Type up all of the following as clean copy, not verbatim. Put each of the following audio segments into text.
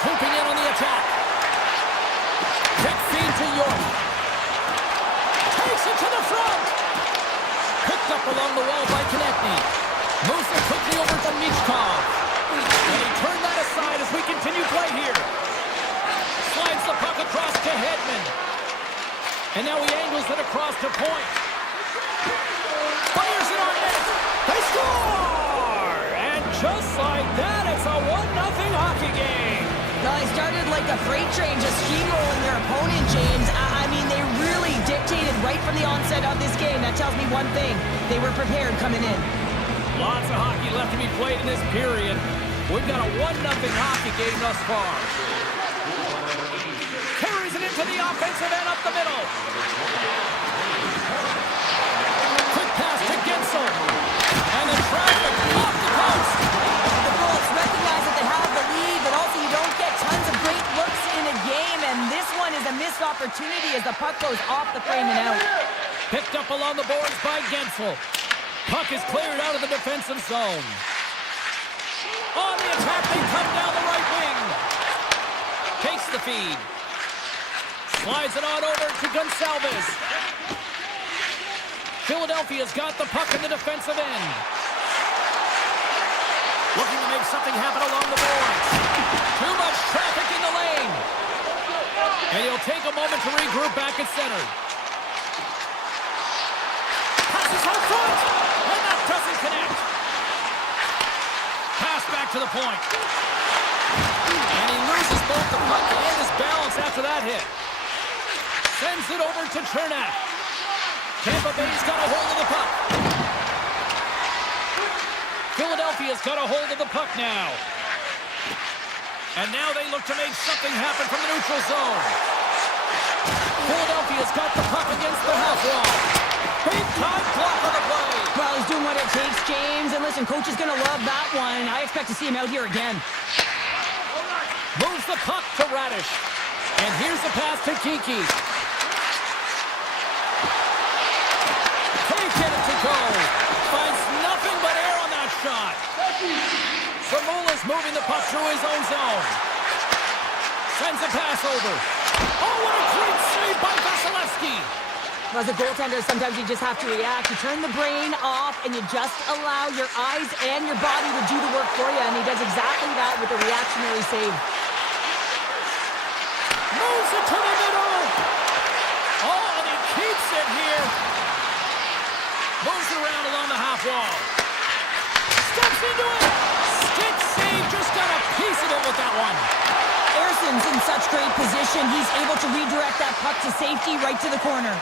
Swooping in on the attack. Quick feed to York. Takes it to the front. Picked up along the wall by Konechny. Moves it quickly over to Michkov. And he turned that aside as we continue play here. Slides the puck across to Hedman. And now he angles it across to point. Fires it on net. They score! And just like that, it's a 1-0 hockey game. Well, they started like a freight train, just steamrolling their opponent, James. I mean, they really dictated right from the onset of this game. That tells me one thing. They were prepared coming in. Lots of hockey left to be played in this period. We've got a 1-0 hockey game thus far. Carries it into the offensive end up the middle. Quick pass to Gensel. And the traffic off the post. The Bullets recognize that they have the lead, but also you don't get tons of great looks in a game, and this one is a missed opportunity as the puck goes off the frame and out. Picked up along the boards by Gensel. Puck is cleared out of the defensive zone. On the attack, they come down the right wing. Takes the feed. Slides it on over to Gonsalves. Philadelphia's got the puck in the defensive end. Looking to make something happen along the boards. Too much traffic in the lane. And he'll take a moment to regroup back at center. Passes on front. And that doesn't connect. Pass back to the point. And he loses both the puck and his balance after that hit. Sends it over to Chernak. Tampa Bay's got a hold of the puck. Philadelphia's got a hold of the puck now. And now they look to make something happen from the neutral zone. Philadelphia's got the puck against the half wall. Big time block on the play. Well, he's doing what it takes, James. And listen, coach is going to love that one. I expect to see him out here again. Moves the puck to Radish. And here's the pass to Kiki. Can't get it to go. Finds nothing but air on that shot. Samula's moving the puck through his own zone. Sends a pass over. Oh, what a great save by Vasilevsky. Well, as a goaltender, sometimes you just have to react. You turn the brain off, and you just allow your eyes and your body to do the work for you, and he does exactly that with a reactionary save. Moves it to the middle. Oh, and he keeps it here. Moves it around along the half wall. Steps into it. Stick save. Just got a piece of it with that one. Erson's in such great position. He's able to redirect that puck to safety right to the corner.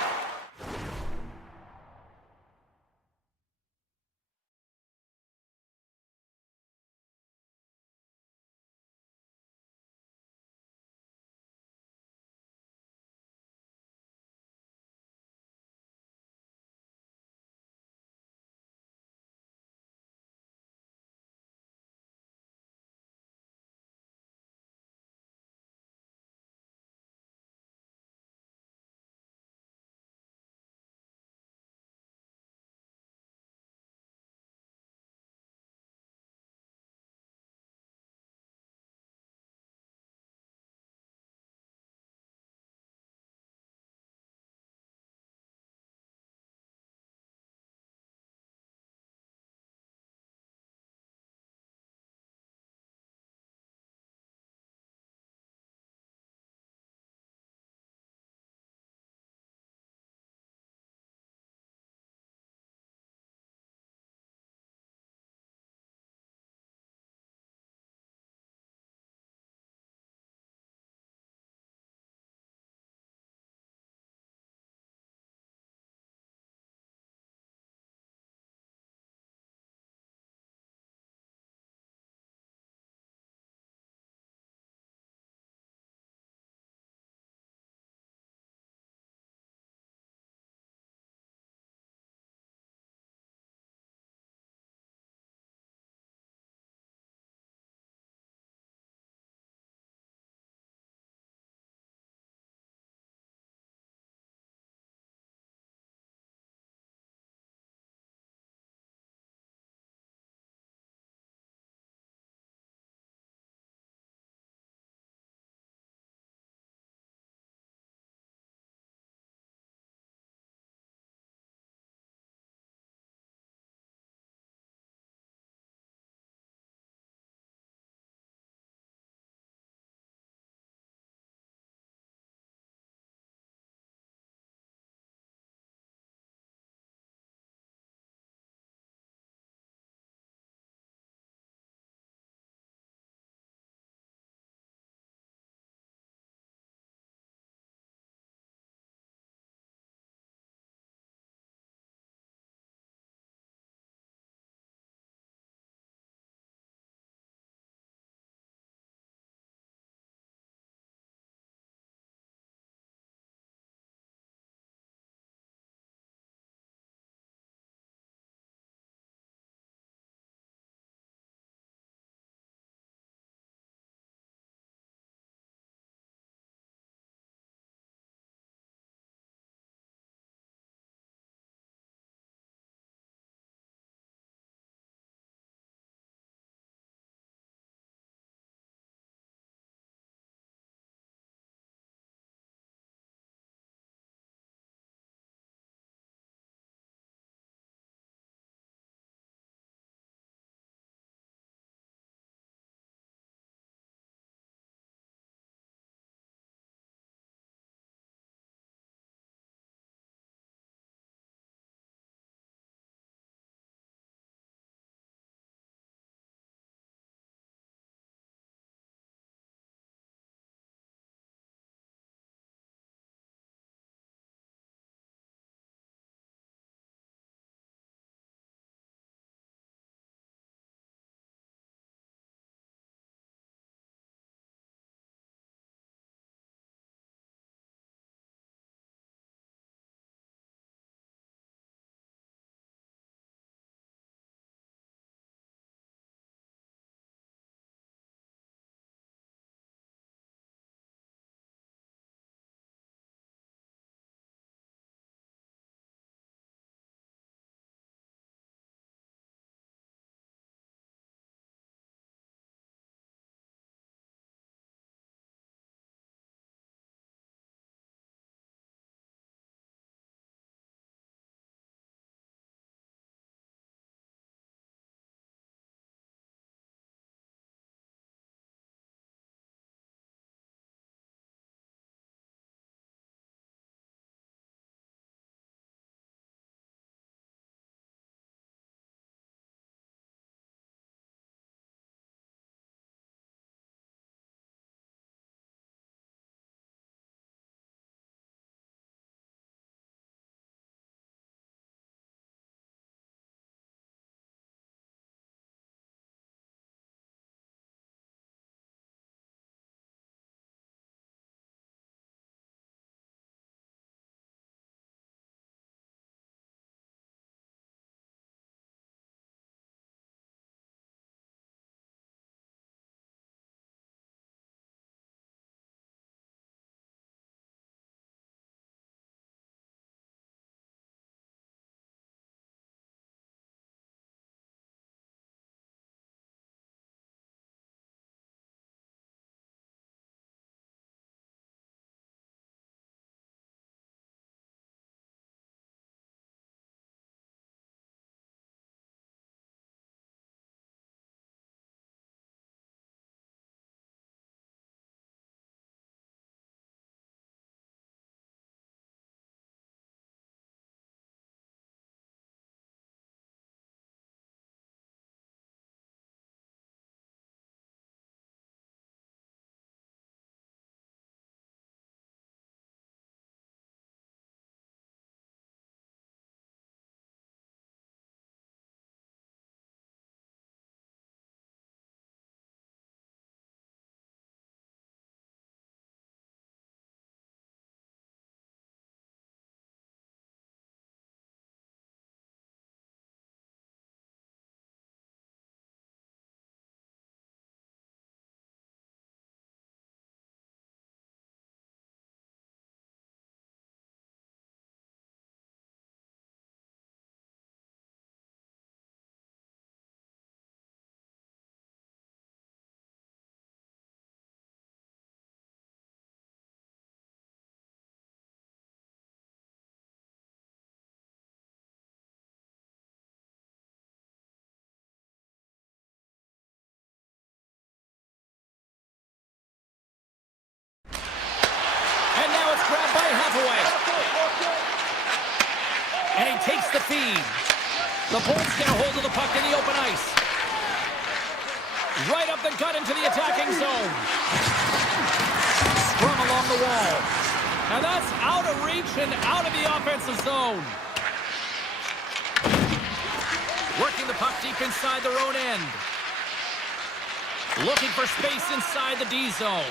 The Bolts get a hold of the puck in the open ice. Right up the gut into the attacking zone. Scrum along the wall. And that's out of reach and out of the offensive zone. Working the puck deep inside their own end. Looking for space inside the D zone.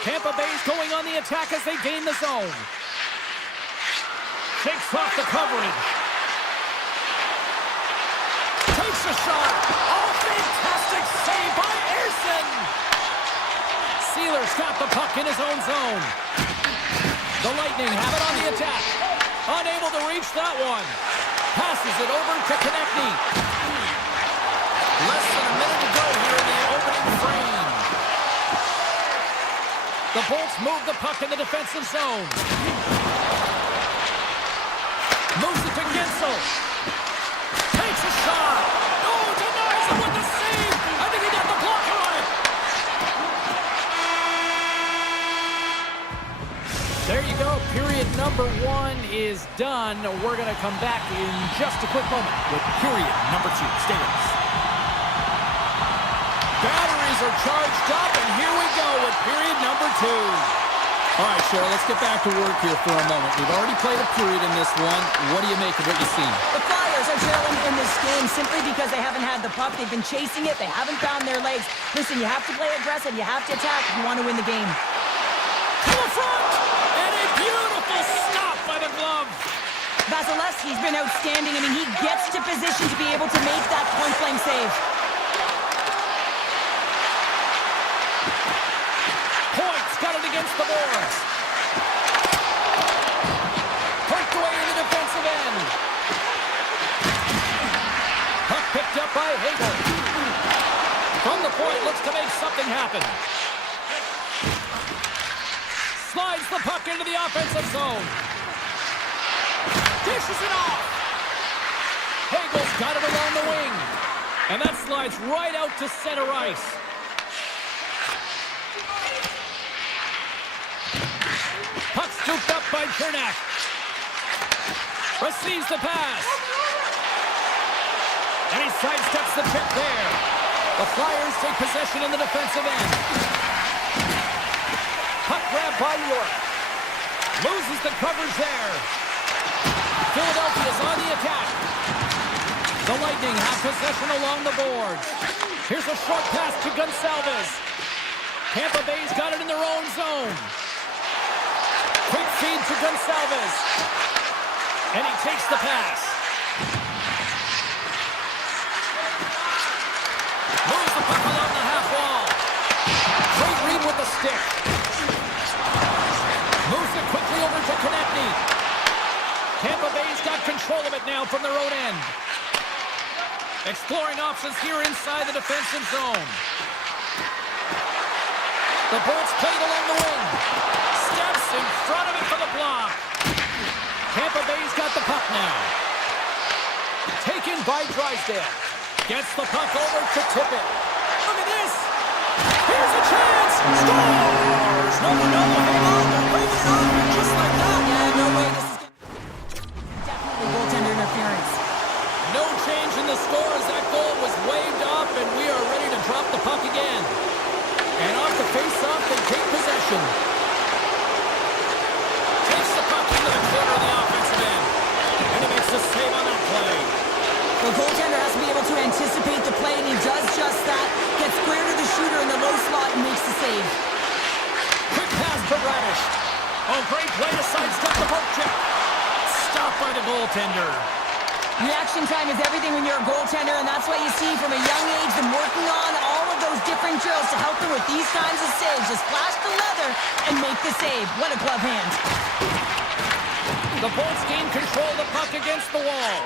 Tampa Bay's going on the attack as they gain the zone. Shakes off the coverage. Takes a shot. Oh, fantastic save by Ersson. Sealer's got the puck in his own zone. The Lightning have it on the attack. Unable to reach that one. Passes it over to Konechny. Less than a minute to go here in the opening frame. The Bolts move the puck in the defensive zone. Moves it to Gensel. Takes a shot. Oh, denies it with the save. I think he got the blocker on it. There you go. Period number 1 is done. We're going to come back in just a quick moment with period number 2. Stay with us. Batteries are charged up, and here we go with period number 2. All right, Cheryl, let's get back to work here for a moment. We've already played a period in this one. What do you make of what you see? The Flyers are trailing in this game simply because they haven't had the puck. They've been chasing it. They haven't found their legs. Listen, you have to play aggressive. You have to attack if you want to win the game. To the front! And a beautiful stop by the glove. Vasilevsky's been outstanding. I mean, he gets to position to be able to make that point-blank save. Points got it against the boards. Pushed away in the defensive end. Puck picked up by Hagel. From the point, looks to make something happen. Slides the puck into the offensive zone. Dishes it off. Hagel's got it along the wing. And that slides right out to center ice. Puck scooped up by Chernak. Receives the pass. And he sidesteps the pick there. The Flyers take possession in the defensive end. Puck grab by York. Loses the coverage there. Philadelphia's on the attack. The Lightning have possession along the boards. Here's a short pass to Gonçalves. Tampa Bay's got it in their own zone. Quick feed to Gonçalves. And he takes the pass. Moves the puck along the half wall. Great read with the stick. Moves it quickly over to Konechny. Tampa Bay's got control of it now from their own end. Exploring options here inside the defensive zone. The Bolts played along the wing. Steps in front of it for the block. Tampa Bay's got the puck now. Taken by Drysdale. Gets the puck over to tip it. Look at this. Here's a chance. Scores! No, hang on. They're bringing it on just like that. Yeah, no way. This is definitely goaltender interference. No change in the score as that goal was waved off, and we are ready to drop the puck again. And off the face-off, they take possession. Takes the puck into the corner of the offensive end. And he makes the save on that play. The goaltender has to be able to anticipate the play, and he does just that. Gets square to the shooter in the low slot and makes the save. Quick pass to Radish. Oh, great play to sidestep the poke check. Stopped by the goaltender. Reaction time is everything when you're a goaltender, and that's why you see from a young age them working on all of those different drills to help them with these kinds of saves. Just flash the leather and make the save. What a glove hand. The Bolts gain control of the puck against the wall.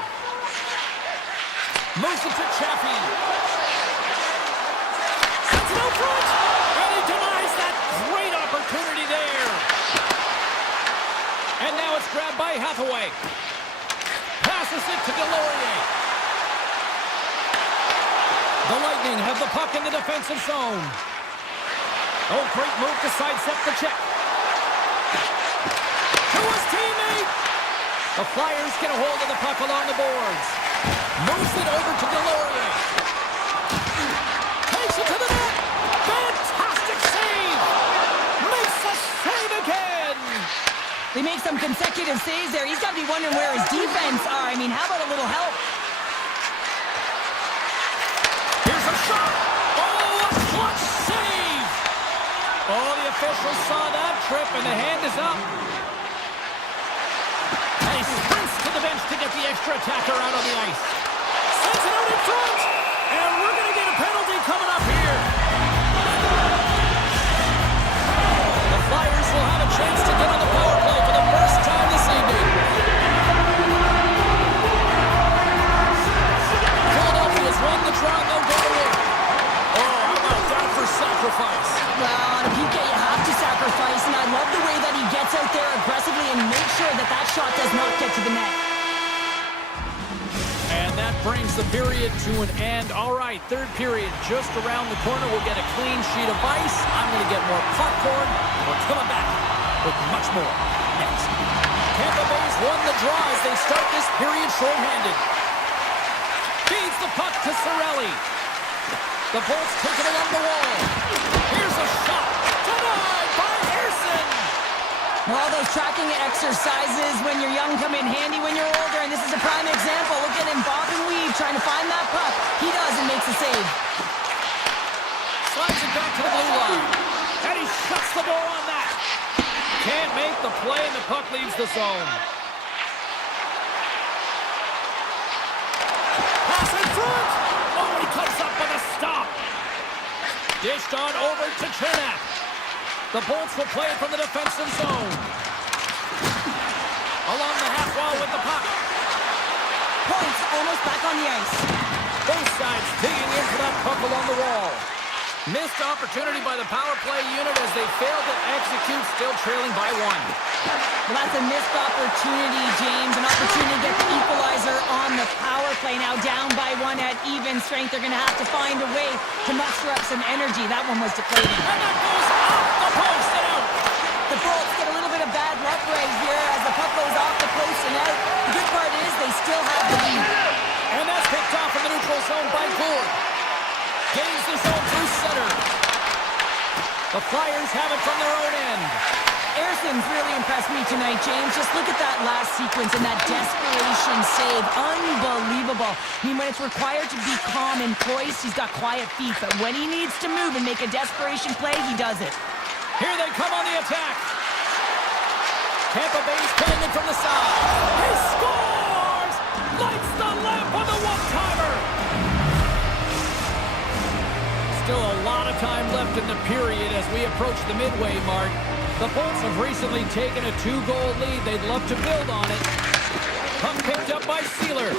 Moves it to Chaffee. Sets it out front. And he denies that great opportunity there. And now it's grabbed by Hathaway. Passes it to Delorier. The Lightning have the puck in the defensive zone. Oh, great move to sidestep the check. To his teammate. The Flyers get a hold of the puck along the boards. Moves it over to Delorier. Takes it to the net. Fantastic save. Makes a save again. They make some consecutive saves there. He's got to be wondering where his defense are. I mean, how about a little help? Here's a shot. Oh, a clutch save. Oh, the officials saw that trip, and the hand is up. And he sprints to the bench to get the extra attacker out on the ice. Sends it out in front. And we're going to get a penalty coming up here. The Flyers will have a chance to get on the power play for the first time this evening. Philadelphia's won the draw. They'll go to work. Oh, how about that for sacrifice? Well, on a PK, you have to sacrifice, and I love the way that he gets out there aggressively and makes sure that that shot does not get to the net. And that brings the period to an end. All right, third period just around the corner. We'll get a clean sheet of ice. I'm going to get more popcorn, and we're coming back with much more next. Tampa Bay's won the draw as they start this period shorthanded. Feeds the puck to Cirelli. The Bolts take it along the wall. Here's a shot. Denied by Ersson. All those tracking exercises when you're young come in handy when you're older, and this is a prime example. Look at him bob and weave trying to find that puck. He does and makes a save. Slides it back to the blue line. And he shuts the door on that. Can't make the play, and the puck leaves the zone. Pass in front. Oh, he comes up with a stop. Dished on over to Chernak. The Bolts will play it from the defensive zone. Along the half wall with the puck. Points almost back on the ice. Both sides digging in for that puck along the wall. Missed opportunity by the power play unit as they failed to execute, still trailing by one. Well, that's a missed opportunity, James. An opportunity to get the equalizer on the power play. Now down by one at even strength. They're going to have to find a way to muster up some energy. That one was deflating. And that goes off the post and out. The Bolts get a little bit of bad luck right here as the puck goes off the post and out. The good part is they still have the lead. And that's picked off in the neutral zone by Gould. Gains the zone through center. The Flyers have it from their own end. Erson's really impressed me tonight, James. Just look at that last sequence and that desperation save. Unbelievable. I mean, when it's required to be calm and poised, he's got quiet feet. But when he needs to move and make a desperation play, he does it. Here they come on the attack. Tampa Bay's playing it from the side. He scores! Lights the lamp on the one-timer. Still a lot of time left in the period as we approach the midway mark. The Bolts have recently taken a 2-goal lead. They'd love to build on it. Puck picked up by Sealer.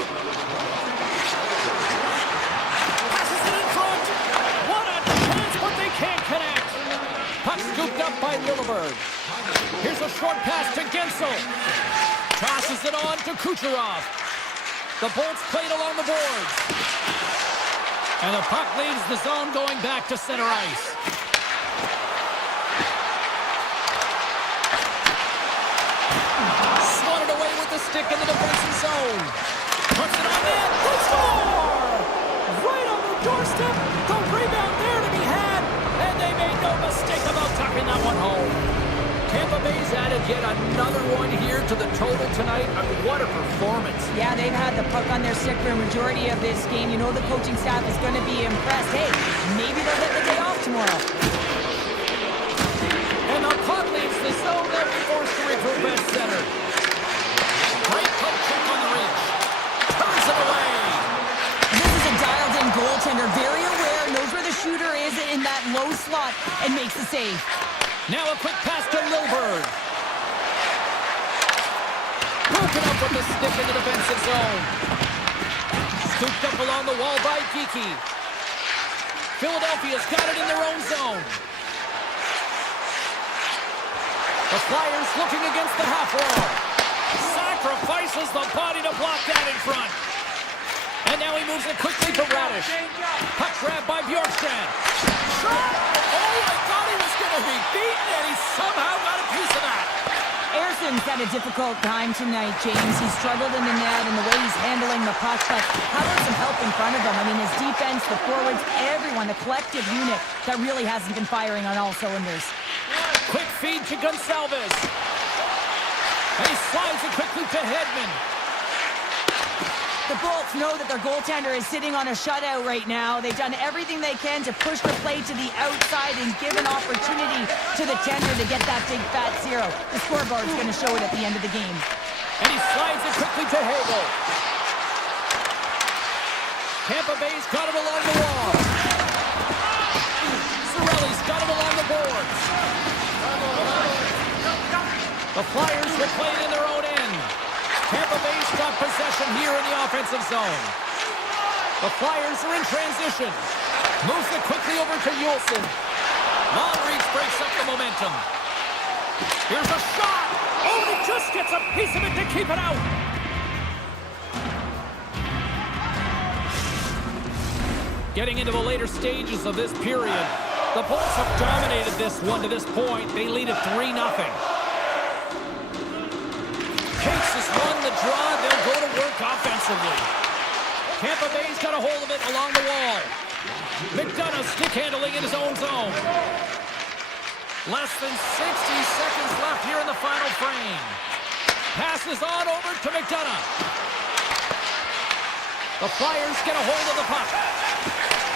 Passes it in front. What a chance, but they can't connect. Puck scooped up by Lilleberg. Here's a short pass to Gensel. Tosses it on to Kucherov. The Bolts played along the boards. And the puck leaves the zone going back to center ice. Swatted away with the stick in the defensive zone. Puts it on net. They score! Right on the doorstep. The rebound there to be had. And they made no mistake about tucking that one home. Tampa Bay's added yet another one here to the total tonight. I mean, what a performance. Yeah, they've had the puck on their stick for a majority of this game. You know the coaching staff is going to be impressed. Hey, maybe they'll get the day off tomorrow. And the puck leaves the zone. They'll be forced to regroup at center. Great poke check on the reach. Turns it away. This is a dialed-in goaltender. Very aware, knows where the shooter is in that low slot, and makes the save. Now a quick pass to Lilleberg. Broken up with the stick in the defensive zone. Scooped up along the wall by Geekie. Philadelphia's got it in their own zone. The Flyers looking against the half wall. Sacrifices the body to block that in front. And now he moves it quickly to Radish. Puck grab by Bjorkstrand. Shot! Oh, I thought he was going to be beaten, and he somehow got a piece of that. Erson's had a difficult time tonight, James. He struggled in the net and the way he's handling the puck, but how about some help in front of him? I mean, his defense, the forwards, everyone, the collective unit that really hasn't been firing on all cylinders. Quick feed to Gonsalves. And he slides it quickly to Hedman. The Bolts know that their goaltender is sitting on a shutout right now. They've done everything they can to push the play to the outside and give an opportunity to the tender to get that big fat zero. The scoreboard's going to show it at the end of the game. And he slides it quickly to Hagel. Tampa Bay's got it along the wall. Cirelli's got it along the boards. The Flyers will play it in their own end. Tampa Bay's got possession here in the offensive zone. The Flyers are in transition. Moves it quickly over to Yulson. Long reach breaks up the momentum. Here's a shot. Oh, and he just gets a piece of it to keep it out. Getting into the later stages of this period, the Bolts have dominated this one to this point. They lead at 3-0. Cates has won the draw. They'll go to work offensively. Tampa Bay's got a hold of it along the wall. McDonough stick handling in his own zone. Less than 60 seconds left here in the final frame. Passes on over to McDonough. The Flyers get a hold of the puck.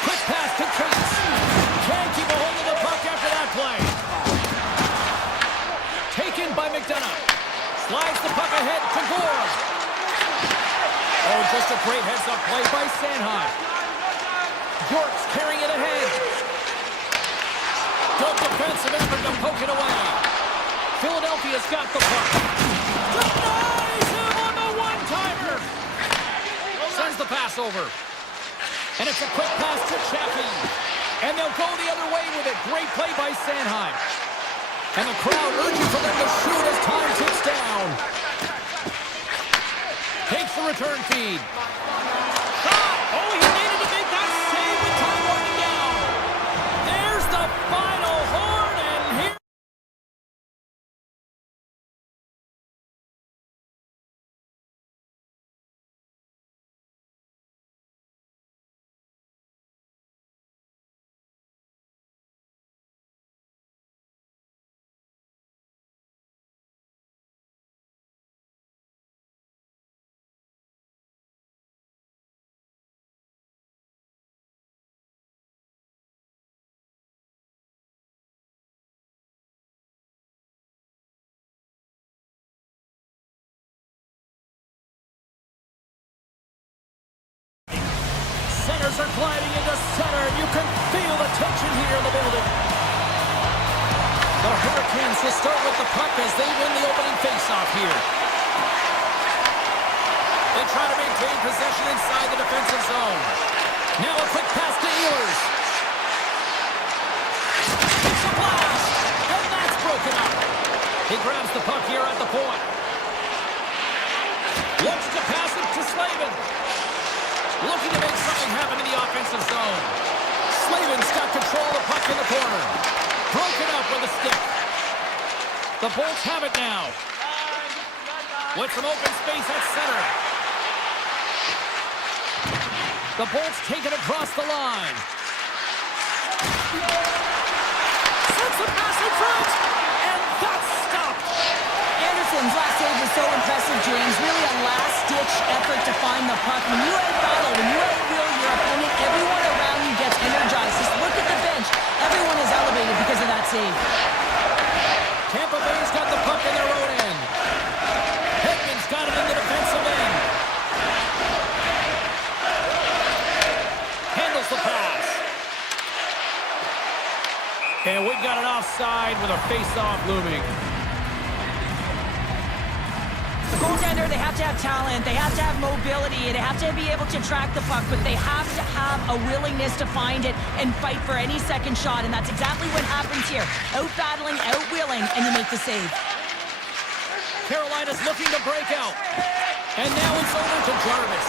Quick pass to Cates. Can't keep a hold of the puck after that play. Taken by McDonough. Slides the puck ahead to Gore. Oh, just a great heads-up play by Sanheim. York's carrying it ahead. Good defensive effort to poke it away. Philadelphia's got the puck. Denies him on the one-timer. Sends the pass over. And it's a quick pass to Chaffee. And they'll go the other way with it. Great play by Sanheim. And the crowd urging for them to shoot as time ticks down. Takes the return feed. Shot! Oh, he needed to make that save with time winding down. There's the final horn, and here... Centers are gliding into center. You can feel the tension here in the building. The Hurricanes will start with the puck as they win the opening faceoff here. They try to maintain possession inside the defensive zone. Now a quick pass to Ehlers. It's a blast, and that's broken up. He grabs the puck here at the point. Looks to pass it to Slavin. Looking to make something happen in the offensive zone. Slavin's got control of the puck in the corner. Broken up with a stick. The Bolts have it now. With some open space at center. The Bolts take it across the line. Sends a pass in front. And that's stopped. Anderson's last save was so impressive, James. Really a last-ditch effort to find the puck. When you out-battle, when you out-will your opponent, everyone around you gets energized. Just look at the bench. Everyone is elevated because of that save. Tampa Bay's got the puck in their own end. Hedman's got it in the defensive end. Handles the pass. And we've got an offside with a face-off looming. The goaltender, they have to have talent, they have to have mobility, they have to be able to track the puck, but they have to have a willingness to find it and fight for any second shot, and that's exactly what happens here. Out-battling, out-willing, and you make the save. Carolina's looking to break out. And now it's over to Jarvis.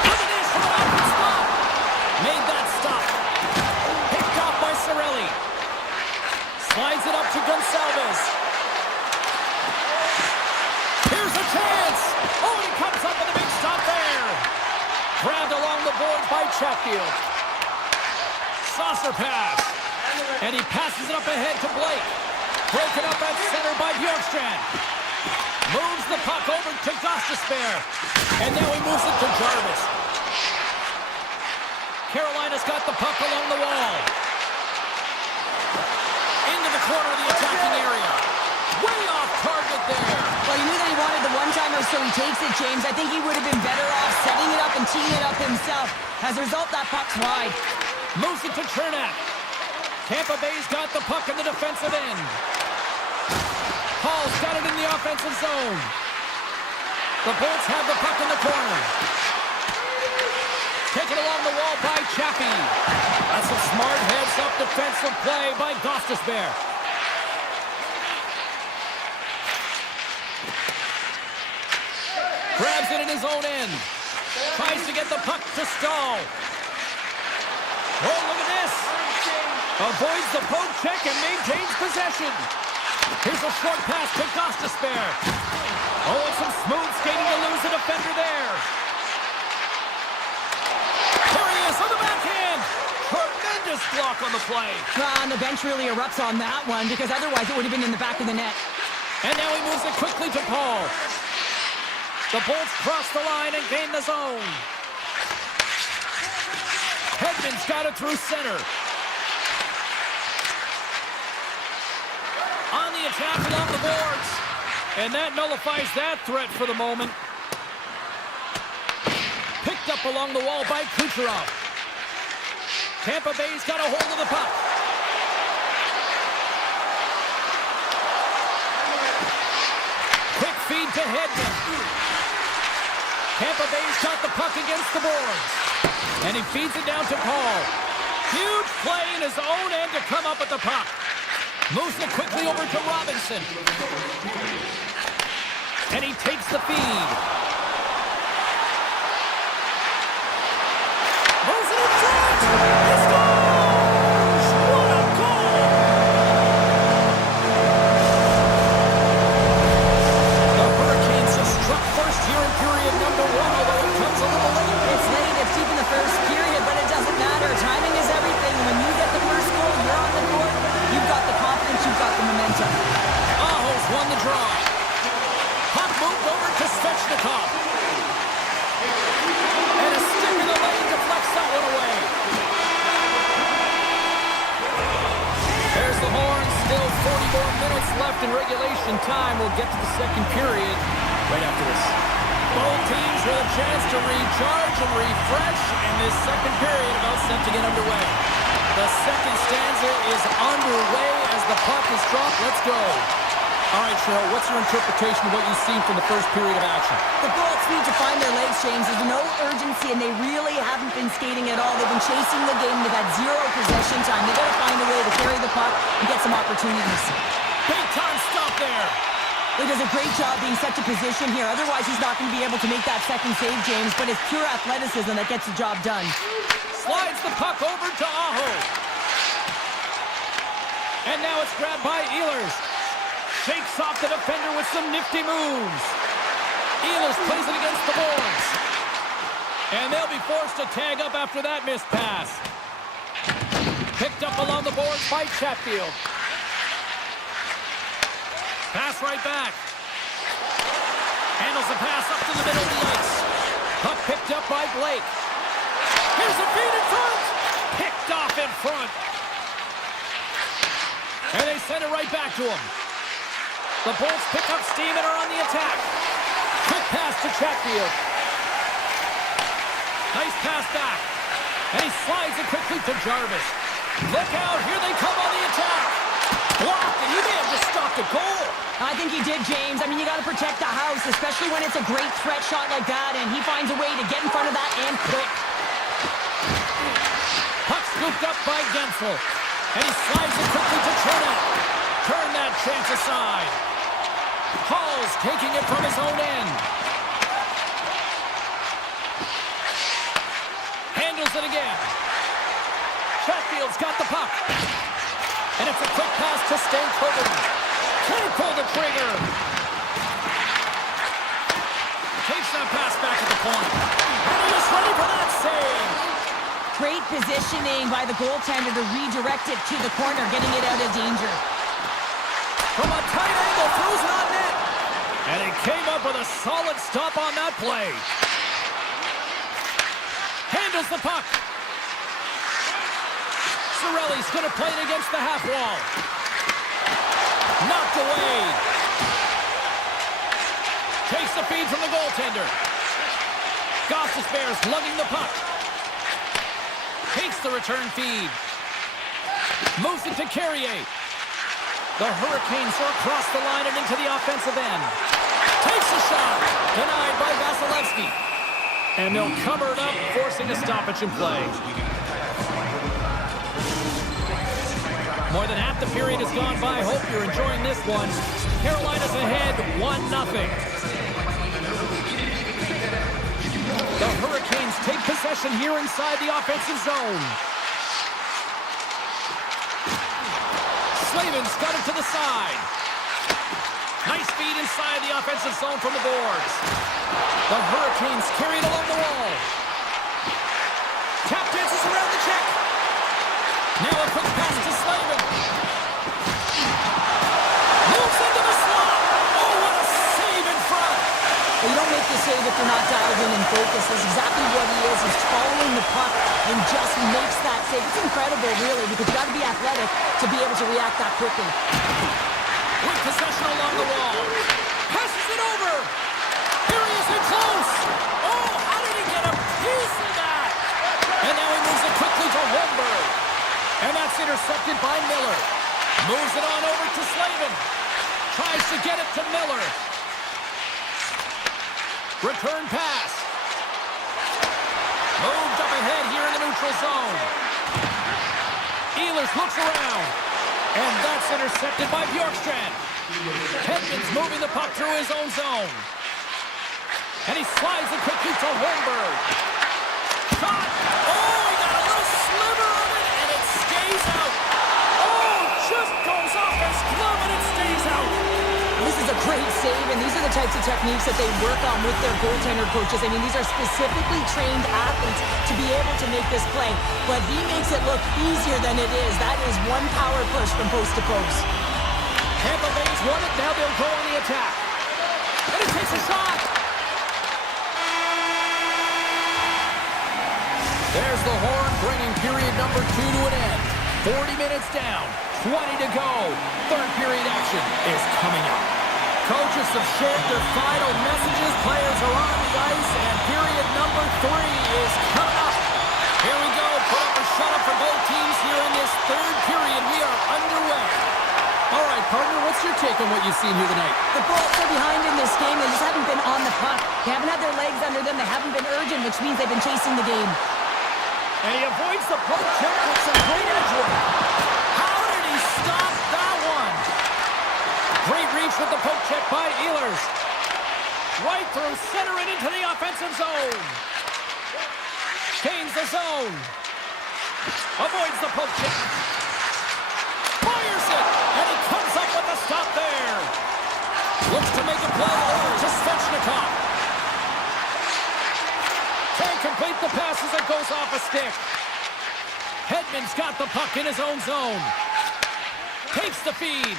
Finish from an open spot. Made that stop. Picked off by Cirelli. Slides it up to Gonsalves. grabbed along the boards by Chatfield. Saucer pass. And he passes it up ahead to Blake. Broken up at center by Bjorkstrand. Moves the puck over to Gostisbehere. And now he moves it to Jarvis. Carolina's got the puck along the wall. Into the corner of the attacking area. Way off target there. Well, he knew that he wanted the one-timer, so he takes it, James. I think he would have been better off setting it up and teeing it up himself. As a result, that puck's wide. Moves it to Chernak. Tampa Bay's got the puck in the defensive end. Hall's got it in the offensive zone. The Bolts have the puck in the corner. Taken along the wall by Chappie. That's a smart heads-up defensive play by Gostisbehere. Grabs it in his own end. Tries to get the puck to Stahl. Oh, look at this. Avoids the poke check and maintains possession. Here's a short pass to Gostisbehere. Oh, and some smooth skating to lose the defender there. There he is on the backhand. Tremendous block on the play. And the bench really erupts on that one, because otherwise it would have been in the back of the net. And now he moves it quickly to Paul. The Bolts cross the line and gain the zone. Hedman's got it through center. On the attack along the boards. And that nullifies that threat for the moment. Picked up along the wall by Kucherov. Tampa Bay's got a hold of the puck. Quick feed to Hedman. Tampa Bay's got the puck against the boards. And he feeds it down to Paul. Huge play in his own end to come up with the puck. Moves it quickly over to Robinson. And he takes the feed. Moves it in front. He scores! What a goal! The Hurricanes have struck first here in period number 1, although it comes a little late. It's late, it's deep in the first period, but it doesn't matter. Timing is everything. When you get the first goal, you're on the court. You've got the confidence, you've got the momentum. Aho's won the draw. Puck moved over to Svechnikov. And a stick in the lane deflects that one away. There's the horn. Still 40 more minutes left in regulation time. We'll get to the second period right after this. Both teams with a chance to recharge and refresh, and this second period about set to get underway. The second stanza is underway as the puck is dropped. Let's go. All right, Cheryl, what's your interpretation of what you've seen from the first period of action? The Bolts need to find their legs, James. There's no urgency, and they really haven't been skating at all. They've been chasing the game. They've had zero possession time. They've got to find a way to carry the puck and get some opportunities. Big time stop there. He does a great job being such a position here. Otherwise, he's not going to be able to make that second save, James. But it's pure athleticism that gets the job done. Slides the puck over to Aho. And now it's grabbed by Ehlers. Shakes off the defender with some nifty moves. Ehlers plays it against the boards. And they'll be forced to tag up after that missed pass. Picked up along the boards by Chatfield. Pass right back. Handles the pass up to the middle of the ice. Puck picked up by Blake. Here's a feed in front. Picked off in front. And they send it right back to him. The Bolts pick up steam and are on the attack. Quick pass to Chatfield. Nice pass back. And he slides it quickly to Jarvis. Look out, here they come on the attack. Blocked, and he may have just stopped a goal. I think he did, James. I mean, you got to protect the house, especially when it's a great threat shot like that, and he finds a way to get in front of that and quick. Puck scooped up by Gensel. And he slides it quickly to Chernak. Turn that chance aside. Hall's taking it from his own end. Handles it again. Chatfield's got the puck. And it's a quick pass to Stankoven. Can't pull the trigger. Takes that pass back at the point. And he is ready for that save. Great positioning by the goaltender to redirect it to the corner, getting it out of danger. From a tight angle, throws it on net. And he came up with a solid stop on that play. Handles the puck. Cirelli's going to play it against the half wall. Knocked away. Takes the feed from the goaltender. Goss's Bears lugging the puck. Takes the return feed. Moves it to Carrier. The Hurricanes are across the line and into the offensive end. Takes a shot. Denied by Vasilevsky. And they'll cover it up, forcing a stoppage in play. More than half the period has gone by. Hope you're enjoying this one. Carolina's ahead 1-0. The Hurricanes take possession here inside the offensive zone. Slavin's got it to the side. Nice feed inside the offensive zone from the boards. The Hurricanes carry it along the wall. Tap dances around the check. Now a quick pass to Slavin. Moves into the slot. Oh, what a save in front. Well, you don't make the save if you're not dialed in and focused. That's exactly what he is. He's following the puck and just makes that save. It's incredible, really, because you've got to be athletic to be able to react that quickly. With possession along the wall. Passes it over. Here he is in close. Oh, how did he get a piece of that? And now he moves it quickly to Holmberg. And that's intercepted by Miller. Moves it on over to Slavin. Tries to get it to Miller. Return pass. Moved up ahead here in the neutral zone. Ehlers looks around. And that's intercepted by Bjorkstrand. Hedman's moving the puck through his own zone. And he slides it quickly to Holmberg. Shot! Oh, he got a little sliver of it, and it stays out. Oh, just goes off his glove, and it stays out. This is a great save, and these are the types of techniques that they work on with their goaltender coaches. I mean, these are specifically trained athletes to be able to make this play, but he makes it look easier than it is. That is one power push from post to post. Tampa Bay's won it, now they'll go on the attack. And he takes a shot. There's the horn, bringing period number 2 to an end. 40 minutes down, 20 to go. Third period action is coming up. Coaches have shared their final messages. Players are on the ice, and period number 3 is coming up. Here we go. Put up or shut up for both teams here in this third period. We are underway. All right, partner, what's your take on what you've seen here tonight? The Bolts are behind in this game. They just haven't been on the puck. They haven't had their legs under them. They haven't been urgent, which means they've been chasing the game. And he avoids the poke check with some great edge work. How did he stop that one? Great reach with the poke check by Ehlers. Right through center and into the offensive zone. Gains the zone. Avoids the poke check. Fires it. And he comes up with a stop there. Looks to make a play over to Svechnikov. Can't complete the pass as it goes off a stick. Hedman's got the puck in his own zone. Takes the feed.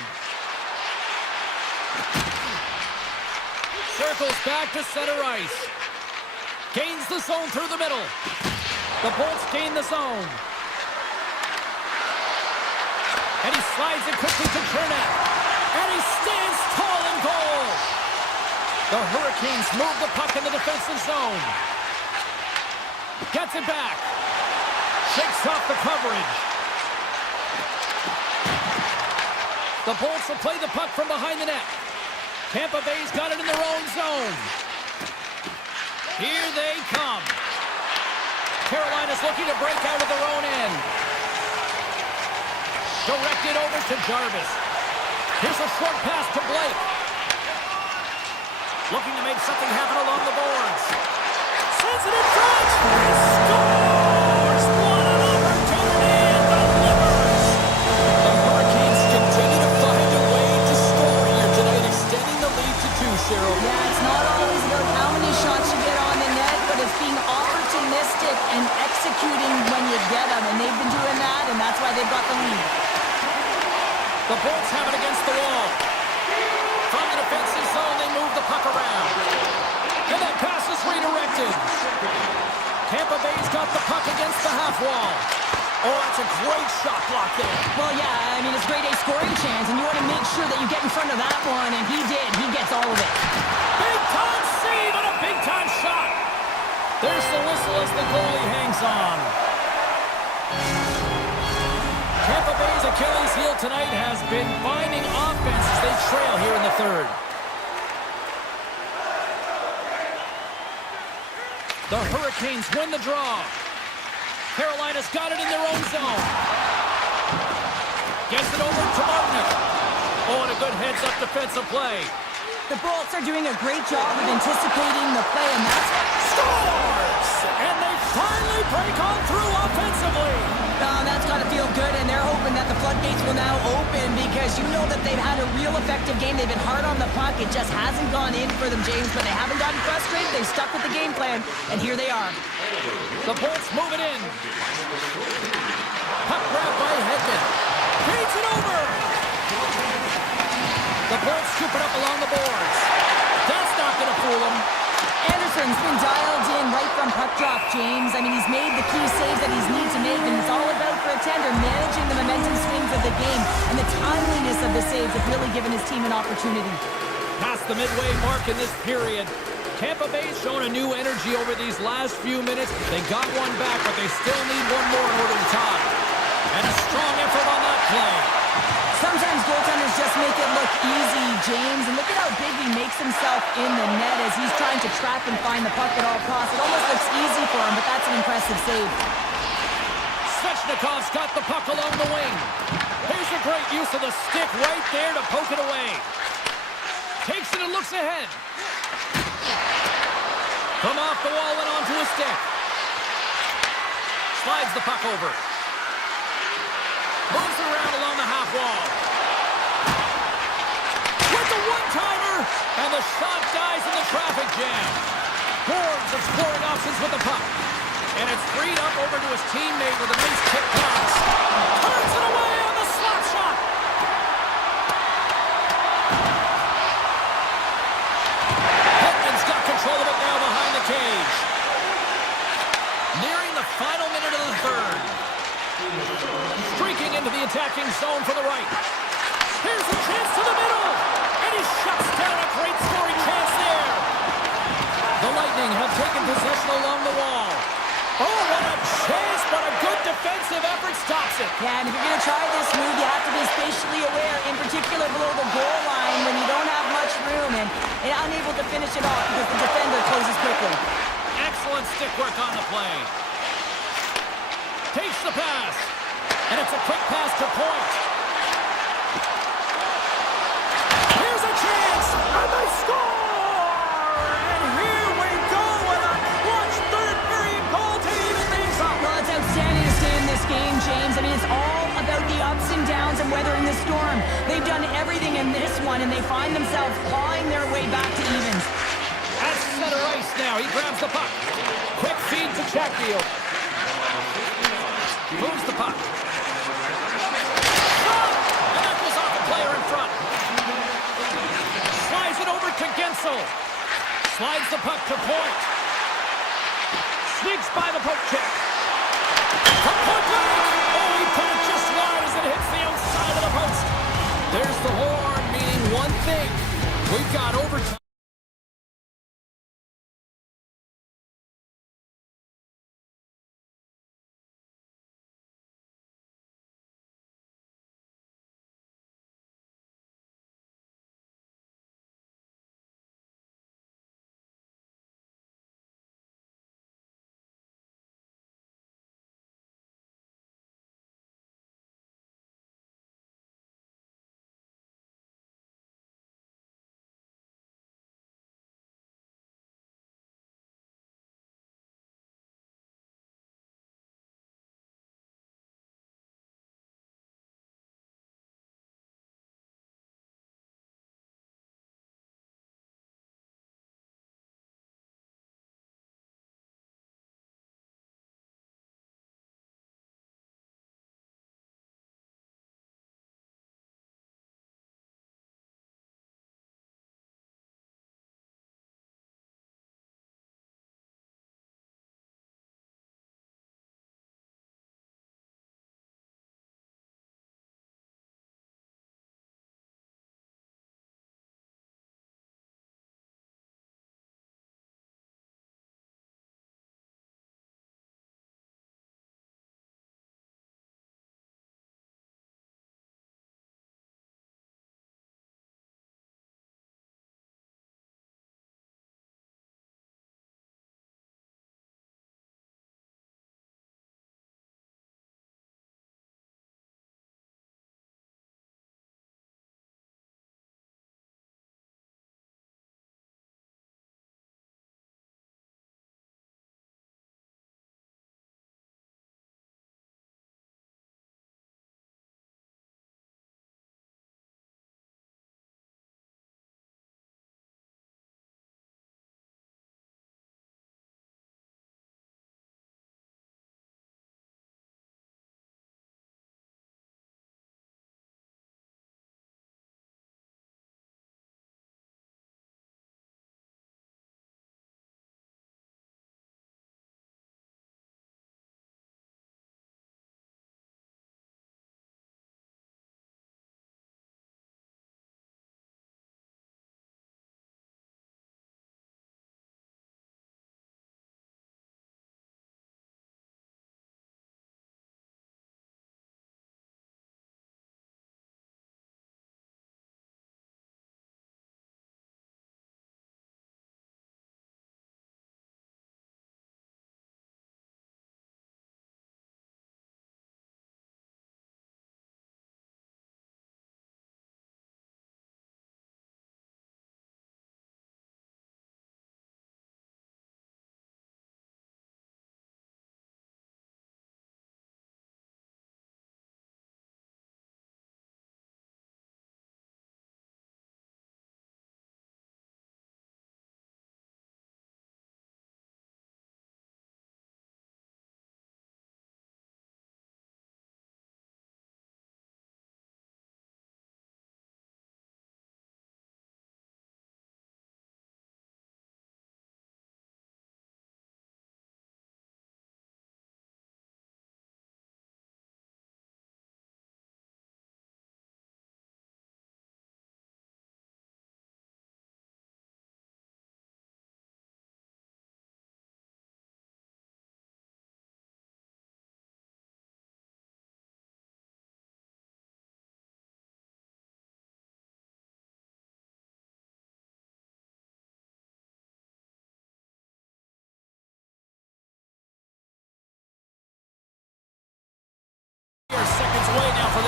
Circles back to center ice. Gains the zone through the middle. The Bolts gain the zone. And he slides it quickly to Chernak. And he stands tall in goal. The Hurricanes move the puck in the defensive zone. Gets it back. Shakes off the coverage. The Bolts will play the puck from behind the net. Tampa Bay's got it in their own zone. Here they come. Carolina's looking to break out of their own end. Directed over to Jarvis. Here's a short pass to Blake. Looking to make something happen along the boards. Sends it in front. He scores! What an opportunity and delivers! The Hurricanes continue to find a way to score here tonight, extending the lead to 2, Cheryl. Yeah, it's not always about how many shots and executing when you get them, and they've been doing that, and that's why they've got the lead. The Bolts have it against the wall. From the defensive zone, they move the puck around. And that pass is redirected. Tampa Bay's got the puck against the half wall. Oh, that's a great shot block there. Well, yeah, I mean, it's grade A scoring chance, and you want to make sure that you get in front of that one, and he did. He gets all of it. Big-time save and a big-time shot. There's the whistle as the goalie hangs on. Tampa Bay's Achilles heel tonight has been finding offense as they trail here in the third. The Hurricanes win the draw. Carolina's got it in their own zone. Gets it over to Martinick. Oh, and a good heads-up defensive play. The Bolts are doing a great job of anticipating the play, and that's what scores! And they finally break on through offensively. That's got to feel good, and they're hoping that the floodgates will now open because you know that they've had a real effective game. They've been hard on the puck. It just hasn't gone in for them, James, but they haven't gotten frustrated. They've stuck with the game plan, and here they are. The Bolts move it in. Puck grab by Hedman. Feeds it over. The Bolts scoop it up along the boards. That's not going to fool them. Anderson's been dialed in right from puck drop, James. I mean, he's made the key saves that he's needs to make, and it's all about for a tender managing the momentum swings of the game, and the timeliness of the saves have really given his team an opportunity. Past the midway mark in this period, Tampa Bay's shown a new energy over these last few minutes. They got one back, but they still need one more in order to tie. And a strong effort on that play. Sometimes goaltenders just make it look easy, James, and look at how big he makes himself in the net as he's trying to trap and find the puck at all costs. It almost looks easy for him, but that's an impressive save. Svechnikov's got the puck along the wing. Here's a great use of the stick right there to poke it away. Takes it and looks ahead. From off the wall and onto his stick. Slides the puck over. Moves it around along the half wall. With the one-timer, and the shot dies in the traffic jam. Forbes exploring options with the puck. And it's freed up over to his teammate with a nice kick pass. Turns it away on the slap shot. Hedman's got control of it now behind the cage. Nearing the final minute of the third. Streaking into the attacking zone for the right. Here's a chance to the middle. And he shuts down a great scoring chance there. The Lightning have taken possession along the wall. Oh, what a chance, but a good defensive effort stops it. Yeah, and if you're going to try this move, you have to be spatially aware, in particular below the goal line when you don't have much room and unable to finish it off because the defender closes quickly. Excellent stick work on the play. Takes the pass. And it's a quick pass to Point. Here's a chance, and they score! And here we go with a clutch third period goal to even things up. Well, it's outstanding to stay in this game, James. I mean, it's all about the ups and downs and weathering the storm. They've done everything in this one, and they find themselves clawing their way back to evens. At center ice now, he grabs the puck. Quick feed to Chatfield. Moves the puck. And that goes off a player in front. Slides it over to Gensel. Slides the puck to Point. Sneaks by the poke check. From Point blank. Oh, he put it just wide as it hits the outside of the post. There's the horn, meaning one thing. We've got overtime.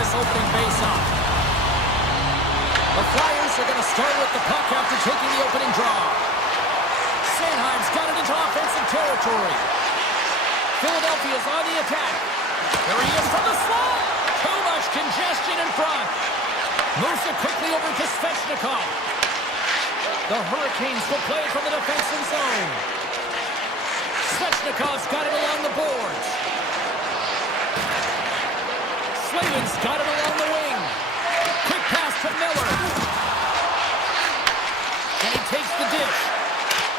this opening face-off. The Flyers are going to start with the puck after taking the opening draw. Sanheim's got it into offensive territory. Philadelphia's on the attack. There he is from the slot. Too much congestion in front. Moves it quickly over to Svechnikov. The Hurricanes will play from the defensive zone. Svechnikov's got it along the boards. Slavin's got it along the wing. Quick pass to Miller. And he takes the dish.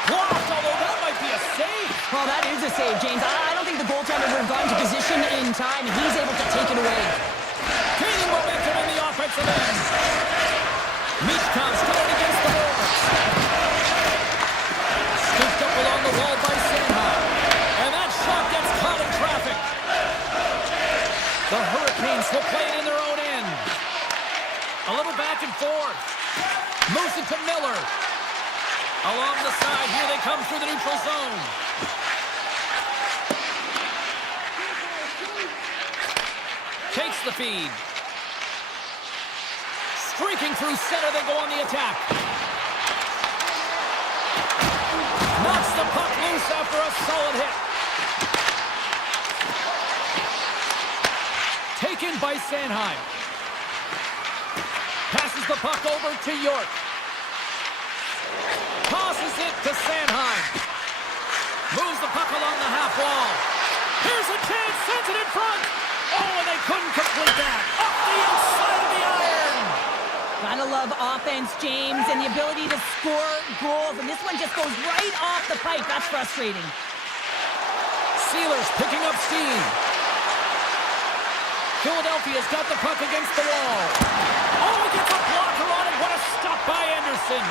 Blocked, although that might be a save. Well, that is a save, James. I don't think the goaltender would have gotten to position in time, and he's able to take it away. Gaining momentum in the offensive end. Michkov's going against the boards. Scooped up along the wall by Sanheim. And that shot gets caught in traffic. The Hurricanes will play it in their own end. A little back and forth. Moves it to Miller. Along the side, here they come through the neutral zone. Takes the feed. Streaking through center, they go on the attack. Knocks the puck loose after a solid hit. Taken by Sanheim. Passes the puck over to York. Tosses it to Sanheim. Moves the puck along the half wall. Here's a chance, sends it in front. Oh, and they couldn't complete that. Up the inside of the iron. Gotta love offense, James, and the ability to score goals. And this one just goes right off the pipe. That's frustrating. Sealers picking up steam. Philadelphia's got the puck against the wall. Oh, he gets a blocker on it. What a stop by Anderson.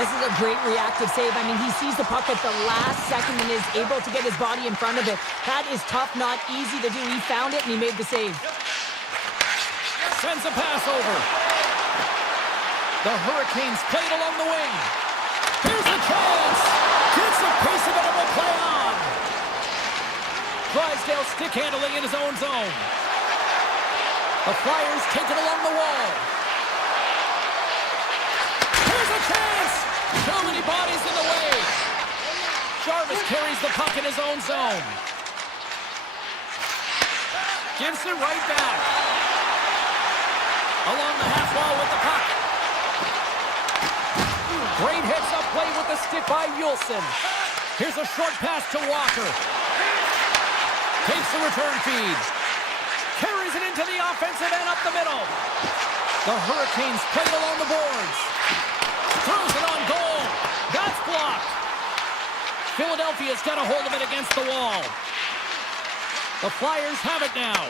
This is a great reactive save. I mean, he sees the puck at the last second and is able to get his body in front of it. That is tough, not easy to do. He found it and he made the save. Sends a pass over. The Hurricanes played along the wing. Here's a chance. Gets a piece of it and will play on. Drysdale stick handling in his own zone. The Flyers take it along the wall. Here's a chance. Too many bodies in the way. Jarvis carries the puck in his own zone. Gives it right back. Along the half wall with the puck. Great heads-up play with the stick by Yulson. Here's a short pass to Walker. Takes the return feed. Carries it into the offensive end up the middle. The Hurricanes play it along the boards. Throws it on goal. That's blocked. Philadelphia's got a hold of it against the wall. The Flyers have it now.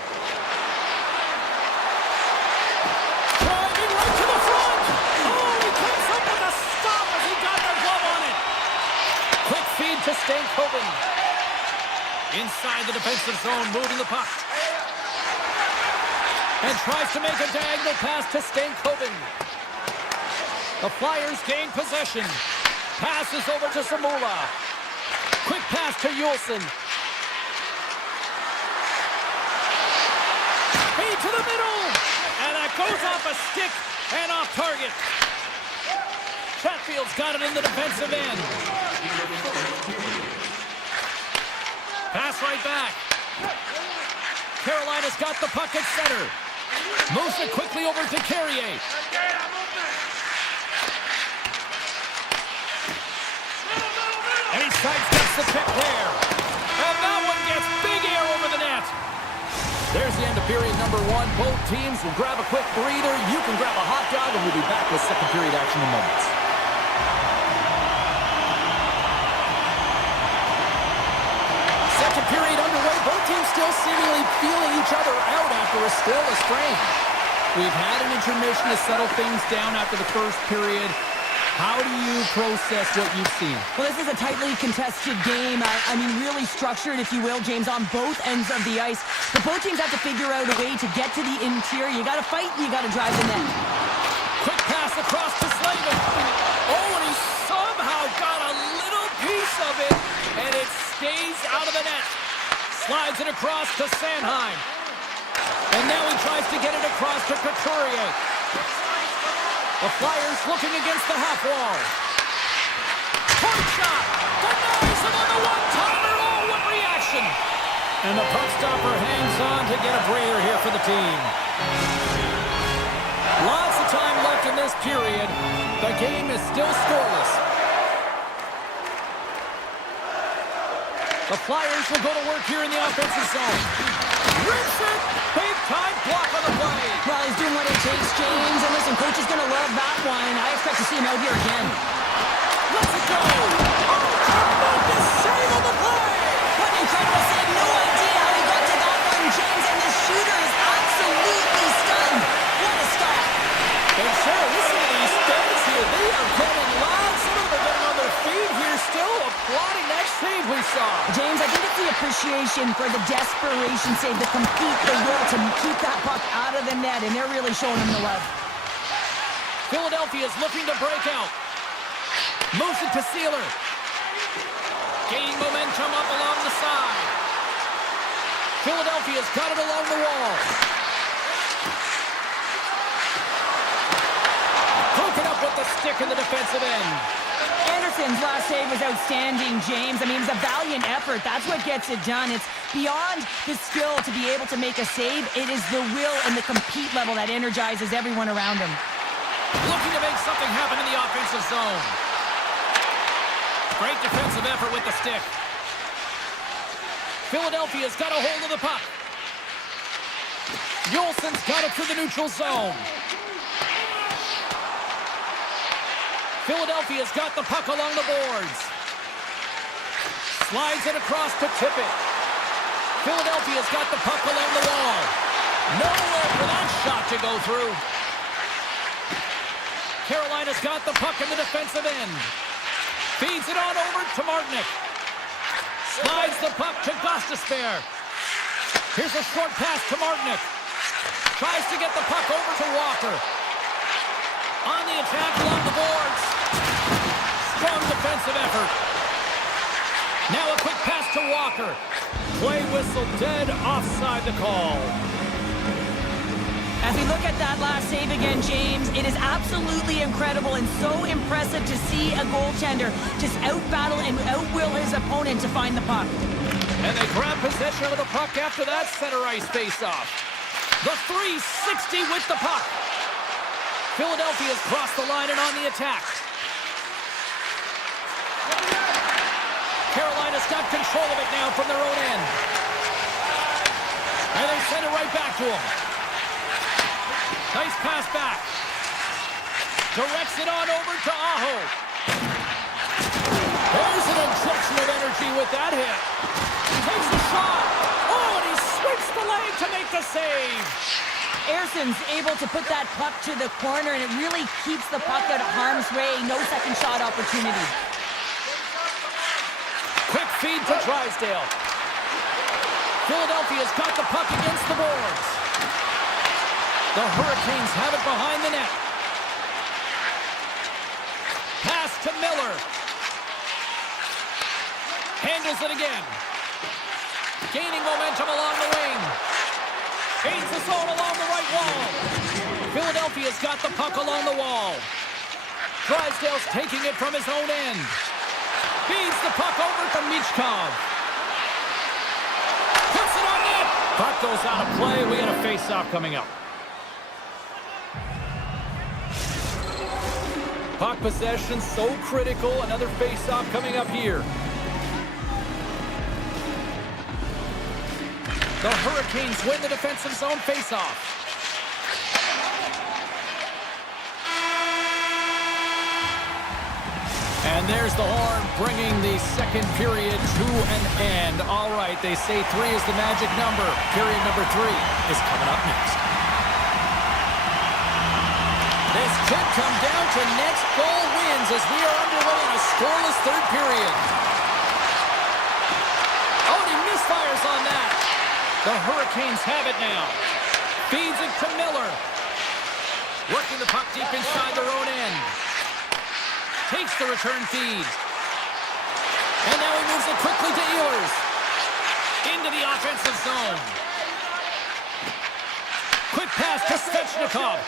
Driving right to the front. Oh, he comes up with a stop as he got the glove on it. Quick feed to Stankoven. Inside the defensive zone, moving the puck. And tries to make a diagonal pass to Stankoven. The Flyers gain possession. Passes over to Samula. Quick pass to Yulson. Feed to the middle. And that goes off a stick and off target. Chatfield's got it in the defensive end. Pass right back. Carolina's got the puck at center. Moves it quickly over to Carrier. And he sidesteps the pick there. And that one gets big air over the net. There's the end of period number one. Both teams will grab a quick breather. You can grab a hot dog, and we'll be back with second period action in moments. Second period underway. Both teams still seemingly feeling each other out after still a strain. We've had an intermission to settle things down after the first period. How do you process what you've seen? Well, this is a tightly contested game. I mean, really structured, if you will, James, on both ends of the ice. But both teams have to figure out a way to get to the interior. You got to fight and you got to drive the net. Quick pass across to Slavin. Oh, and he somehow got a little piece of it, and it stays out of the net. Slides it across to Sanheim. And now he tries to get it across to Couturier. The Flyers looking against the half wall. Point shot! Denies him on the one-timer! Oh, what reaction! And the puck stopper hangs on to get a breather here for the team. Lots of time left in this period. The game is still scoreless. The Flyers will go to work here in the offensive zone. Rips it! Big time block on the play. Well, he's doing what it takes, James. And listen, coach is going to love that one. I expect to see him out here again. Let's it go! Oh, tremendous save on the play! What an incredible save. No idea how he got to that one, James. And the shooter is absolutely stunned. What a stop. And Sarah, listen to these fans here. They are getting loud. Some of them are getting on their feet here still, applauding that save we saw. James, I think it's the appreciation for the desperation save, the complete, the will to keep that puck out of the net, and they're really showing him the love. Philadelphia is looking to break out. Moves it to Sealer. Gaining momentum up along the side. Philadelphia's got it along the wall. Broken up with the stick in the defensive end. Anderson's last save was outstanding, James. I mean, it's a valiant effort. That's what gets it done. It's beyond the skill to be able to make a save. It is the will and the compete level that energizes everyone around him. Looking to make something happen in the offensive zone. Great defensive effort with the stick. Philadelphia's got a hold of the puck. Yolson's got it through the neutral zone. Philadelphia's got the puck along the boards. Slides it across to Tippett. Philadelphia's got the puck along the wall. Nowhere for that shot to go through. Carolina's got the puck in the defensive end. Feeds it on over to Martinick. Slides the puck to Gostisbehere. Here's a short pass to Martinick. Tries to get the puck over to Walker. On the attack along the boards. Strong defensive effort. Now a quick pass to Walker. Play whistle dead, offside the call. As we look at that last save again, James, it is absolutely incredible and so impressive to see a goaltender just out-battle and out-will his opponent to find the puck. And they grab possession of the puck after that center ice face-off. The 360 with the puck. Philadelphia's crossed the line and on the attack. Carolina's got control of it now from their own end. And they send it right back to him. Nice pass back. Directs it on over to Aho. There's an injection of energy with that hit. Takes a shot. Oh, and he swings the leg to make the save. Erson's able to put that puck to the corner, and it really keeps the puck out of harm's way. No second shot opportunity. Quick feed to Drysdale. Philadelphia's got the puck against the boards. The Hurricanes have it behind the net. Pass to Miller. Handles it again. Gaining momentum along the wing. Gains the zone along the right wall. Philadelphia's got the puck along the wall. Drysdale's taking it from his own end. Feeds the puck over to Michkov. Puts it on net. Puck goes out of play. We had a face-off coming up. Puck possession so critical. Another face-off coming up here. The Hurricanes win the defensive zone face-off. And there's the horn bringing the second period to an end. All right, they say 3 is the magic number. Period number 3 is coming up next. This could come down to next goal wins as we are underway in a scoreless third period. Oh, and he misfires on that. The Hurricanes have it now. Feeds it to Miller. Working the puck deep inside their own end. Takes the return feed. And now he moves it quickly to Ehlers. Into the offensive zone. pass to Svechnikov.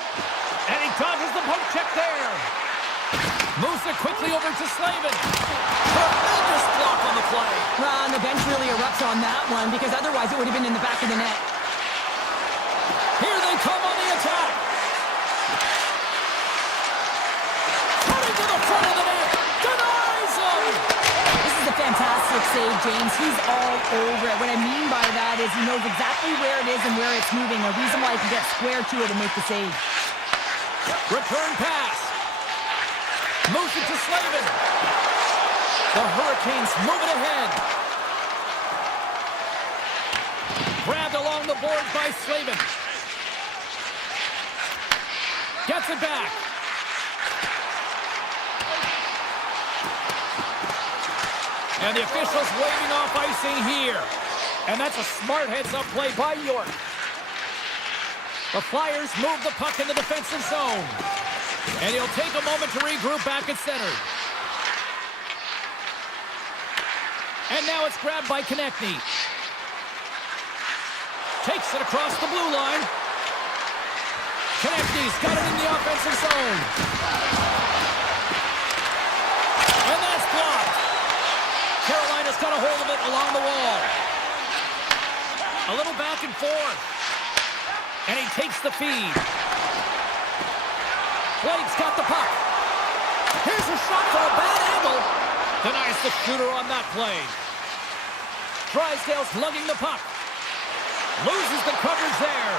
And he dodges the poke check there. Moves it quickly over to Slavin. Tremendous block on the play. And the bench really erupts on that one because otherwise it would have been in the back of the net. Here they come on the attack. Cutting to the front of the net. Denies him. This is a fantastic save, James. He's all over it. What I mean by that is he knows exactly where it is and where it's moving. A reason why he can get square to it and make the save. Return pass. Moves it to Slavin. The Hurricanes move it ahead. Grabbed along the boards by Slavin. Gets it back. And the officials waving off icing here. And that's a smart heads-up play by York. The Flyers move the puck in the defensive zone. And he'll take a moment to regroup back at center. And now it's grabbed by Konechny. Takes it across the blue line. Konechny's got it in the offensive zone. And that's blocked. Carolina's got a hold of it along the wall. A little back and forth. And he takes the feed. Blake's got the puck. Here's a shot for a bad angle. Denies the shooter on that play. Drysdale's lugging the puck. Loses the coverage there.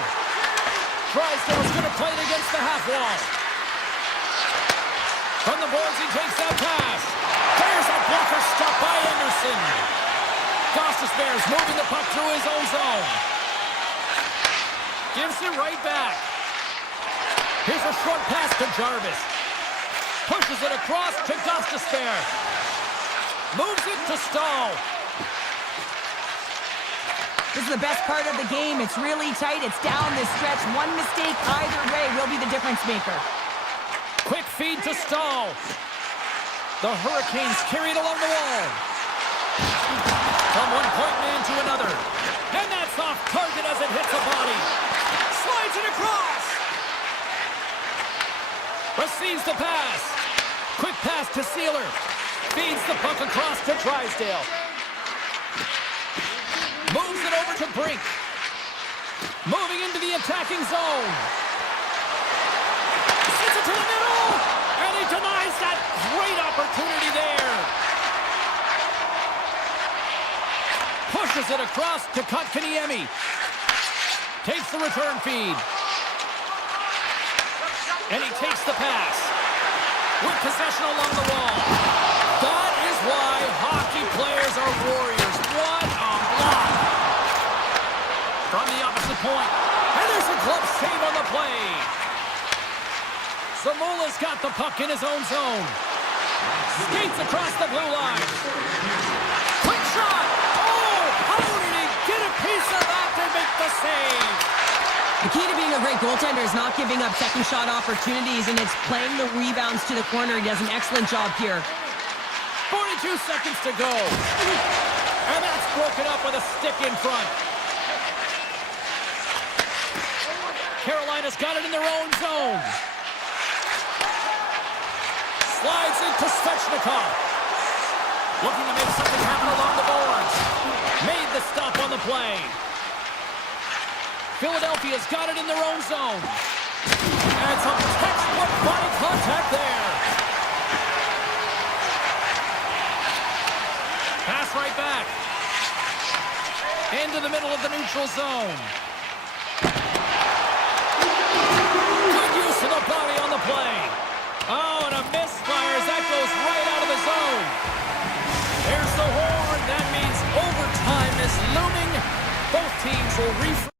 Drysdale's going to play it against the half wall. From the boards, he takes that pass. There's a blocker stop by Anderson. Gostisbehere's moving the puck through his own zone. Gives it right back. Here's a short pass to Jarvis. Pushes it across to Gostisbehere. Moves it to Stahl. This is the best part of the game. It's really tight. It's down this stretch. One mistake either way will be the difference maker. Quick feed to Stahl. The Hurricanes carry it along the wall. From one point man to another. And that's off target as it hits a body. Slides it across. Receives the pass. Quick pass to Sealer. Feeds the puck across to Drysdale. Moves it over to Brink. Moving into the attacking zone. Sends it to the middle. And he denies that great opportunity there. Pushes it across to Kotkaniemi. Takes the return feed. And he takes the pass. With possession along the wall. That is why hockey players are warriors. What a block. From the opposite point. And there's a glove save on the play. Zamula's got the puck in his own zone. Skates across the blue line. Quick shot. Oh, how did he get a piece of that to make the save? The key to being a great goaltender is not giving up second shot opportunities, and it's playing the rebounds to the corner. He does an excellent job here. 42 seconds to go. And that's broken up with a stick in front. Carolina's got it in their own zone. Slides into Svechnikov. Looking to make something happen along the boards. Made the stop on the play. Philadelphia's got it in their own zone. And some textbook body contact there. Pass right back. Into the middle of the neutral zone. Good use of the body on the play. Oh, and a misfire as that goes right out of the zone. There's the horn. That means overtime is looming. Both teams will refresh.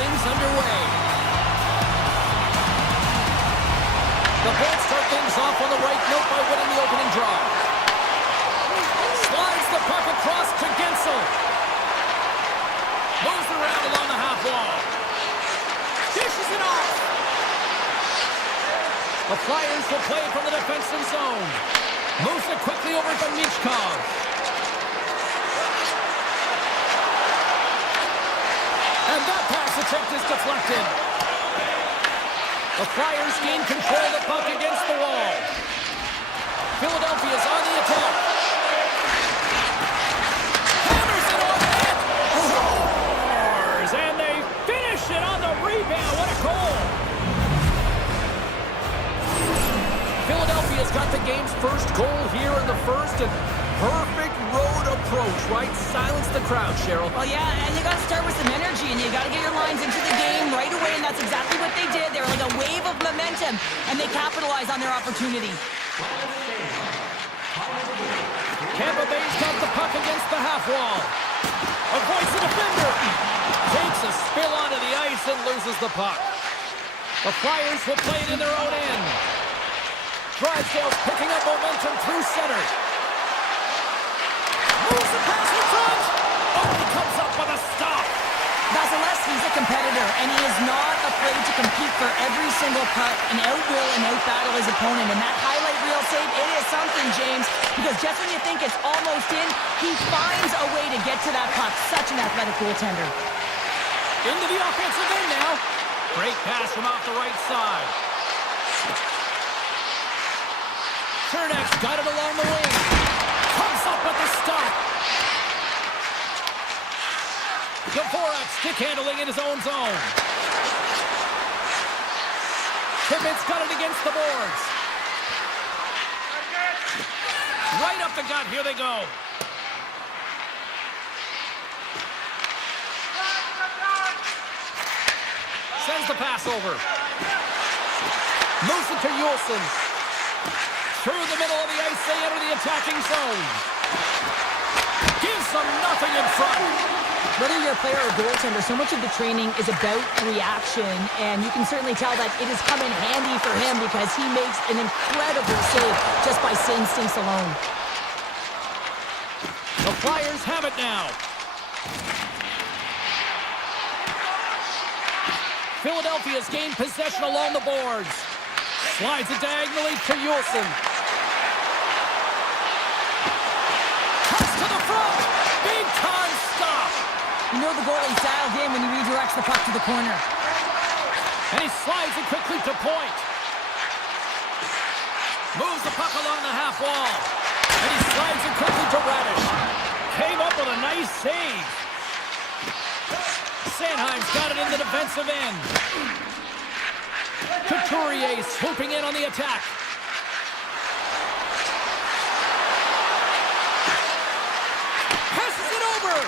things underway. The Bulls start things off on the right note by winning the opening draw. Slides the puck across to Gensel. Moves around along the half wall. Dishes it off. The Flyers will play from the defensive zone. Moves it quickly over to Michkov. And that pass attempt is deflected. The Flyers gain control of the puck against the wall. Philadelphia's on the attack. Hammers it off net. Scores! And they finish it on the rebound. What a goal! Philadelphia's got the game's first goal here in the first, and perfect road approach, right? Silence the crowd, Cheryl. Well, yeah, and you got to start with some energy, and you got to get your lines into the game right away, and that's exactly what they did. They were like a wave of momentum, and they capitalized on their opportunity. Tampa Bay's got the puck against the half wall. Avoids the defender. Takes a spill onto the ice and loses the puck. The Flyers will play it in their own end. Drysdale's picking up momentum through center. Moves the pass in front. Oh, he comes up with a stop. Vasilevsky's a competitor, and he is not afraid to compete for every single puck and outwill and outbattle his opponent. And that highlight reel save, it is something, James, because just when you think it's almost in, he finds a way to get to that puck. Such an athletic goaltender. Into the offensive end now. Great pass from off the right side. Chernak's got it along the wing. Comes up with the stop. Dvorak stick handling in his own zone. Tippet's got it against the boards. Right up the gut. Here they go. Sends the pass over. Moves it to Yulson. Through the middle of the ice, they enter the attacking zone. Gives them nothing in front. Whether you're a player or a goaltender, so much of the training is about reaction, and you can certainly tell that it has come in handy for him because he makes an incredible save just by instincts alone. The Flyers have it now. Philadelphia's gained possession along the boards. Slides it diagonally to Yulson. Cuts to the front. Big time stop. You know the goalie's dialed in when he redirects the puck to the corner. And he slides it quickly to point. Moves the puck along the half wall. And he slides it quickly to Radish. Came up with a nice save. Sanheim's got it in the defensive end. Couturier swooping in on the attack. Passes it over.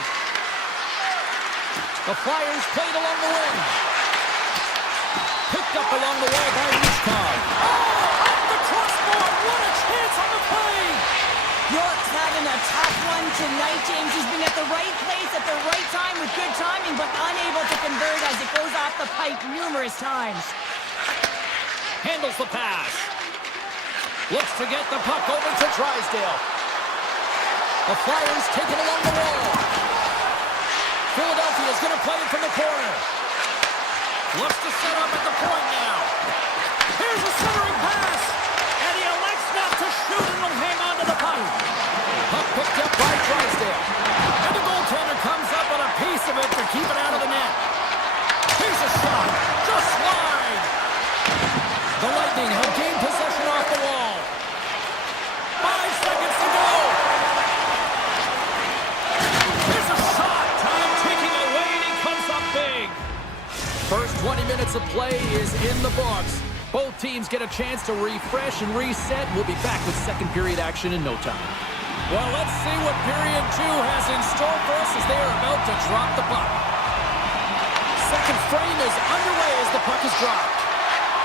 The Flyers played along the wing. Picked up along the wall by Michkov. Oh, up the crossbar. What a chance on the play. York's having a tough one tonight, James. He's been at the right place at the right time with good timing, but unable to convert as it goes off the pipe numerous times. Handles the pass. Looks to get the puck over to Drysdale. The Flyers take it along the wall. Philadelphia's going to play it from the corner. Looks to set up at the point now. Here's a centering pass. And he elects not to shoot and will hang on to the puck. Puck picked up by Drysdale. And the goaltender comes up with a piece of it to keep it out of the net. Here's a shot. Just wide. The Lightning have gained possession off the wall. 5 seconds to go. Here's a shot. Time ticking away, and he comes up big. First 20 minutes of play is in the books. Both teams get a chance to refresh and reset. We'll be back with second period action in no time. Well, let's see what period 2 has in store for us as they are about to drop the puck. Second frame is underway as the puck is dropped.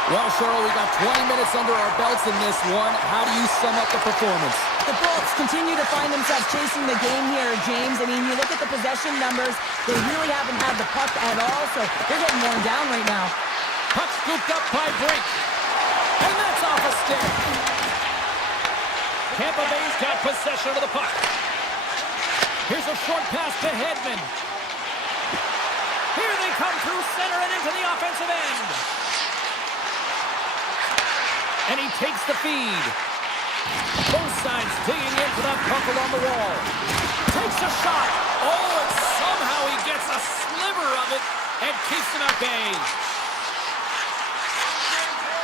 Well, Cheryl, we got 20 minutes under our belts in this one. How do you sum up the performance? the Bolts continue to find themselves chasing the game here, James. I mean, you look at the possession numbers, they really haven't had the puck at all, so they're getting worn down right now. Puck scooped up by Brink. And that's off a stick. Tampa Bay's got possession of the puck. Here's a short pass to Hedman. Here they come through center and into the offensive end. And he takes the feed. Both sides digging in for that puck along the wall. Takes a shot. Oh, and somehow he gets a sliver of it and keeps it at bay.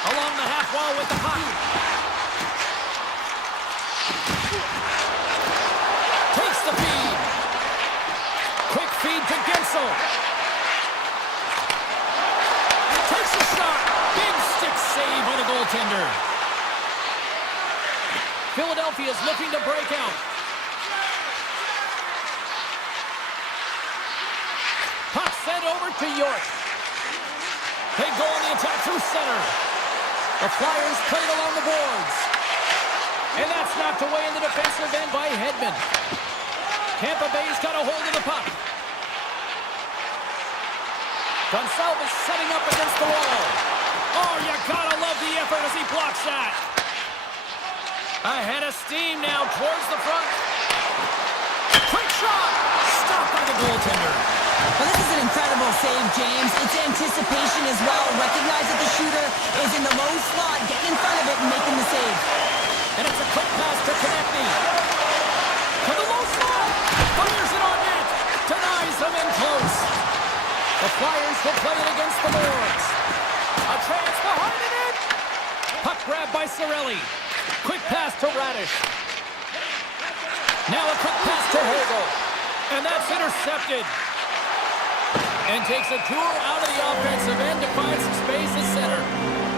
Along the half wall with the puck. Takes the feed. Quick feed to Gensel. Takes a shot. Big stick save by the goaltender. Philadelphia is looking to break out. Puck sent over to York. They go on the attack through center. The Flyers played along the boards. And that's knocked away in the defensive end by Hedman. Tampa Bay's got a hold of the puck. Gonçalves setting up against the wall. Oh, you gotta love the effort as he blocks that. Ahead of steam now towards the front. Quick shot! Stopped by the goaltender. Well, this is an incredible save, James. It's anticipation as well. Recognize that the shooter is in the low slot, getting in front of it and making the save. And it's a quick pass to Konechny. To the low slot. Fires it on net. Denies him in close. The Flyers will play it against the boards. A chance behind the net. Puck grab by Cirelli. Quick pass to Radish. Now a quick pass to Hagel. And that's intercepted. And takes a tour out of the offensive end to find some space at center.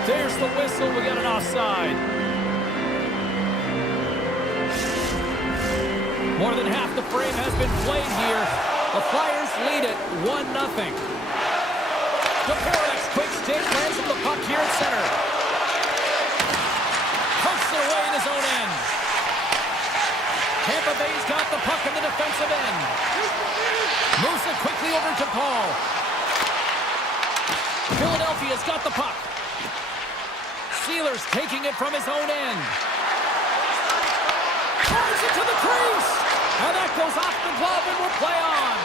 There's the whistle. We got an offside. More than half the frame has been played here. The Flyers lead it 1-0. Dvorak's quick stick lands on the puck here at center. Pokes it away in his own end. Tampa Bay's got the puck in the defensive end. Moves it quickly over to Paul. Philadelphia's got the puck. Sealer's taking it from his own end. Drives it to the crease. And that goes off the glove and will play on.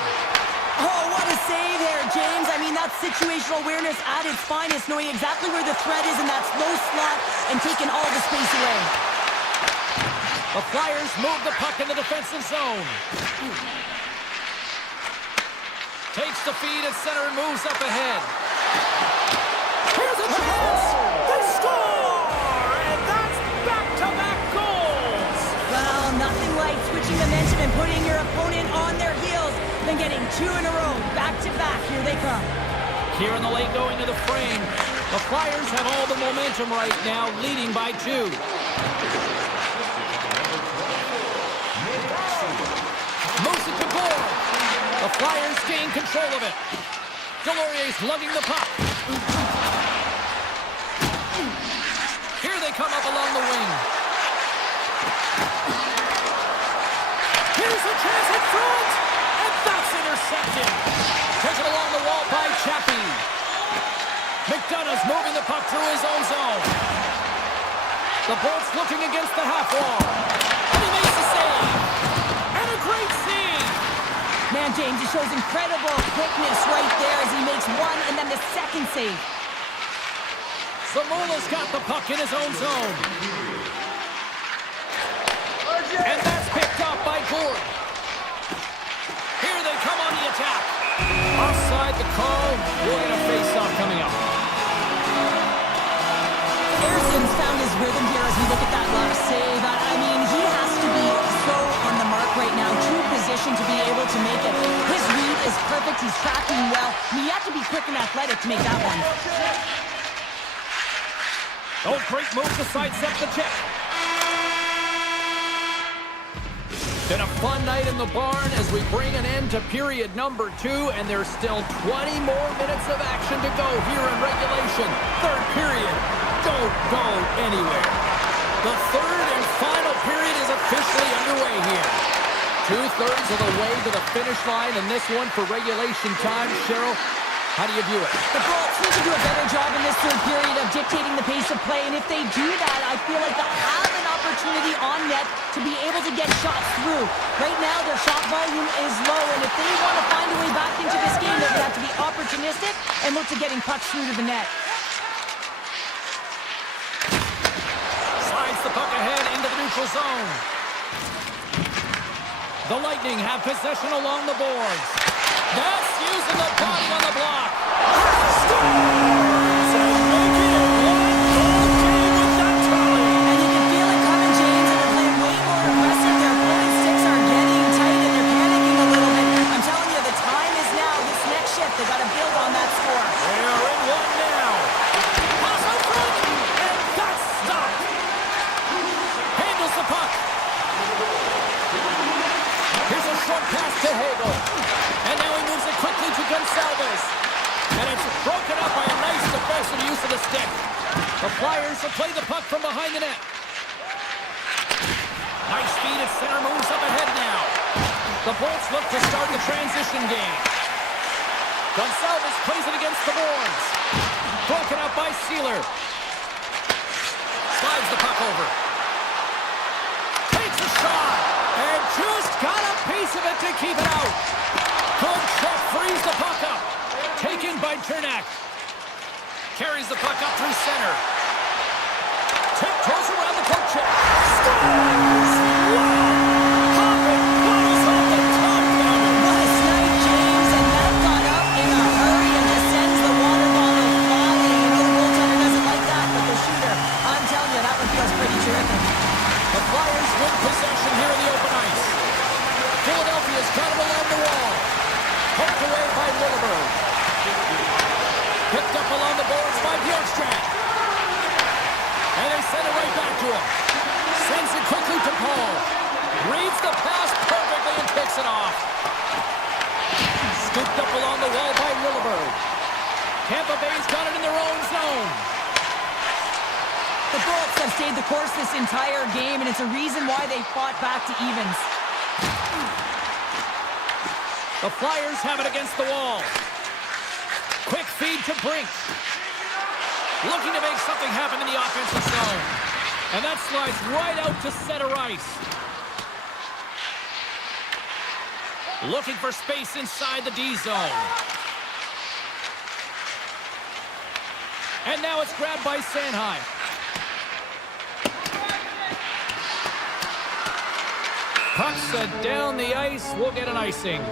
Oh, what a save there, James. I mean, that's situational awareness at its finest, knowing exactly where the threat is in that slow slot and taking all the space away. The Flyers move the puck in the defensive zone. Takes the feed at center and moves up ahead. Here's a chance! They score! And that's back-to-back goals! Well, nothing like switching momentum and putting your opponent on their heels than getting two in a row, back-to-back. Here they come. Here in the late going to the frame, the Flyers have all the momentum right now, leading by 2. Moves it to Gore. The Flyers gain control of it. Delorier's lugging the puck. Here they come up along the wing. Here's a chance in front. And that's intercepted. Taken along the wall by Chappie. McDonough's moving the puck through his own zone. The Bolts looking against the half wall. And he makes the save. And a great save. Man, James, it shows incredible quickness right there as he makes one and then the second save. Zamula's got the puck in his own zone. And that's picked up by Gord. Here they come on the attack. Offside the call. We'll get a face-off coming up. Harrison's found his rhythm here as we look at that last save. I mean, he has to be so on the mark right now. True position to be able to make it. His read is perfect. He's tracking well. I mean, you have to be quick and athletic to make that one. Oh, great move to sidestep the check. Been a fun night in the barn as we bring an end to period number 2, and there's still 20 more minutes of action to go here in regulation. Third period. Don't go anywhere. The third and final period is officially underway here. Two-thirds of the way to the finish line in this one for regulation time. Cheryl, how do you view it? The Bolts need to do a better job in this third period of dictating the pace of play, and if they do that, I feel like they'll have an opportunity on net to be able to get shots through. Right now, their shot volume is low, and if they want to find a way back into this game, they're going to have to be opportunistic and look to getting pucks through to the net. Slides the puck ahead into the neutral zone. The Lightning have possession along the boards. That's using the body on the block. Scores! And making it one-goal game with that tally. And you can feel it coming, James, and they're playing way more aggressive. Their opponent's sticks are getting tight, and they're panicking a little bit. I'm telling you, the time is now. This next shift, they got to build on that score. They are in one now. Pass out front, and that's stopped. Handles the puck. Here's a short pass to Hagel. And now he moves it quickly to Gonsalves. And it's broken up by a nice defensive use of the stick. The Flyers will play the puck from behind the net. Nice speed at center, moves up ahead now. The Bolts look to start the transition game. Gonsalves plays it against the boards. Broken up by Sealer. Slides the puck over. Takes a shot. And just got a piece of it to keep it out. Good check, frees the puck up. Taken by Chernak. Carries the puck up through center. Tiptoes around the poke check. Scores! Wow! Hopping goes off the top counter. Nice night, James, and that got up in a hurry and just sends the water bottle flying. You know the goaltender doesn't like that, but the shooter, I'm telling you, that one feels pretty terrific. The Flyers win possession here in the open ice. Philadelphia's got it along the wall. Poked away by Lilleberg. Picked up along the boards by Bjorkstrand. And they send it right back to him. Sends it quickly to Paul. Reads the pass perfectly and picks it off. Scooped up along the wall by Lilleberg. Tampa Bay's got it in their own zone. The Bolts have stayed the course this entire game, and it's a reason why they fought back to evens. The Flyers have it against the wall. Quick feed to Brink. Looking to make something happen in the offensive zone. And that slides right out to center ice. Looking for space inside the D zone. And now it's grabbed by Sanheim. Puck's down the ice. We'll get an icing.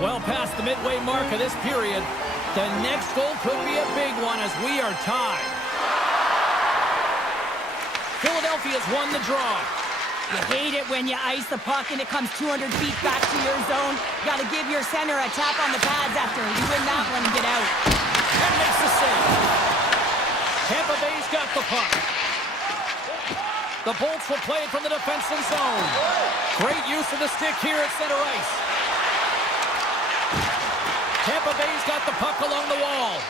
Well past the midway mark of this period. The next goal could be a big one as we are tied. Philadelphia's won the draw. You hate it when you ice the puck and it comes 200 feet back to your zone. You got to give your center a tap on the pads after you win that one and get out. And makes the save. Tampa Bay's got the puck. The Bolts will play it from the defensive zone. Great use of the stick here at center ice. Tampa Bay's got the puck along the wall.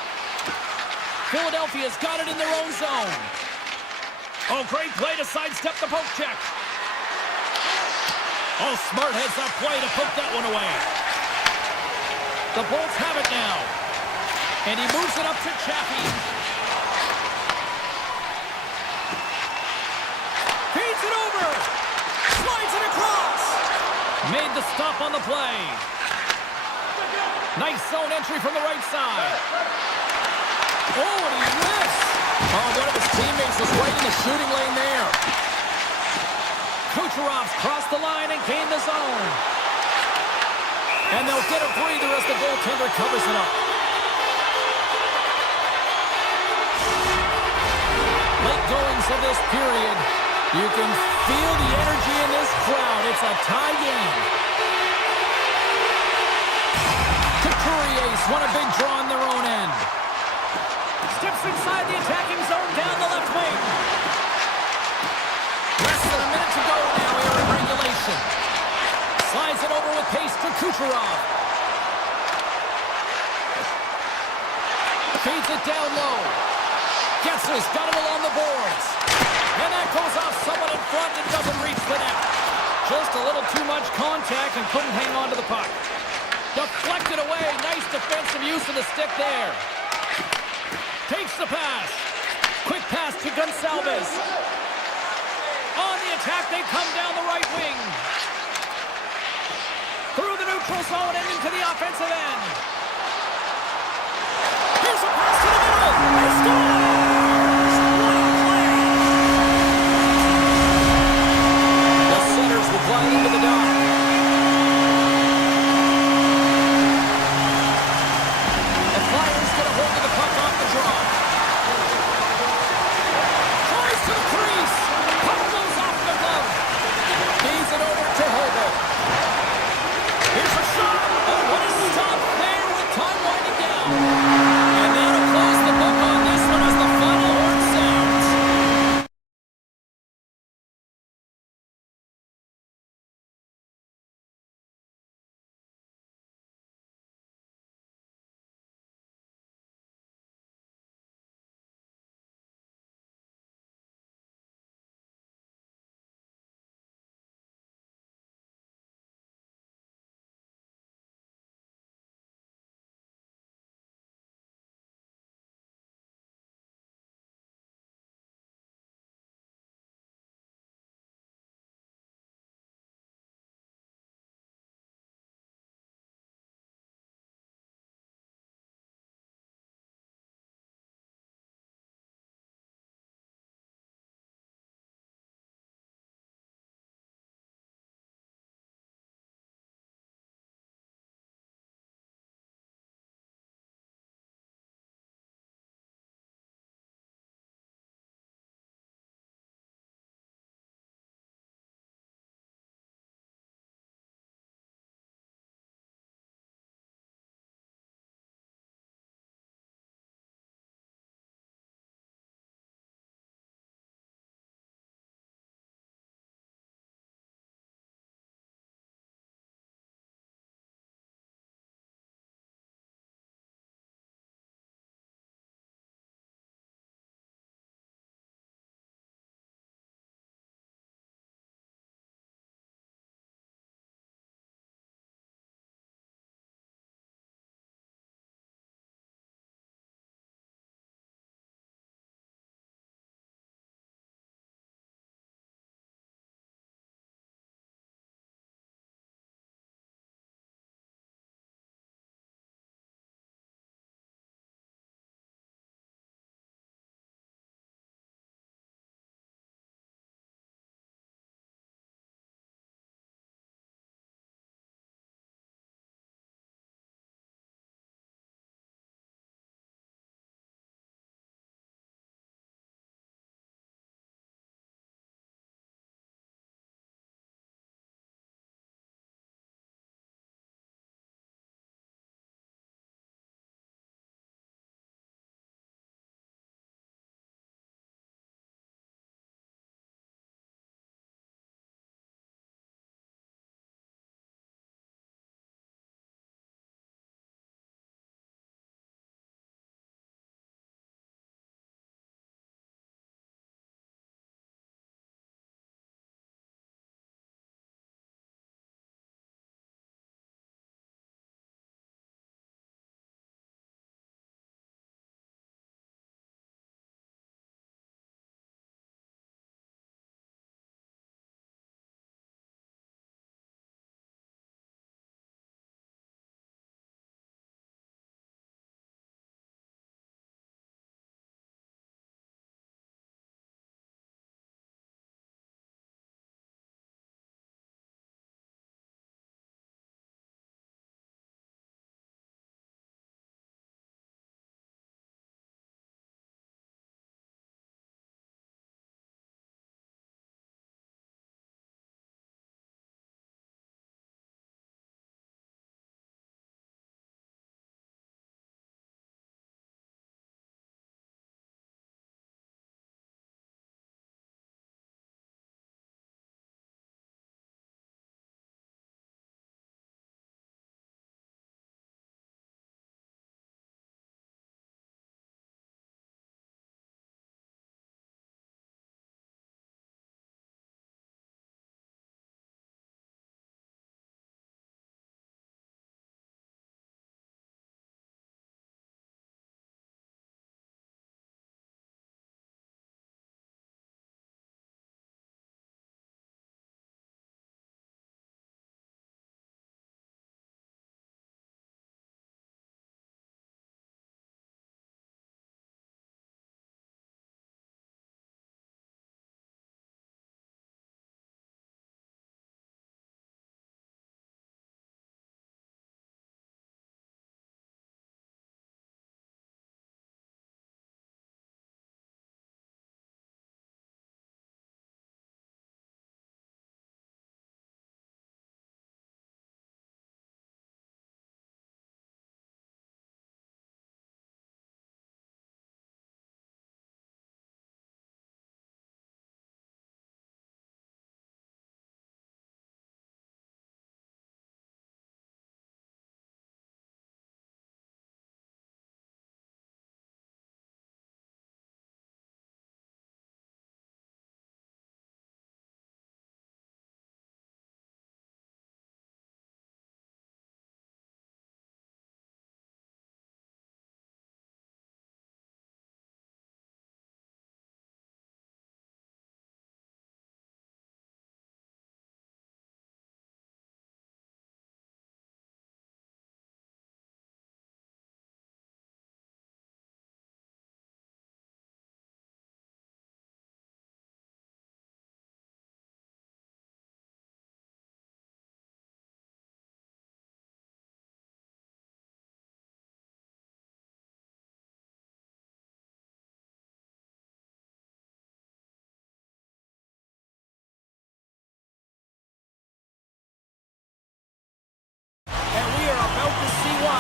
Philadelphia's got it in their own zone. Oh, great play to sidestep the poke check. Oh, smart heads-up play to poke that one away. The Bolts have it now. And he moves it up to Chappie. Feeds it over. Slides it across. Made the stop on the play. Nice zone entry from the right side. Oh, and he missed. Oh, one of his teammates was right in the shooting lane there. Kucherov's crossed the line and gained the zone. And they'll get a breather as the goaltender covers it up. Late goings of this period. You can feel the energy in this crowd. It's a tie game. Couturier's won a big draw on their own end. Steps inside the attacking zone down the left wing. Less than a minute to go now here in regulation. Slides it over with pace to Kucherov. Feeds it down low. Gets got it along the boards. And that goes off someone in front and doesn't reach the net. Just a little too much contact and couldn't hang on to the puck. Deflected away. Nice defensive use of the stick there. Takes the pass. Quick pass to Gonsalves. On the attack, they come down the right wing. Through the neutral zone and into the offensive end. Here's a pass to the middle. They scores! What a play! The Senators will fly into the dock. The Flyers get a hold of the puck off the draw. Tries to the crease. Puck goes off the glove. Feeds it over to Hobel. Here's a shot. Oh, what a stop there with time winding down. And that'll close the book on this one as the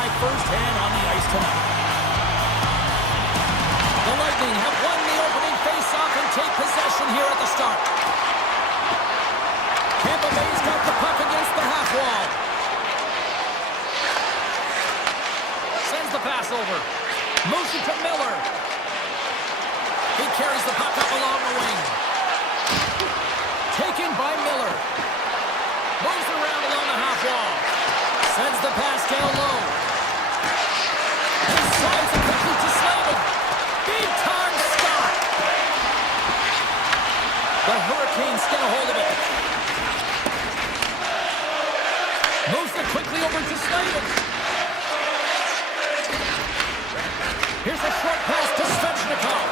live firsthand on the ice tonight. The Lightning have won the opening face-off and take possession here at the start. Tampa Bay's got the puck against the half wall. Sends the pass over. Moves it to Miller. He carries the puck up along the wing. Taken by Miller. Moves around along the half wall. Sends the pass down low. He slides it quickly to Slavin. Big time stop. The Hurricanes get a hold of it. Moves it quickly over to Slavin. Here's a short pass to Svechnikov.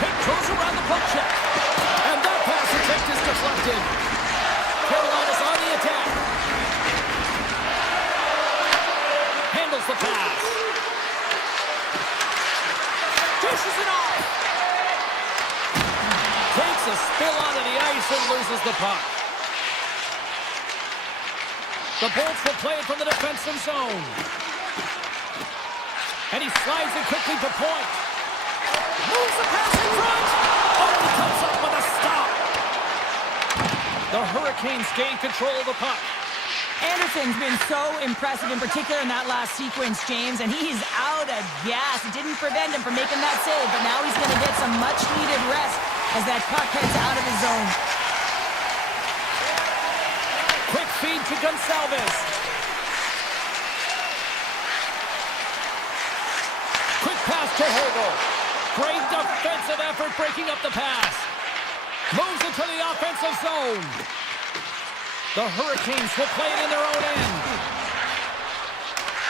Tiptoes around the puck check. And that pass attempt is deflected. Carolina's on the attack. Handles the pass. Dishes it off. Takes a spill onto the ice and loses the puck. The Bolts will play it from the defensive zone. And he slides it quickly to point. Moves the pass in front. Oh, he comes up with a stop. The Hurricanes gain control of the puck. Anderson's been so impressive, in particular in that last sequence, James, and he's out of gas. It didn't prevent him from making that save, but now he's going to get some much-needed rest as that puck heads out of his zone. Quick feed to Gonçalves. Quick pass to Hogel. Great defensive effort breaking up the pass. Moves into the offensive zone. The Hurricanes will play it in their own end.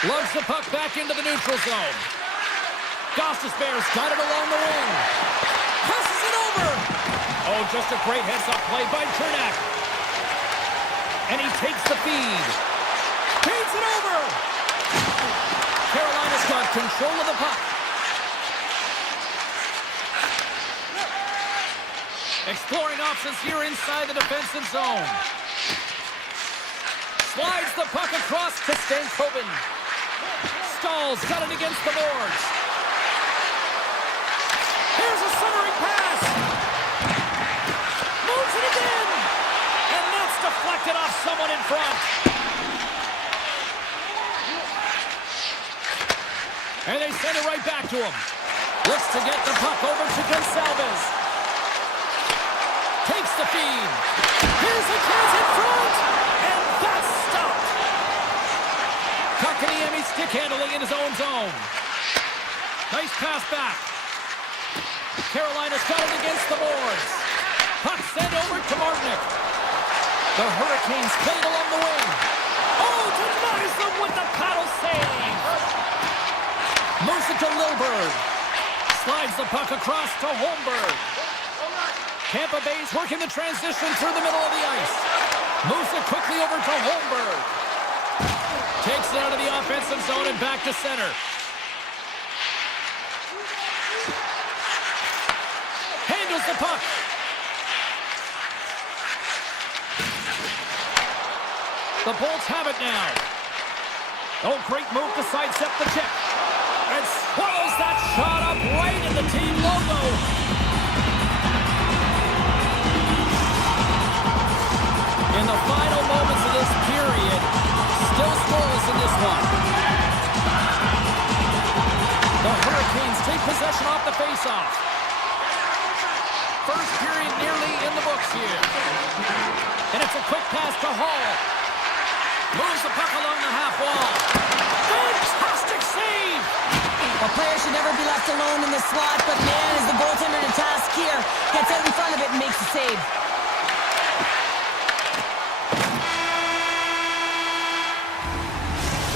Loves the puck back into the neutral zone. Gostisbehere's got it along the wing. Passes it over. Oh, just a great heads-up play by Chernak. And he takes the feed. Feeds it over. Carolina's got control of the puck. Exploring options here inside the defensive zone. Slides the puck across to Stankoven. Stalls got it against the boards. Here's a centering pass. Moves it again. And that's deflected off someone in front. And they send it right back to him. Looks to get the puck over to Gonçalves. Takes the feed. Here's a chance in front. And that's stopped. Kotkaniemi stick handling in his own zone. Nice pass back. Carolina's got it against the boards. Puck sent over to Martinic. The Hurricanes played along the wing. Oh, denies them with the paddle save. Moves it to Lilburg. Slides the puck across to Holmberg. Tampa Bay's working the transition through the middle of the ice. Moves it quickly over to Holmberg. Takes it out of the offensive zone and back to center. Handles the puck. The Bolts have it now. Oh, great move to sidestep the check. And swallows that shot up right in the team logo. In the final moments of this period, still scoreless in this one. The Hurricanes take possession off the faceoff. First period nearly in the books here. And it's a quick pass to Hall. Moves the puck along the half wall. Fantastic save! A player should never be left alone in the slot, but man, is the goaltender to task here. Gets out in front of it and makes the save.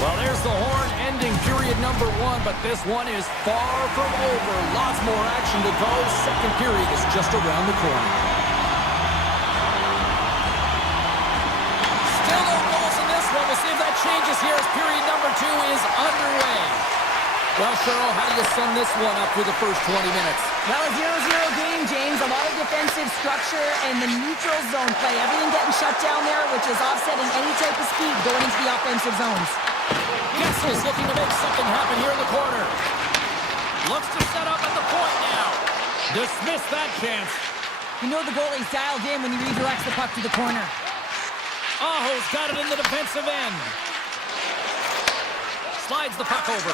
Well, there's the horn ending period number one, but this one is far from over. Lots more action to go. Second period is just around the corner. Still no goals in this one. We'll see if that changes here as period number two is underway. Well, Cheryl, how do you sum this one up through the first 20 minutes? Well, a 0-0 game, James. A lot of defensive structure and the neutral zone play. Everything getting shut down there, which is offsetting any type of speed going into the offensive zones. Gets is looking to make something happen here in the corner. Looks to set up at the point now. Dismiss that chance. You know the goalie's dialed in when he redirects the puck to the corner. Aho's got it in the defensive end. Slides the puck over.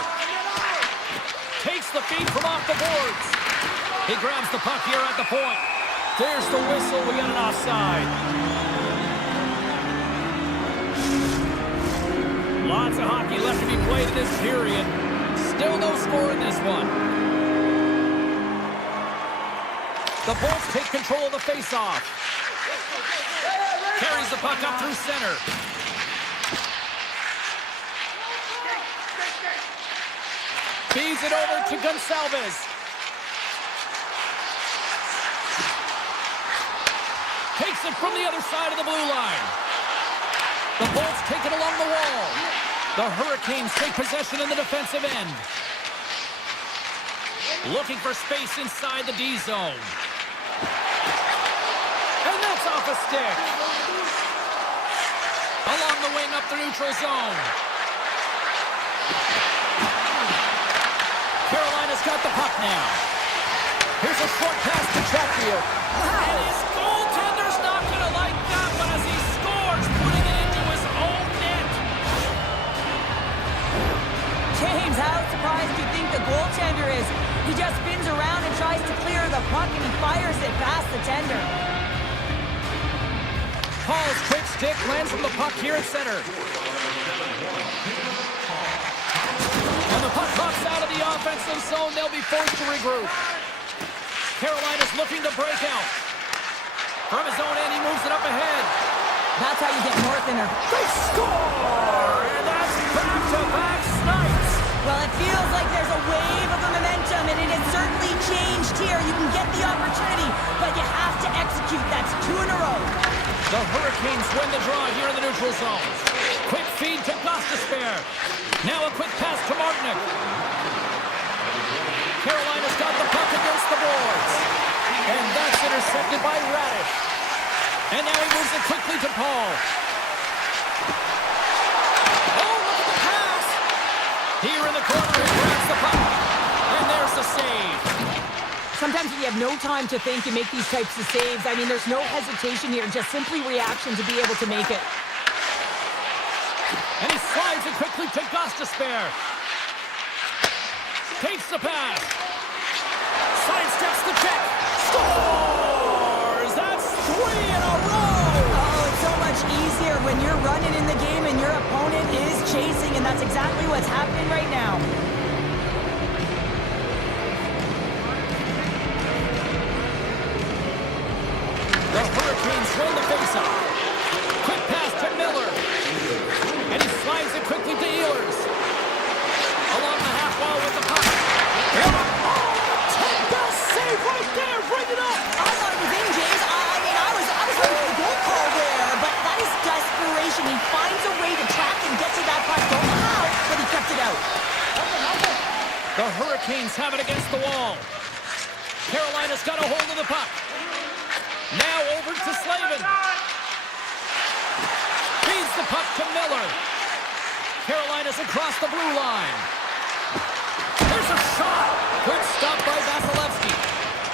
Takes the feed from off the boards. He grabs the puck here at the point. There's the whistle. We got an offside. Lots of hockey left to be played in this period. Still no score in this one. The Bolts take control of the faceoff. Carries the puck up through center. Feeds it over to Gonsalves. Takes it from the other side of the blue line. The Bolts take it along the wall. The Hurricanes take possession in the defensive end. Looking for space inside the D zone. And that's off a stick. Along the wing up the neutral zone. Carolina's got the puck now. Here's a short pass to Chatfield. And his goaltender's not going to like that one as he scores, putting it into his own net. James, how surprised do you think the goaltender is? He just spins around and tries to clear the puck, and he fires it past the tender. Paul's quick stick lands from the puck here at center. And the puck pops out of the offensive zone. They'll be forced to regroup. Carolina's looking to break out. From his own end, he moves it up ahead. That's how you get north in her. They score! And that's back-to-back snipes. Well, it feels like there's a wave of momentum, and it has certainly changed here. You can get the opportunity, but you have to execute. That's 2 in a row. The Hurricanes win the draw here in the neutral zone. Quick feed to Gostisbehere. Now a quick pass to Martinic. Carolina's got the puck against the boards. And that's intercepted by Radish. And now he moves it quickly to Paul. Oh, look at the pass! Here in the corner, he grabs the puck. And there's the save. Sometimes you have no time to think and make these types of saves. I mean, there's no hesitation here, just simply reaction to be able to make it. And he slides it quickly to Gostisbehere. Takes the pass. Sidesteps the check. Scores! That's 3 in a row! Oh, it's so much easier when you're running in the game and your opponent is chasing, and that's exactly what's happening right now. The Hurricanes win the faceoff. Quick pass to Miller. And he slides it quickly to Ehlers. Along the half wall with the puck. Oh, take that save right there. Bring it up. I thought it was in, James. I was ready for the goal call there, but that is desperation. He finds a way to track and get to that puck. Don't know how, but he kept it out. The Hurricanes have it against the wall. Carolina's got a hold of the puck. Now over to Slavin. Feeds the puck to Miller. Carolina's across the blue line. There's a shot. Good stop by Vasilevsky.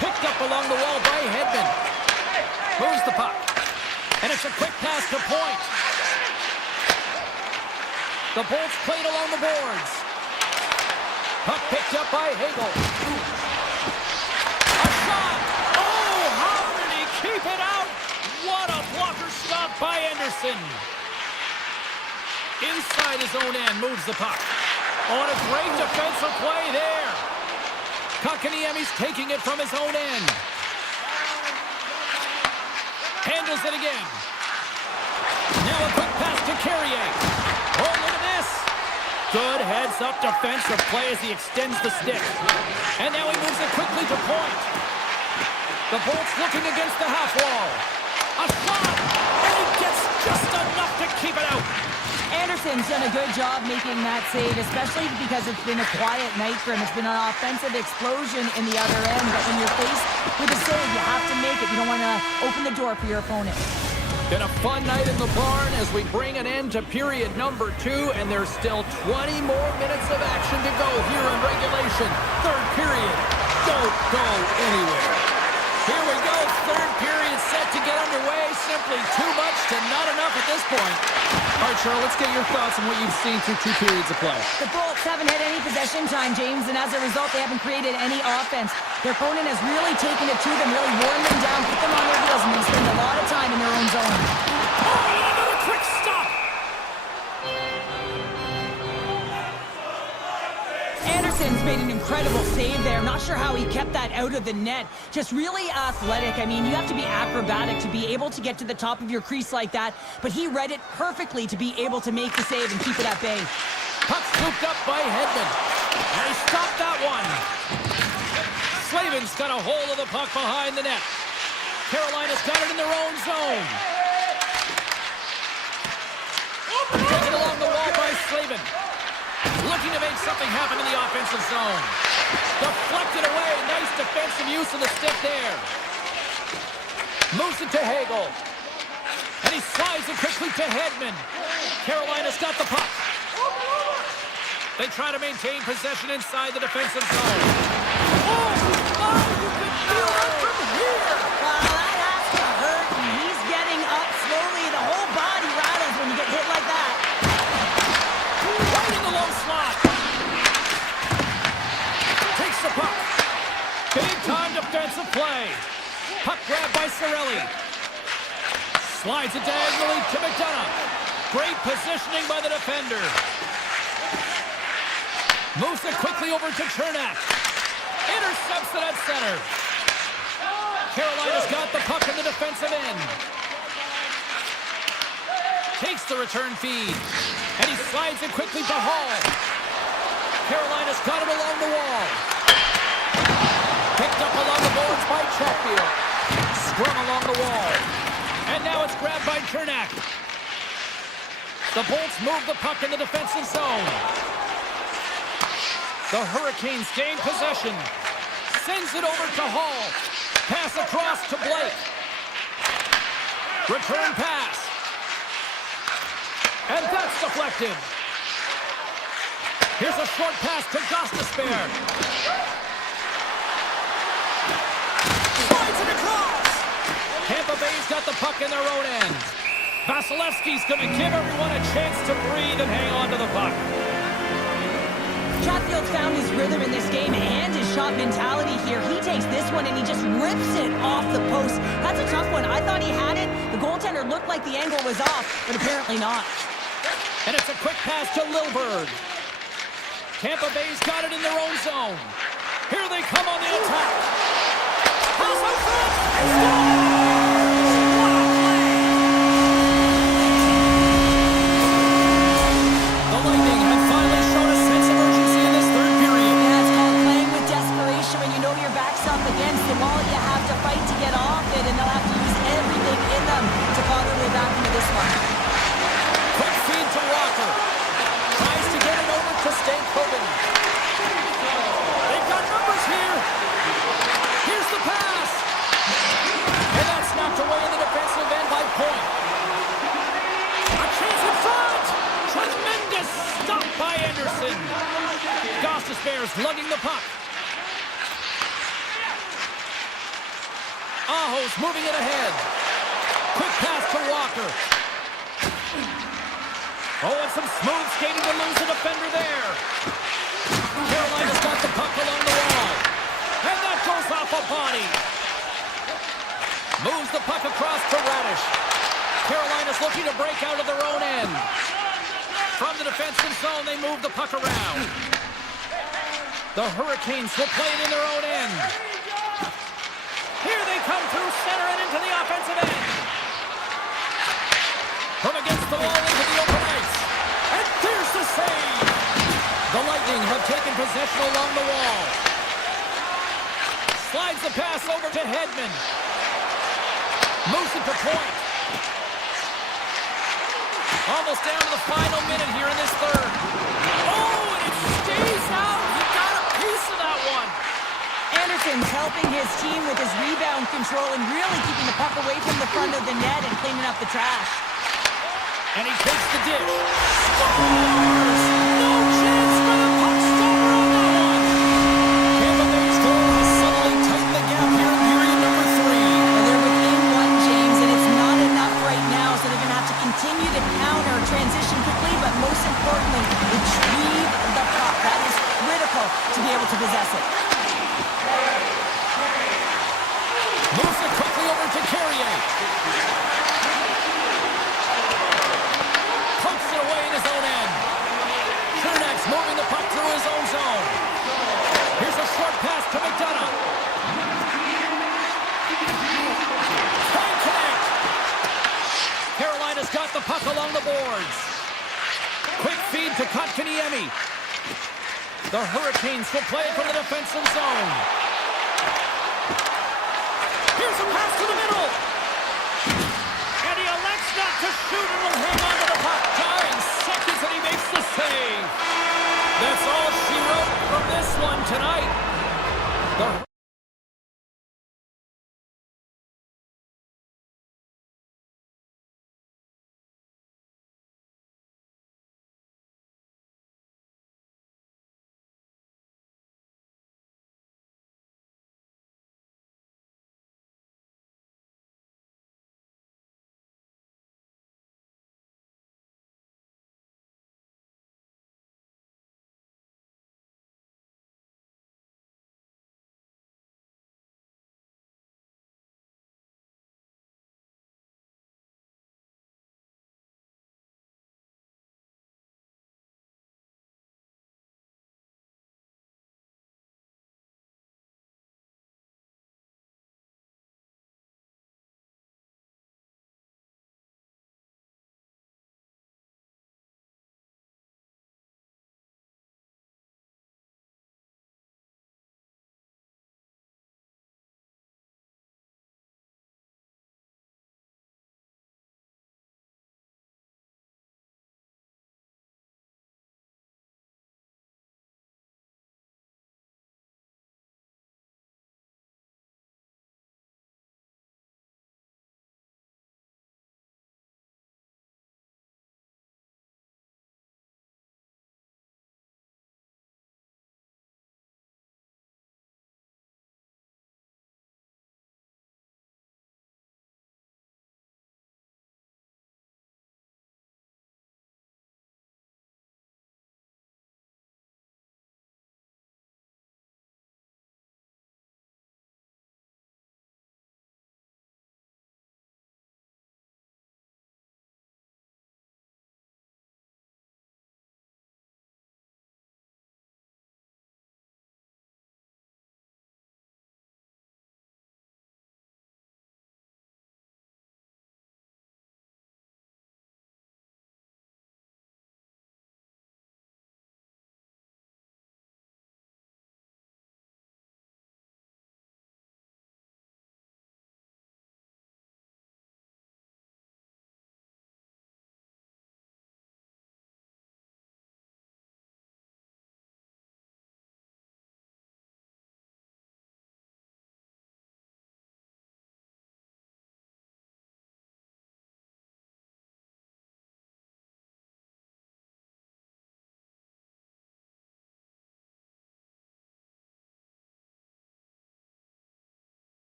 Picked up along the wall by Hedman. Moves the puck. And it's a quick pass to Point. The Bolts played along the boards. Puck picked up by Hagel. A shot! Oh, how did he keep it out? What a blocker stop by Anderson. Inside his own end, moves the puck. Oh, and a great defensive play there. Kotkaniemi's taking it from his own end. Handles it again. Now a quick pass to Carrier. Oh, look at this. Good heads-up defensive play as he extends the stick. And now he moves it quickly to Point. The Bolts looking against the half wall. A shot! And he gets just enough to keep it out. Anderson's done a good job making that save, especially because it's been a quiet night for him. It's been an offensive explosion in the other end, but when you're faced with a save, you have to make it. You don't want to open the door for your opponent. Been a fun night in the barn as we bring an end to period number 2, and there's still 20 more minutes of action to go here in regulation. Third period. Don't go anywhere. Here we go. Third period set to get underway. Simply too much to not enough at this point. All right, Cheryl, let's get your thoughts on what you've seen through 2 periods of play. The Bolts haven't had any possession time, James, and as a result, they haven't created any offense. Their opponent has really taken it to them, really worn them down, put them on their heels, and they spend a lot of time in their own zone. Oh, and another quick stop. Anderson's made an incredible save there. Not sure how he kept that out of the net. Just really athletic. I mean, you have to be acrobatic to be able to get to the top of your crease like that, but he read it perfectly to be able to make the save and keep it at bay. Puck scooped up by Hedman. And he stopped that one. Slavin's got a hold of the puck behind the net. Carolina's got it in their own zone. Taken along the wall by Slavin. Looking to make something happen in the offensive zone. Deflected away. Nice defensive use of the stick there. Moves it to Hagel. And he slides it quickly to Hedman. Carolina's got the puck. They try to maintain possession inside the defensive zone. Oh, you can feel it from here. Well, that has to hurt, and he's getting up slowly. The whole body rattles when you get hit like that. Right in the low slot. Takes the puck. Big time defensive play. Puck grabbed by Cirelli. Slides it diagonally to McDonough. Great positioning by the defender. Moves it quickly over to Chernak. Intercepts it at center. Carolina's got the puck in the defensive end. Takes the return feed. And he slides it quickly to Hall. Carolina's got it along the wall. Picked up along the boards by Chatfield. Sprung along the wall. And now it's grabbed by Chernak. The Bolts move the puck in the defensive zone. The Hurricanes gain possession. Sends it over to Hall. Pass across to Blake. Return pass. And that's deflected. Here's a short pass to Gostisbehere. Slides it across. Tampa Bay's got the puck in their own end. Vasilevsky's going to give everyone a chance to breathe and hang on to the puck. Chatfield found his rhythm in this game and his shot mentality here. He takes this one and he just rips it off the post. That's a tough one. I thought he had it. The goaltender looked like the angle was off, but apparently not. And it's a quick pass to Lilburg. Tampa Bay's got it in their own zone. Here they come on the attack. Pass out front. The Lightning have finally shown a sense of urgency in this third period. Yeah, it's called playing with desperation when you know your back's up against the wall. You have to fight to get off it, and they'll have to use everything in them to claw their way back into this one. Quick feed to Walker. Tries to get it over to Stankoven. They've got numbers here. Here's the pass. And that's knocked away in the defensive end by Point. A chance in front. Tremendous stop by Anderson. Gostisbehere's lugging the puck. Aho's moving it ahead. Quick pass to Walker. Oh, and some smooth skating to lose the defender there. Carolina's got the puck along the wall. And that goes off a body. Moves the puck across to Radish. Carolina's looking to break out of their own end. From the defensive zone, they move the puck around. The Hurricanes will play it in their own end. Here they come through center and into the offensive end. From against the wall into the open ice. And there's the save. The Lightning have taken possession along the wall. Slides the pass over to Hedman. Moves it to Point. Almost down to the final minute here in this third. Oh, and it stays out. He got a piece of that one. Anderson's held helping his team with his rebound control and really keeping the puck away from the front of the net and cleaning up the trash. And he takes the dish. Scores! No chance for the puck stopper on that one! Tampa Bay's goal has suddenly tightened the gap here in period number 3. Well, they're within one, James, and it's not enough right now, so they're going to have to continue to counter, transition quickly, but most importantly, retrieve the puck. That is critical to be able to possess it. Moves it quickly over to Carrier. Pokes it away in his own end. Chernak's moving the puck through his own zone. Here's a short pass to McDonough. Can't connect. Carolina's got the puck along the boards. Quick feed to Kotkaniemi. The Hurricanes will play it from the defensive zone. Here's a pass to the middle. And he elects not to shoot and will hang on to the puck. 9 seconds and he makes the save. That's all she wrote from this one tonight. The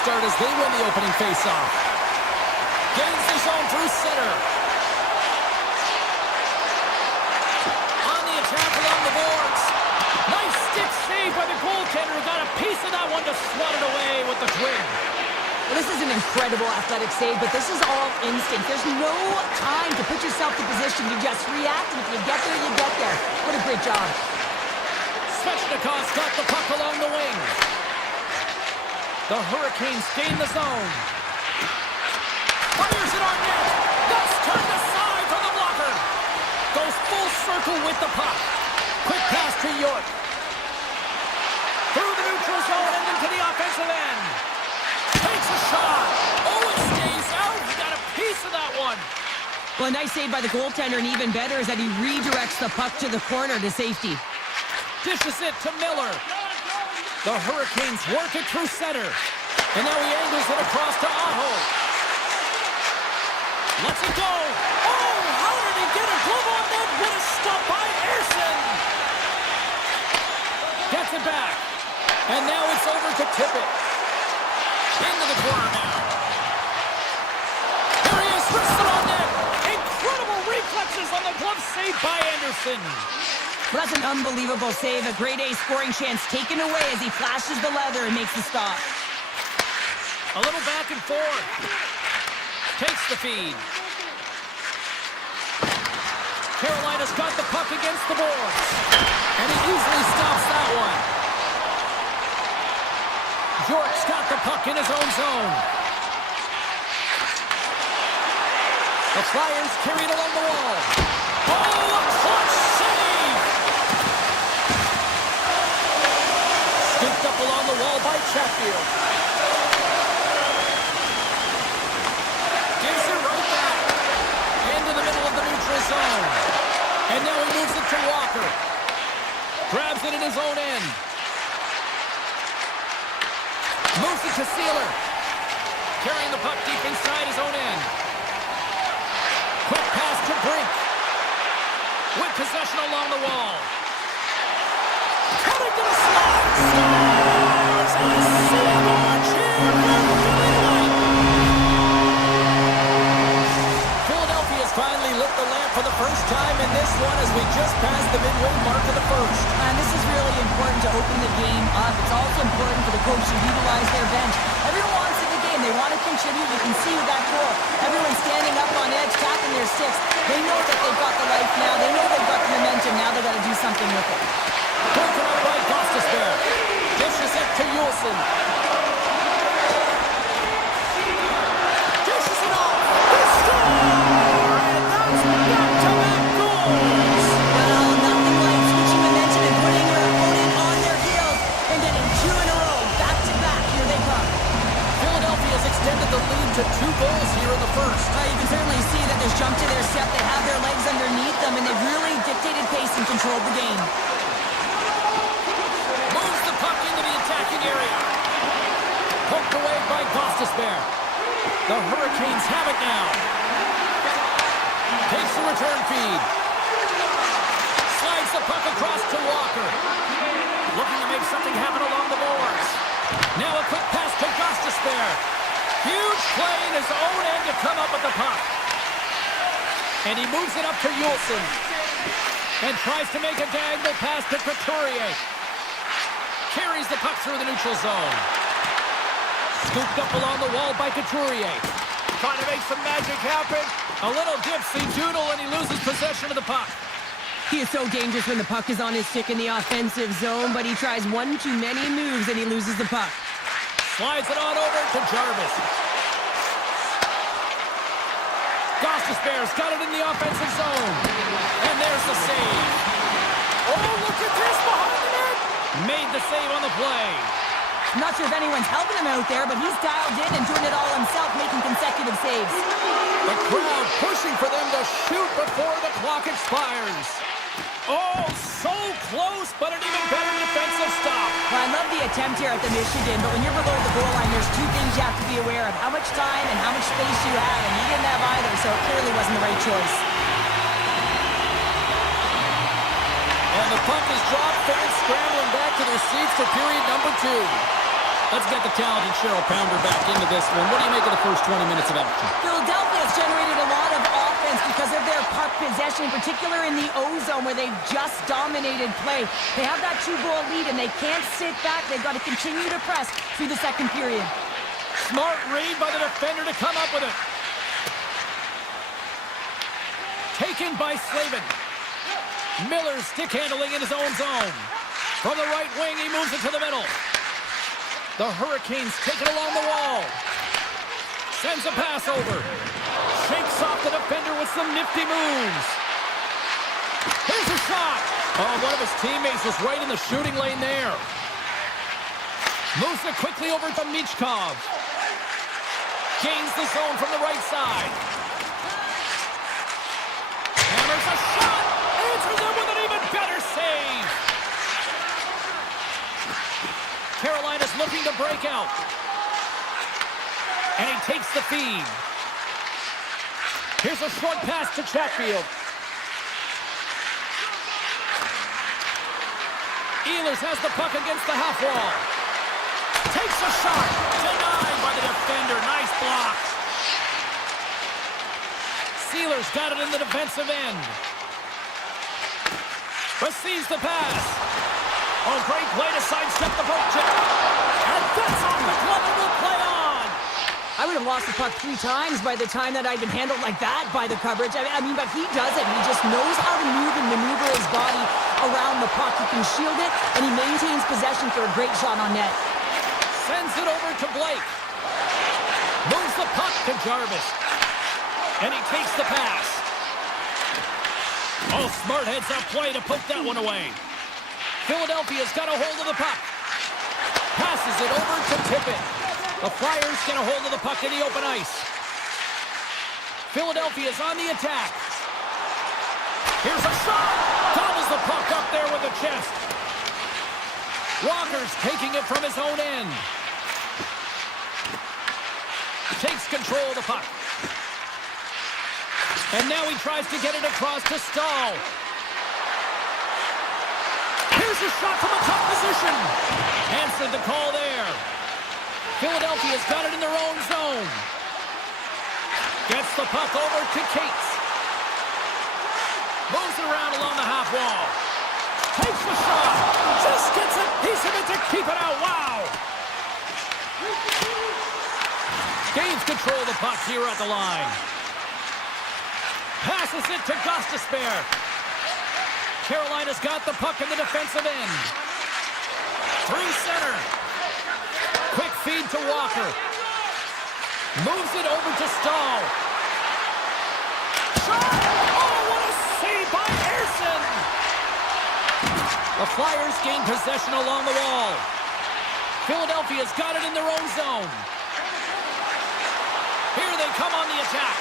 start as they win the opening faceoff. Gains the zone through center. On the attack along the boards. Nice stick save by the goaltender who got a piece of that one to swat it away with the twin. Well, this is an incredible athletic save, but this is all instinct. There's no time to put yourself in position. You just react, and if you get there, you get there. What a great job. Svechnikov's got the puck along the wing. The Hurricanes gain the zone. Fires it on net. Gus turned aside from the blocker. Goes full circle with the puck. Quick pass to York. Through the neutral zone and into the offensive end. Takes a shot. Oh, it stays out. He got a piece of that one. Well, a nice save by the goaltender, and even better is that he redirects the puck to the corner to safety. Dishes it to Miller. The Hurricanes work it through center. And now he angles it across to Aho. Lets it go. Oh, how did he get a glove on that? What a stop by Ersson. Gets it back. And now it's over to Tippett. Into the corner now. There he is, wristed on net. Incredible reflexes on the glove save by Anderson. Well, that's an unbelievable save. A grade A scoring chance taken away as he flashes the leather and makes the stop. A little back and forth. Takes the feed. Carolina's got the puck against the boards. And he easily stops that one. York's got the puck in his own zone. The Flyers carry it along the wall. Oh, a clutch save! Scooped up along the wall by Chatfield. Gives it right back. Into the middle of the neutral zone. And now he moves it to Walker. Grabs it in his own end. Moves it to Sealer. Carrying the puck deep inside his own end. Quick pass to Brink. With possession along the wall. Cutting to the slot. Scores! And a save march here for Philly tonight. Philadelphia's finally lit the lamp for the first time in this one as we just passed the midway mark of the first. And this is really important to open the game up. It's also important for the coach to utilize their bench. Everyone wants in the game. They want to contribute. You can see with that goal. Everyone's standing up on edge, tapping their sticks. They know that they've got the life now. They know they've got the momentum. Now they've got to do something with it. Broken up by Gostisbehere. Dishes it to Yulson. Dishes it off. They score! And that's back-to-back goals. Well, nothing like switching momentum and putting your opponent on their heels and getting two in a row. Back-to-back. Here they come. Philadelphia's extended the lead to 2 goals here in the first. You can certainly see that there's jump to their step. They have their legs underneath them, and they've really dictated pace and controlled the game. Moves the puck into the attacking area. Poked away by Gostisbehere. The Hurricanes have it now. Takes the return feed. Slides the puck across to Walker. Looking to make something happen along the boards. Now a quick pass to Gostisbehere. Huge play in his own end to come up with the puck. And he moves it up to Yulson. And tries to make a diagonal pass to Couturier. Carries the puck through the neutral zone. Scooped up along the wall by Couturier. Trying to make some magic happen. A little dipsy doodle and he loses possession of the puck. He is so dangerous when the puck is on his stick in the offensive zone, but he tries one too many moves and he loses the puck. Slides it on over to Jarvis. Gostisbehere's got it in the offensive zone. And there's the save. Oh, look at this behind the net. Made the save on the play. I'm not sure if anyone's helping him out there, but he's dialed in and doing it all himself, making consecutive saves. The crowd pushing for them to shoot before the clock expires. Oh, so close, but an even better defensive stop. Well, I love the attempt here at the Michigan, but when you're below the goal line, there's two things you have to be aware of. How much time and how much space you have, and he didn't have either, so it clearly wasn't the right choice. And the puck is dropped, fans scrambling back to their seats for period number 2. Let's get the talented Cheryl Pounder back into this one. What do you make of the first 20 minutes of action? Philadelphia's generated a lot of offense because of their puck possession, in particular in the O-zone where they've just dominated play. They have that 2-goal lead and they can't sit back. They've got to continue to press through the second period. Smart read by the defender to come up with it. Taken by Slavin. Miller stick handling in his own zone. From the right wing, he moves it to the middle. The Hurricanes take it along the wall. Sends a pass over. Shakes off the defender with some nifty moves. Here's a shot. Oh, one of his teammates was right in the shooting lane there. Moves it quickly over to Michkov. Gains the zone from the right side. Hammers a shot. Answers it with an even better save. Carolina's looking to break out. And he takes the feed. Here's a short pass to Chatfield. Ehlers has the puck against the half wall. Takes a shot. Denied by the defender. Nice block. Sealer's got it in the defensive end. Receives the pass. Oh, great play to sidestep the poke check. And that's off the glove and will play on. I would have lost the puck 3 times by the time that I'd been handled like that by the coverage. I mean, but he does it. He just knows how to move and maneuver his body around the puck. He can shield it, and he maintains possession for a great shot on net. Sends it over to Blake. Moves the puck to Jarvis. And he takes the pass. Oh, smart heads-up play to poke that one away. Philadelphia's got a hold of the puck. Passes it over to Tippett. The Flyers get a hold of the puck in the open ice. Philadelphia's on the attack. Here's a shot. Gobbles the puck up there with the chest. Walker's taking it from his own end. Takes control of the puck. And now he tries to get it across to Stahl. Here's a shot from a tough position. Answered the call there. Philadelphia's got it in their own zone. Gets the puck over to Cates. Moves it around along the half wall. Takes the shot. Just gets a piece of it to keep it out. Wow. Gains control of the puck here at the line. Passes it to Gostisbehere. Carolina's got the puck in the defensive end. Through center. Quick feed to Walker. Moves it over to Stahl. Shot! Oh, what a save by Ersson! The Flyers gain possession along the wall. Philadelphia's got it in their own zone. Here they come on the attack.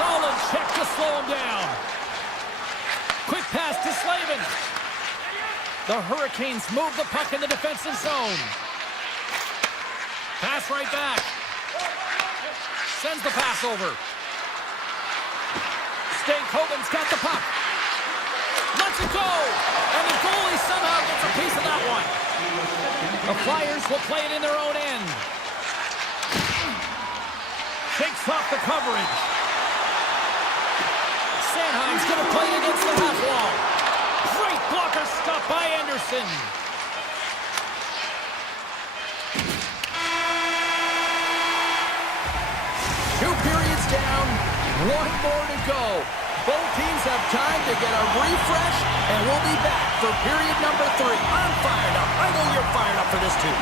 Solid check to slow him down. Quick pass to Slavin. The Hurricanes move the puck in the defensive zone. Pass right back. Sends the pass over. Stankoven's got the puck. Lets it go. And the goalie somehow gets a piece of that one. The Flyers will play it in their own end. Shakes off the coverage. Sanheim's going to play it against the half wall. Great blocker stop by Anderson. Two periods down, one more to go. Both teams have time to get a refresh, and we'll be back for period number 3. I'm fired up. I know you're fired up for this too.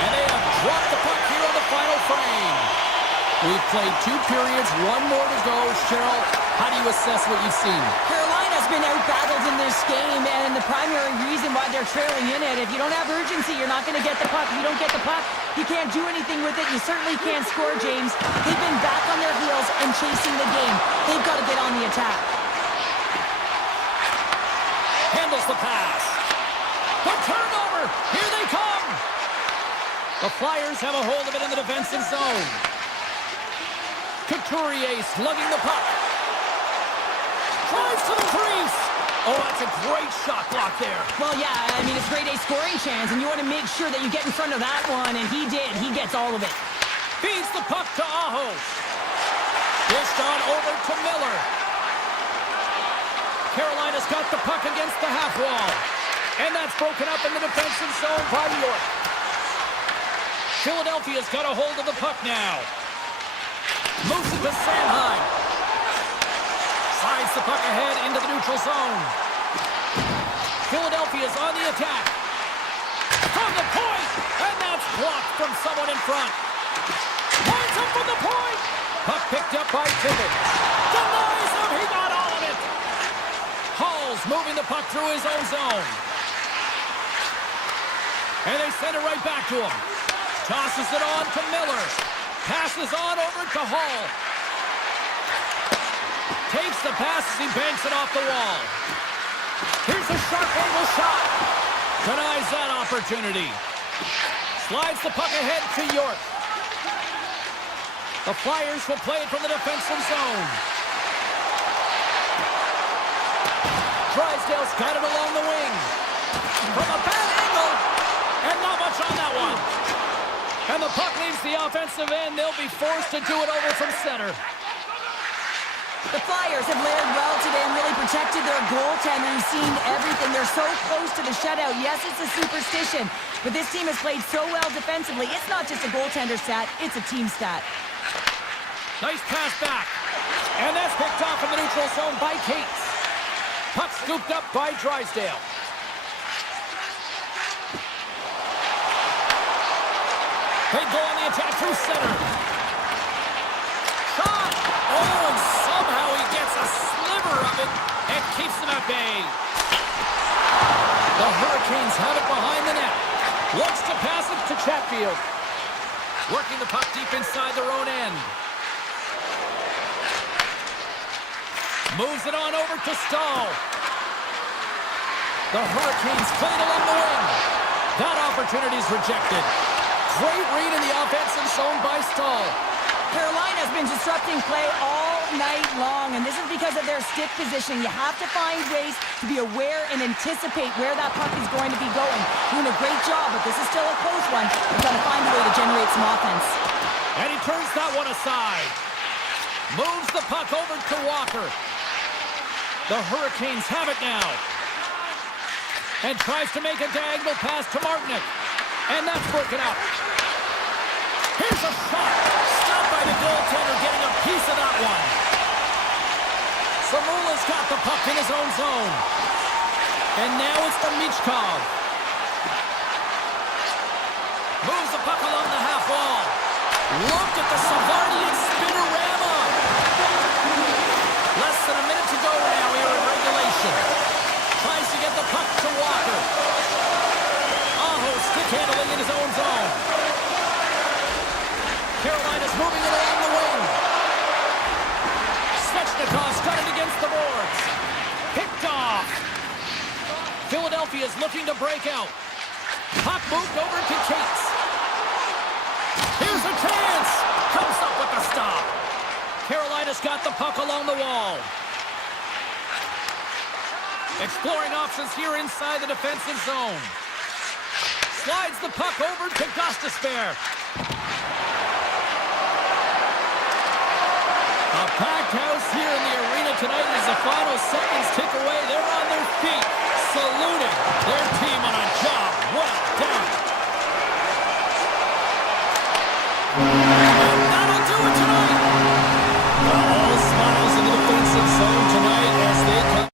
And they have dropped the puck here on the final frame. We've played 2 periods, 1 more to go. Cheryl, how do you assess what you've seen? Carolina's been out-battled in this game, and the primary reason why they're trailing in it, if you don't have urgency, you're not going to get the puck. If you don't get the puck, you can't do anything with it. You certainly can't score, James. They've been back on their heels and chasing the game. They've got to get on the attack. Handles the pass. The turnover. Here they come. The Flyers have a hold of it in the defensive zone. Couturier slugging the puck. Drives to the crease. Oh, that's a great shot block there. Well, yeah, I mean, it's grade A scoring chance, and you want to make sure that you get in front of that one, and he did. He gets all of it. Feeds the puck to Aho. Dished on over to Miller. Carolina's got the puck against the half wall. And that's broken up in the defensive zone by York. Philadelphia's got a hold of the puck now. Moves it to Sanheim. Slides the puck ahead into the neutral zone. Philadelphia's on the attack. From the point! And that's blocked from someone in front. Points up from the point! Puck picked up by Tippett. Denies him! He got all of it! Hall's moving the puck through his own zone. And they send it right back to him. Tosses it on to Miller. Passes on over to Hall. Takes the pass as he banks it off the wall. Here's a sharp angle shot. Denies that opportunity. Slides the puck ahead to York. The Flyers will play it from the defensive zone. Drysdale's got it along the wing. From a bad angle. And not much on that one. And the puck leaves the offensive end. They'll be forced to do it over from center. The Flyers have layered well today and really protected their goaltender, who's seen everything. They're so close to the shutout. Yes, it's a superstition, but this team has played so well defensively. It's not just a goaltender stat, it's a team stat. Nice pass back. And that's picked off in the neutral zone by Cates. Puck scooped up by Drysdale. They go on the attack through center. Shot! Oh, and somehow he gets a sliver of it and keeps them at bay. The Hurricanes have it behind the net. Looks to pass it to Chatfield. Working the puck deep inside their own end. Moves it on over to Stahl. The Hurricanes played along the wing. That opportunity's rejected. Great read in the offensive zone by Stahl. Carolina's been disrupting play all night long, and this is because of their stick position. You have to find ways to be aware and anticipate where that puck is going to be going. Doing a great job, but this is still a close one. They've got to find a way to generate some offense. And he turns that one aside. Moves the puck over to Walker. The Hurricanes have it now. And tries to make a diagonal pass to Martinick. And that's broken up. Here's a shot. Stopped by the goaltender, getting a piece of that one. Samula's got the puck in his own zone. And now it's to Michkov. Moves the puck along the half wall. Look at the Savardian spinorama. Less than a minute to go now here in regulation. Tries to get the puck to Walker. Aho stick handling in his own zone. Carolina's moving it along the wing. Svechnikov's got it against the boards. Picked off. Philadelphia's looking to break out. Puck moved over to Cates. Here's a chance. Comes up with the stop. Carolina's got the puck along the wall. Exploring options here inside the defensive zone. Slides the puck over to Gostisbehere. A packed house here in the arena tonight as the final seconds tick away. They're on their feet, saluting their team on a job well done. And that'll do it tonight. All smiles in the defensive zone tonight as they come.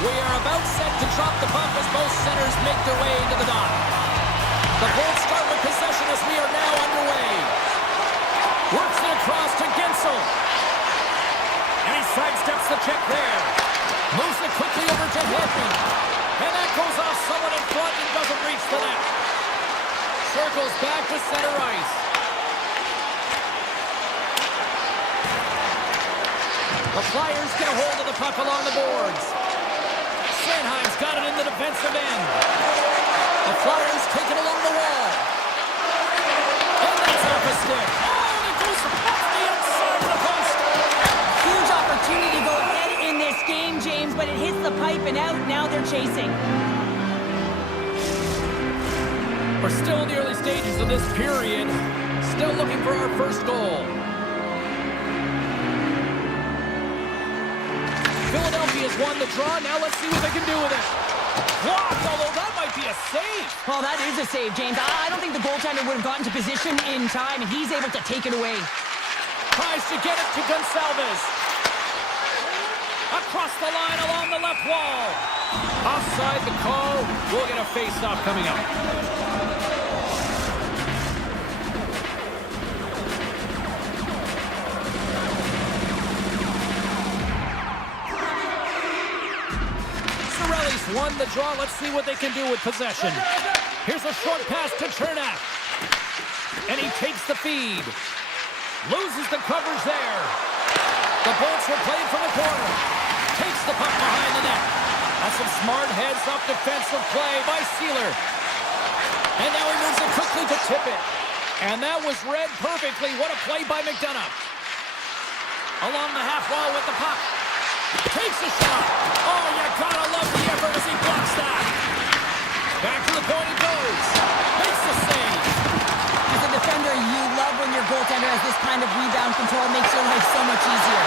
We are about set to drop the puck as both centers make their way into the dot. The Bolts start with possession as we are now underway. Works it across to Gensel. And he sidesteps the check there. Moves it quickly over to Hedman. And that goes off someone in front and doesn't reach the net. Circles back to center ice. The Flyers get a hold of the puck along the boards. Sanheim's got it in the defensive end. The Flyers take it along the wall. And that's off a stick. Oh, and it goes off the outside of the post. Huge opportunity to go ahead in this game, James, but it hits the pipe and out. Now they're chasing. We're still in the early stages of this period. Still looking for our first goal. Philadelphia's won the draw. Now let's see what they can do with it. Blocked, although that might be a save. Well, that is a save, James. I don't think the goaltender would have gotten to position in time, and he's able to take it away. Tries to get it to Gonsalves. Across the line along the left wall. Offside the call. We'll get a face-off coming up. Won the draw. Let's see what they can do with possession. Here's a short pass to Chernak. And he takes the feed. Loses the coverage there. The Bolts were playing from the corner. Takes the puck behind the net. That's some smart heads-up defensive play by Sealer. And now he moves it quickly to tip it. And that was read perfectly. What a play by McDonough. Along the half wall with the puck. Takes a shot. Oh, you gotta love the effort as he blocks that. Back to the point it goes. Makes the save. As a defender, you love when your goaltender has this kind of rebound control. Makes your life so much easier.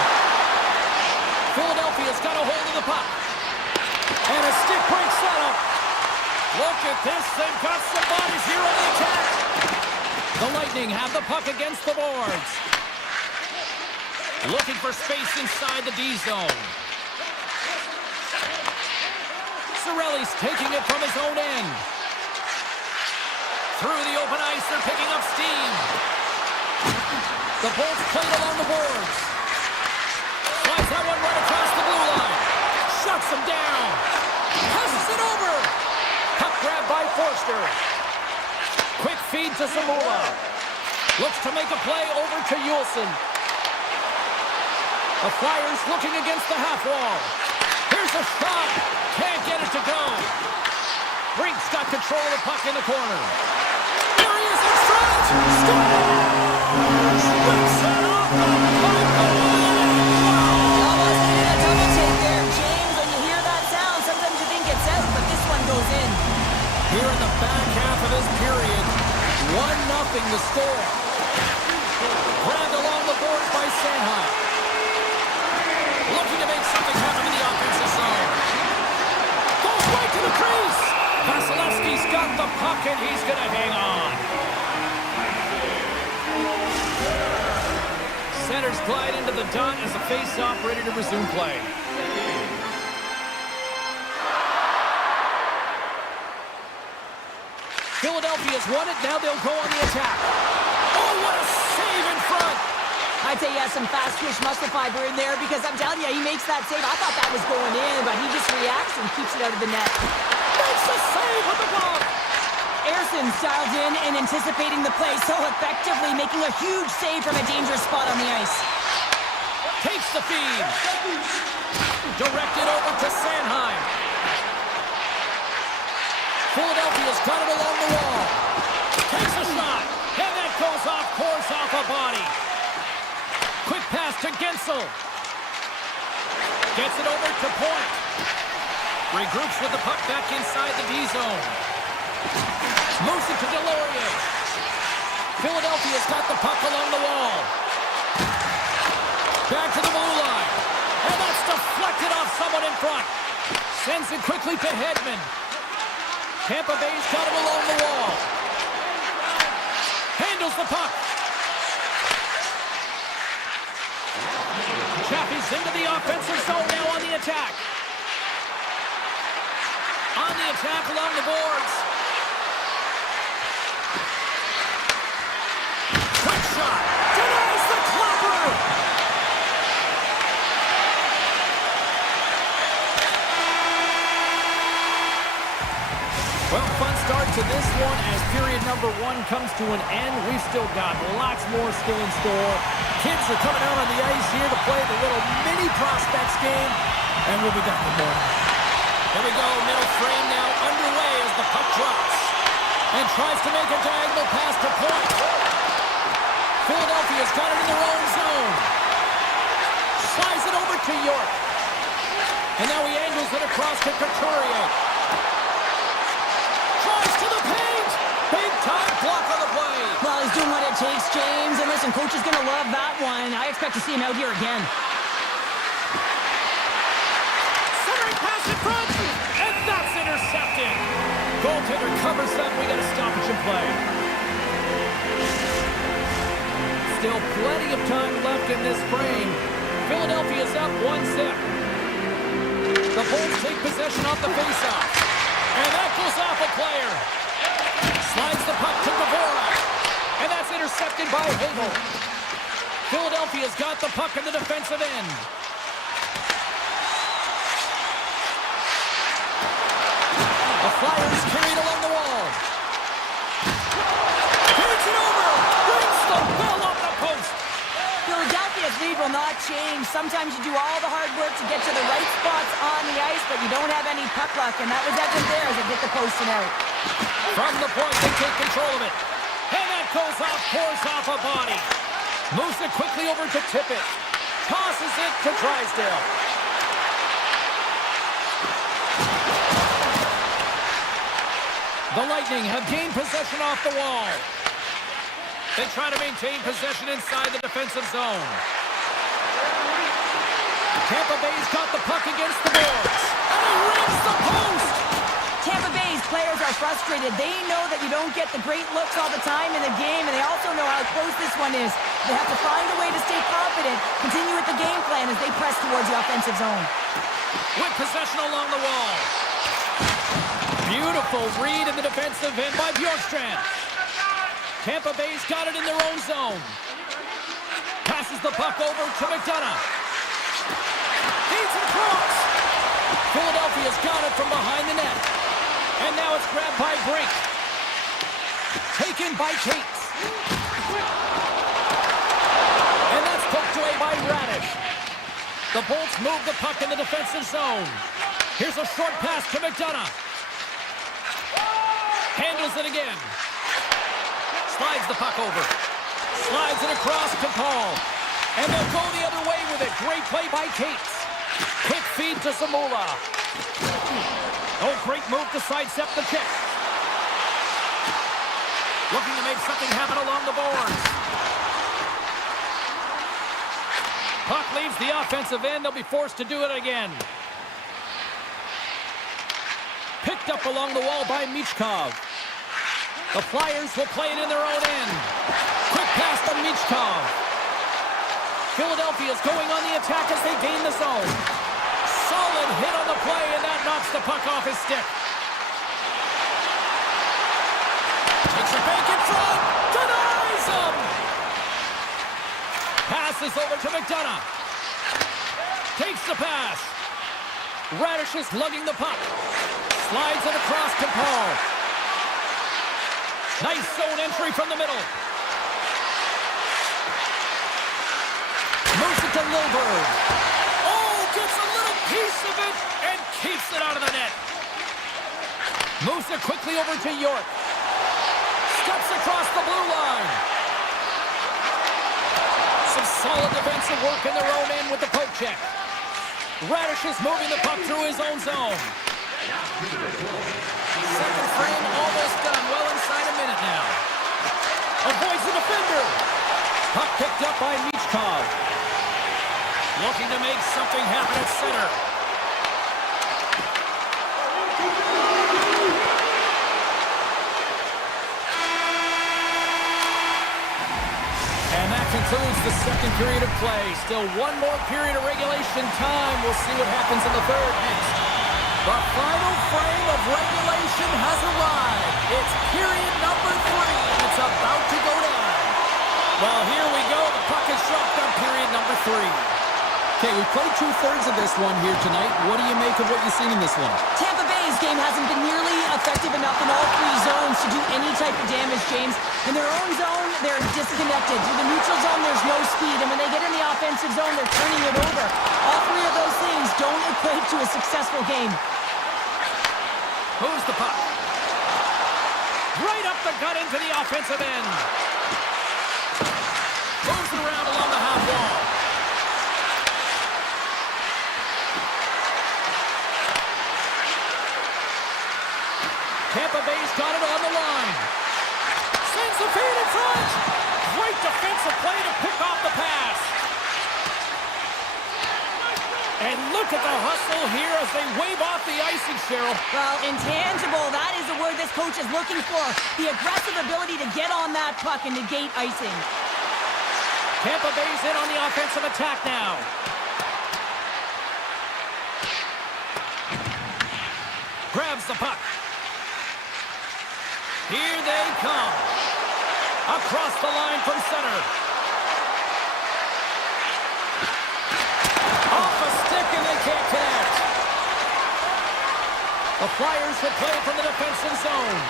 Philadelphia's got a hold of the puck. And a stick break setup. Look at this. They've got some bodies here on the attack. The Lightning have the puck against the boards. Looking for space inside the D zone. Cirelli's taking it from his own end. Through the open ice, they're picking up steam. The Bolts played along the boards. Flies that one right across the blue line. Shuts him down. Passes it over. Puck grab by Forster. Quick feed to Zamula. Looks to make a play over to Yulson. The Flyers looking against the half wall. Here's a shot. Can't get it to go. Brink's got control of the puck in the corner. There he is in front. Scores! Rips it off the puck. Almost did a double take there, James. When you hear that sound, sometimes you think it's out, but this one goes in. Here in the back half of this period, 1-0 the score. Grabbed along the boards by Sanheim. Looking to make something happen in the offensive zone. Goes right to the crease. Vasilevsky's got the puck and he's going to hang on. Centers glide into the dot as the face-off ready to resume play. Philadelphia's won it. Now they'll go on the attack. Oh, what a save in front. I'd say he has some fast twitch muscle fiber in there because I'm telling you, he makes that save. I thought that was going in, but he just reacts and keeps it out of the net. Makes the save with the glove. Erson's dialed in and anticipating the play so effectively, making a huge save from a dangerous spot on the ice. Takes the feed. Directed over to Sanheim. Philadelphia's got it along the wall. Takes a shot. And that goes off course off a body. Quick pass to Gensel. Gets it over to Point. Regroups with the puck back inside the D zone. Moves it to Delorier. Philadelphia's got the puck along the wall. Back to the blue line. And that's deflected off someone in front. Sends it quickly to Hedman. Tampa Bay's got it along the wall. Handles the puck. Chaffee's into the offensive zone now on the attack. attack along the boards. Quick shot. Denies the clapper. Well, fun start to this one as period number one comes to an end. We've still got lots more still in store. Kids are coming out on the ice here to play the little mini prospects game, and we'll be back with more. Here we go, middle frame now underway as the puck drops. And tries to make a diagonal pass to point. Philadelphia's got it in their own zone. Slides it over to York. And now he angles it across to Couturier. Tries to the paint. Big time block on the play. Well, he's doing what it takes, James. And listen, coach is going to love that one. I expect to see him out here again. Centering pass in front. And that's intercepted. Goaltender covers up. We got a stoppage in play. Still plenty of time left in this frame. Philadelphia's up 1-0. The Bolts take possession off the faceoff. And that goes off a player. Slides the puck to Dvorak. And that's intercepted by Hagel. Philadelphia's got the puck in the defensive end. The Flyers carried along the wall. Carries it over. Brings the ball off the post. Philadelphia's lead will not change. Sometimes you do all the hard work to get to the right spots on the ice, but you don't have any puck luck, and that was evident there as it hit the post and out. From the point, they take control of it. And that goes off, pours off a body. Moves it quickly over to Tippett. Tosses it to Drysdale. The Lightning have gained possession off the wall. They try to maintain possession inside the defensive zone. Tampa Bay's got the puck against the boards. And he rings the post! Tampa Bay's players are frustrated. They know that you don't get the great looks all the time in the game, and they also know how close this one is. They have to find a way to stay confident, continue with the game plan as they press towards the offensive zone. With possession along the wall. Beautiful read in the defensive end by Bjorkstrand. Tampa Bay's got it in their own zone. Passes the puck over to McDonough. Feeds it across. Philadelphia's got it from behind the net. And now it's grabbed by Brink. Taken by Cates. And that's poked away by Radish. The Bolts move the puck in the defensive zone. Here's a short pass to McDonough. Handles it again. Slides the puck over. Slides it across to Paul. And they'll go the other way with it. Great play by Cates. Quick feed to Zamula. Oh, great move to sidestep the kick. Looking to make something happen along the boards. Puck leaves the offensive end. They'll be forced to do it again. Picked up along the wall by Michkov. The Flyers will play it in their own end. Quick pass to Michkov. Philadelphia's going on the attack as they gain the zone. Solid hit on the play, and that knocks the puck off his stick. Takes a bank in front. Denies him. Passes over to McDonough. Takes the pass. Radish is lugging the puck. Slides it across to Paul. Nice zone entry from the middle. Moves it to Lilburn. Oh, gets a little piece of it and keeps it out of the net. Moves it quickly over to York. Steps across the blue line. Some solid defensive work in their own end with the poke check. Radish is moving the puck through his own zone. Second frame almost done. Well inside a minute now. Avoids the defender. Puck picked up by Michkov. Looking to make something happen at center. And that concludes the second period of play. Still one more period of regulation time. We'll see what happens in the third next. The final frame of regulation has arrived. It's period number 3, and it's about to go down. Well, here we go. The puck is dropped on period number 3. Okay, we played 2/3 of this one here tonight. What do you make of what you've seen in this one? Tampa Bay's game hasn't been nearly effective enough in all 3 zones to do any type of damage, James. In their own zone, they're disconnected. To the neutral zone, there's no speed. And when they get in the offensive zone, they're turning it over. All 3 of those things don't equate to a successful game. Moves the puck. Right up the gut into the offensive end. Moves it around along the half wall. Tampa Bay's got it on the line. Sends the feed in front. Great defensive play to pick off the pass. And look at the hustle here as they wave off the icing, Cheryl. Well, intangible, that is the word this coach is looking for. The aggressive ability to get on that puck and negate icing. Tampa Bay's in on the offensive attack now. Grabs the puck. Here they come. Across the line from center. Off a stick and they can't connect. The Flyers will play from the defensive zone.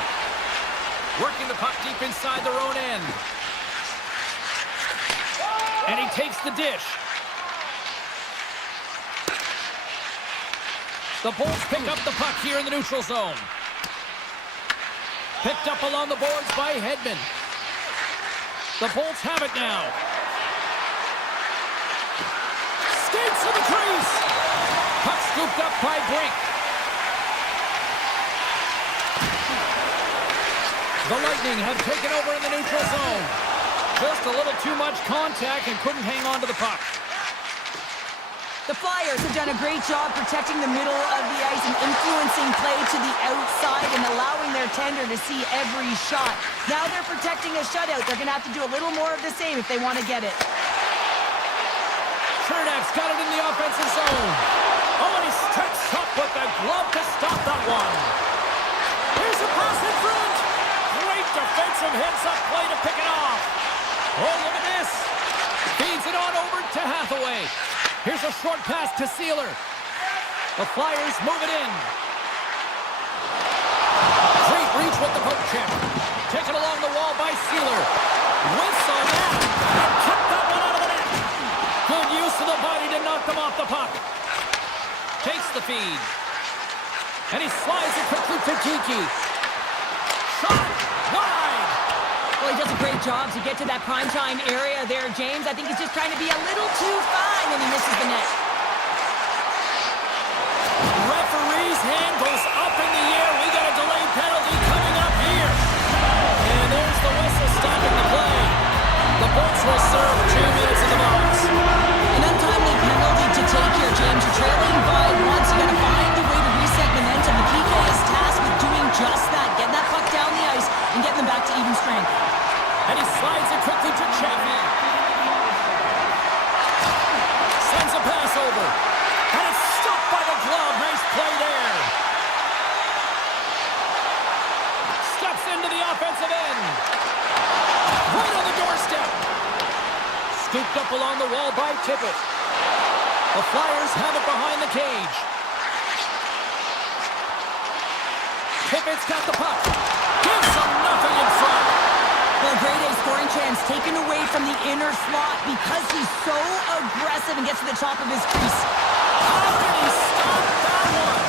Working the puck deep inside their own end. And he takes the dish. The Bulls pick up the puck here in the neutral zone. Picked up along the boards by Hedman. The Bulls have it now. Skates to the crease. Puck scooped up by Brink. The Lightning have taken over in the neutral zone. Just a little too much contact and couldn't hang on to the puck. The Flyers have done a great job protecting the middle of the ice and influencing play to the outside and allowing their tender to see every shot. Now they're protecting a shutout. They're going to have to do a little more of the same if they want to get it. Chernak's got it in the offensive zone. Oh, and he steps up with the glove to stop that one. Here's a pass in front. Great defensive heads-up play to pick it off. Oh, look at this. Feeds it on over to Hathaway. Here's a short pass to Sealer. The Flyers move it in. Great reach with the poke check. Taken along the wall by Sealer. Whistle that. And kicked that one out of the net. Good use of the body to knock them off the puck. Takes the feed. And he slides it quickly to Kiki. Shot wide. Well, he does a great job to get to that primetime area there, James. I think he's just trying to be a little too fine, and he misses the net. Referee's hand goes up in the air. We got a delayed penalty coming up here. And there's the whistle stopping the play. The Bolts will serve 2 minutes in the box. An untimely penalty to take here, James. You're trailing by once. You got to find a way to reset momentum. The PK is tasked with doing just that. Getting that puck down the ice and getting them back to even strength. And he slides it quickly to Chappie. Sends a pass over. And it's stopped by the glove. Nice play there. Steps into the offensive end. Right on the doorstep. Scooped up along the wall by Tippett. The Flyers have it behind the cage. Tippett's got the puck. Gives them nothing in front. Well, grade A scoring chance taken away from the inner slot because he's so aggressive and gets to the top of his crease. How did he stop that one?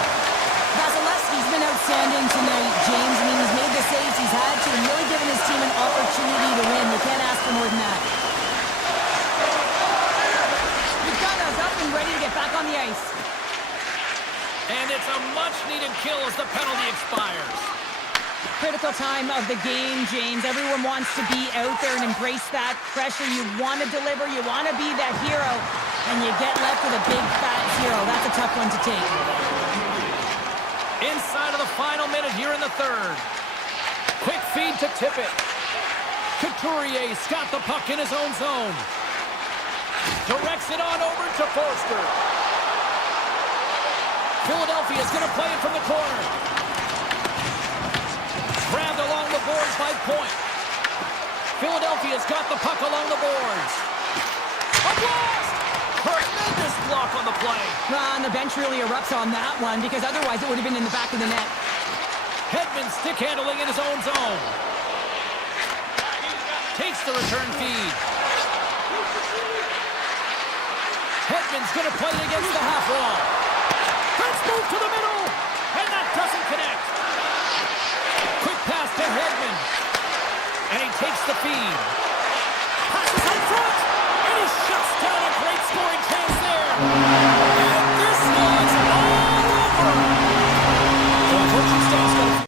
Vasilevsky's been outstanding tonight, James. I mean, he's made the saves he's had to and really given his team an opportunity to win. You can't ask for more than that. He's got us up and ready to get back on the ice. And it's a much-needed kill as the penalty expires. Critical time of the game, James. Everyone wants to be out there and embrace that pressure. You want to deliver. You want to be that hero. And you get left with a big, fat zero. That's a tough one to take. Inside of the final minute here in the third. Quick feed to Tippett. Couturier's got the puck in his own zone. Directs it on over to Forster. Philadelphia is going to play it from the corner. Grabbed along the boards by Point. Philadelphia's got the puck along the boards. A blast! Tremendous block on the play. And the bench really erupts on that one because otherwise it would have been in the back of the net. Hedman stick handling in his own zone. Takes the return feed. Hedman's going to play it against the half wall. Let's move to the middle. And that doesn't connect. Quick pass to Hedman. And he takes the feed. Passes in front. And he shuts down a great scoring chance there. And this was all over. So the coaching staff's got to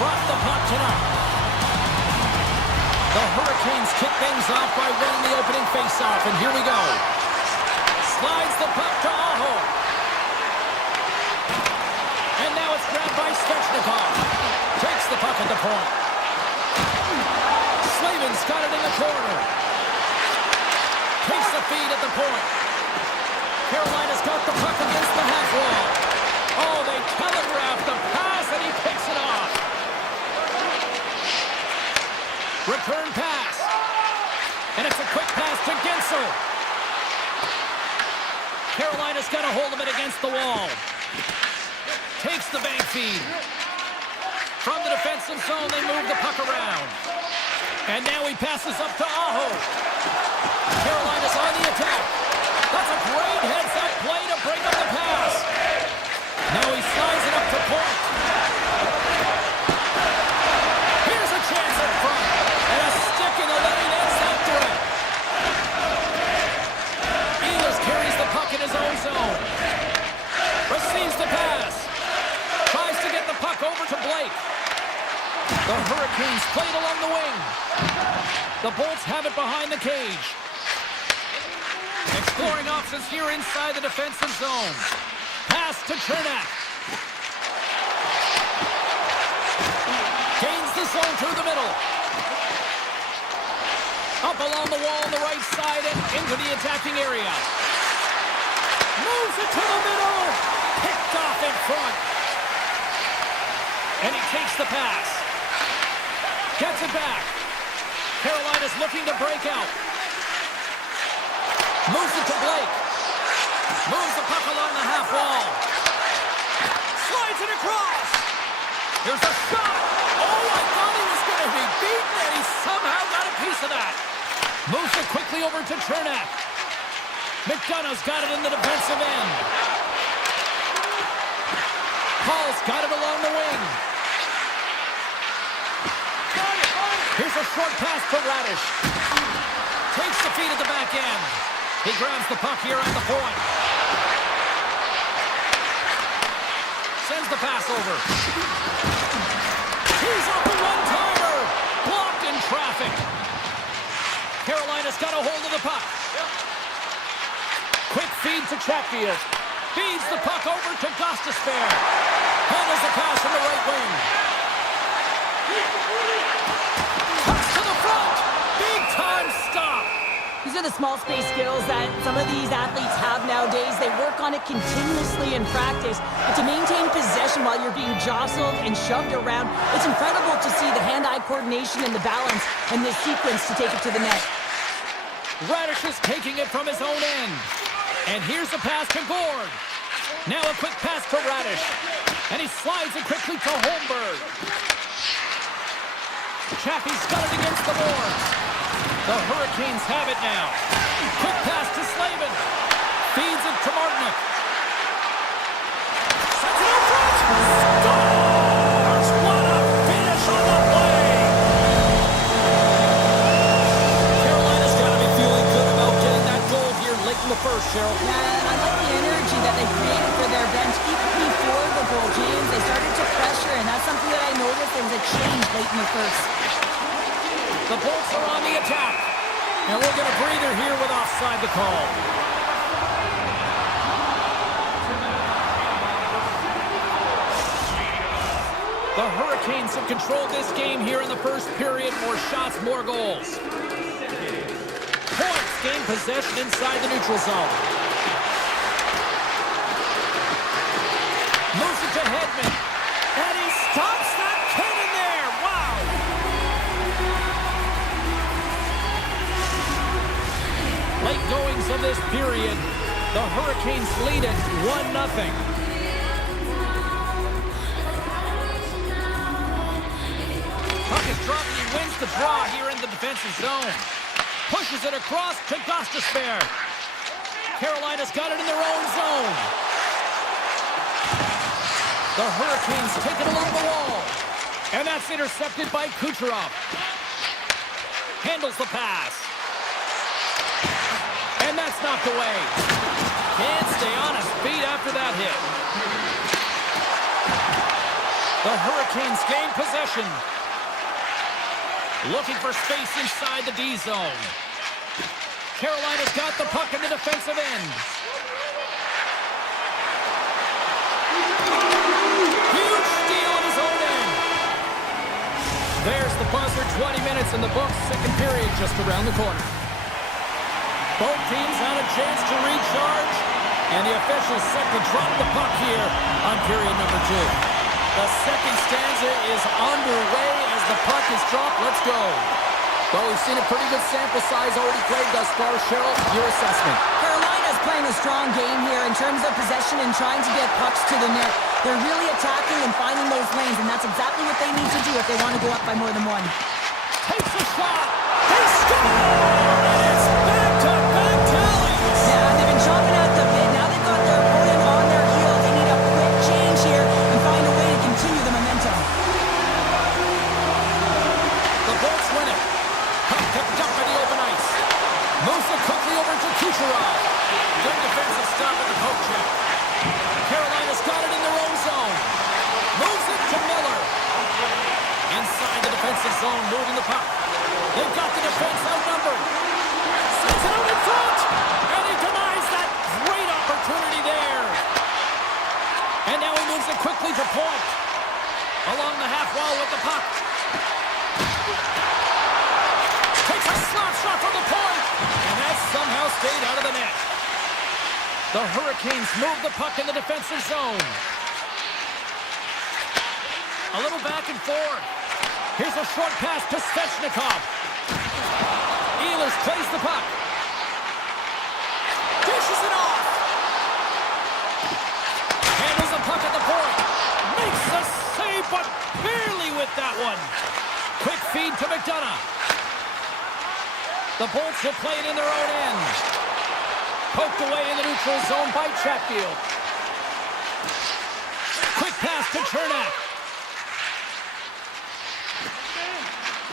drop the puck tonight. The Hurricanes kick things off by winning the opening faceoff, and here we go. Slides the puck to Aho. And now it's grabbed by Svechnikov. Takes the puck at the point. Slavin's got it in the corner. Takes the feed at the point. Carolina's got the puck against the half wall. Oh, they telegraphed the pass, and he picks it off. Return pass. And it's a quick pass to Gensel. Carolina's got a hold of it against the wall. Takes the bank feed. From the defensive zone, they move the puck around. And now he passes up to Aho. Carolina's on the attack. That's a great heads-up play to break up the pass. Now he slides it up to point. Here's a chance up front. And a stick in the lane ends that threat. Ehlers carries the puck in his own zone. Receives the pass. Tries to get the puck over to Blake. The Hurricanes played along the wing. The Bolts have it behind the cage. Exploring options here inside the defensive zone. Pass to Chernak. Gains the zone through the middle. Up along the wall on the right side and into the attacking area. Moves it to the middle. Picked off in front. And he takes the pass. Gets it back. Carolina's looking to break out. Moves it to Blake. Moves the puck along the half wall. Slides it across. Here's a shot. Oh, I thought he was going to be beaten, and he somehow got a piece of that. Moves it quickly over to Chernak. McDonough's got it in the defensive end. Paul's got it along the wing. Here's a short pass to Radish. Takes the feed at the back end. He grabs the puck here at the point. Sends the pass over. He's up a one-timer. Blocked in traffic. Carolina's got a hold of the puck. Quick feed to Chatfield. Feeds the puck over to Gostisbehere. Handles the pass in the right wing. Cuts to the front. Big time stop. These are the small space skills that some of these athletes have nowadays. They work on it continuously in practice. But to maintain possession while you're being jostled and shoved around, it's incredible to see the hand-eye coordination and the balance in this sequence to take it to the net. Radish is taking it from his own end. And here's a pass to Gord. Now a quick pass to Radish. And he slides it quickly to Holmberg. Chaffee's got it against the boards. The Hurricanes have it now. Quick pass to Slavin. Feeds it to Martinick. Sets it up front. Scores! What a finish on the play! Carolina's got to be feeling good about getting that goal here late in the first, Cheryl. Yeah, and I like the energy that they created for their bench even before the goal, James. They started to pressure, and that's something that I noticed there was a change late in the first. The Bolts are on the attack. And we'll get a breather here with offside the call. The Hurricanes have controlled this game here in the first period. More shots, more goals. Points gain possession inside the neutral zone. Moves it to Hedman. And he stops that cannon there. Wow. Late goings of this period, the Hurricanes lead it 1-0. Puck is dropped and he wins the draw here in the defensive zone. Pushes it across to Gostisbehere. Carolina's got it in their own zone. The Hurricanes take it along the wall. And that's intercepted by Kucherov. Handles the pass. And that's knocked away. Can't stay on his feet after that hit. The Hurricanes gain possession. Looking for space inside the D zone. Carolina's got the puck in the defensive end. Huge steal in his own end. There's the buzzer, 20 minutes in the books, second period just around the corner. Both teams had a chance to recharge, and the officials set to drop the puck here on period number 2. The second stanza is underway as the puck is dropped. Let's go. Well, we've seen a pretty good sample size already played thus far. Cheryl, your assessment. Carolina's playing a strong game here in terms of possession and trying to get pucks to the net. They're really attacking and finding those lanes, and that's exactly what they need to do if they want to go up by more than one. Takes a shot. They score! And it's back-to-back tallies. Yeah, they've been chomping at the bit. Now they've got their opponent on their heels. They need a quick change here and find a way to continue the momentum. The Bolts win it. Puck picked up by the open ice. Moves it quickly over to Kucherov. Good defensive stop at the poke check. Carolina's got it in their own zone. Moves it to Miller. Inside the defensive zone, moving the puck. They've got the defense outnumbered. Sends it out in front. And he denies that great opportunity there. And now he moves it quickly to point. Along the half wall with the puck. Takes a slap shot from the point. And that somehow stayed out of the net. The Hurricanes move the puck in the defensive zone. A little back and forth. Here's a short pass to Svechnikov. Ehlers plays the puck. Dishes it off. Handles the puck at the point. Makes the save, but barely with that one. Quick feed to McDonough. The Bolts will play it in their own end. Poked away in the neutral zone by Chatfield. Quick pass to Chernak.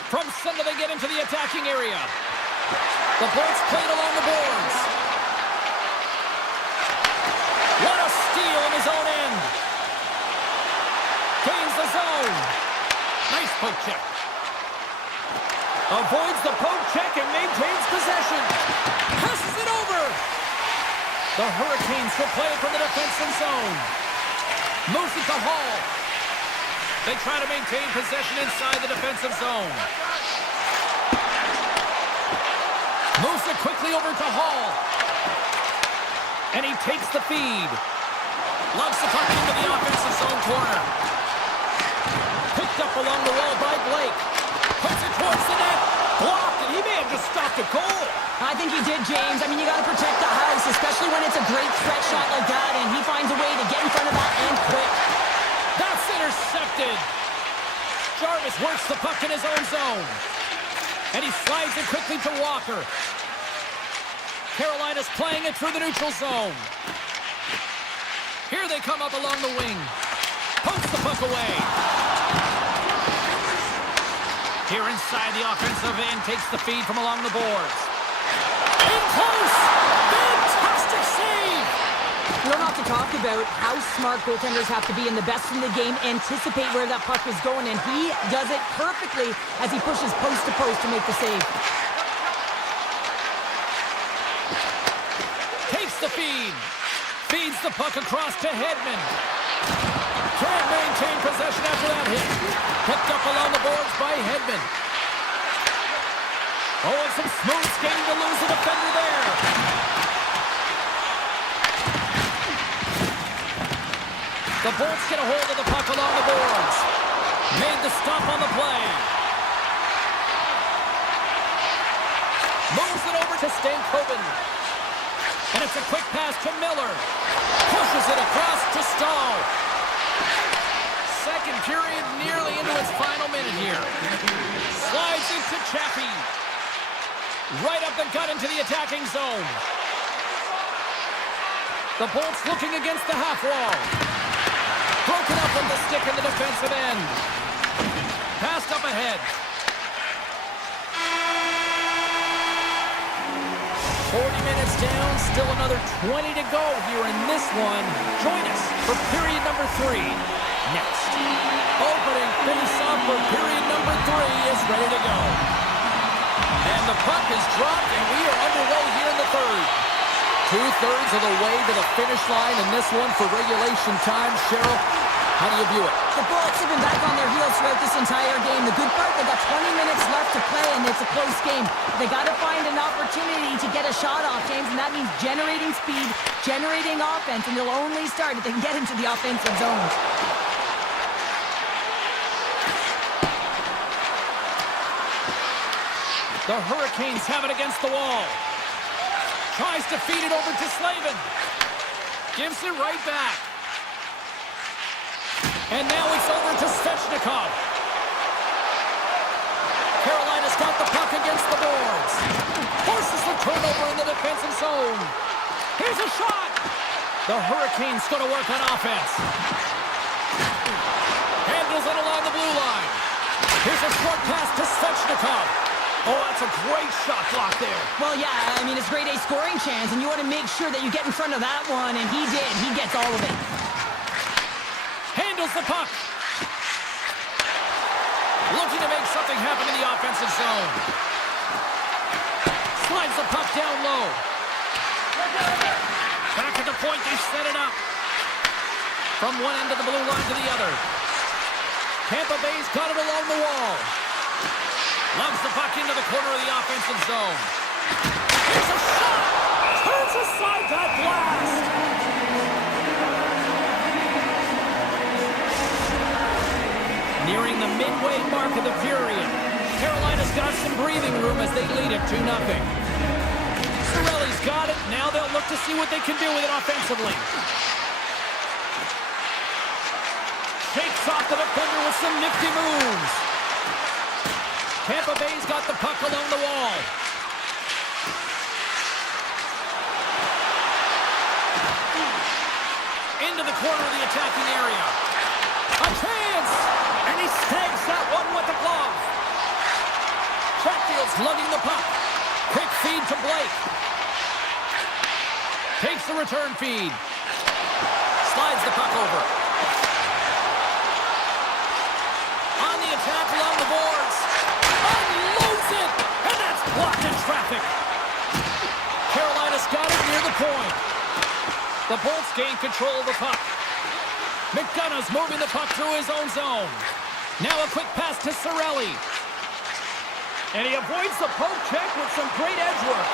From center they get into the attacking area. The Bolts played along the boards. What a steal in his own end. Gains the zone. Nice poke check. Avoids the poke check and maintains possession. Passes it over. The Hurricanes will play it from the defensive zone. Moves it to Hall. They try to maintain possession inside the defensive zone. Moves it quickly over to Hall. And he takes the feed. Loves the puck into the offensive zone corner. Picked up along the wall by Blake. Puts it towards the net. Blocked, and he may have just stopped a goal. I think he did, James. I mean, you got to protect the house, especially when it's a great threat shot like that, and he finds a way to get in front of that and quick. That's intercepted. Jarvis works the puck in his own zone. And he slides it quickly to Walker. Carolina's playing it through the neutral zone. Here they come up along the wing. Pokes the puck away. Here inside the offensive end, takes the feed from along the boards. In close! Fantastic save! We don't have to talk about how smart goaltenders have to be, and the best in the game anticipate where that puck is going, and he does it perfectly as he pushes post to post to make the save. Takes the feed. Feeds the puck across to Hedman. Can't maintain possession after that hit. Picked up along the boards by Hedman. Oh, and some smooth skating to lose the defender there. The Bolts get a hold of the puck along the boards. Made the stop on the play. Moves it over to Stankoven. And it's a quick pass to Miller. Pushes it across to Stahl. Second period nearly into its final minute here. Slides into Chappie. Right up the gut into the attacking zone. The Bolts looking against the half wall. Broken up from the stick in the defensive end. Passed up ahead. 40 minutes down, still another 20 to go here in this one. Join us for period number 3 next. three is ready to go. And the puck is dropped, and we are underway here in the third. Two-thirds of the way to the finish line in this one for regulation time. Cheryl, how do you view it? The Bullets have been back on their heels throughout this entire game. The good part, they got 20 minutes left to play, and it's a close game. They got to find an opportunity to get a shot off, James, and that means generating speed, generating offense, and they'll only start if they can get into the offensive zone. The Hurricanes have it against the wall. Tries to feed it over to Slavin. Gives it right back. And now it's over to Svechnikov. Carolina's got the puck against the boards. Forces the turnover in the defensive zone. Here's a shot. The Hurricanes going to work on offense. Handles it along the blue line. Here's a short pass to Svechnikov. Oh, that's a great shot block there. Well, yeah, I mean, it's grade A scoring chance, and you want to make sure that you get in front of that one, and he did. He gets all of it. Handles the puck. Looking to make something happen in the offensive zone. Slides the puck down low. Back at the point, they set it up. From one end of the blue line to the other. Tampa Bay's got it along the wall. Loves the puck into the corner of the offensive zone. Here's a shot! Turns aside that blast! Nearing the midway mark of the period. Carolina's got some breathing room as they lead it 2-0. Cirelli's got it. Now they'll look to see what they can do with it offensively. Shakes off the defender with some nifty moves. Tampa Bay's got the puck along the wall. Into the corner of the attacking area. A chance! And he snags that one with the glove. Chatfield's lugging the puck. Quick feed to Blake. Takes the return feed. Slides the puck over. On the attack along the boards. Unloads it! And that's blocked in traffic. Carolina's got it near the point. The Bolts gain control of the puck. McDonough's moving the puck through his own zone. Now a quick pass to Cirelli. And he avoids the poke check with some great edge work.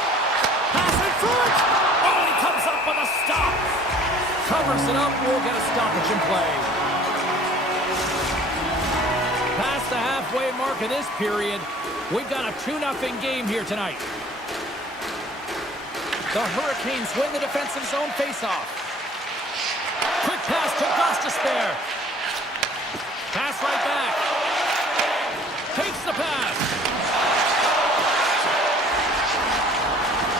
Pass in front! Oh, and he comes up with a stop. Covers it up. We'll get a stoppage in play. Past the halfway mark of this period, we've got a 2-0 game here tonight. The Hurricanes win the defensive zone faceoff. Quick pass to Gostisbehere. Pass right back. Takes the pass.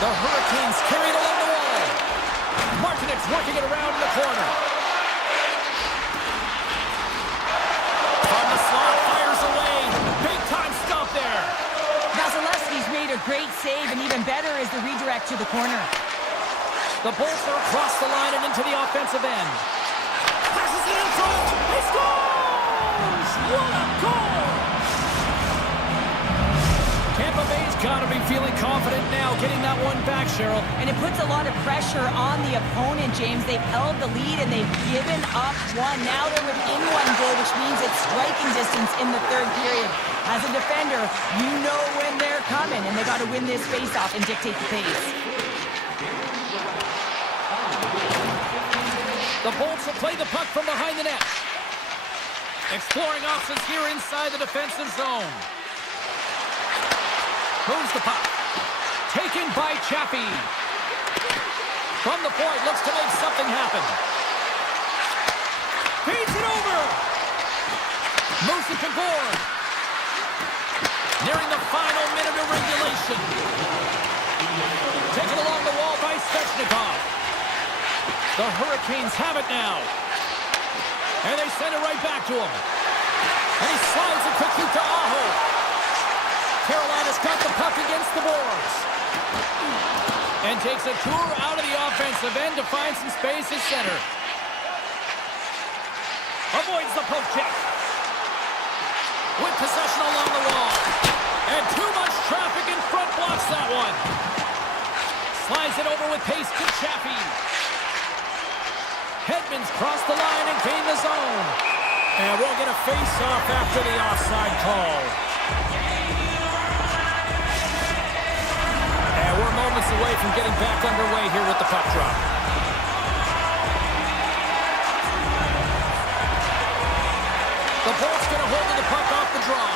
The Hurricanes carried along the wall. Martinek's working it around in the corner. From the slot, fires away. Big time stop there. Vasilevsky's made a great save, and even better is the redirect to the corner. The Bolts are across the line and into the offensive end. Passes it in front. He scores! What a goal! Tampa Bay's got to be feeling confident now, getting that one back, Cheryl. And it puts a lot of pressure on the opponent, James. They've held the lead, and they've given up one. Now they're within one goal, which means it's striking distance in the third period. As a defender, you know when they're coming, and they got to win this faceoff and dictate the pace. The Bolts will play the puck from behind the net. Exploring options here inside the defensive zone. Moves the puck. Taken by Chappie. From the point, looks to make something happen. Feeds it over. Moves it to Gord. Nearing the final minute of regulation. Taken along the wall by Svechnikov. The Hurricanes have it now. And they send it right back to him. And he slides it quickly to Aho. Carolina's got the puck against the boards. And takes a tour out of the offensive end to find some space at center. Avoids the poke check. with possession along the wall. And too much traffic in front blocks that one. Slides it over with pace to Chaffee. Hedman's crossed the line and gained the zone. And we'll get a face-off after the offside call. And we're moments away from getting back underway here with the puck drop. The Bolt's going to hold the puck off the draw.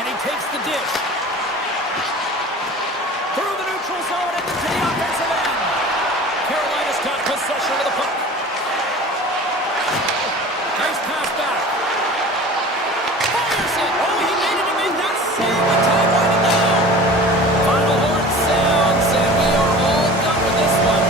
And he takes the dish. Through the neutral zone and into the offensive end. Carolina's got possession of the puck. Nice pass back. Fires it. Oh, he made it. He made that save. The time winding down. Final horn sounds, and we are all done with this one.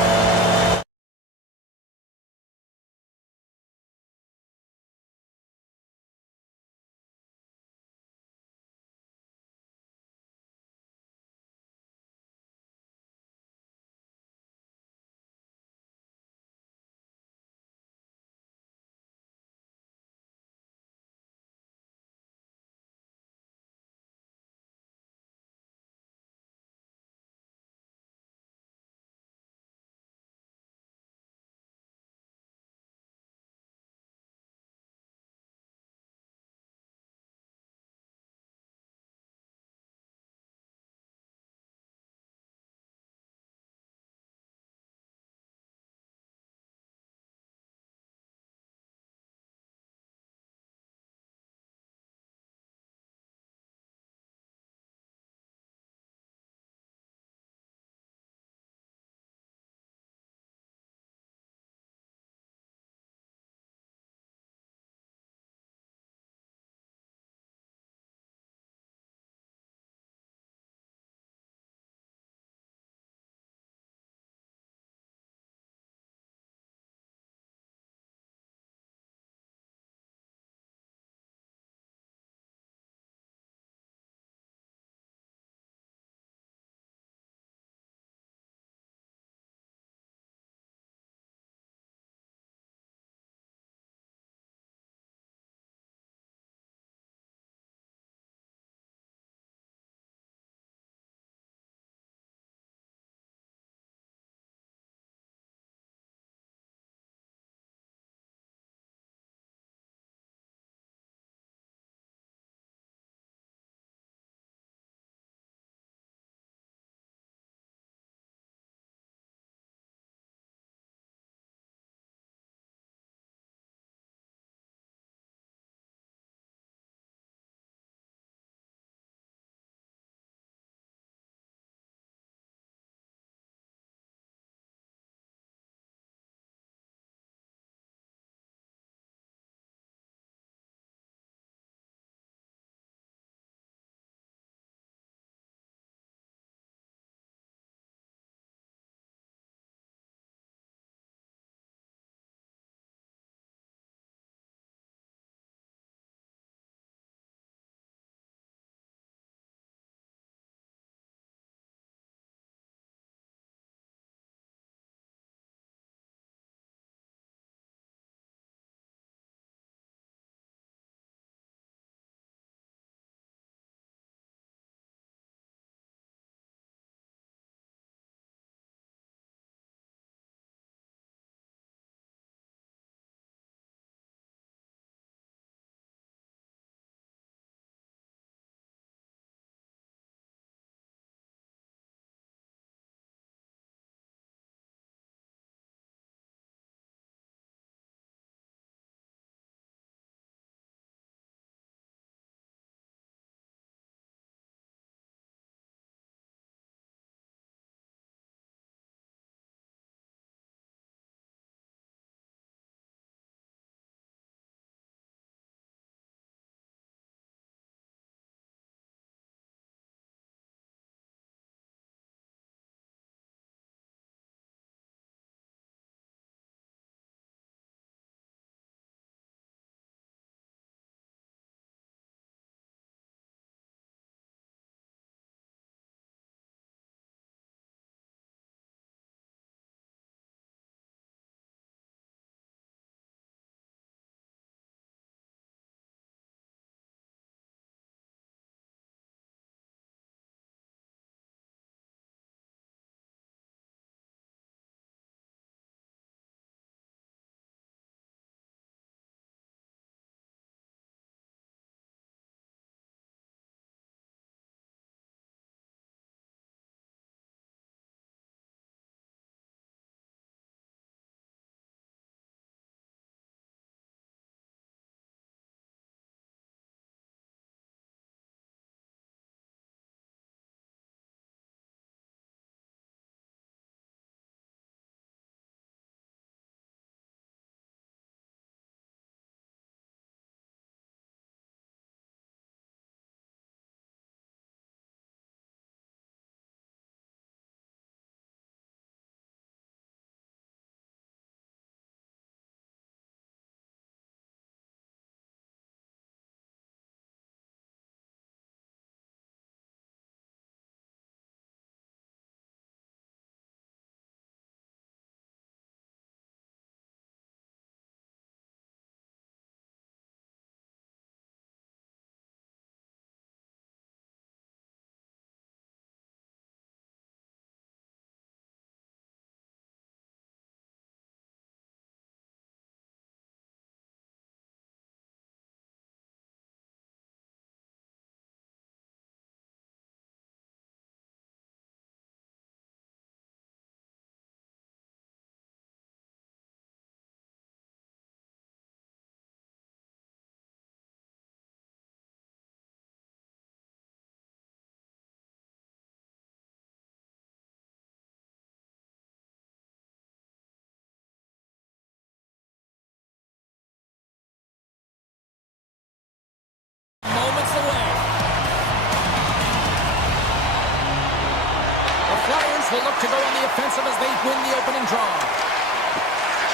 they win the opening draw.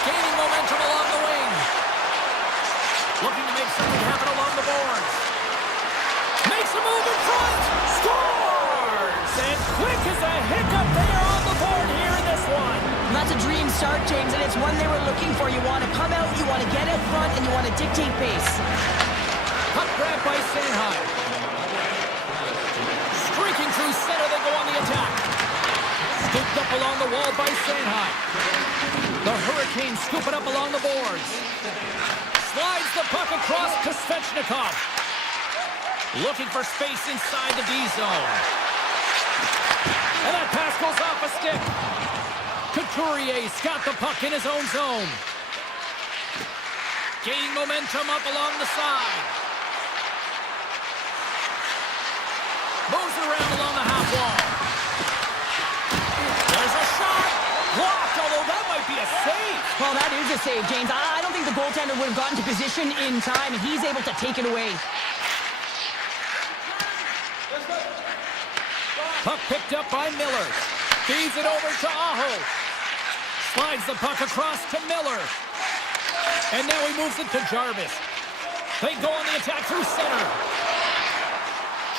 Gaining momentum along the wing. Looking to make something happen along the boards. Makes a move in front. Scores! And quick as a hiccup, they are on the board here in this one. That's a dream start, James, and it's one they were looking for. You want to come out, you want to get out front, and you want to dictate pace. Puck grab by Sanheim. Streaking through center, they go on the attack. Scooped up along the wall by Sanheim. The Hurricanes scoop it up along the boards. Slides the puck across to Svechnikov. Looking for space inside the D zone. And that pass goes off a stick. Couturier's got the puck in his own zone. Gaining momentum up along the side. Moves it around along the half wall. There's a shot. Blocked, although that might be a save. Well, that is a save, James. I don't think the goaltender would have gotten to position in time, and he's able to take it away. Puck picked up by Miller. Feeds it over to Aho. Slides the puck across to Miller. And now he moves it to Jarvis. They go on the attack through center.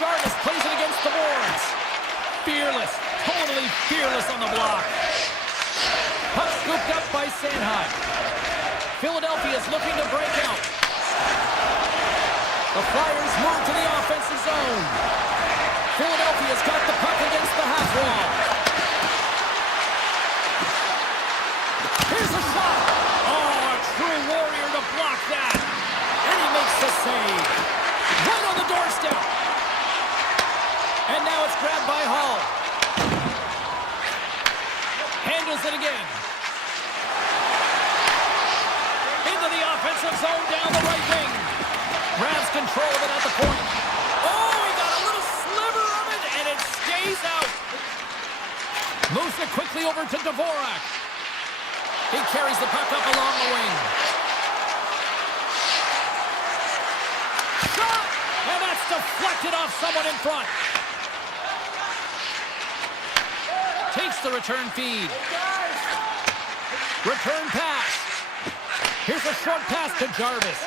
Jarvis plays it against the boards. Fearless, totally fearless on the block. Puck scooped up by Sanheim. Philadelphia's looking to break out. The Flyers move to the offensive zone. Philadelphia's got the puck against the half wall. Here's a shot. Oh, a true warrior to block that. And he makes the save. Right on the doorstep. And now it's grabbed by Hall. Handles it again. Into the offensive zone down the right wing. Grabs control of it at the point. Oh, he got a little sliver of it, and it stays out. Moves it quickly over to Dvorak. He carries the puck up along the wing. Shot! And that's deflected off someone in front. Takes the return feed. Return pass. Here's a short pass to Jarvis.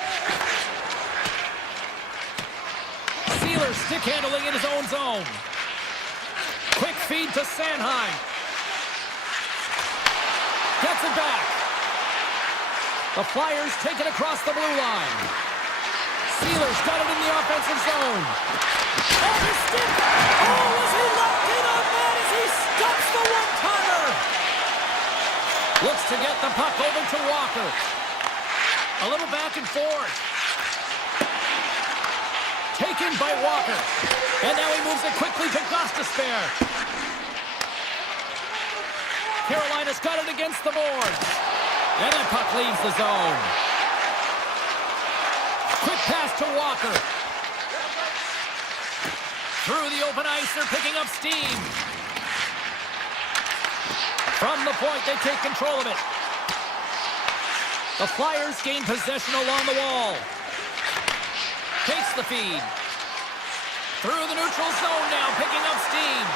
Sealer stick handling in his own zone. Quick feed to Sanheim. Gets it back. The Flyers take it across the blue line. Sealer's got it in the offensive zone. Off his stick. Oh, is he locked in on that as he stops the one-timer? Looks to get the puck over to Walker. A little back and forth. Taken by Walker. And now he moves it quickly to Gostisbehere. Carolina's got it against the boards. And that puck leaves the zone. Quick pass to Walker. Through the open ice, they're picking up steam. From the point, they take control of it. The Flyers gain possession along the wall. Takes the feed. Through the neutral zone now, picking up steam.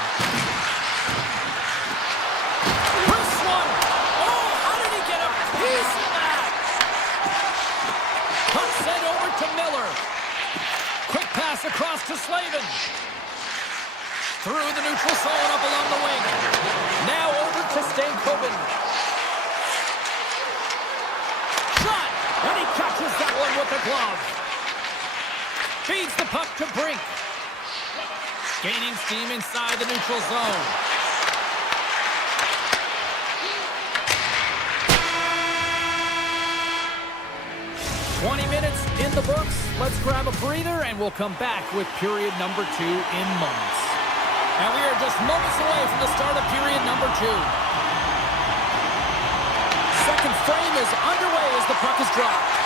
This one! Oh, how did he get a piece of that? Puck sent over to Miller. Quick pass across to Slavin. Through the neutral zone up along the wing. Now over to Stankoven. Shot! And he catches that one with the glove. Feeds the puck to Brink. Gaining steam inside the neutral zone. Minutes in the books. Let's grab a breather and we'll come back with period number 2 in moments. And we are just moments away from the start of period number 2. Second frame is underway as the puck is dropped.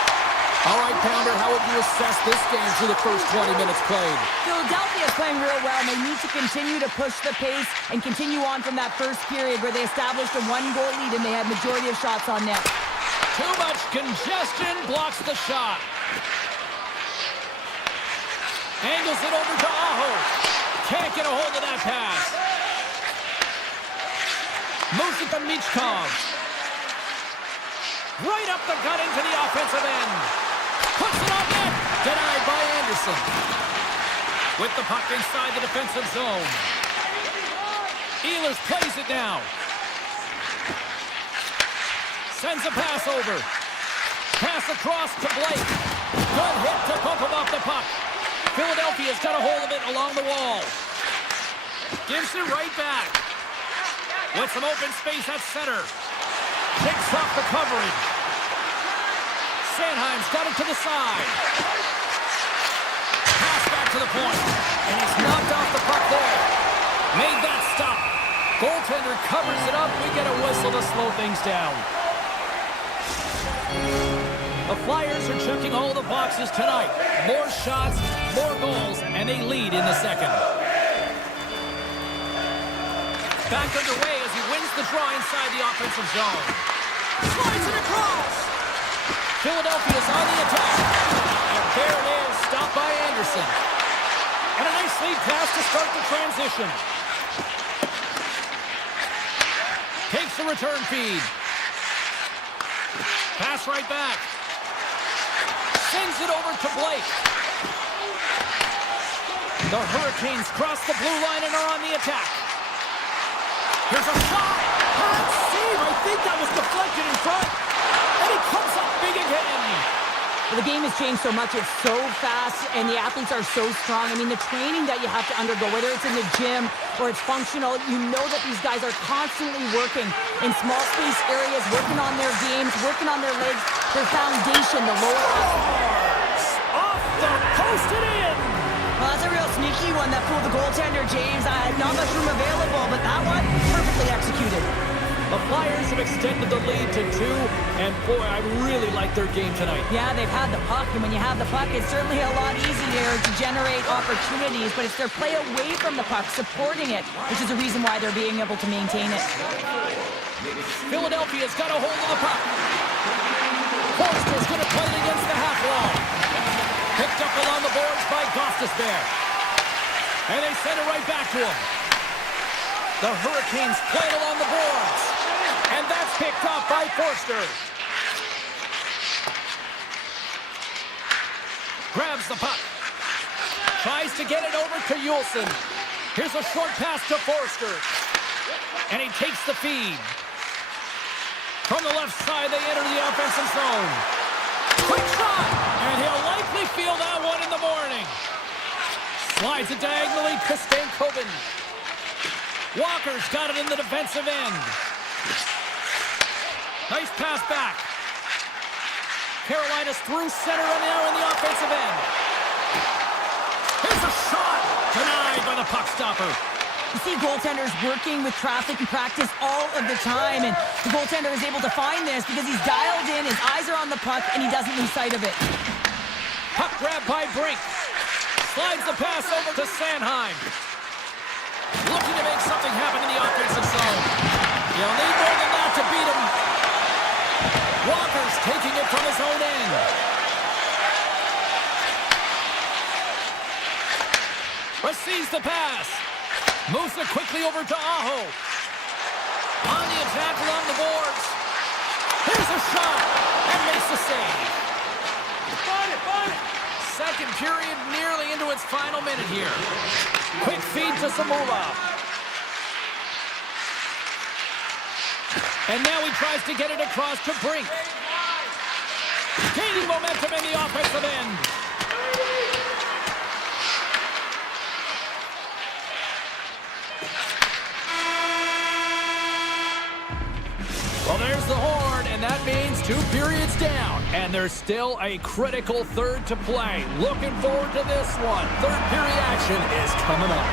All right, Pounder, how would you assess this game through the first 20 minutes played? Philadelphia is playing real well, and they need to continue to push the pace and continue on from that first period where they established a 1-goal lead and they had majority of shots on net. Too much congestion blocks the shot. Angles it over to Aho. Can't get a hold of that pass. Moves it to Michkov. Right up the gut into the offensive end. Puts it on net. Denied by Anderson. With the puck inside the defensive zone. Ehlers plays it now. Sends a pass over. Pass across to Blake. Good hit to bump him off the puck. Philadelphia's got a hold of it along the wall. Gives it right back. With some open space at center. Takes off the coverage. Sanheim's got it to the side. Pass back to the point. And he's knocked off the puck there. Made that stop. Goaltender covers it up. We get a whistle to slow things down. The Flyers are checking all the boxes tonight. More shots, more goals, and they lead in the second. Back underway as he wins the draw inside the offensive zone. Slides it across. Philadelphia's on the attack. And there it is, stopped by Anderson. And a nice lead pass to start the transition. Takes the return feed. Pass right back. Sends it over to Blake. The Hurricanes cross the blue line and are on the attack. Here's a shot. Hot save. I think that was deflected in front. And he comes up big again. Well, the game has changed so much. It's so fast, and the athletes are so strong. I mean, the training that you have to undergo, whether it's in the gym or it's functional, you know that these guys are constantly working in small space areas, working on their games, working on their legs, their foundation, the lower off the post and in. Well, that's a real sneaky one that fooled the goaltender, James. Not much room available, but that one, perfectly executed. The Flyers have extended the lead to 2, and boy, I really like their game tonight. Yeah, they've had the puck, and when you have the puck, it's certainly a lot easier to generate opportunities, but it's their play away from the puck, supporting it, which is the reason why they're being able to maintain it. Philadelphia's got a hold of the puck. Forster's going to play it against the half wall. Picked up along the boards by Gostisbehere. And they send it right back to him. The Hurricanes play it along the boards. And that's picked up by Forster. Grabs the puck. Tries to get it over to Juleson. Here's a short pass to Forster. And he takes the feed. From the left side, they enter the offensive zone. Quick shot! And he'll likely feel that one in the morning. Slides it diagonally to Stankoven. Walker's got it in the defensive end. Nice pass back. Carolina's through center and now in the offensive end. Here's a shot! Denied by the puck stopper. You see goaltenders working with traffic and practice all of the time, and the goaltender is able to find this because he's dialed in, his eyes are on the puck, and he doesn't lose sight of it. Puck grab by Brink. Slides the pass over to Sanheim. Looking to make something happen in the offensive zone. You'll need more than that to beat him. Walker's taking it from his own end. Receives the pass. Moves it quickly over to Aho. On the attack along the boards. Here's a shot. And makes the save. Second period nearly into its final minute here. Quick feed to Samulov. And now he tries to get it across to Brink. Gaining momentum in the offensive end. Well, there's the horn, and that means 2 periods down. And there's still a critical third to play. Looking forward to this one. Third period action is coming up.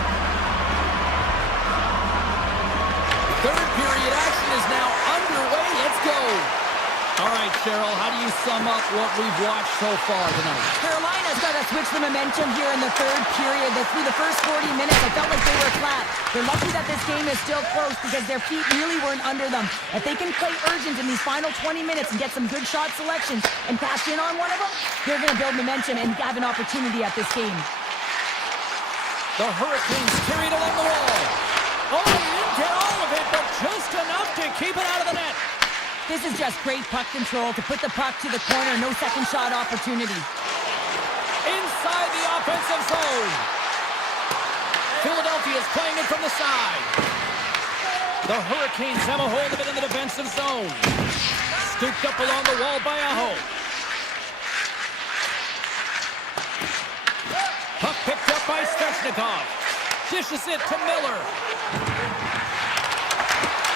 Third period action is now underway. Let's go. All right, Cheryl, how do you sum up what we've watched so far tonight? Carolina's got to switch the momentum here in the third period. Through the first 40 minutes, I felt like they were flat. They're lucky that this game is still close because their feet really weren't under them. If they can play urgent in these final 20 minutes and get some good shot selections and pass in on one of them, they're going to build momentum and have an opportunity at this game. The Hurricanes carried along the wall. Oh, Didn't get all of it, but just enough to keep it out of the net. This is just great puck control to put the puck to the corner. No second shot opportunity. Inside the offensive zone. Philadelphia is playing it from the side. The Hurricanes have a hold of it in the defensive zone. Scooped up along the wall by Aho. Puck picked up by Svechnikov. Dishes it to Miller.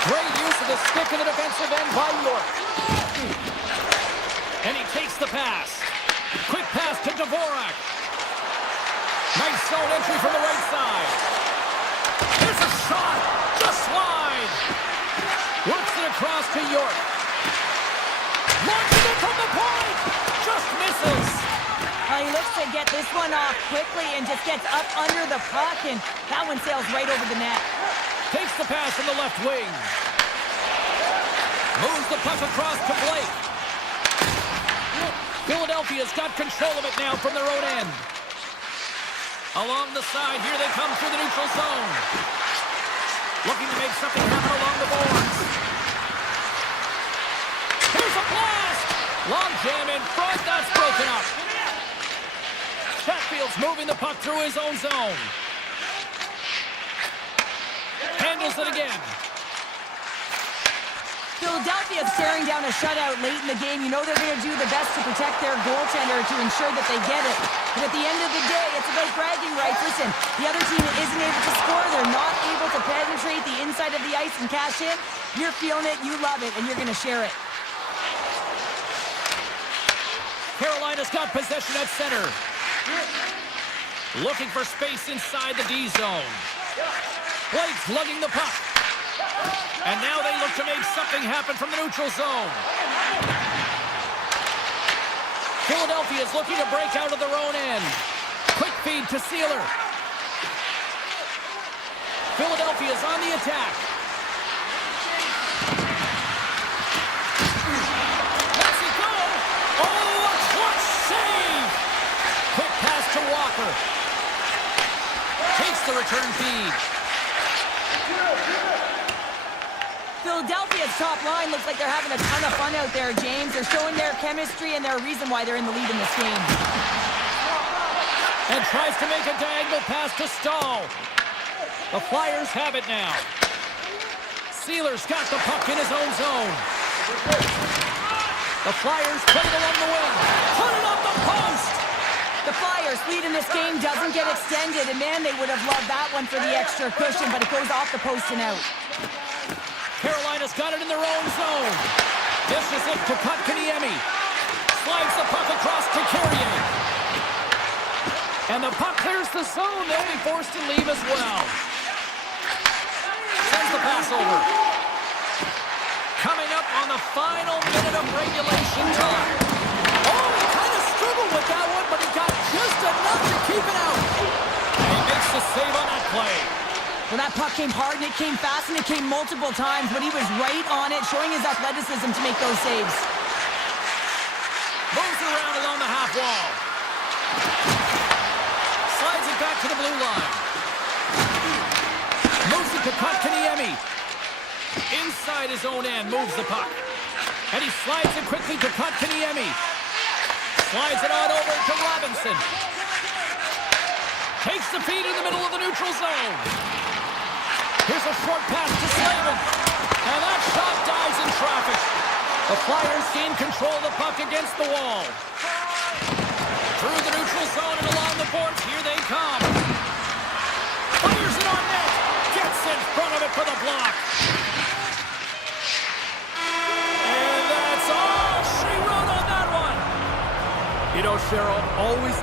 Great use of the stick in the defensive end by York. And he takes the pass. Quick pass to Dvorak. Nice zone entry from the right side. There's a shot. Just wide. Works it across to York. Launches it from the point. Just misses. He looks to get this one off quickly and just gets up under the puck, and that one sails right over the net. Takes the pass from the left wing. Moves the puck across to Blake. Philadelphia's got control of it now from their own end. Along the side, here they come through the neutral zone. Looking to make something happen along the boards. Here's a blast! Long jam in front, that's broken up. Chatfield's moving the puck through his own zone. Handles it again. Philadelphia staring down a shutout late in the game. You know they're going to do the best to protect their goaltender to ensure that they get it. But at the end of the day, it's about bragging rights. Listen, the other team isn't able to score. They're not able to penetrate the inside of the ice and cash in. You're feeling it, you love it, and you're going to share it. Carolina's got possession at center. Looking for space inside the D zone. Blake's lugging the puck. And now they look to make something happen from the neutral zone. Philadelphia is looking to break out of their own end. Quick feed to Sealer. Philadelphia is on the attack. Let's it go. Oh, a clutch save. Quick pass to Walker. Takes the return feed. Philadelphia's top line looks like they're having a ton of fun out there, James. They're showing their chemistry, and they're a reason why they're in the lead in this game. And tries to make a diagonal pass to Stahl. The Flyers have it now. Sealer's got the puck in his own zone. The Flyers put it along the wing. Put it up the post! The Flyers' lead in this game doesn't get extended, and man, they would have loved that one for the extra cushion, but it goes off the post and out. Carolina's got it in their own zone. Dishes it to Kotkaniemi. Slides the puck across to Carrier. And the puck clears the zone. They'll be forced to leave as well. Sends the pass over. Coming up on the final minute of regulation time. Oh, he kind of struggled with that one, but he got just enough to keep it out. And he makes the save on that play. Well, that puck came hard, and it came fast, and it came multiple times, but he was right on it, showing his athleticism to make those saves. Moves around along the half wall. Slides it back to the blue line. Moves it to Kotkaniemi. Inside his own end, moves the puck. And he slides it quickly to Kotkaniemi. Slides it on over to Robinson. Takes the feed in the middle of the neutral zone. Here's a short pass to Slavin. And that shot dies in traffic. The Flyers gain control of the puck against the wall. Through the neutral zone and along the boards, here they come. Fires it on net. Gets in front of it for the block. And that's all she wrote on that one. You know, Cheryl, always...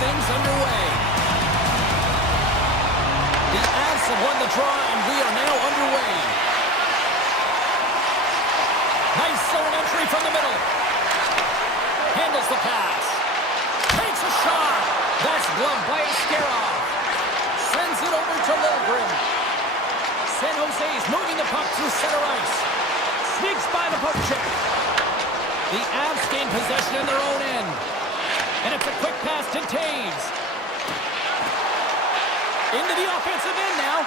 things underway. The Avs have won the draw, and we are now underway. Nice zone entry from the middle. Handles the pass. Takes a shot. That's gloved by Askarov. Sends it over to Lilgren. San Jose is moving the puck through center ice. Sneaks by the poke check. The Avs gain possession in their own end. And it's a quick pass to Taves. Into the offensive end now.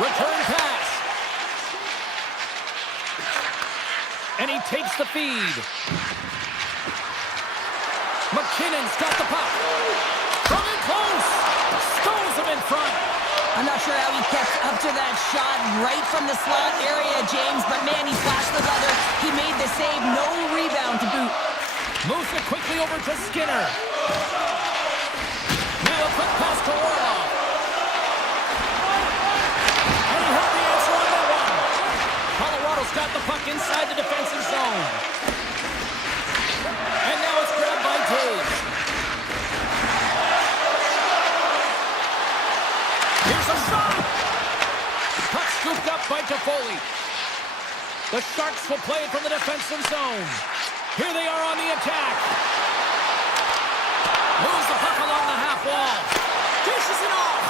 Return pass. And he takes the feed. McKinnon's got the puck. From in close. Stones him in front. I'm not sure how he kept up to that shot right from the slot area, James, but man, he flashed the leather. He made the save, no rebound to boot. Moves it quickly over to Skinner. Now a quick pass to Orlov. And he heard the answer on that one. Colorado's got the puck inside the defensive zone. And now it's grabbed by Taves. Here's a shot! Puck scooped up by Toffoli. The Sharks will play it from the defensive zone. Here they are on the attack. Moves the puck along the half wall. Dishes it off.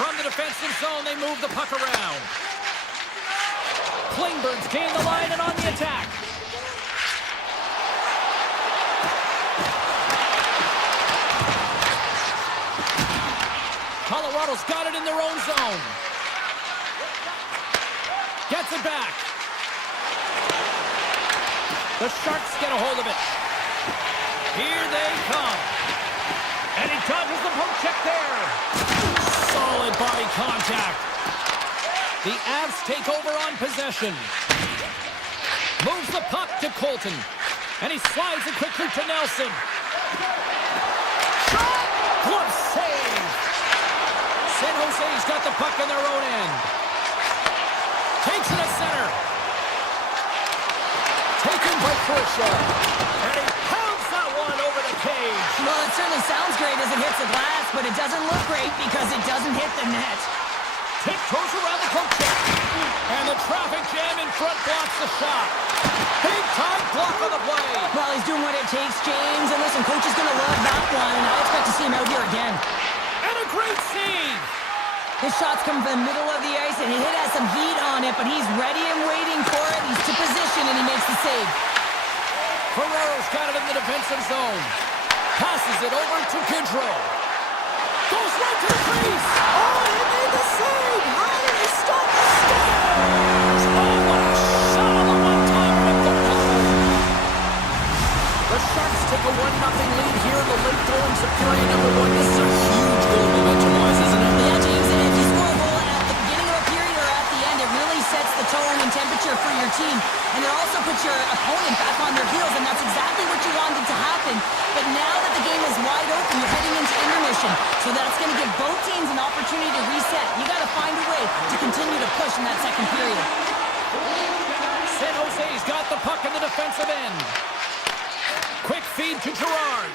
From the defensive zone, they move the puck around. Klingberg's gained the line and on the attack. Colorado's got it in their own zone. Gets it back. The Sharks get a hold of it. Here they come. And he dodges the poke check there. Solid body contact. The Avs take over on possession. Moves the puck to Colton. And he slides it quickly to Nelson. Shot! Glove save! San Jose's got the puck in their own end. Takes it to center. Taken by Kershaw. And he pounds that one over the cage. Well, it certainly sounds great as it hits the glass, but it doesn't look great because it doesn't hit the net. Tiptoes around the poke check. And the traffic jam in front blocks the shot. Big time block on the play. Well, he's doing what it takes, James. And listen, coach is going to love that one. I expect to see him out here again. And a great save. His shots come from the middle of the ice, and he has some heat on it, but he's ready and waiting for it. He's to position, and he makes the save. Ferrero's got it in the defensive zone. Passes it over to Kidrow. Goes right to the crease. Oh, he made the save. How did he stop the stairs? Oh, what a shot on the one-timer to put it home. The Sharks take a 1-0 lead here in the late goings of period number 1. This is a huge goal momentum-wise, isn't it? Yeah, James, and if you score a goal at the beginning of a period or at the end, it really sets the tone and temperature for your team. And it also puts your opponent back on their heels, and that's exactly what you wanted to happen. But now that the game is wide open, you're heading into intermission. So that's going to give both teams an opportunity to reset. You got to find a way to continue to push in that second period. San Jose's got the puck in the defensive end. Quick feed to Girard.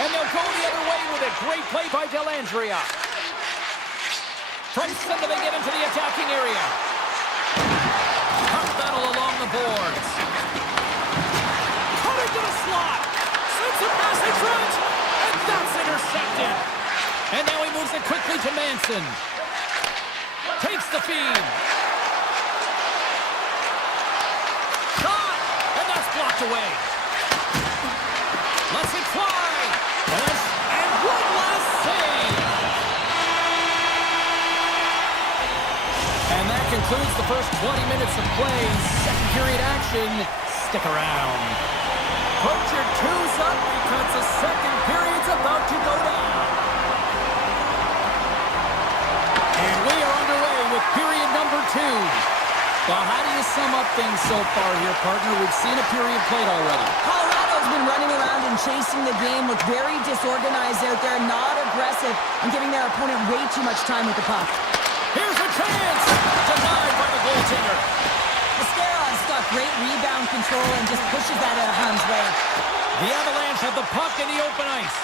And they'll go the other way with it. Great play by Dellandrea. From center they get into the attacking area. Puck battle along the boards. Cut into the slot. Sends a pass in front. And that's intercepted. And now he moves it quickly to Manson. Takes the feed. Shot. And that's blocked away. Lets it fly. And one last save. And that concludes the first 20 minutes of play. Second period action. Stick around. Put your twos up because the second period's about to go down. And we are underway with period number 2. Well, how do you sum up things so far here, partner? We've seen a period played already. Colorado's been running around and chasing the game, look very disorganized out there, not aggressive, and giving their opponent way too much time with the puck. Here's a chance! Denied by the goaltender. Mascarov's got great rebound control and just pushes that out of harm's way. The Avalanche have the puck in the open ice.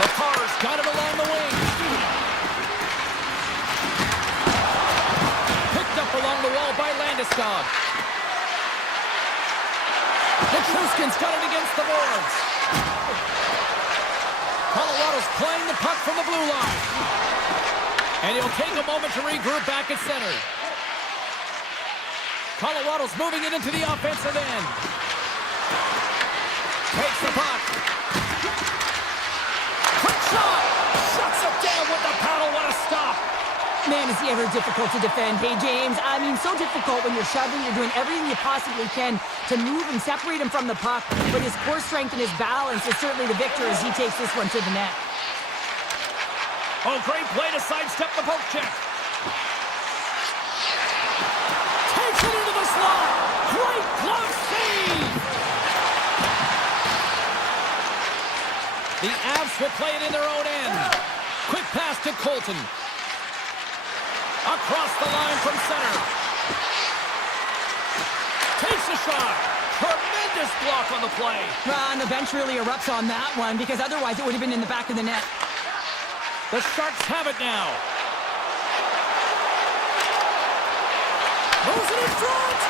Makar's got it along the wing. Picked up along the wall by Landeskog. Nichushkin's got it against the boards. Colorado's playing the puck from the blue line. And he'll take a moment to regroup back at center. Colorado's moving it into the offensive end. Takes the puck. Quick shot! Shuts it down with the paddle. What a stop! Man, is he ever difficult to defend. Hey, James, I mean, so difficult when you're shoving, you're doing everything you possibly can to move and separate him from the puck, but his core strength and his balance is certainly the victor as he takes this one to the net. Oh, great play to sidestep the poke check. Takes it into the slot. Great glove save. The Avs will play it in their own end. Quick pass to Colton. Across the line from center. Takes a shot. Tremendous block on the play. And the bench really erupts on that one because otherwise it would have been in the back of the net. The Sharks have it now. Moves it in front.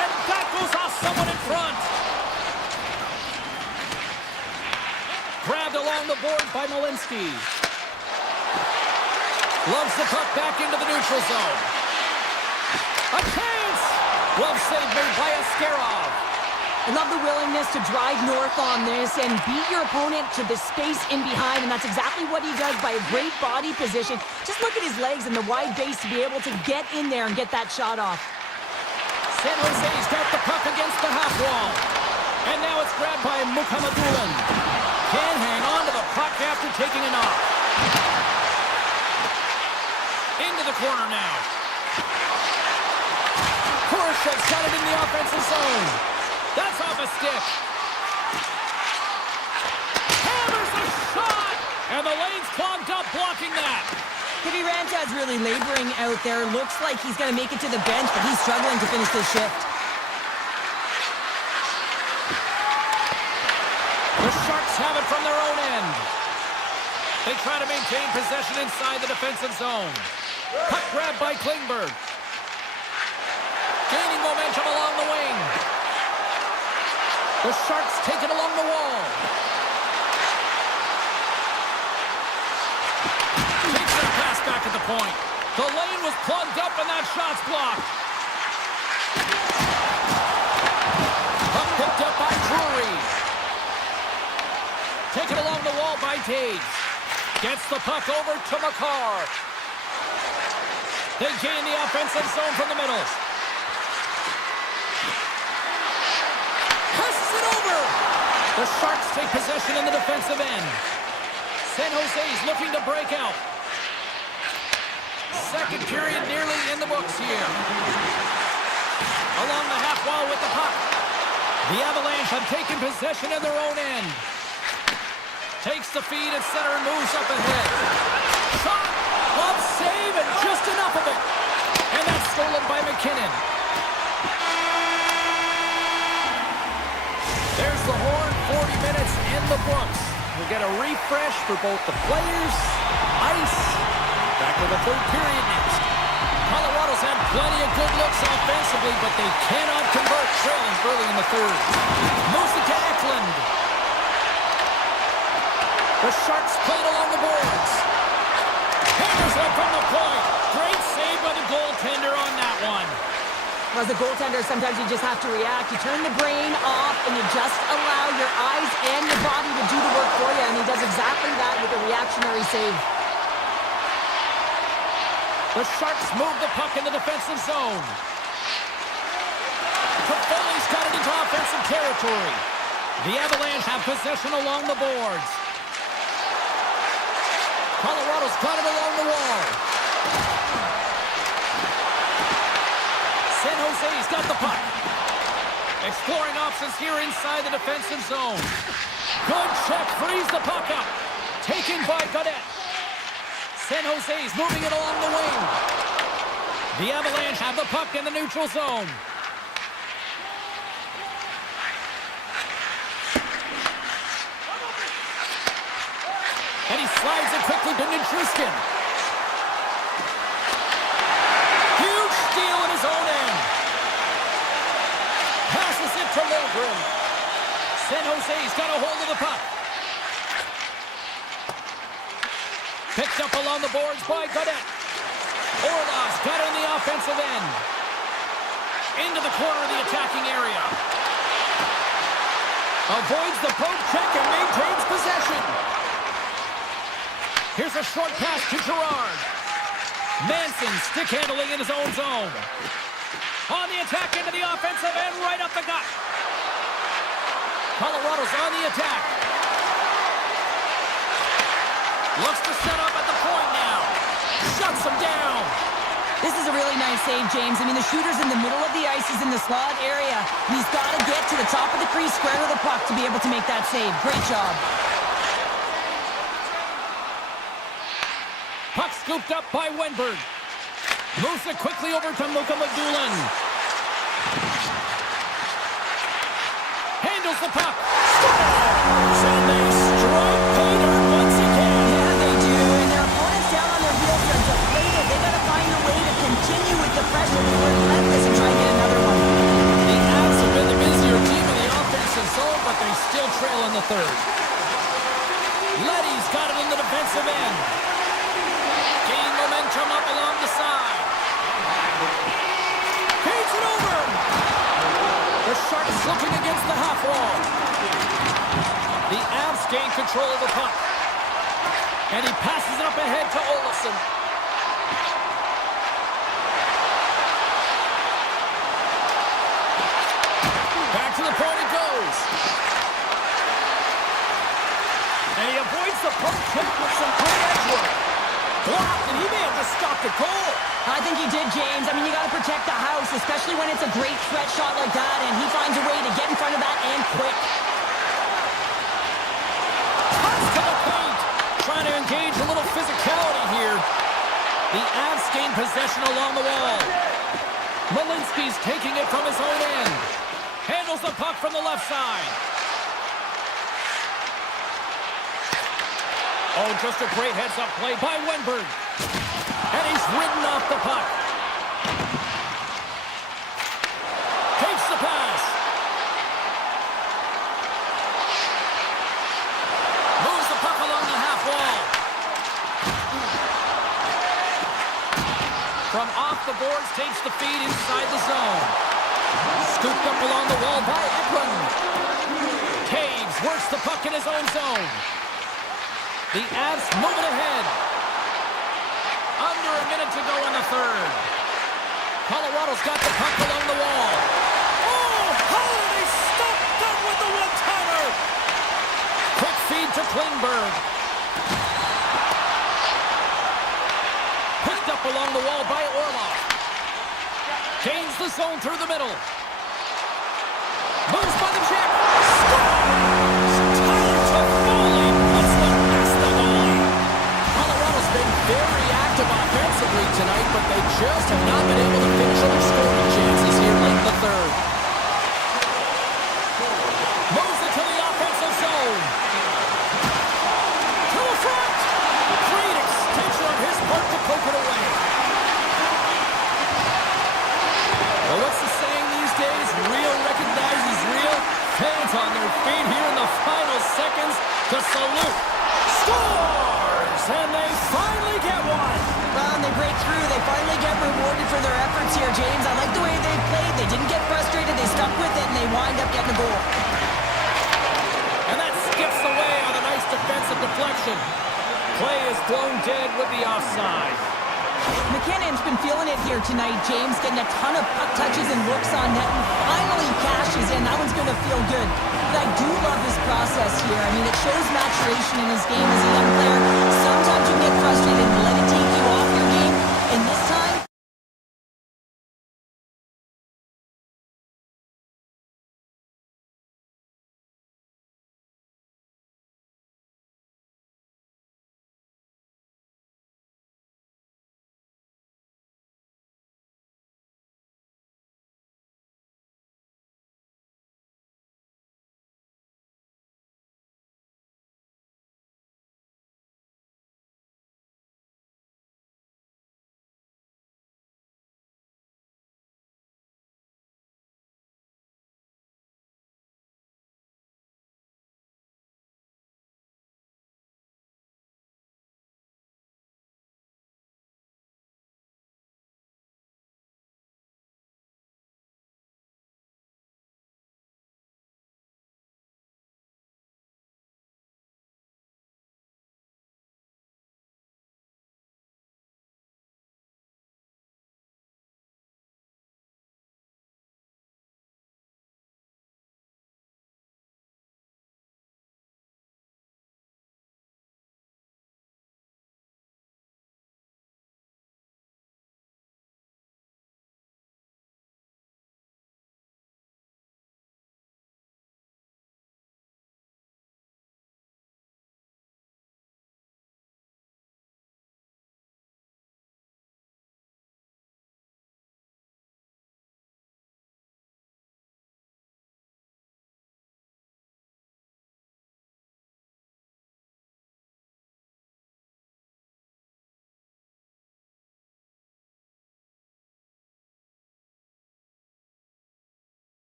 And that goes off someone in front. Grabbed along the board by Malinsky. Loves the puck back into the neutral zone. A chance! Glove save made by Askarov. I love the willingness to drive north on this and beat your opponent to the space in behind, and that's exactly what he does by a great body position. Just look at his legs and the wide base to be able to get in there and get that shot off. San Jose's got the puck against the half wall. And now it's grabbed by Mukhamadullin. Can't hang on to the puck after taking a knock. Into the corner now. Korshev's got it in the offensive zone. That's off a stick. Hammers a shot! And the lane's clogged up blocking that. Kivy Rantad's really laboring out there. Looks like he's going to make it to the bench, but he's struggling to finish this shift. The Sharks have it from their own end. They try to maintain possession inside the defensive zone. Puck grab by Klingberg. Gaining momentum along the wing. The Sharks take it along the wall. Takes their pass back at the point. The lane was plugged up and that shot's blocked. Puck picked up by Drury. Taken along the wall by Tage. Gets the puck over to Makar. They gain the offensive zone from the middle. Passes it over. The Sharks take possession in the defensive end. San Jose's looking to break out. Second period nearly in the books here. Along the half wall with the puck. The Avalanche have taken possession in their own end. Takes the feed at center and moves up ahead. Shot! Glove save and just enough of it. And that's stolen by McKinnon. There's the horn, 40 minutes in the books. We'll get a refresh for both the players, ice. Back with the third period next. Colorado's had plenty of good looks offensively, but they cannot convert, trailing early in the third. Moves it to Eklund. The Sharks played along the boards. Hammers one from the point. Great save by the goaltender on that one. As a goaltender, sometimes you just have to react. You turn the brain off and you just allow your eyes and your body to do the work for you, and he does exactly that with a reactionary save. The Sharks move the puck in the defensive zone. Toffoli's got it into offensive territory. The Avalanche have possession along the boards. Colorado's got it along the wall. San Jose's got the puck. Exploring options here inside the defensive zone. Good check, frees the puck up. Taken by Gaudette. San Jose's moving it along the wing. The Avalanche have the puck in the neutral zone. And he slides it quickly to Nichushkin. Huge steal in his own end. Passes it to Lilgren. San Jose's got a hold of the puck. Picked up along the boards by Godet. Orlov's got it in the offensive end. Into the corner of the attacking area. Avoids the poke check and maintains possession. Here's a short pass to Gerard. Manson stick handling in his own zone. On the attack into the offensive end, right up the gut. Colorado's on the attack. Looks to set up at the point now. Shuts him down. This is a really nice save, James. I mean, the shooter's in the middle of the ice. He's in the slot area. And he's got to get to the top of the crease, square to the puck to be able to make that save. Great job. Puck scooped up by Wenberg. Moves it quickly over to Mukhamadullin. Handles the puck. Scores! And they strike pay dirt once again. Yeah, they do. And their opponent's down on their heels. They're deflated. They got to find a way to continue with the pressure before relentless and try and get another one. The Avs have been the busier team in the offensive zone, but they still trail in the third. Leddy's got it in the defensive end. Gain momentum up along the side. Feeds it over. The Sharks looking against the half wall. The Avs gain control of the puck. And he passes it up ahead to Olofsson. Back to the point it goes. And he avoids the poke check with some good edge work. Blocked, and he may have just stopped the goal. I think he did, James. I mean, you got to protect the house, especially when it's a great threat shot like that, and he finds a way to get in front of that and quick. Cuts to the paint. Trying to engage a little physicality here. The Avs gain possession along the wall. Malinsky's taking it from his own end. Handles the puck from the left side. Oh, just a great heads-up play by Wenberg. And he's ridden off the puck. Takes the pass. Moves the puck along the half wall. From off the boards, takes the feed inside the zone. Scooped up along the wall by Eklund. Taves works the puck in his own zone. The Avs moving ahead. Under a minute to go in the third. Colorado's got the puck along the wall. Oh, how did they stop that with the one-timer? Quick feed to Klingberg. Picked up along the wall by Orlov. Gains the zone through the middle. Moves by the check. Scores! Tyler Toffoli puts one past the goalie. Colorado's been very active offensively tonight, but they just have not been able to finish other scoring chances here late in the third. Moves it to the offensive zone. To the front. Great extension on his part to poke it away. Well, what's the saying these days? Real recognizes real. Fans on their feet here in the final seconds to salute. Scores! And they finally get one. Well, and they break through. They finally get rewarded for their efforts here, James. I like the way they played. They didn't get frustrated. They stuck with it, and they wind up getting a goal. And that skips away on a nice defensive deflection. Play is blown dead with the offside. McKinnon's been feeling it here tonight, James, getting a ton of puck touches and looks on net, and finally cashes in. That one's going to feel good. But I do love his process here. I mean, it shows maturation in his game as a young player. Sometimes you can get frustrated and let it take you off your game. And this time,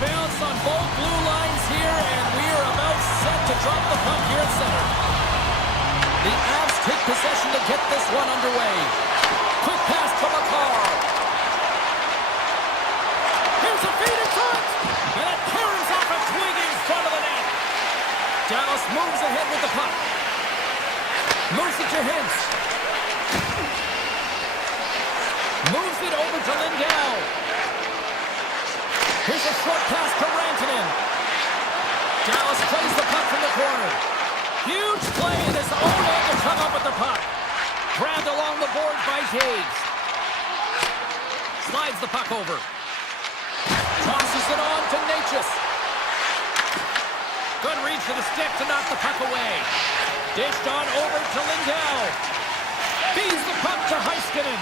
bounce on both blue lines here, and we are about set to drop the puck here at center. The Avs take possession to get this one underway. Quick pass to McCarr. Here's a feed in front, and it carries off a twig in front of the net. Dallas moves ahead with the puck. Moves it to Hintz. Moves it over to Lindell. Here's a short pass to Rantanen. Dallas plays the puck from the corner. Huge play in his own end to come up with the puck. Grabbed along the boards by Taves. Slides the puck over. Tosses it on to Natchez. Good reach to the stick to knock the puck away. Dished on over to Lindell. Feeds the puck to Heiskanen.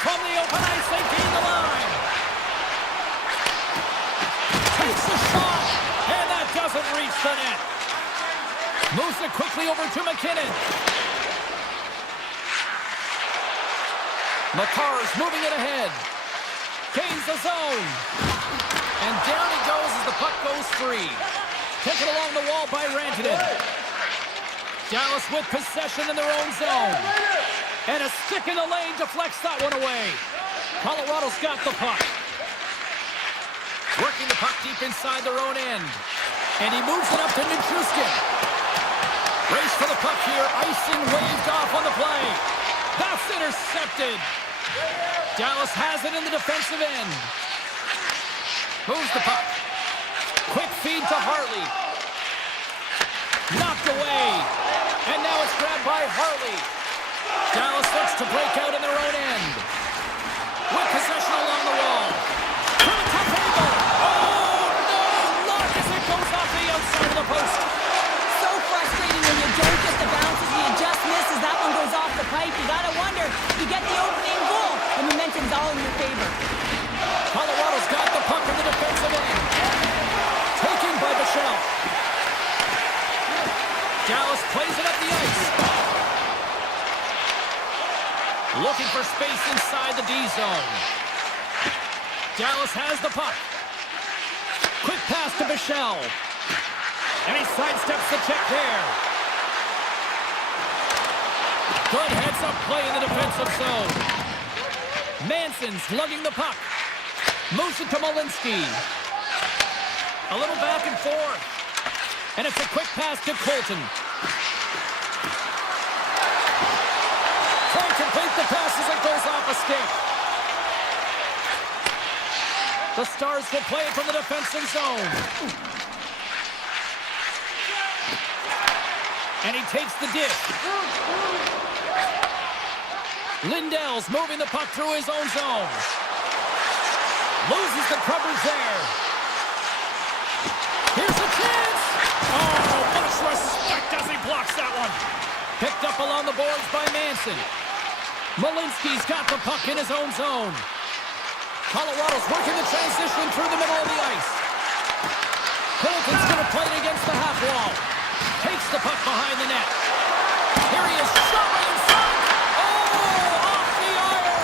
From the open ice, they gain the line. Takes a shot, and that doesn't reach the net. Moves it quickly over to McKinnon. McCarr's moving it ahead. Gains the zone. And down he goes as the puck goes free. Taken along the wall by Rantanen. Dallas with possession in their own zone. And a stick in the lane deflects that one away. Colorado's got the puck. Working the puck deep inside their own end. And he moves it up to Nichushkin. Race for the puck here. Icing waved off on the play. That's intercepted. Dallas has it in the defensive end. Moves the puck. Quick feed to Hartley. Knocked away. And now it's grabbed by Hartley. Dallas looks to break out in their own end. With possession along the wall. From a tough angle. Oh, no! Luck as it goes off the outside of the post. So frustrating when you don't get the bounces and you just miss as that one goes off the pipe. You gotta wonder, you get the opening goal, the momentum's all in your favor. Colorado's got the puck in the defensive end. Taken by Bichelle. Dallas plays it up the ice. Looking for space inside the D zone. Dallas has the puck. Quick pass to Bichelle. And he sidesteps the check there. Good heads-up play in the defensive zone. Manson's lugging the puck. Moves it to Malinsky. A little back and forth. And it's a quick pass to Colton. Trying to complete the pass as it goes off a stick. The Stars will play it from the defensive zone. And he takes the dish. Lindell's moving the puck through his own zone. Loses the coverage there. Here's a chance. Oh, much respect as he blocks that one. Picked up along the boards by Manson. Malinsky's got the puck in his own zone. Colorado's working the transition through the middle of the ice. Colton's going to play it against the half wall. Takes the puck behind the net. Here he is, shot right in front. Oh, off the iron.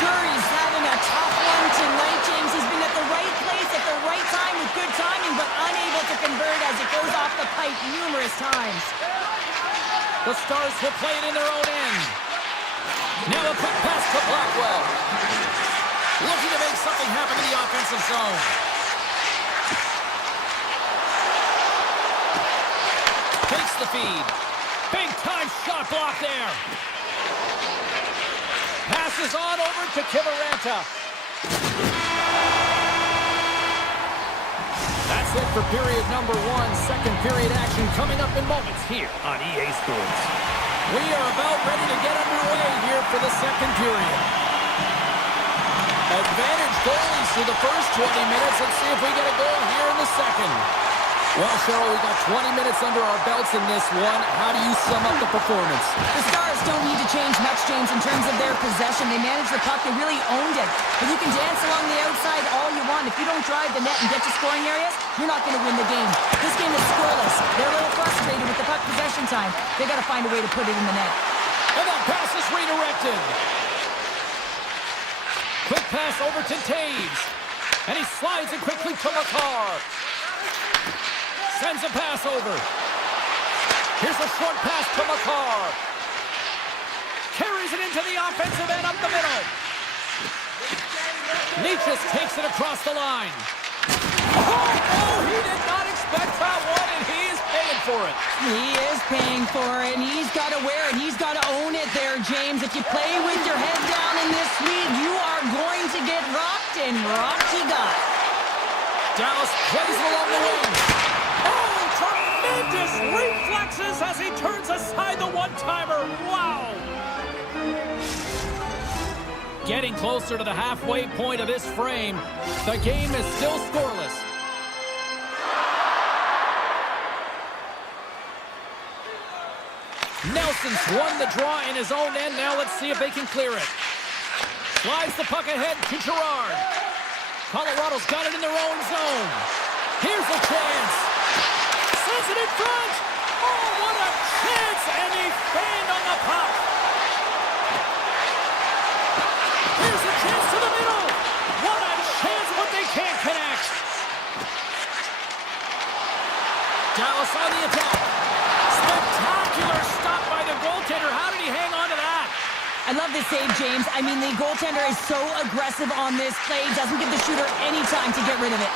Drury's having a tough one tonight, James. He's been at the right place at the right time with good timing, but unable to convert as it goes off the pipe numerous times. The Stars will play it in their own end. Now a quick pass to Blackwell. Looking to make something happen in the offensive zone. Takes the feed. Big time shot block there. Passes on over to Kiviranta. That's it for period number one. Second period action coming up in moments here on EA Sports. We are about ready to get underway here for the second period. Advantage goalies through the first 20 minutes. Let's see if we get a goal here in the second. Well, Cheryl, we got 20 minutes under our belts in this one. How do you sum up the performance? The Stars don't need to change much, James, in terms of their possession. They managed the puck. They really owned it. But you can dance along the outside all you want. If you don't drive the net and get to scoring areas, you're not going to win the game. This game is scoreless. They're a little frustrated with the puck possession time. They got to find a way to put it in the net. And that pass is redirected. Quick pass over to Taves. And he slides it quickly to McCarr. Sends a pass over. Here's a short pass to McCarr. Carries it into the offensive end up the middle. Leaches takes it across the line. Oh, he did not expect that one, and he is paying for it. He is paying for it, and he's got to wear it. He's got to own it there, James. If you play with your head down in this league, you are going to get rocked, and rocked he got. Dallas plays it along the wing. Oh, tremendous reflexes as he turns aside the one-timer. Wow! Getting closer to the halfway point of this frame. The game is still scoreless. Nelson's won the draw in his own end. Now let's see if they can clear it. Slides the puck ahead to Gerard. Colorado's got it in their own zone. Here's a chance. Sends it in front. Oh, what a chance! And he fanned on the puck. Here's a chance to the middle. What a chance, but they can't connect. Dallas on the attack. Spectacular stop by the goaltender. How did he hang on to that? I love this save, James. I mean, the goaltender is so aggressive on this play. Doesn't give the shooter any time to get rid of it.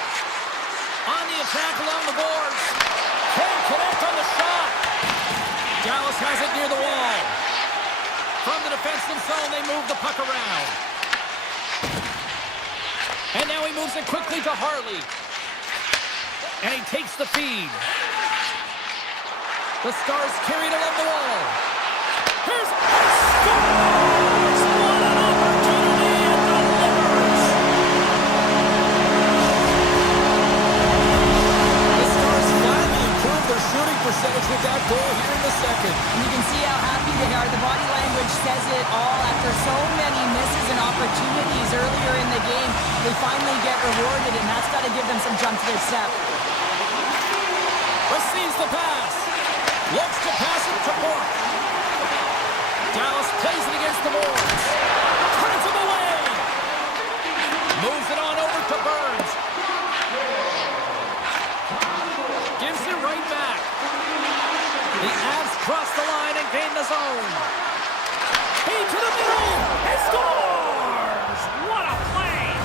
On the attack along the boards. Can't connect on the shot. Dallas has it near the wall. From the defensive zone, they move the puck around. And now he moves it quickly to Harley. And he takes the feed. The Stars carry it along the wall. Here's scores! What an opportunity and delivers! The Stars finally improved their shooting percentage with that goal here in the second. And you can see how happy they are. The body language says it all. After so many misses and opportunities earlier in the game, they finally get rewarded, and that's got to give them some jump to their step. Receives the pass. Looks to pass it to Bork. Dallas plays it against the boards. Turns him away. Moves it on over to Burns. Gives it right back. The Avs cross the line and gain the zone. Feed to the middle. He scores! What a play!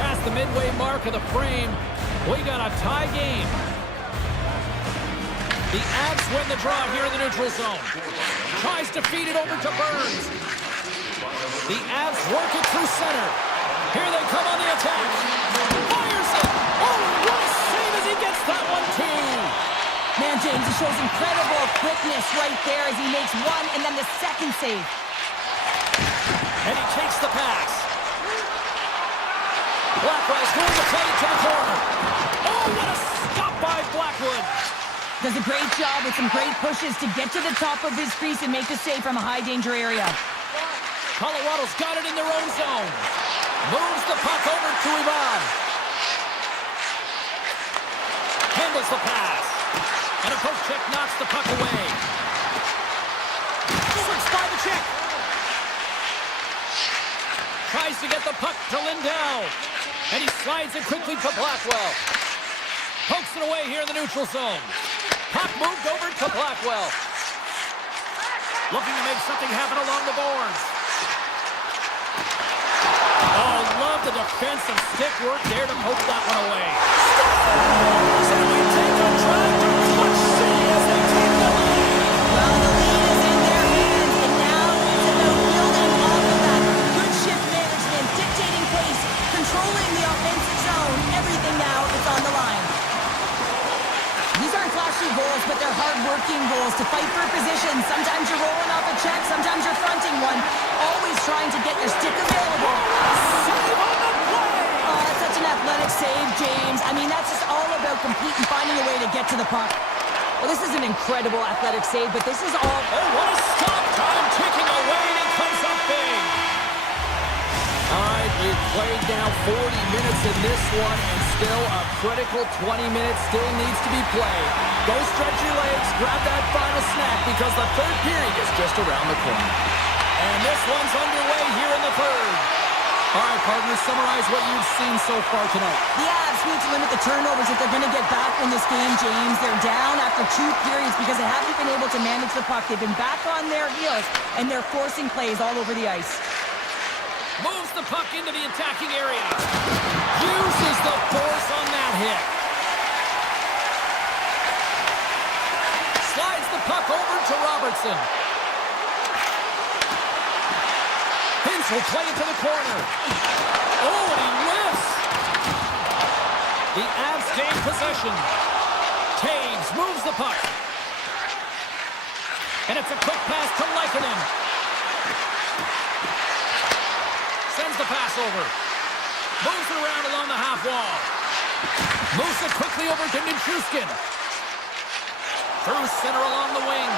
Past the midway mark of the frame, we got a tie game. The Avs win the draw here in the neutral zone. Tries to feed it over to Burns. The Avs work it through center. Here they come on the attack. Fires it. Oh, what a save as he gets that one too. Man, James, he shows incredible quickness right there as he makes one and then the second save. And he takes the pass. Blackwell's going to play to the corner. Oh, what a stop by Blackwood. Does a great job with some great pushes to get to the top of his crease and make the save from a high-danger area. Colorado's got it in their own zone. Moves the puck over to Ivan. Handles the pass. And a poke check knocks the puck away. Switched by the check. Tries to get the puck to Lindell. And he slides it quickly to Blackwell. Pokes it away here in the neutral zone. Puck moved over to Blackwell. Looking to make something happen along the boards. Oh, love the defensive stick work there to poke that one away. Scores! And we take a drive to clutch city as they take the lead. Well, the lead is in their hands, and now it's about building off of that. Good shift management, dictating pace, controlling the offensive zone. Everything now is on the line. These aren't flashy goals, but they're hard-working goals to fight for position. Sometimes you're rolling off a check, sometimes you're fronting one. Always trying to get your stick available. Save on the play! Oh, that's such an athletic save, James. I mean, that's just all about completing, finding a way to get to the puck. Well, this is an incredible athletic save, but this is all... Oh, what a stop! Time ticking away, and he comes up big. All right, we've played now 40 minutes in this one, and still a critical 20 minutes still needs to be played. Go stretch your legs, grab that final snack, because the third period is just around the corner. And this This one's underway here in the third. All right, partners, summarize what you've seen so far tonight. The Avs need to limit the turnovers if they're going to get back in this game, James. They're down after 2 periods because they haven't been able to manage the puck. They've been back on their heels, and they're forcing plays all over the ice. Moves the puck into the attacking area. Uses the force on that hit. Slides the puck over to Robertson. Hintz will play it to the corner. Oh, and he whiffs. The Avs gain possession. Taves moves the puck. And it's a quick pass to Lehkonen. Sends the pass over. Moves it around along the half wall. Moves it quickly over to Nichushkin. Through center along the wing.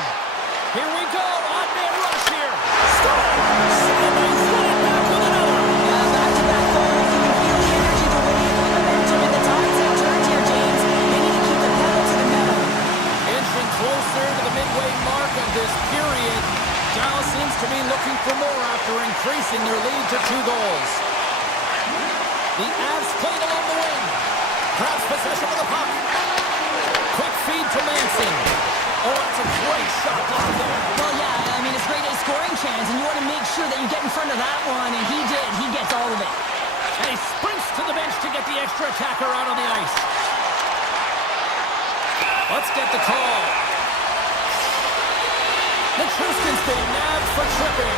Here we go. On-man rush here. Scores! And they run it back with another. Yeah, back-to-back goals. You can feel the energy, the wave, the momentum, and the tides have turned here, James. They need to keep the pedal to the metal. Inching closer to the midway mark of this period. Dallas seems to be looking for more after increasing their lead to 2 goals. The Avs played along the wing. Grabs possession of the puck. Quick feed to Manson. Oh, that's a great shot block there. Well, yeah, I mean, it's great a scoring chance, and you want to make sure that you get in front of that one, and he did. He gets all of it. And he sprints to the bench to get the extra attacker out on the ice. Let's get the call. Nichushkin's been nabbed for tripping.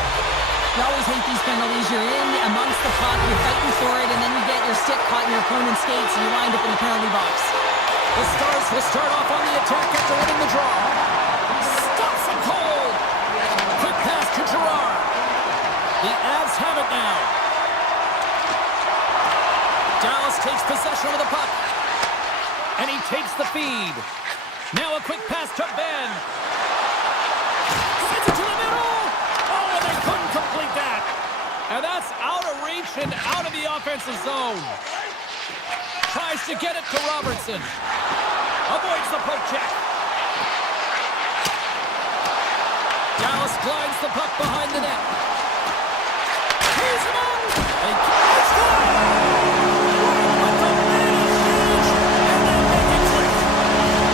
You always hate these penalties. You're in amongst the puck, you're fighting for it, and then you get your stick caught in your opponent's skates, and you wind up in the penalty box. The Stars will start off on the attack after winning the draw. Stops it cold. Quick pass to Girard. The Avs have it now. Dallas takes possession of the puck. And he takes the feed. Now a quick pass to Ben. Sends it to the middle. Oh, and they couldn't complete that. And that's out of reach and out of the offensive zone. Tries to get it to Robertson. Avoids the poke check. Dallas glides the puck behind the net. Here's him on. They can't score. But the man is huge, and they make it quick.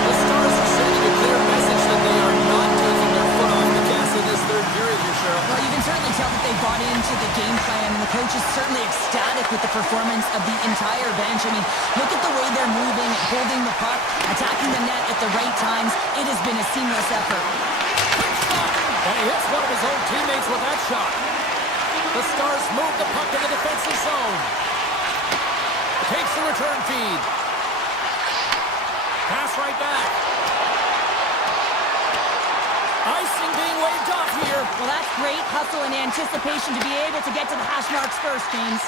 The Stars are sending a clear message that they are not taking their foot off the gas in this third period here, Cheryl. Well, you can certainly tell that they bought into the game plan, and the coach is certainly ecstatic with the performance of the entire bench. I mean, look at the way they're moving, holding the puck, attacking the net at the right times. It has been a seamless effort. Quick shot, and he hits one of his own teammates with that shot. The Stars move the puck in the defensive zone. Takes the return feed. Pass right back. Icing being waved off here. Well, that's great hustle and anticipation to be able to get to the hash marks first, James.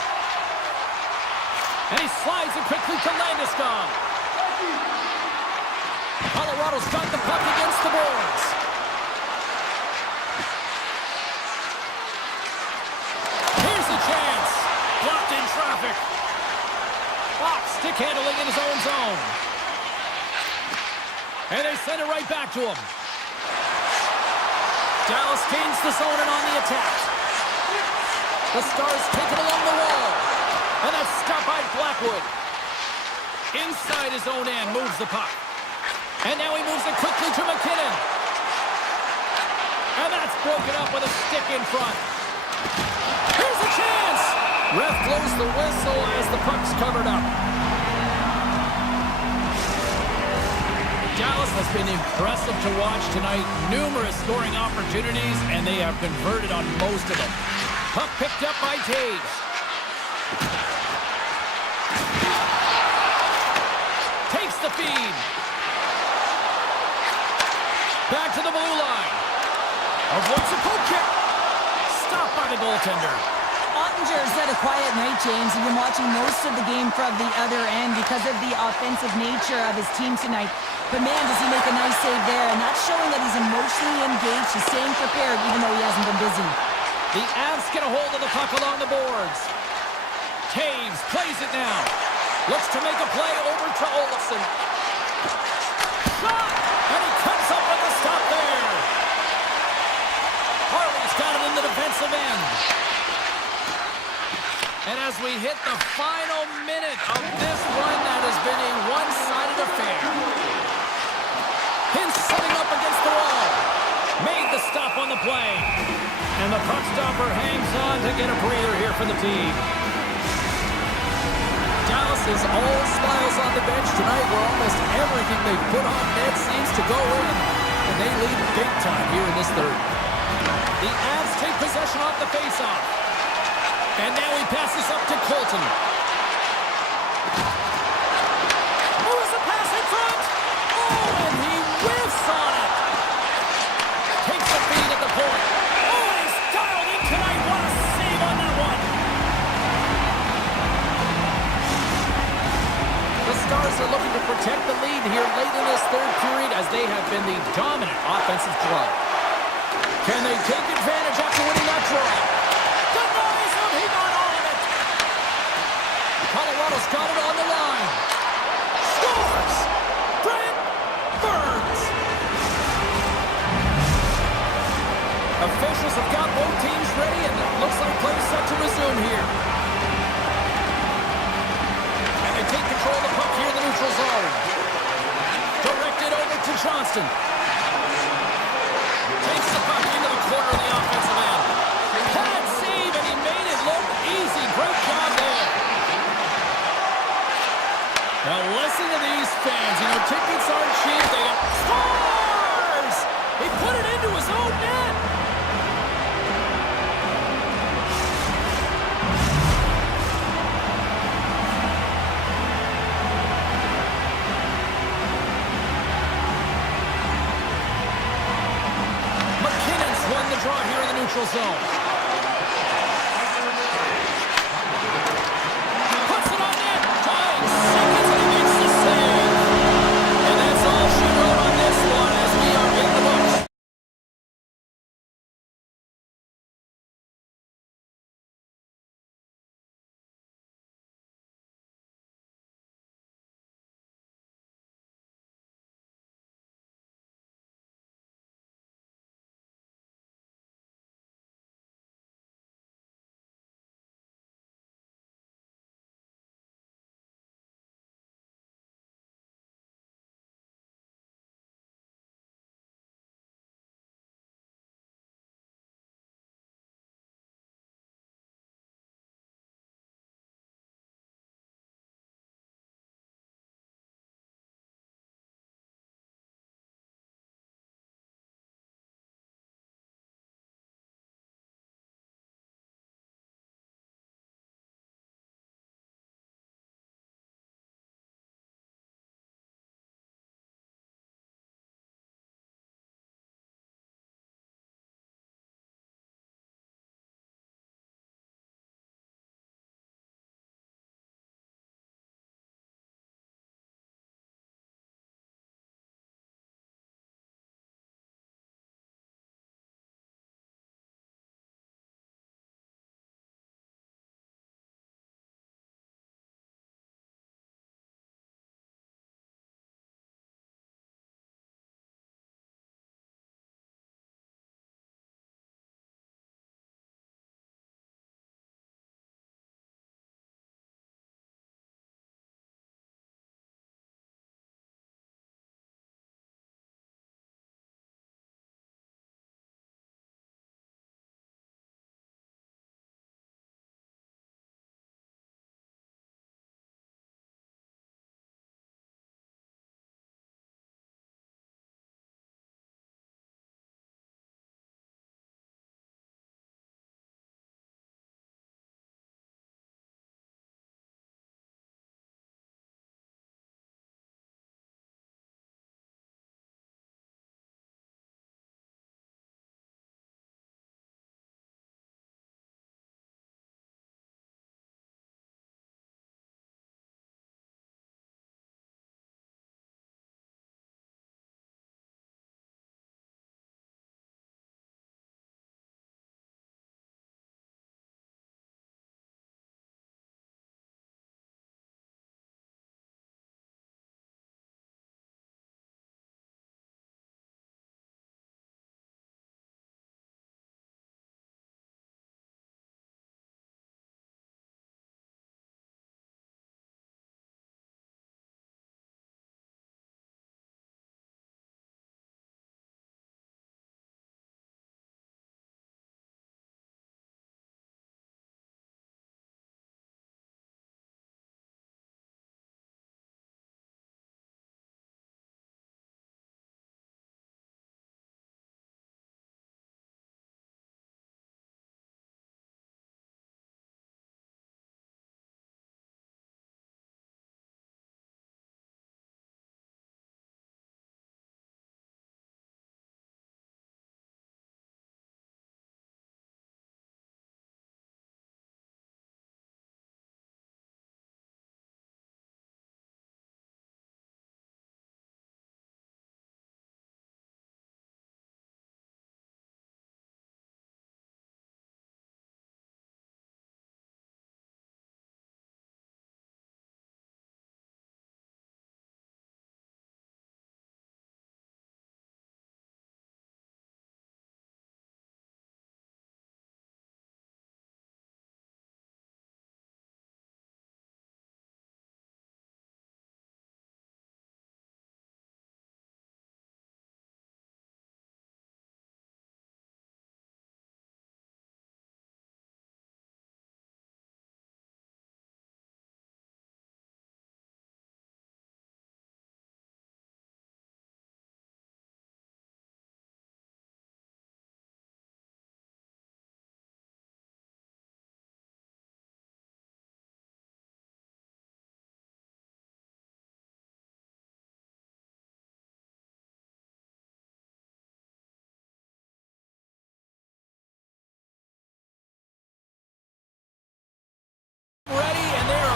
And he slides it quickly to Landeskog. Colorado's got the puck against the boards. Here's a chance. Blocked in traffic. Fox stick handling in his own zone. And they send it right back to him. Dallas gains the zone and on the attack. The Stars take it along the wall. And that's stopped by Blackwood. Inside his own end, moves the puck. And now he moves it quickly to McKinnon. And that's broken up with a stick in front. Here's a chance! Ref blows the whistle as the puck's covered up. Dallas has been impressive to watch tonight. Numerous scoring opportunities, and they have converted on most of them. Puck picked up by Taves. Takes the feed. Back to the blue line. Avoids a poke check. Stopped by the goaltender. Ottinger's had a quiet night, James. You've been watching most of the game from the other end because of the offensive nature of his team tonight. But man, does he make a nice save there, and that's showing that he's emotionally engaged. He's staying prepared even though he hasn't been busy. The Avs get a hold of the puck along the boards. Taves plays it now. Looks to make a play over to Olofsson. Shot! And he comes up with a stop there. Harley He's got it in the defensive end. And as we hit the final minute of this run, that has been a one-sided affair. Hintz setting up against the wall. Made the stop on the play. And the puck stopper hangs on to get a breather here for the team. Dallas is all smiles on the bench tonight, where almost everything they put on net seems to go in. And they lead big time here in this third. The Avs take possession off the faceoff. And now he passes up to Colton. Moves the pass in front. Oh, and he whiffs on it. Takes the feed at the point. Oh, he's dialed in tonight. What a save on that one. The Stars are looking to protect the lead here late in this third period, as they have been the dominant offensive club. Can they take advantage after winning that draw? Denies him. He got all of it. Colorado's got it on the line. Scores! Brent Burns! Officials have got both teams ready, and it looks like play set to resume here. And they take control of the puck here in the neutral zone. Directed over to Johnston. Takes the puck into the corner of the offensive end. Bad save, and he made it look easy. Great job there. Now listen to these fans. You know, tickets aren't cheap. They got scores! He put it into his own net. McKinnon's won the draw here in the neutral zone.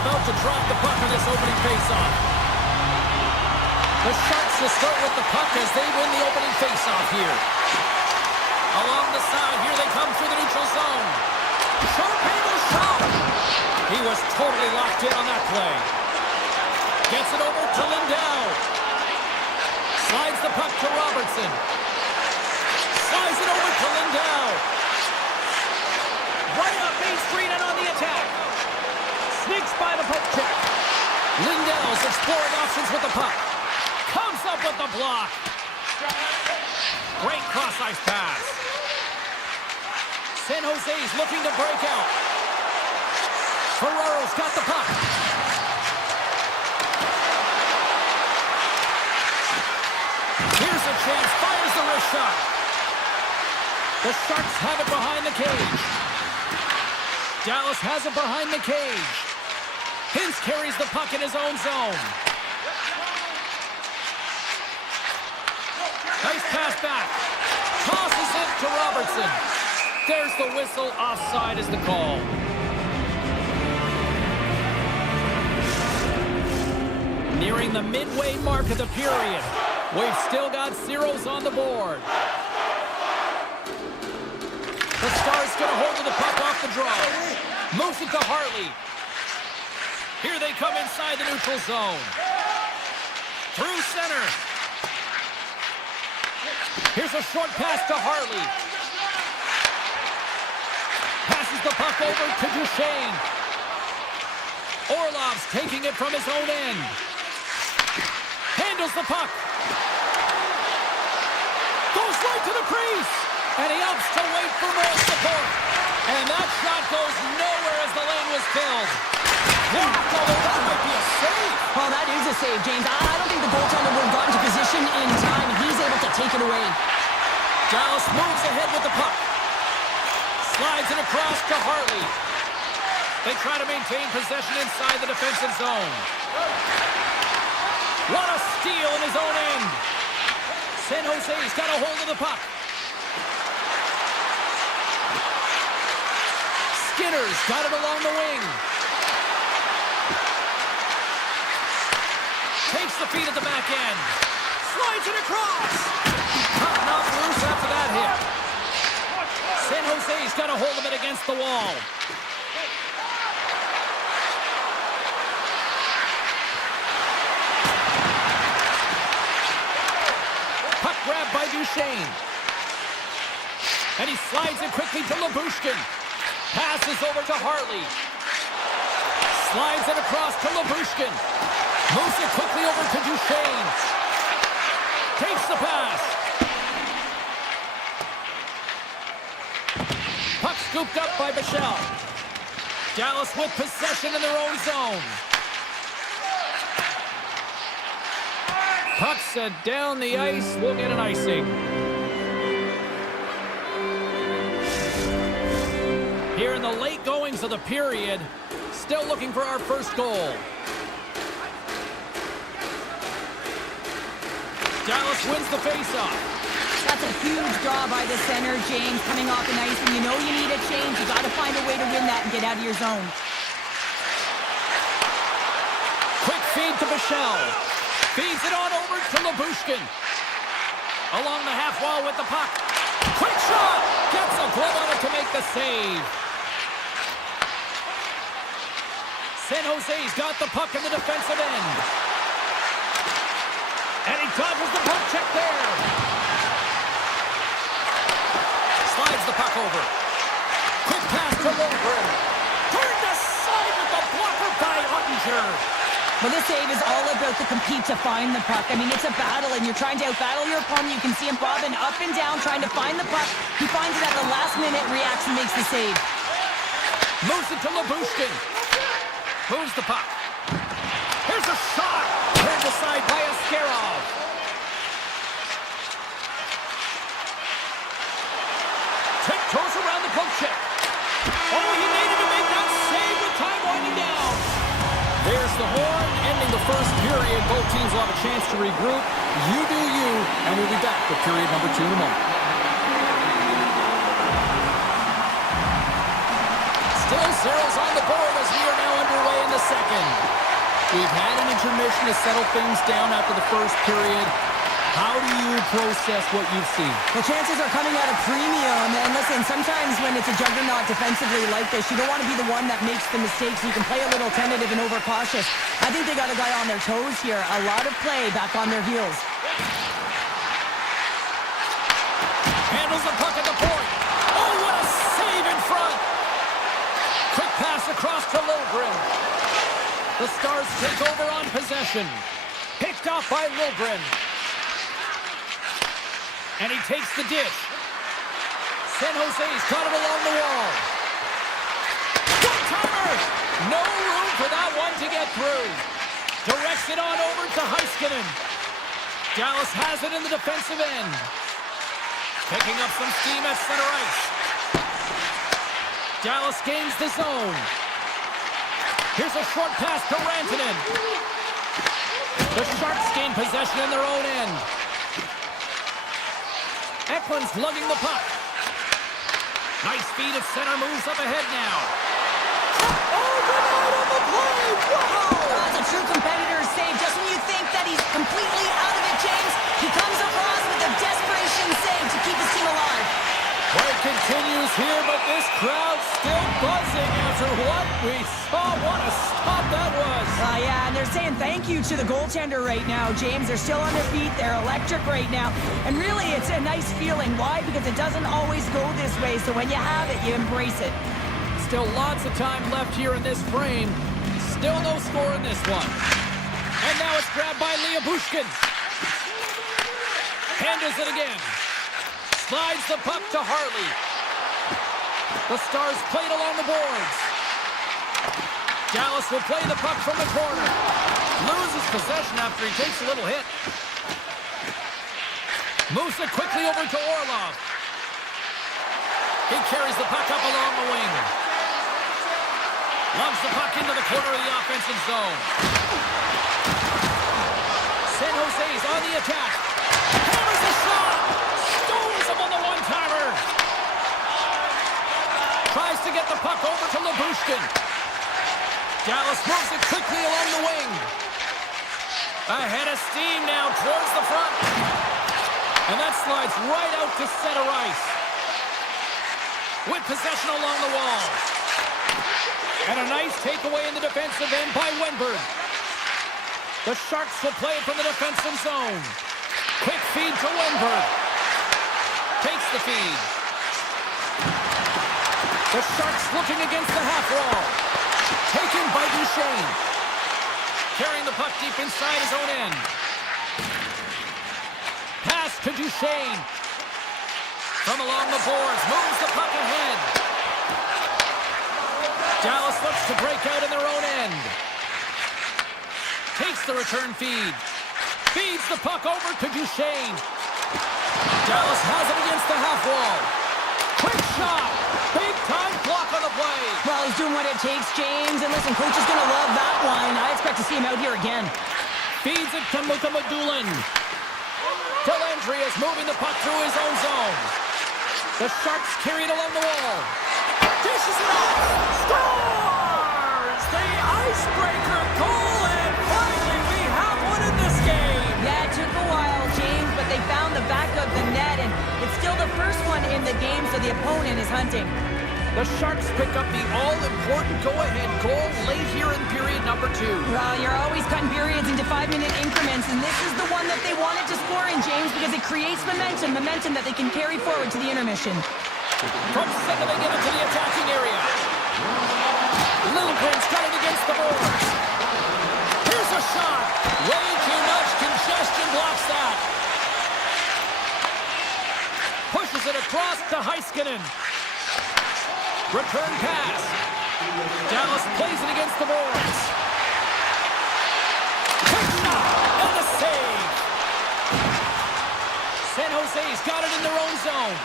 about to drop the puck in this opening faceoff. The Sharks to start with the puck as they win the opening faceoff here. Along the side, here they come through the neutral zone. Sharp angle shot. He was totally locked in on that play. Gets it over to Lindell. Slides the puck to Robertson. Slides it over to Lindell. Right up Main Street and on the attack. Sneaks by the poke check. Lindell's exploring options with the puck. Comes up with the block. Great cross-ice pass. San Jose's looking to break out. Ferraro's got the puck. Here's a chance. Fires the wrist shot. The Sharks have it behind the cage. Dallas has it behind the cage. Hintz carries the puck in his own zone. Nice pass back. Tosses it to Robertson. There's the whistle. Offside is the call. Nearing the midway mark of the period. We've still got zeros on the board. The Stars get a hold of the puck off the draw. Moves it to Hartley. Here they come inside the neutral zone. Through center. Here's a short pass to Hartley. Passes the puck over to Duchesne. Orlov's taking it from his own end. Handles the puck. Goes right to the crease. And he opts to wait for more support. And that shot goes nowhere as the lane was filled. Blocked, although that might be a save. Well, that is a save, James. I don't think the goaltender would have gotten to position in time, and he's able to take it away. Dallas moves ahead with the puck. Slides it across to Hartley. They try to maintain possession inside the defensive zone. What a steal in his own end. San Jose's got a hold of the puck. Skinner's got it along the wing. Takes the feed at the back end. Slides it across. Puck knocked loose after that hit. San Jose's got a hold of it against the wall. Puck grabbed by Duchesne. And he slides it quickly to Labushkin. Passes over to Hartley. Slides it across to Labushkin. Moves it quickly over to Duchesne. Takes the pass. Puck scooped up by Bichelle. Dallas with possession in their own zone. Puck sent down the ice. We'll get an icing. Here in the late goings of the period, still looking for our first goal. Dallas wins the faceoff. That's a huge draw by the center, James, coming off the ice, and you know you need a change. You got to find a way to win that and get out of your zone. Quick feed to Bichelle. Feeds it on over to Labushkin. Along the half wall with the puck. Quick shot! Gets a glove on it to make the save. San Jose's got the puck in the defensive end. And he dodges the poke check there. Slides the puck over. Quick pass to Lundgren. Turned aside with the blocker by Ottinger. But this save is all about the compete to find the puck. I mean, it's a battle, and you're trying to out-battle your opponent. You can see him bobbing up and down, trying to find the puck. He finds it at the last minute, reacts and makes the save. Moves it to Labushkin. Moves the puck. Here's a shot. Turned aside by Askarov. Tiptoes around the poke check. Oh, he needed to make that save with time winding down. There's the horn, ending the first period. Both teams will have a chance to regroup. You do you, and we'll be back with period number 2 in a moment. Still zeros on the board as we are now underway in the second. We've had an intermission to settle things down after the first period. How do you process what you've seen? The chances are coming at a premium, and listen, sometimes when it's a juggernaut defensively like this, you don't want to be the one that makes the mistakes. You can play a little tentative and overcautious. I think they got a guy on their toes here. A lot of play back on their heels. Handles the puck at the point. Oh, what a save in front. Quick pass across to Lilgren. The Stars take over on possession. Picked off by Lilgren. And he takes the dish. San Jose's got it along the wall. One-timer! No room for that one to get through. Directs it on over to Heiskanen. Dallas has it in the defensive end. Picking up some steam at center ice. Dallas gains the zone. Here's a short pass to Rantanen. The Sharks gain possession in their own end. Eklund's lugging the puck. Nice feed at center, moves up ahead now. Oh, good out on the play! Wow! That's a true competitor's save. Just when you think that he's completely out of it, James, he comes across with a desperation save to keep his team alive. Play continues here, but this crowd's still buzzing after what we saw. What a stop that was. Yeah, and they're saying thank you to the goaltender right now, James. They're still on their feet. They're electric right now. And really, it's a nice feeling. Why? Because it doesn't always go this way. So when you have it, you embrace it. Still lots of time left here in this frame. Still no score in this one. And now it's grabbed by Bushkin. Handles it again. Slides the puck to Harley. The Stars played along the boards. Dallas will play the puck from the corner. Loses possession after he takes a little hit. Moves it quickly over to Orlov. He carries the puck up along the wing. Loves the puck into the corner of the offensive zone. San Jose's on the attack. Hammers the shot. Stones him on the one-timer. Tries to get the puck over to Lyubushkin. Dallas moves it quickly along the wing. Ahead of steam now towards the front. And that slides right out to center ice. With possession along the wall. And a nice takeaway in the defensive end by Wenberg. The Sharks will play it from the defensive zone. Quick feed to Wenberg. Takes the feed. The Sharks looking against the half wall. Taken by Duchesne. Carrying the puck deep inside his own end. Pass to Duchesne. From along the boards, moves the puck ahead. Dallas looks to break out in their own end. Takes the return feed. Feeds the puck over to Duchesne. Dallas has it against the half wall. Quick shot. Big time block on the play. Well, he's doing what it takes, James. And listen, coach is going to love that one. I expect to see him out here again. Feeds it to Mukamadulin. Dellandry is moving the puck through his own zone. The Sharks carry it along the wall. Dishes it off. Scores! The icebreaker goal, and finally we have one in this game. Yeah, it took a while, James, but they found the back of the net, and it's still the first one in the game, so the opponent is hunting. The Sharks pick up the all-important go-ahead goal late here in period number 2. Well, you're always cutting periods into 5-minute increments, and this is the one that they wanted to score in, James, because it creates momentum that they can carry forward to the intermission. From center, they get into the attacking area. Lilligren's got it against the boards. Here's a shot. Way too much congestion blocks that. Pushes it across to Heiskanen. Return pass. Dallas plays it against the boards. Quick shot and a save. San Jose's got it in their own zone.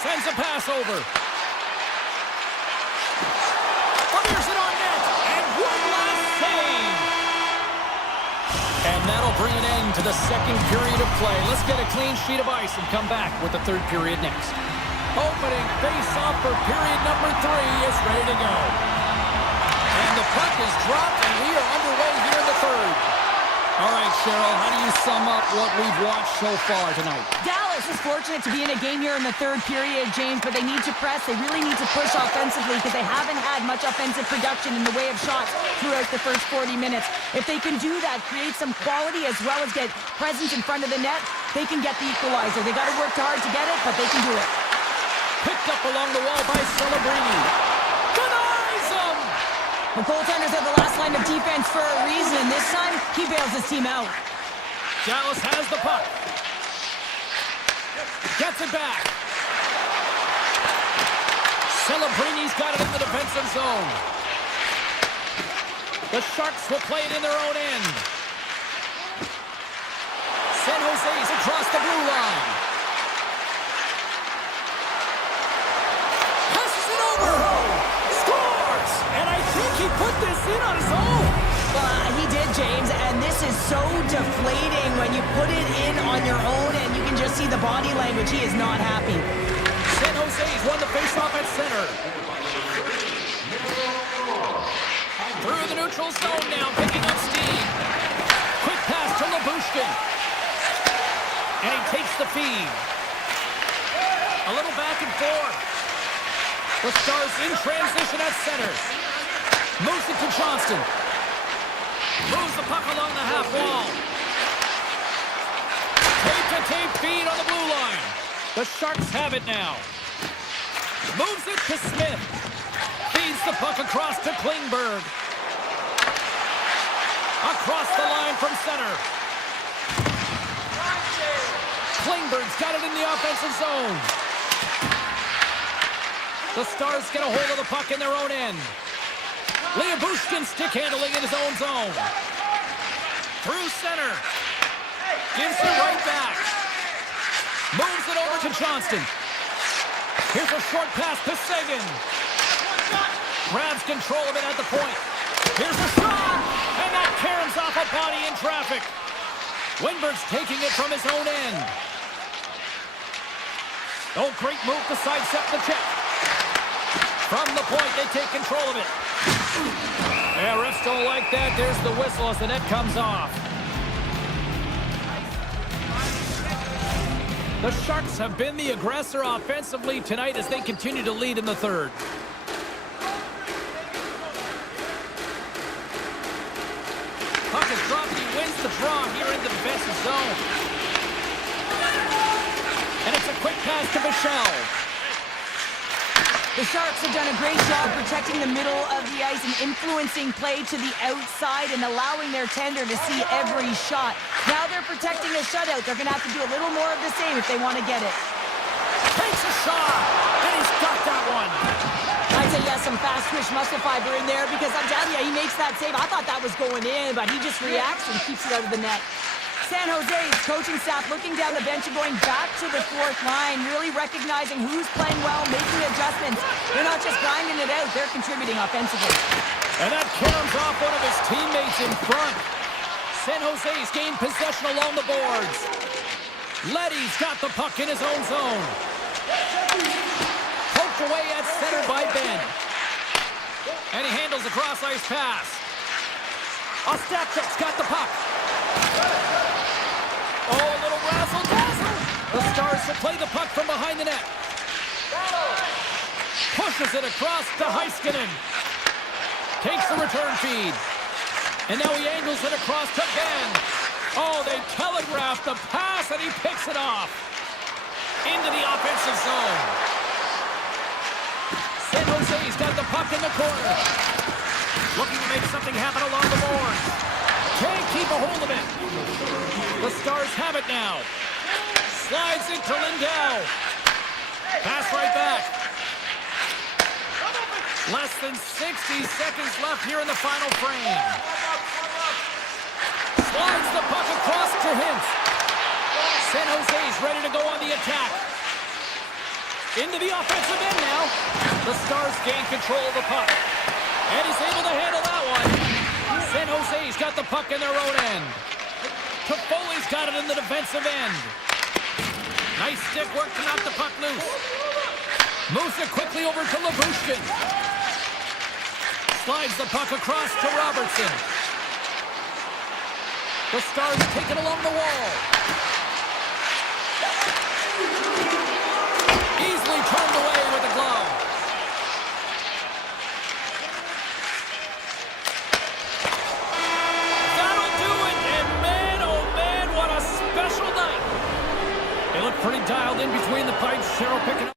Sends a pass over. Fires it on net. And one last save. And that'll bring an end to the second period of play. Let's get a clean sheet of ice and come back with the third period next. Opening face-off for period number 3 is ready to go. And the puck is dropped, and we are underway here in the third. All right, Cheryl, how do you sum up what we've watched so far tonight? Dallas is fortunate to be in a game here in the third period, James, but they need to press. They really need to push offensively because they haven't had much offensive production in the way of shots throughout the first 40 minutes. If they can do that, create some quality as well as get presence in front of the net, they can get the equalizer. They got to work hard to get it, but they can do it. Picked up along the wall by Celebrini. Denies him! The goaltenders are the last line of defense for a reason. This time, he bails his team out. Dallas has the puck. Gets it back. Celebrini's got it in the defensive zone. The Sharks will play it in their own end. San Jose's across the blue line. Passes it over. Scores! And I think he put this in on his own. He did, James, and this is so deflating when you put it in on your own and you can just see the body language. He is not happy. San Jose's won the faceoff at center. Through the neutral zone now, picking up steam. Quick pass to Labushkin. And he takes the feed. A little back and forth. The Stars in transition at center. Moves it to Johnston. Moves the puck along the half wall. Tape-to-tape feed on the blue line. The Sharks have it now. Moves it to Smith. Feeds the puck across to Klingberg. Across the line from center. Klingberg's got it in the offensive zone. The Stars get a hold of the puck in their own end. Liabushkin stick handling in his own zone. Through center. Gives it right back. Moves it over to Johnston. Here's a short pass to Sagan. Grabs control of it at the point. Here's a shot. And that caroms off a body in traffic. Winberg's taking it from his own end. Oh, great move to sidestep the check. From the point, they take control of it. Yeah, refs don't like that. There's the whistle as the net comes off. The Sharks have been the aggressor offensively tonight as they continue to lead in the third. Puck is dropped. He wins the draw here in the defensive zone. And it's a quick pass to Michelle. The Sharks have done a great job protecting the middle of the ice and influencing play to the outside and allowing their tender to see every shot. Now they're protecting a shutout. They're going to have to do a little more of the same if they want to get it. Takes a shot, and he's got that one. I'd say yes, some fast twitch muscle fiber in there because I'm telling you, he makes that save. I thought that was going in, but he just reacts and keeps it out of the net. San Jose's coaching staff looking down the bench and going back to the fourth line, really recognizing who's playing well, making adjustments. They're not just grinding it out, they're contributing offensively. And that caroms off one of his teammates in front. San Jose's gained possession along the boards. Letty's got the puck in his own zone. Poked away at center by Ben. And he handles a cross-ice pass. Ostapchuk's got the puck. Oh, a little razzle-dazzle. The Stars will play the puck from behind the net. Pushes it across to Heiskanen. Takes the return feed. And now he angles it across to Ben. Oh, they telegraphed the pass, and he picks it off. Into the offensive zone. San Jose's got the puck in the corner. Looking to make something happen along the boards. Can't keep a hold of it. The Stars have it now. Slides it to Lindell. Pass right back. Less than 60 seconds left here in the final frame. Slides the puck across to Hintz. San Jose's ready to go on the attack. Into the offensive end now. The Stars gain control of the puck. And he's able to handle that one. San Jose's got the puck in their own end. Toffoli's got it in the defensive end. Nice stick work to knock the puck loose. Moves it quickly over to Labushkin. Slides the puck across to Robertson. The Stars take it along the wall. Easily turned away with the glove. That'll do it, and man, oh man, what a special night. They look pretty dialed in between the pipes. Cheryl picking up.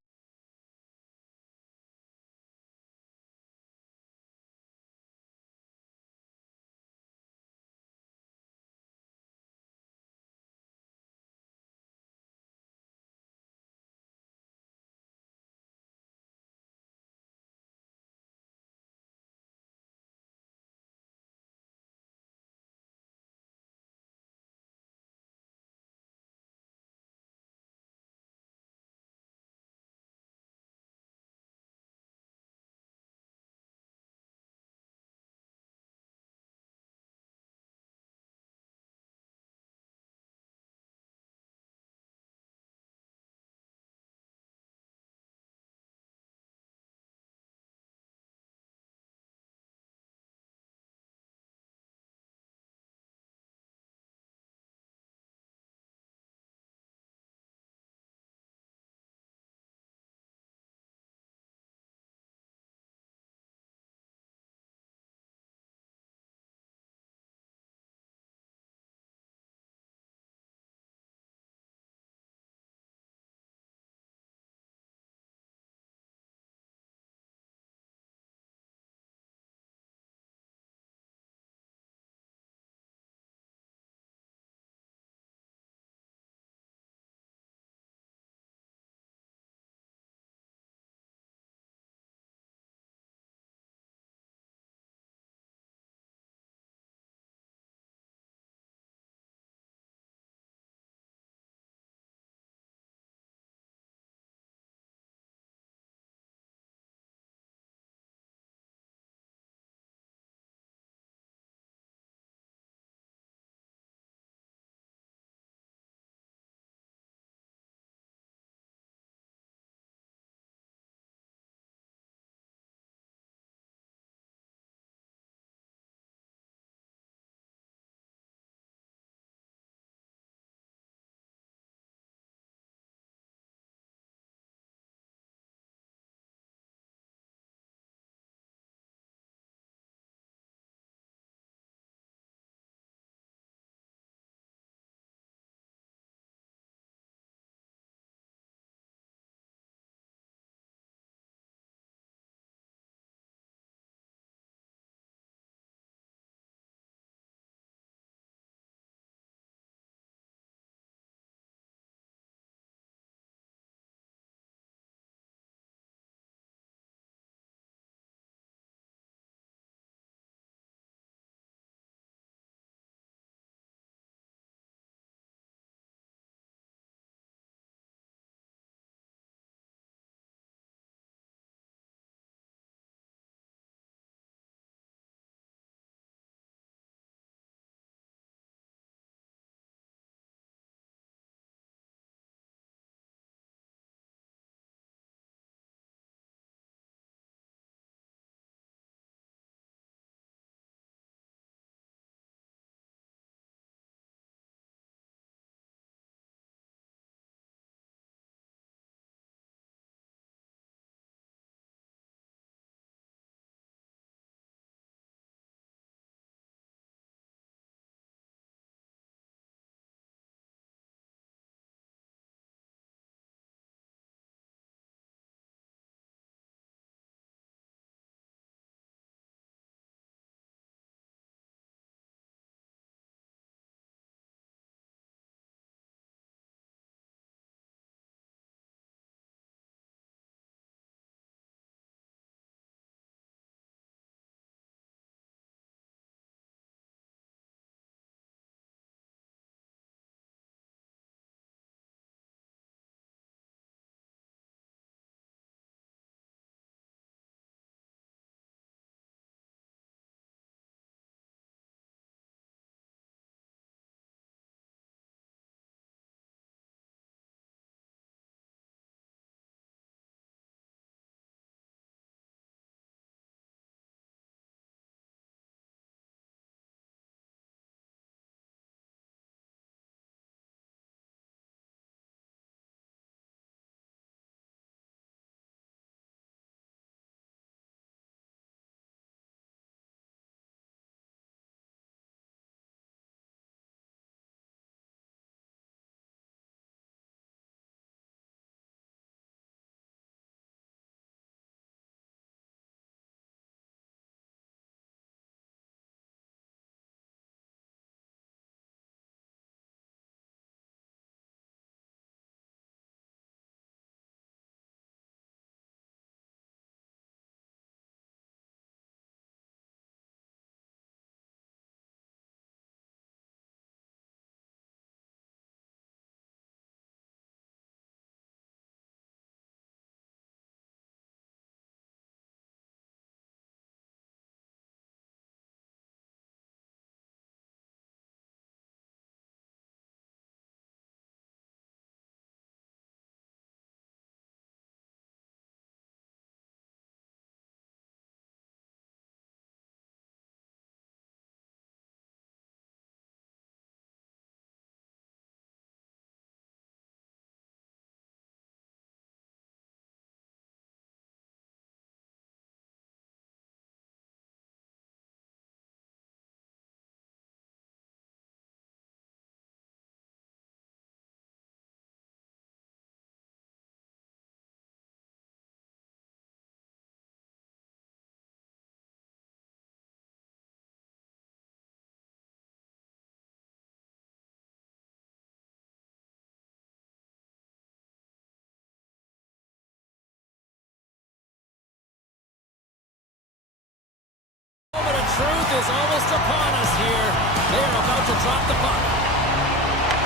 truth is almost upon us here. They are about to drop the puck.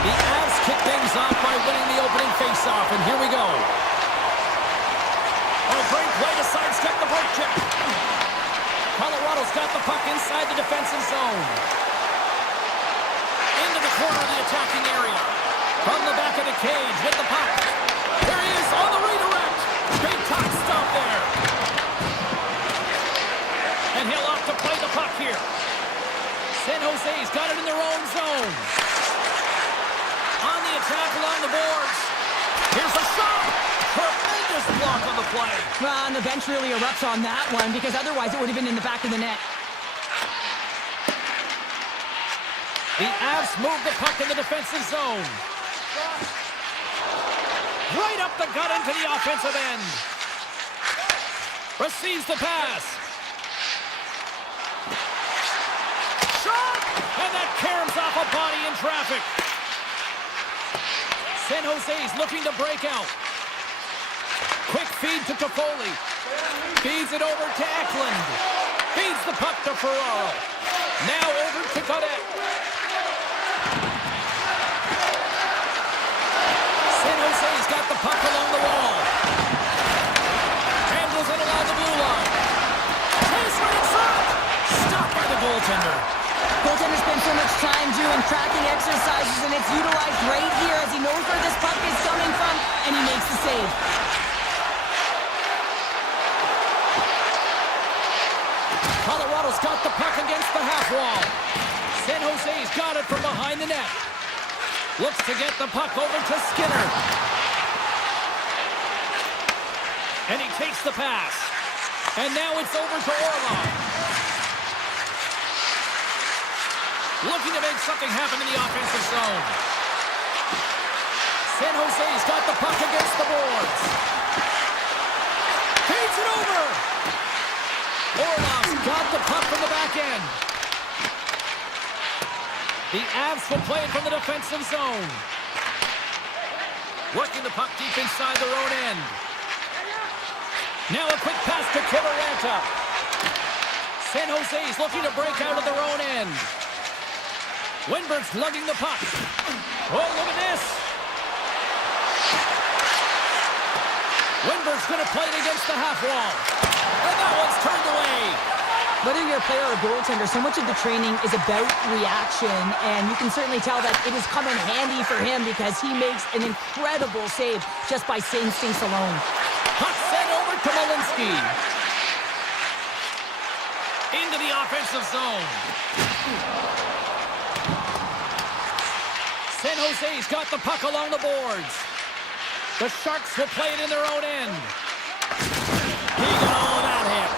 The Avs kick things off by winning the opening faceoff, and here we go. Oh, great play to sidestep the break check. Colorado's got the puck inside the defensive zone. Into the corner of the attacking area. From the back of the cage with the puck. There he is on the redirect. Big time stop there. And he'll opt to play the puck here. San Jose's got it in their own zone. On the attack along the boards. Here's a shot. Tremendous block on the play. Well, and the bench really erupts on that one because otherwise it would have been in the back of the net. The Avs move the puck in the defensive zone. Right up the gut into the offensive end. Receives the pass. Shot! And that caroms off a body in traffic. San Jose's looking to break out. Quick feed to Toffoli. Feeds it over to Eklund. Feeds the puck to Ferraro. Now over to Cadet. San Jose's got the puck along the wall. Handles it along the blue line. Chase right in front. Stopped by the goaltender. Goaltender spends so much time doing tracking exercises, and it's utilized right here as he knows where this puck is coming from, and he makes the save. Colorado's got the puck against the half wall. San Jose's got it from behind the net. Looks to get the puck over to Skinner. And he takes the pass. And now it's over to Orlov. Looking to make something happen in the offensive zone. San Jose's got the puck against the boards. Feeds it over. Orlov's got the puck from the back end. The Avs will play it from the defensive zone. Working the puck deep inside their own end. Now a quick pass to Kivaranta. San Jose's looking to break out of their own end. Winberg's lugging the puck. Oh, look at this. Winberg's going to play it against the half wall. And that one's turned away. Whether you're a player or a goaltender, so much of the training is about reaction, and you can certainly tell that it has come in handy for him because he makes an incredible save just by instincts alone. Puck sent over to Malinsky. Into the offensive zone. San Jose's got the puck along the boards. The Sharks will play it in their own end. He got all of that hit.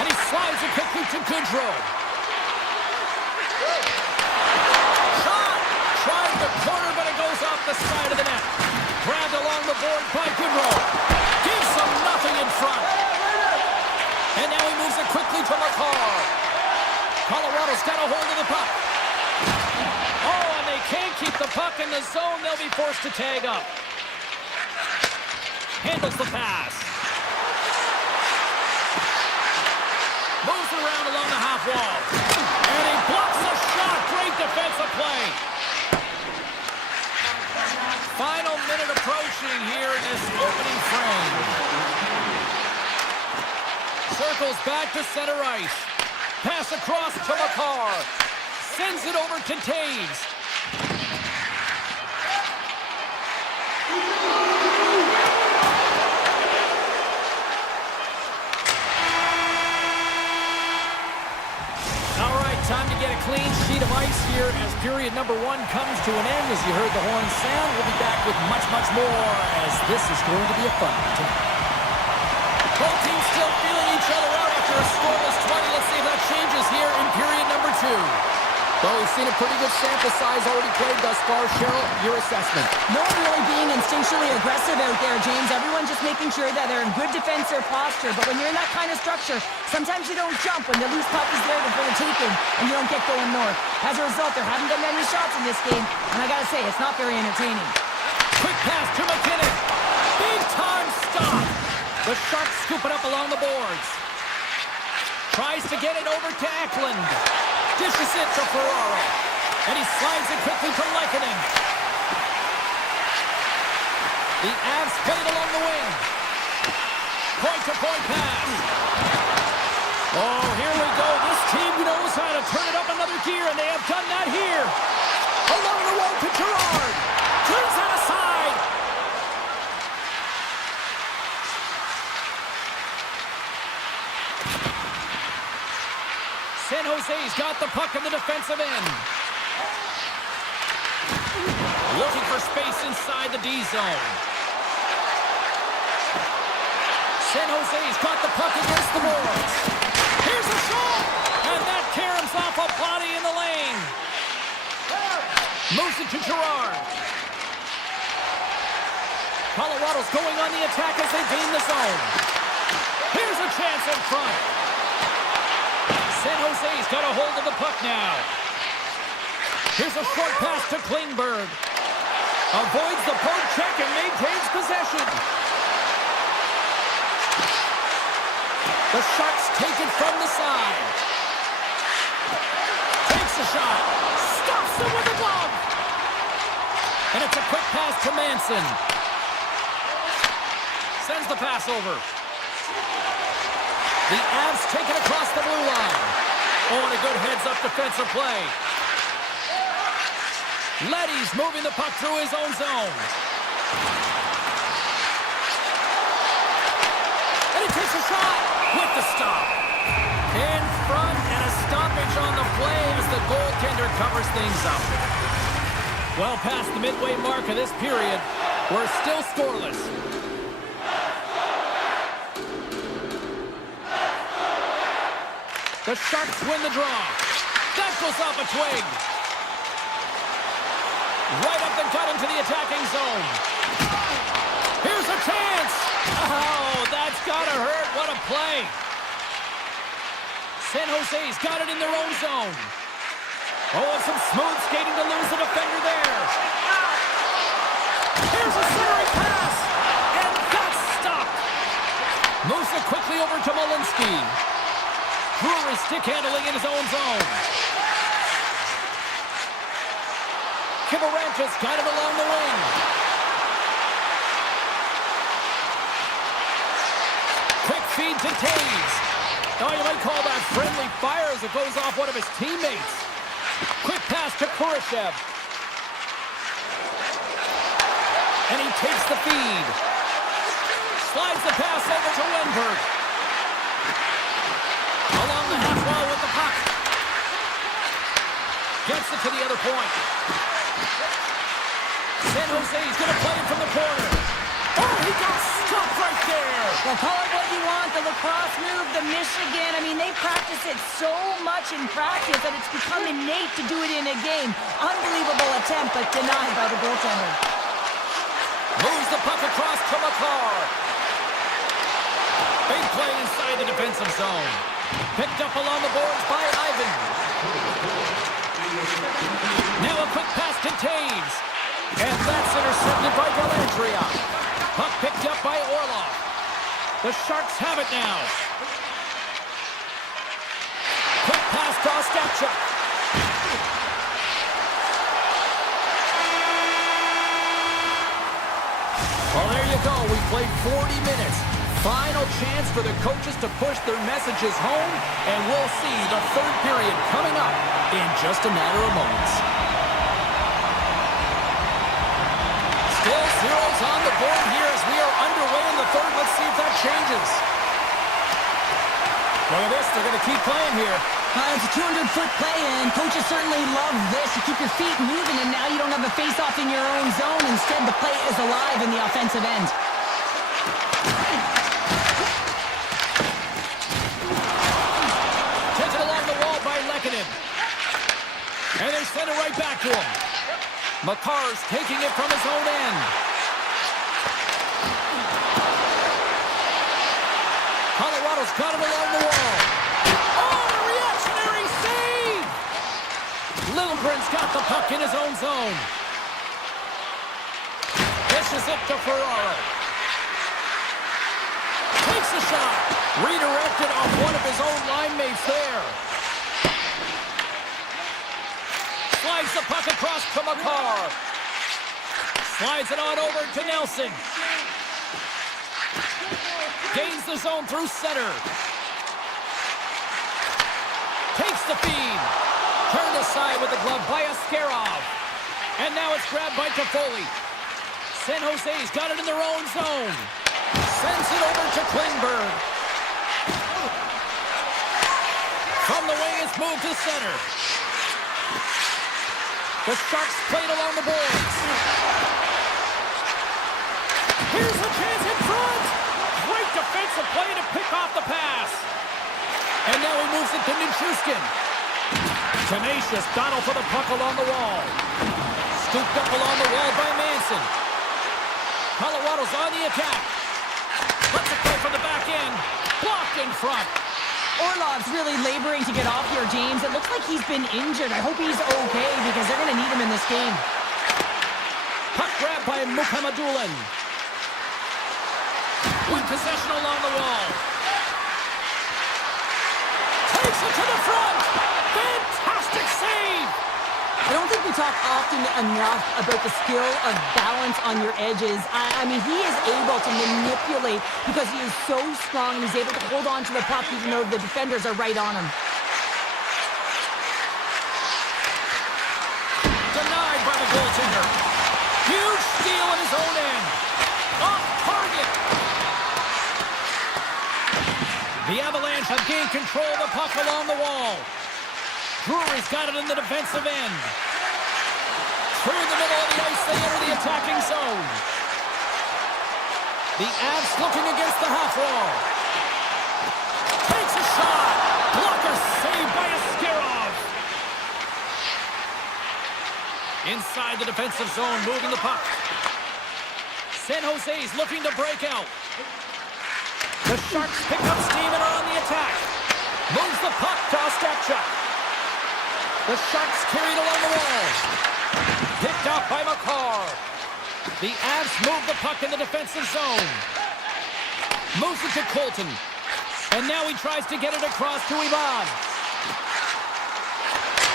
And he slides it quickly to Goodrow. Shot! Tried the corner, but it goes off the side of the net. Grabbed along the board by Goodrow. Gives them nothing in front. And now he moves it quickly to McCarr. Colorado's got a hold of the puck. Oh, and they can't keep the puck in the zone. They'll be forced to tag up. Handles the pass. Moves around along the half wall. And he blocks the shot. Great defensive play. Final minute approaching here in this opening frame. Circles back to center ice. Pass across to McCarr. Sends it over to Taves. Time to get a clean sheet of ice here as period number 1 comes to an end. As you heard the horn sound, we'll be back with much, much more as this is going to be a fun one tonight. Both teams still feeling each other out after a scoreless 20. Let's see if that changes here in period number 2. Well, we've seen a pretty good sample size already played thus far. Cheryl, your assessment. No one really being instinctually aggressive out there, James. Everyone just making sure that they're in good defensive posture. But when you're in that kind of structure, sometimes you don't jump when the loose puck is there for the taking and you don't get going north. As a result, there haven't been many shots in this game. And I got to say, it's not very entertaining. Quick pass to McKinnon. Big time stop. The Sharks scoop it up along the boards. Tries to get it over to Eklund. Dishes it to Ferraro. And he slides it quickly to Lekanen. The Avs play it along the wing. Point-to-point pass. Oh, here we go. This team knows how to turn it up another gear, and they have done that here. Along the wall to Gerard. Turns that aside. San Jose's got the puck in the defensive end. Looking for space inside the D zone. San Jose's got the puck against the boards. Here's a shot! And that caroms off a body in the lane. Moves it to Gerard. Colorado's going on the attack as they gain the zone. Here's a chance in front. San Jose's got a hold of the puck now. Here's a short pass to Klingberg. Avoids the poke check and maintains possession. The Sharks take it from the side. Takes a shot. Stops it with a glove. And it's a quick pass to Manson. Sends the pass over. The Avs take it across the blue line. Oh, and a good heads-up defensive play. Leddy's moving the puck through his own zone. And he takes a shot with the stop. In front and a stoppage on the play as the goaltender covers things up. Well past the midway mark of this period, we're still scoreless. The Sharks win the draw. That goes off a twig. Right up the gut into the attacking zone. Here's a chance. Oh, that's gotta hurt. What a play. San Jose's got it in their own zone. Oh, and some smooth skating to lose the defender there. Here's a centering pass. And that's stopped. Moves it quickly over to Malinsky. Brewery stick handling in his own zone. Kivaranchis got it along the wing. Quick feed to Taves. Oh, you might call that friendly fire as it goes off one of his teammates. Quick pass to Kurashev. And he takes the feed. Slides the pass over to Wenberg. Along the half wall with the puck. Gets it to the other point. San Jose's going to play it from the corner. Oh, he got stuck right there. Well, call it what you want, the lacrosse move, the Michigan. I mean, they practice it so much in practice that it's become innate to do it in a game. Unbelievable attempt, but denied by the goaltender. Moves the puck across to McCarr. Big play inside the defensive zone. Picked up along the boards by Ivan. Now a quick pass to Taves. And that's intercepted by Galantria. Puck picked up by Orlov. The Sharks have it now. Quick pass to Ostapchuk. Well, there you go. We played 40 minutes. Final chance for the coaches to push their messages home, and we'll see the third period coming up in just a matter of moments. Still zeros on the board here as we are underway in the third. Let's see if that changes. Look at this. They're going to keep playing here. It's a 200-foot play, and coaches certainly love this. You keep your feet moving, and now you don't have a face-off in your own zone. Instead, the play is alive in the offensive end. Taken along the wall by Lekanen. And they send it right back to him. McCarr's taking it from his own end. Colorado's got it along the wall. Oh, a reactionary save! Lilligren's got the puck in his own zone. Dishes it to Ferraro. Takes the shot. Redirected off one of his own line mates there. Slides the puck across to McCarr. Slides it on over to Nelson. Gains the zone through center. Takes the feed. Turned aside with the glove by Askarov. And now it's grabbed by Toffoli. San Jose's got it in their own zone. Sends it over to Klingberg. From the wing, it's moved to center. The Sharks played along the boards. Here's a chance in front. Great defensive play to pick off the pass. And now he moves it to Nichushkin. Tenacious battle for the puck along the wall. Scooped up along the wall by Manson. Colorado's on the attack. Let's it go from the back end. Blocked in front. Orlov's really laboring to get off here, James. It looks like he's been injured. I hope he's okay because they're going to need him in this game. Puck grab by Mukhamadullin. With possession along the wall. Takes it to the front. Fantastic save. I don't think we talk often enough about the skill of balance on your edges. I mean, he is able to manipulate because he is so strong and he's able to hold on to the puck even though the defenders are right on him. Denied by the goaltender. Huge steal in his own end. Off target. The Avalanche have gained control of the puck along the wall. Brewery's got it in the defensive end. Through the middle of the ice, they enter the attacking zone. The Avs looking against the half wall. Takes a shot. Blocker saved by Askarov. Inside the defensive zone, moving the puck. San Jose's looking to break out. The Sharks pick up steam and are on the attack. Moves the puck to Ostapchuk. The Sharks carried along the wall. Picked up by McCarr. The Avs move the puck in the defensive zone. Moves it to Colton. And now he tries to get it across to Ivan.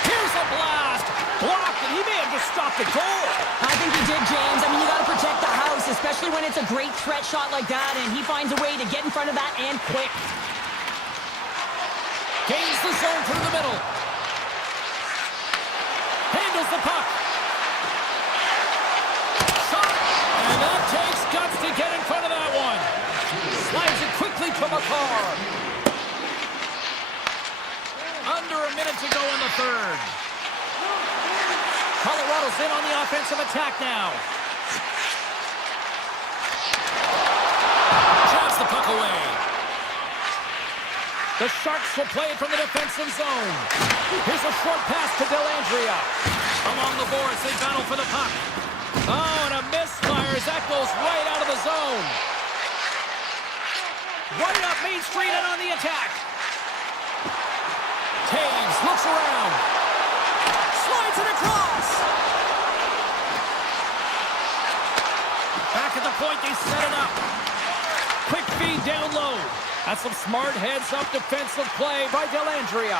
Here's a blast. Blocked, and he may have just stopped the goal. I think he did, James. I mean, you got to protect the house, especially when it's a great threat shot like that, and he finds a way to get in front of that and quick. Gains the zone through the middle. Handles the puck. Shot. And that takes guts to get in front of that one. Slides it quickly to McCarr. Under a minute to go in the third. Colorado's in on the offensive attack now. Jabs the puck away. The Sharks will play it from the defensive zone. Here's a short pass to Dellandrea. Along the boards, they battle for the puck. Oh, and a misfire as that goes right out of the zone. Right up Main Street and on the attack. Taves looks around. Slides it across. Back at the point, they set it up. Quick feed down low. That's some smart heads-up defensive play by Dellandrea.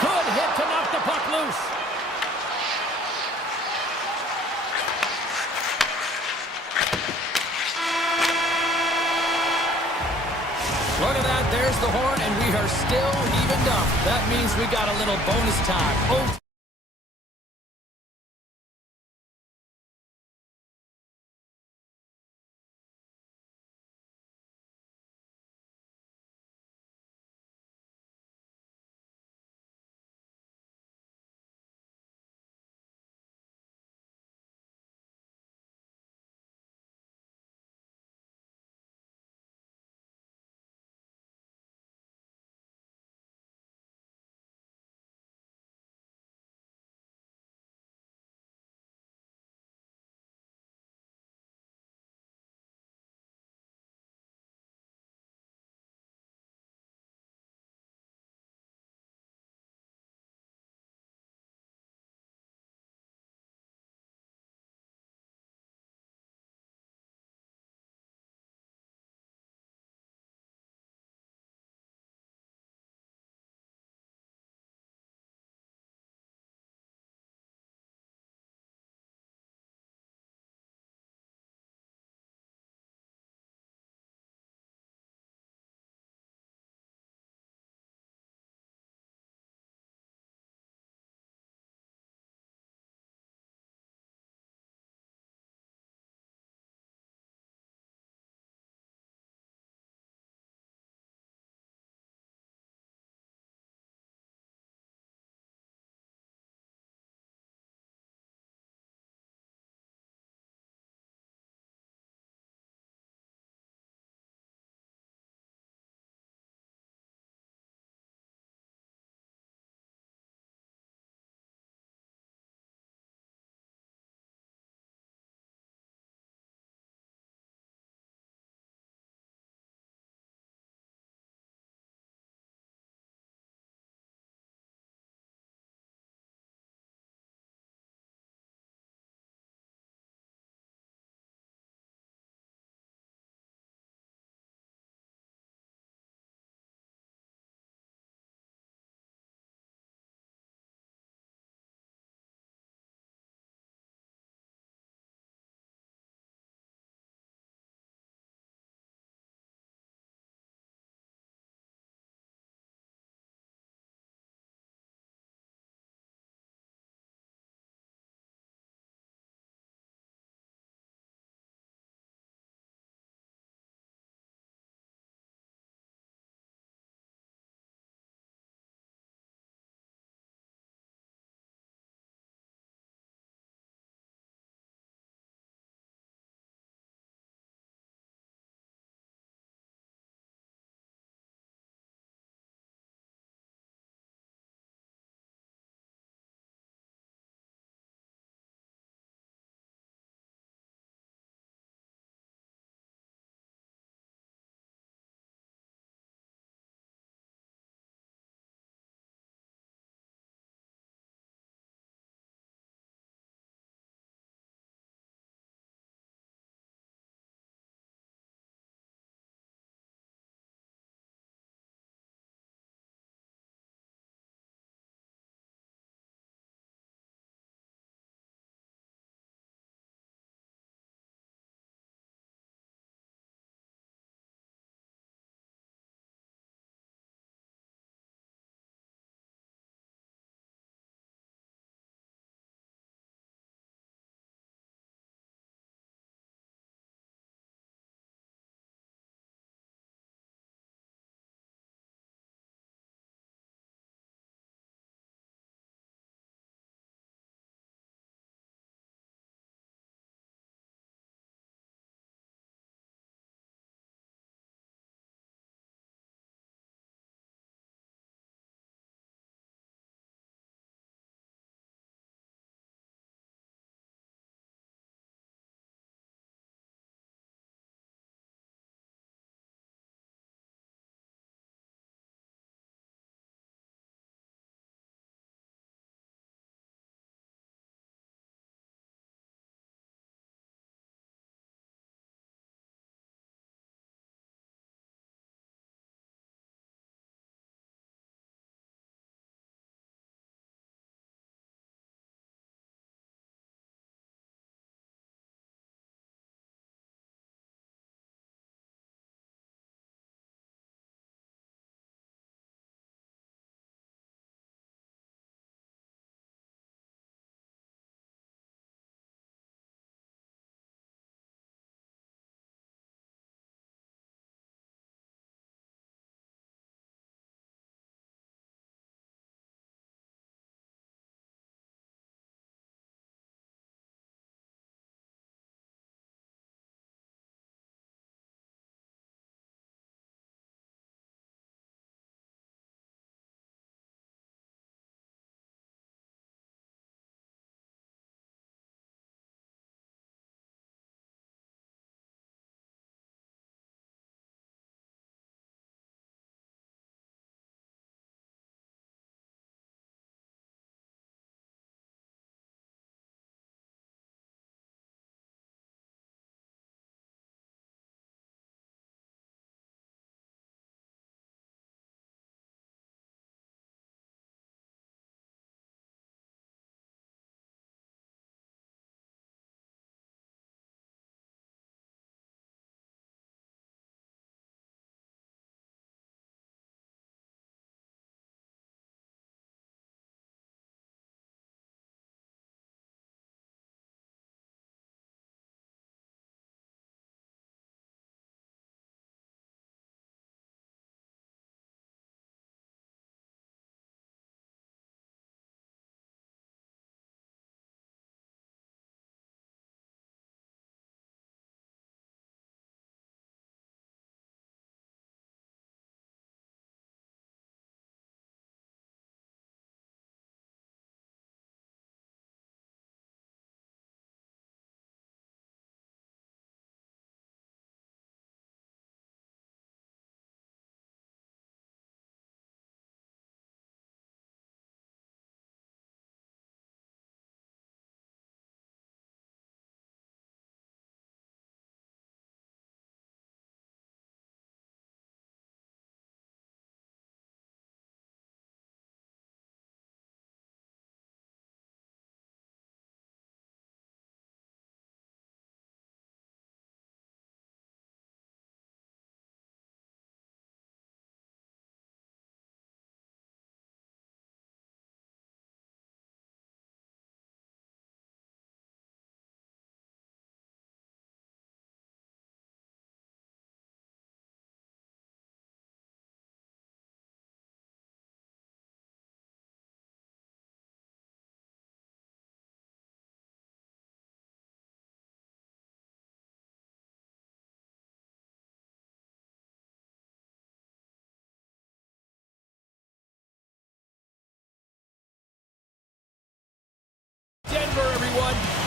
Good hit to knock the puck loose. Look at that, there's the horn, and we are still evened up. That means we got a little bonus time. Oh.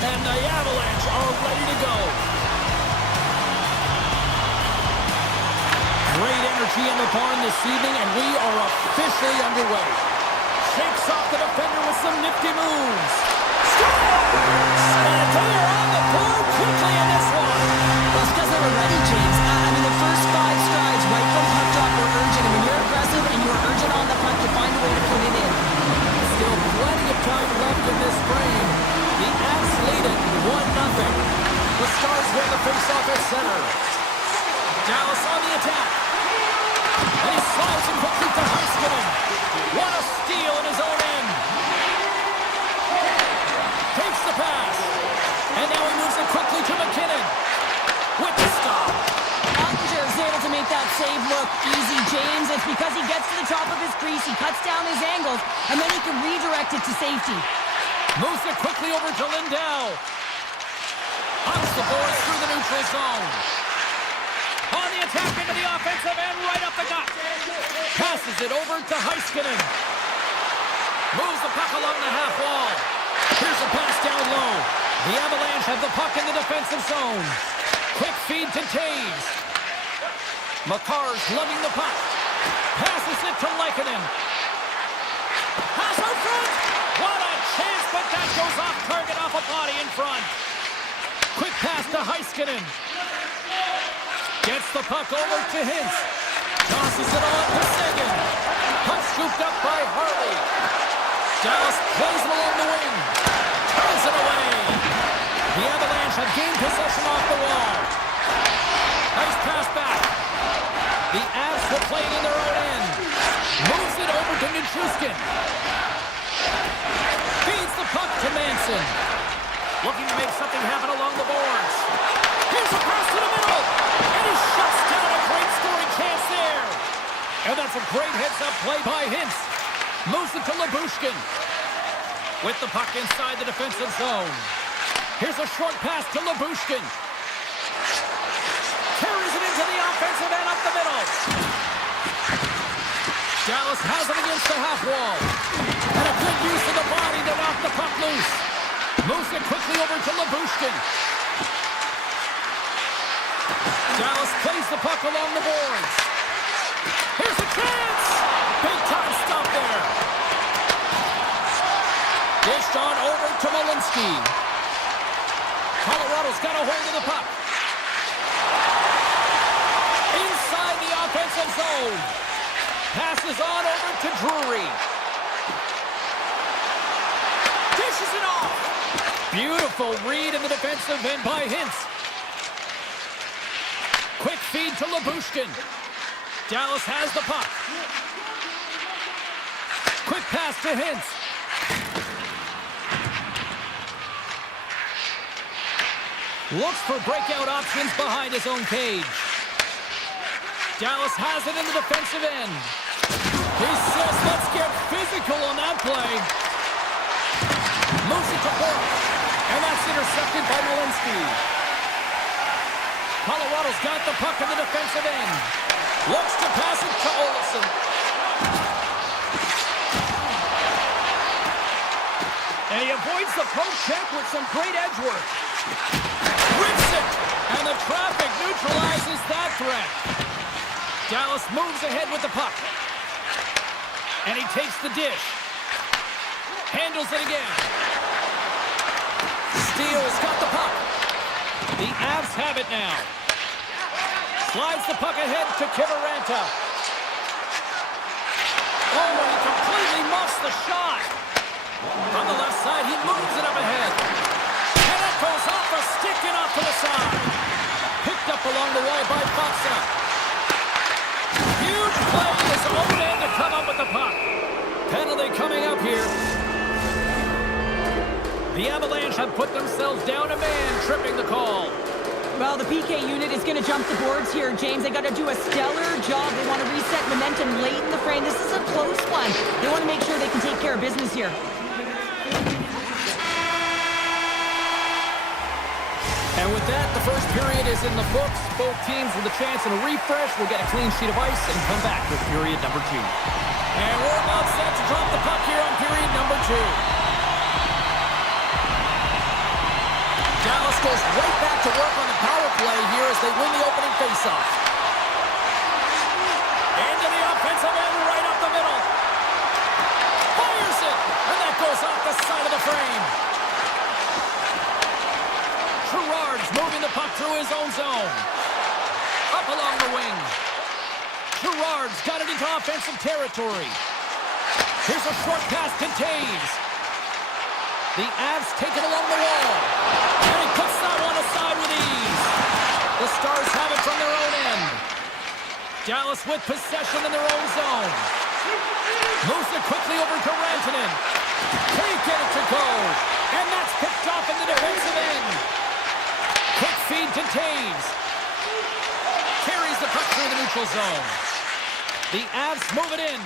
And the Avalanche are ready to go. Great energy in the barn this evening, and we are officially underway. Shakes off the defender with some nifty moves. Scores! And they're on the board quickly in this one. Well, it's because they were ready, James. I mean, the first 5 strides right from puck drop were urgent. And when you're aggressive and you're urgent on the puck, you find a way to put it in. Still plenty of time left in this frame. The Avs lead it 1-0. The Stars win the faceoff at center. Dallas on the attack. And he slides it quickly to Heiskanen. What a steal in his own end. Takes the pass. And now he moves it quickly to McKinnon. With the stop. Ottinger is able to make that save look easy, James. It's because he gets to the top of his crease, he cuts down his angles, and then he can redirect it to safety. Moves it quickly over to Lindell. Hunts the boards through the neutral zone. On the attack into the offensive end, right up the gut. Passes it over to Heiskanen. Moves the puck along the half wall. Here's a pass down low. The Avalanche have the puck in the defensive zone. Quick feed to Taves. Makar's lugging the puck. Passes it to Leikonen. Pass out front. What a chance, but that goes off target off a body in front. Quick pass to Heiskanen. Gets the puck over to Hintz. Tosses it on to Seguin. Puck scooped up by Harley. Dallas plays it along the wing. Turns it away. The Avalanche have gained possession off the wall. Nice pass back. The Avs will play it in their own end. Moves it over to Nichushkin. Feeds the puck to Manson. Looking to make something happen along the boards. Here's a pass to the middle. And he shuts down a great scoring chance there. And that's a great heads-up play by Hintz. Moves it to Lyubushkin. With the puck inside the defensive zone. Here's a short pass to Lyubushkin. Carries it into the offensive end up the middle. Dallas has it against the half wall. And a good use of the body to knock the puck loose. Moves it quickly over to Lyubushkin. Dallas plays the puck along the boards. Here's a chance! Big time stop there. Dished on over to Malinsky. Colorado's got a hold of the puck. Inside the offensive zone. Passes on over to Drury. Dishes it off. Beautiful read in the defensive end by Hintz. Quick feed to Lyubushkin. Dallas has the puck. Quick pass to Hintz. Looks for breakout options behind his own cage. Dallas has it in the defensive end. He says, let's get physical on that play. Moves it to Bork. And that's intercepted by Malinsky. Colorado's got the puck in the defensive end. Looks to pass it to Olsen. And he avoids the poke check with some great edge work. Rips it! And the traffic neutralizes that threat. Dallas moves ahead with the puck. And he takes the dish. Handles it again. Steele's got the puck. The Avs have it now. Slides the puck ahead to Kiviranta. Oh, and he completely muffs the shot. On the left side, he moves it up ahead. And it goes off a stick and off to the side. Picked up along the wall by Faksa. Huge play in his own end to come up with the puck. Penalty coming up here. The Avalanche have put themselves down a man, tripping the call. Well, the PK unit is going to jump the boards here, James. They got to do a stellar job. They want to reset momentum late in the frame. This is a close one. They want to make sure they can take care of business here. And with that, the first period is in the books. Both teams with a chance and a refresh will get a clean sheet of ice and come back with period number 2. And we're about set to drop the puck here on period number 2. goes right back to work on the power play here as they win the opening faceoff. Into the offensive end, right up the middle. Fires it, and that goes off the side of the frame. Gerard's moving the puck through his own zone. Up along the wing. Gerard's got it into offensive territory. Here's a short pass to Taves. The Avs take it along the wall. And he puts that one aside with ease. The Stars have it from their own end. Dallas with possession in their own zone. Moves it quickly over to Rantanen. Can't get it to go. And that's picked off in the defensive end. Quick feed to Taves. Carries the puck through the neutral zone. The Avs move it in.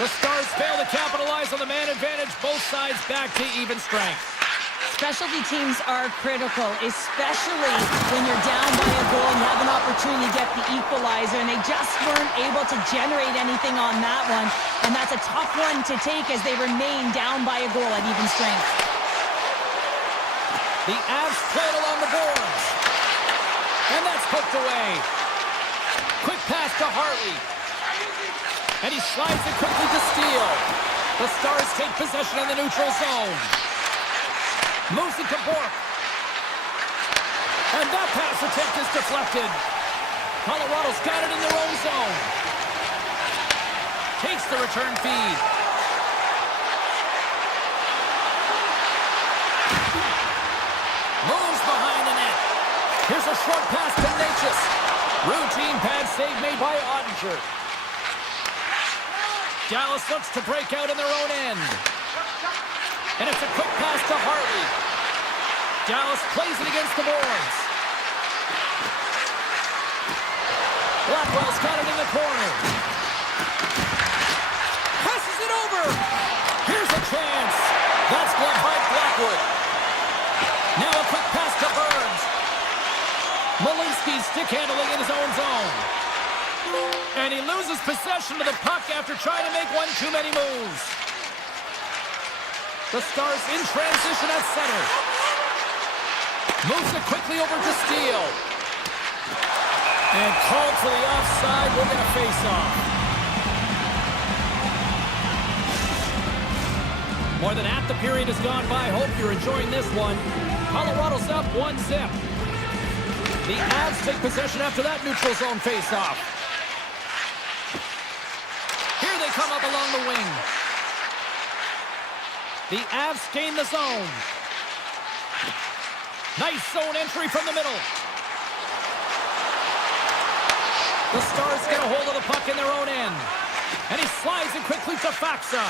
The Stars fail to capitalize on the man advantage. Both sides back to even strength. Specialty teams are critical, especially when you're down by a goal and you have an opportunity to get the equalizer, and they just weren't able to generate anything on that one. And that's a tough one to take as they remain down by a goal at even strength. The Avs play it along the boards. And that's poked away. Quick pass to Hartley. And he slides it quickly to Steele. The Stars take possession in the neutral zone. Moves it to Bourque. And that pass attempt is deflected. Colorado's got it in their own zone. Takes the return feed. Moves behind the net. Here's a short pass to Natchez. Routine pad save made by Ottinger. Dallas looks to break out in their own end. And it's a quick pass to Hartley. Dallas plays it against the boards. Blackwell's got it in the corner. Passes it over. Here's a chance. That's blocked by Blackwood. Now a quick pass to Burns. Malinsky stick handling in his own zone. And he loses possession of the puck after trying to make one too many moves. The Stars in transition at center. Moves it quickly over to Steele. And called for the offside. We're going to face off. More than half the period has gone by. Hope you're enjoying this one. Colorado's up 1-0. The Avs take possession after that neutral zone face-off. Here they come up along the wing. The Avs gain the zone. Nice zone entry from the middle. The Stars get a hold of the puck in their own end. And he slides it quickly to Faksa.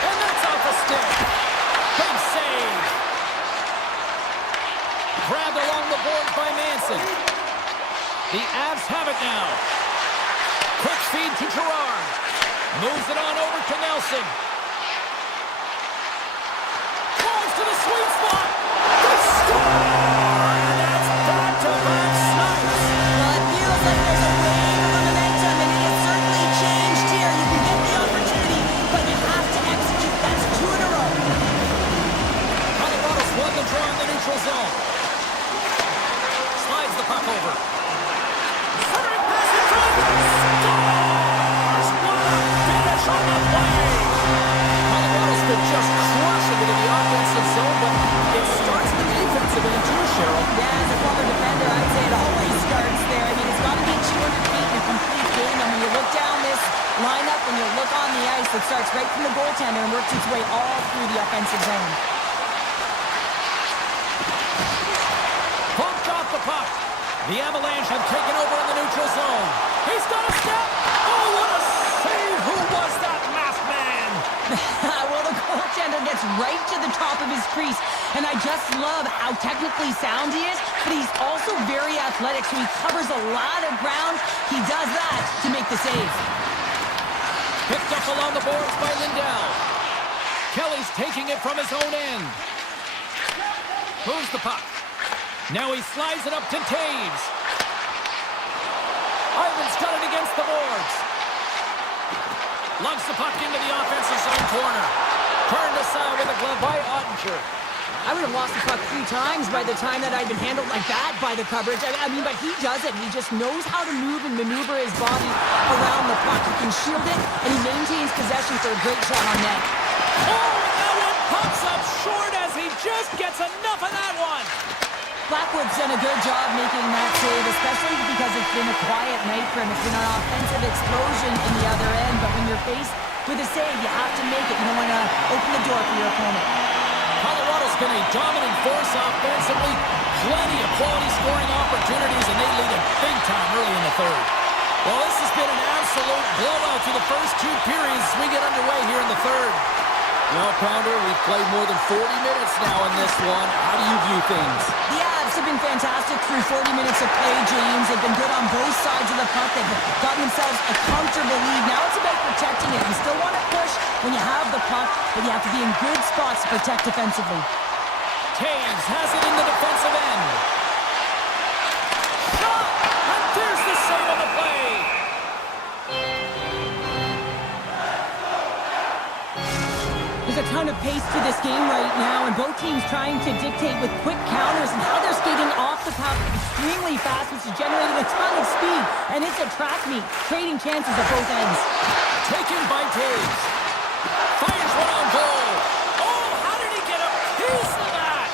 And that's off the stick. Big save. Grabbed along the boards by Manson. The Avs have it now. Quick feed to Gerard. Moves it on over to Nelson. Drives to the sweet spot. They score! And that's back-to-back snipes. Well, it feels like there's a wave of momentum, and it has certainly changed here. You can get the opportunity, but you have to execute. That's 2 in a row. Colorado's won the draw in the neutral zone. Slides the puck over. Centering pass in front. Scores! What a finish on the play! Colorado's been just crushing it in the offensive zone, but it starts in the defensive end too, Cheryl. Yeah, as a former defender, I'd say it always starts there. I mean, it's got to be 200 feet in a complete game. And when you look down this lineup, when you look on the ice, it starts right from the goaltender and works its way all through the offensive zone. Pumped off the puck. The Avalanche have taken over in the neutral zone. He's got a step. Oh, what a save. Who was that masked man? Well, the goaltender gets right to the top of his crease, and I just love how technically sound he is, but he's also very athletic, so he covers a lot of ground. He does that to make the save. Picked up along the boards by Lindell. Kelly's taking it from his own end. Moves the puck. Now he slides it up to Taves. Ivan's got it against the boards. Lugs the puck into the offensive zone corner. Turned aside with a glove by Ottinger. I would have lost the puck 3 times by the time that I'd been handled like that by the coverage. I mean, but he does it. He just knows how to move and maneuver his body around the puck. He can shield it, and he maintains possession for a great shot on net. Oh, that one pops up short as he just gets enough of that one. Blackwood's done a good job making that save, especially because it's been a quiet night for him. It's been an offensive explosion in the other end, but when you're faced with a save, you have to make it. You don't want to open the door for your opponent. Colorado's been a dominant force offensively. Plenty of quality scoring opportunities, and they lead it big time early in the third. Well, this has been an absolute blowout through the first 2 periods as we get underway here in the third. Well, Pounder, we've played more than 40 minutes now in this one. How do you view things? The Avs have been fantastic through 40 minutes of play, James. They've been good on both sides of the puck. They've gotten themselves a comfortable lead. Now it's about protecting it. You still want to push when you have the puck, but you have to be in good spots to protect defensively. Taves has it in the defensive end. Shot! And there's the save on the play. There's a ton of pace to this game right now, and both teams trying to dictate with quick counters and how they're skating off the puck extremely fast, which is generating a ton of speed. And it's a track meet, trading chances at both ends. Taken by Taves. Fires one on goal. Oh, how did he get a piece of that?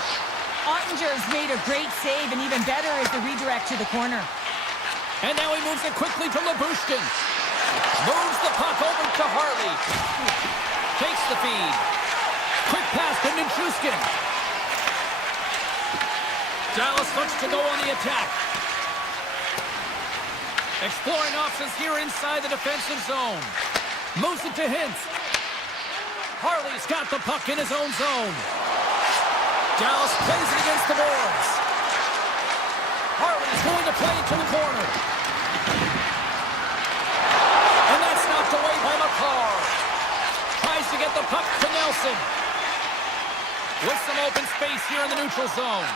Ottinger's made a great save, and even better is the redirect to the corner. And now he moves it quickly to Labushkin. Moves the puck over to Harley. Takes the feed. Quick pass to Nichushkin. Dallas looks to go on the attack. Exploring options here inside the defensive zone. Moves it to Hintz. Harley's got the puck in his own zone. Dallas plays it against the boards. Harley's going to play it to the corner. And that's knocked away by McCarr. Tries to get the puck to Nelson. With some open space here in the neutral zone.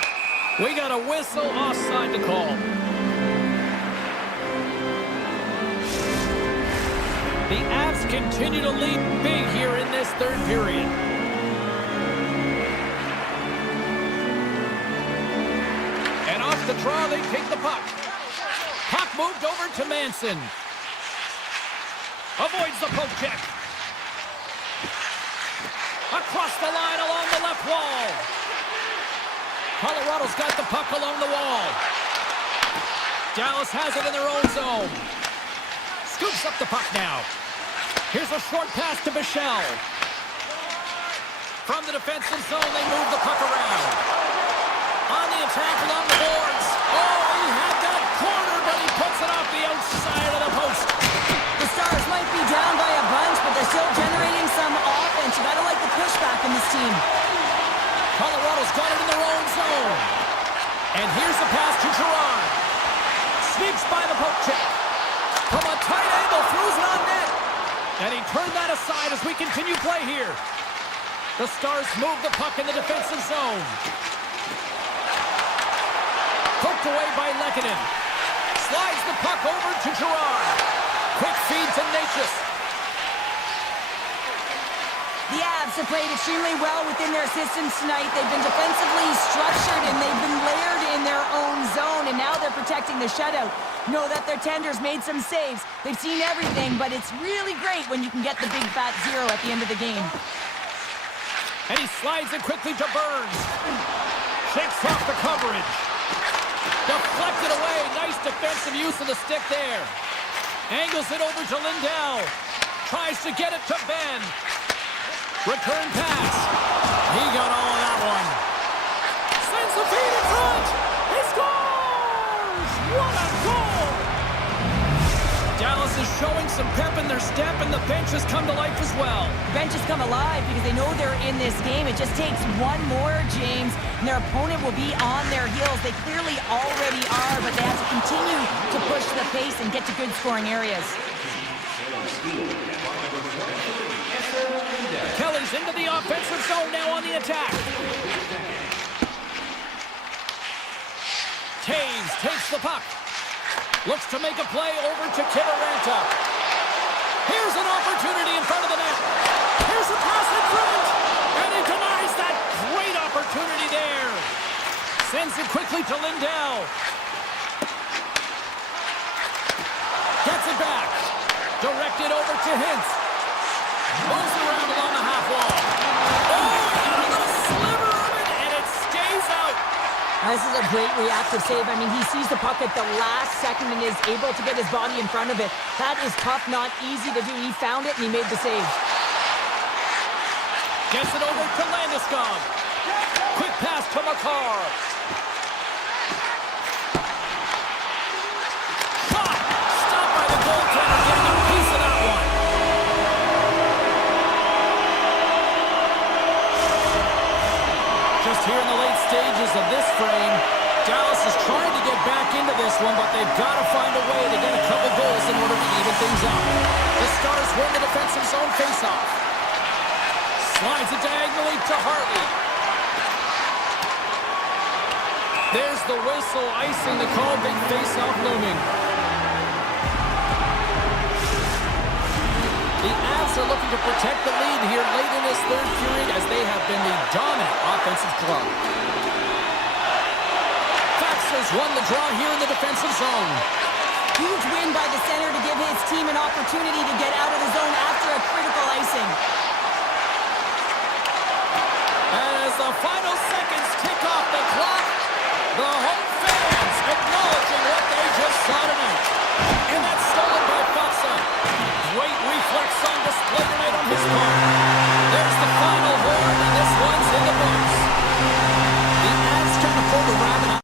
We got a whistle offside to call. The Avs continue to lead big here in this third period. And off the draw, they take the puck. Puck moved over to Manson. Avoids the poke check. Across the line along the left wall. Colorado's got the puck along the wall. Dallas has it in their own zone. Scoops up the puck now. Here's a short pass to Bichelle. From the defensive zone, they move the puck around. On the attack along the boards. Oh, he had that corner, but he puts it off the outside of the post. The Stars might be down by a bunch, but they're still generating some offense. You gotta like the pushback in this team. Colorado's got it in their own zone. And here's the pass to Gerard. Sneaks by the poke check. From a tight angle, throws it on net. And he turned that aside as we continue play here. The Stars move the puck in the defensive zone. Poked away by Lehkonen. Slides the puck over to Gerard. Quick feed to Natchez. The Avs have played extremely well within their systems tonight. They've been defensively structured, and they've been layered in their own zone, and now they're protecting the shutout. Know that their tenders made some saves. They've seen everything, but it's really great when you can get the big fat zero at the end of the game. And he slides it quickly to Burns. Shakes off the coverage. Deflected away. Nice defensive use of the stick there. Angles it over to Lindell. Tries to get it to Ben. Return pass. He got all of that one. Sends the feed in front. He scores! What a goal! Dallas is showing some pep in their step, and the bench has come to life as well. The bench has come alive because they know they're in this game. It just takes one more, James, and their opponent will be on their heels. They clearly already are, but they have to continue to push the pace and get to good scoring areas. Kelly's into the offensive zone now on the attack. Taves takes the puck. Looks to make a play over to Kiviranta. Here's an opportunity in front of the net. Here's a pass in front. it quickly to Lindell. Gets it back. Directed over to Hintz. Moves around along the half wall. Oh, a little sliver of it, and it stays out. This is a great reactive save. I mean, he sees the puck at the last second and is able to get his body in front of it. That is tough, not easy to do. He found it and he made the save. Gets it over to Landeskog. Quick pass to Makar. Shot! Stopped by the goaltender, getting a piece of that one. Just here in the late stages of this frame, Dallas is trying to get back into this one, but they've got to find a way to get a couple goals in order to even things up. The Stars win the defensive zone faceoff. Slides it diagonally to Hartley. There's the whistle, icing the call, big face-off looming. The Avs are looking to protect the lead here late in this third period as they have been the dominant offensive club. Faxers won the draw here in the defensive zone. Huge win by the center to give his team an opportunity to get out of the zone after a critical icing. As the final seconds tick off the clock, the home fans acknowledging what they just saw tonight. And that's stolen by Faksa. Great reflex on display tonight on his part. There's the final horn, and this one's in the books. The Avs can afford to wrap it up.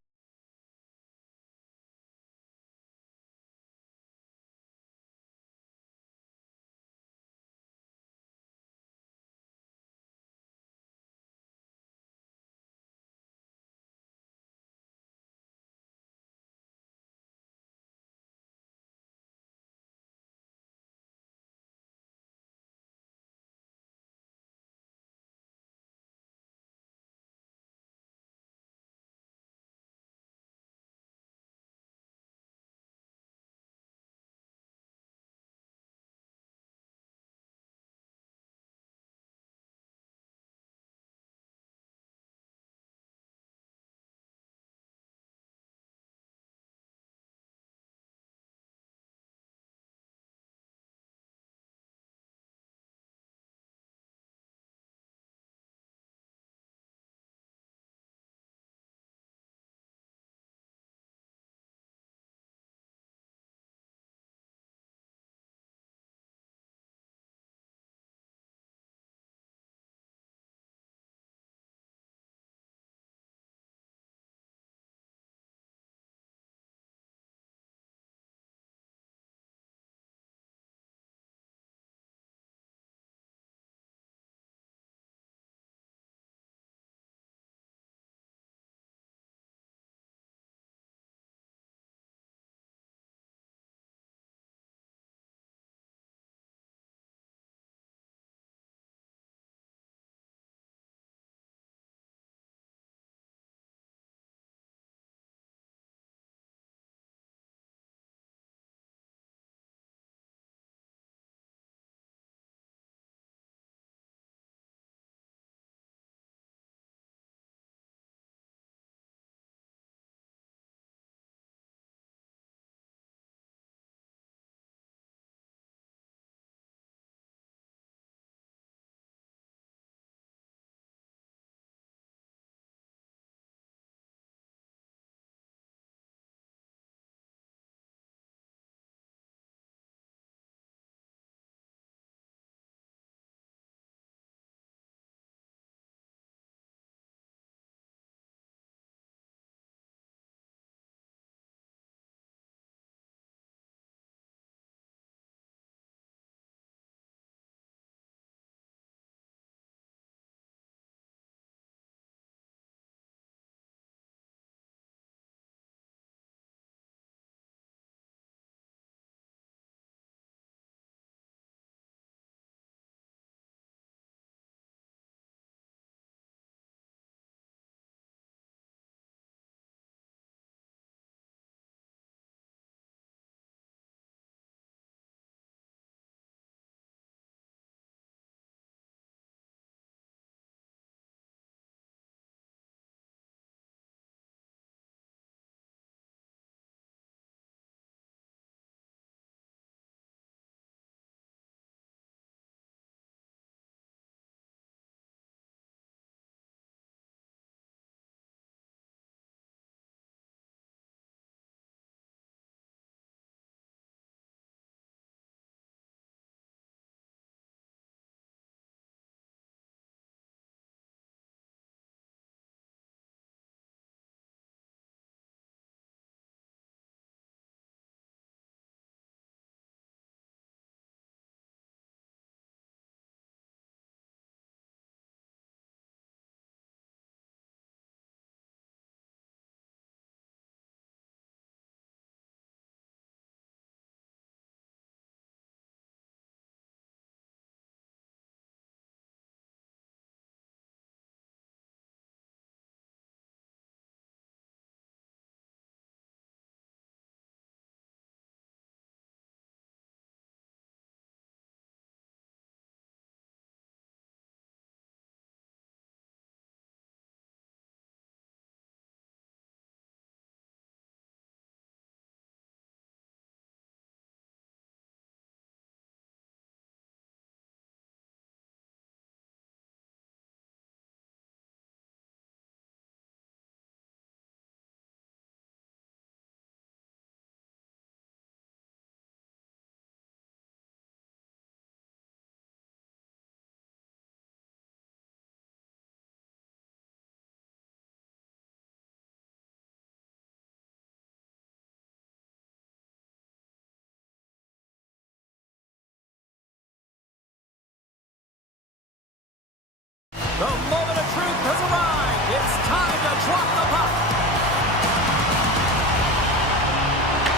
The moment of truth has arrived. It's time to drop the puck.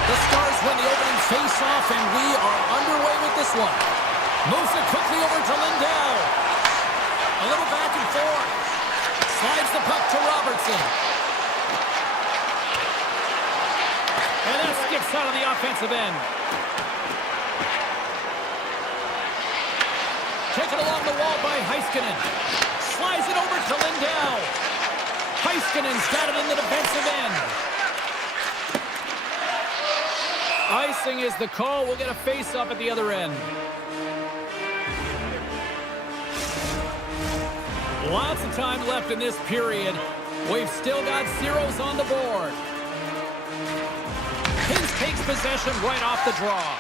The Stars win the opening face-off, and we are underway with this one. Moves it quickly over to Lindell. A little back and forth. Slides the puck to Robertson. And that skips out of the offensive end. Taken along the wall by Heiskanen. Slides it over to Lindell. Heiskanen's got it in the defensive end. Icing is the call. We'll get a face-up at the other end. Lots of time left in this period. We've still got zeros on the board. Hintz takes possession right off the draw.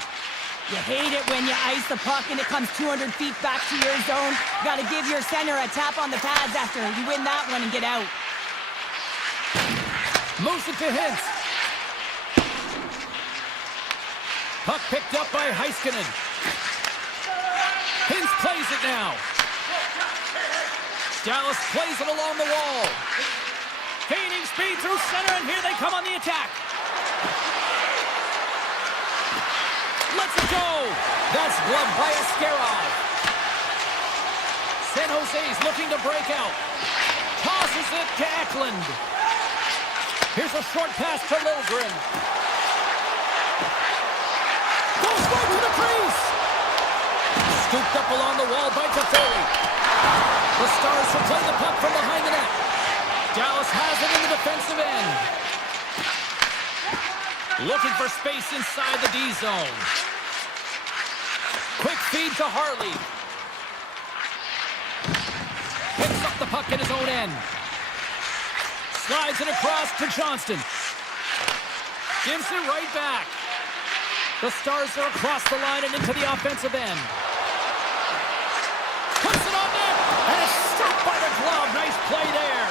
You hate it when you ice the puck and it comes 200 feet back to your zone. You got to give your center a tap on the pads after you win that one and get out. Moves it to Hintz. Puck picked up by Heiskanen. Hintz plays it now. Dallas plays it along the wall. Gaining speed through center, and here they come on the attack. Let's go! That's gloved by Askarov. San Jose's looking to break out. Tosses it to Eklund. Here's a short pass to Liljegren. Goes right to the crease. Scooped up along the wall by Toffoli. The Stars will play the puck from behind the net. Dallas has it in the defensive end. Looking for space inside the D zone. Quick feed to Harley. Picks up the puck in his own end. Slides it across to Johnston. Gives it right back. The Stars are across the line and into the offensive end. Puts it on net, and it's stopped by the glove. Nice play there.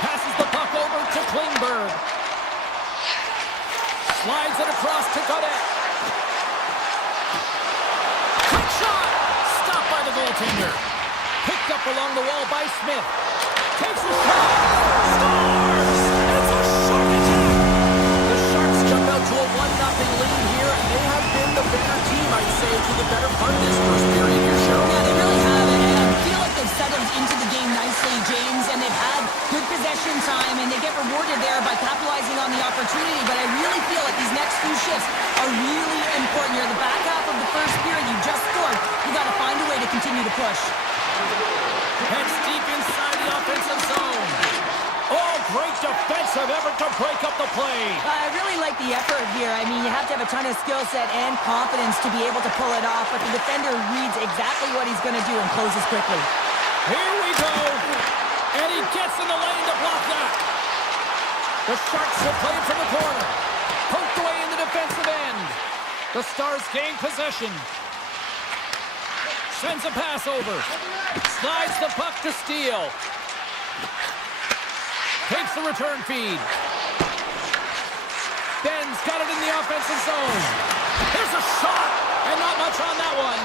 Passes the puck over to Klingberg. Slides it across to Godet. Quick shot! Stopped by the goaltender. Picked up along the wall by Smith. Takes a shot. Scores! It's a shark attack! The Sharks jump out to a 1-0 lead here, and they have been the better team, I'd say, to the better part of this first period here, Cheryl. Yeah, they really have, and I feel like they've settled into the game nicely, James, and they've had good possession time, and they get rewarded there by capitalizing on the opportunity, but I really feel like these next few shifts are really important. You're in the back half of the first period, you just scored. You got to find a way to continue to push. Heads deep inside the offensive zone. Oh, great defensive effort to break up the play. I really like the effort here. I mean, you have to have a ton of skill set and confidence to be able to pull it off, but the defender reads exactly what he's going to do and closes quickly. Here we go. And he gets in the lane to block that. The Sharks will play it from the corner. Poked away in the defensive end. The Stars gain possession. Sends a pass over. Slides the puck to Steele. Takes the return feed. Ben's got it in the offensive zone. Here's a shot, and not much on that one.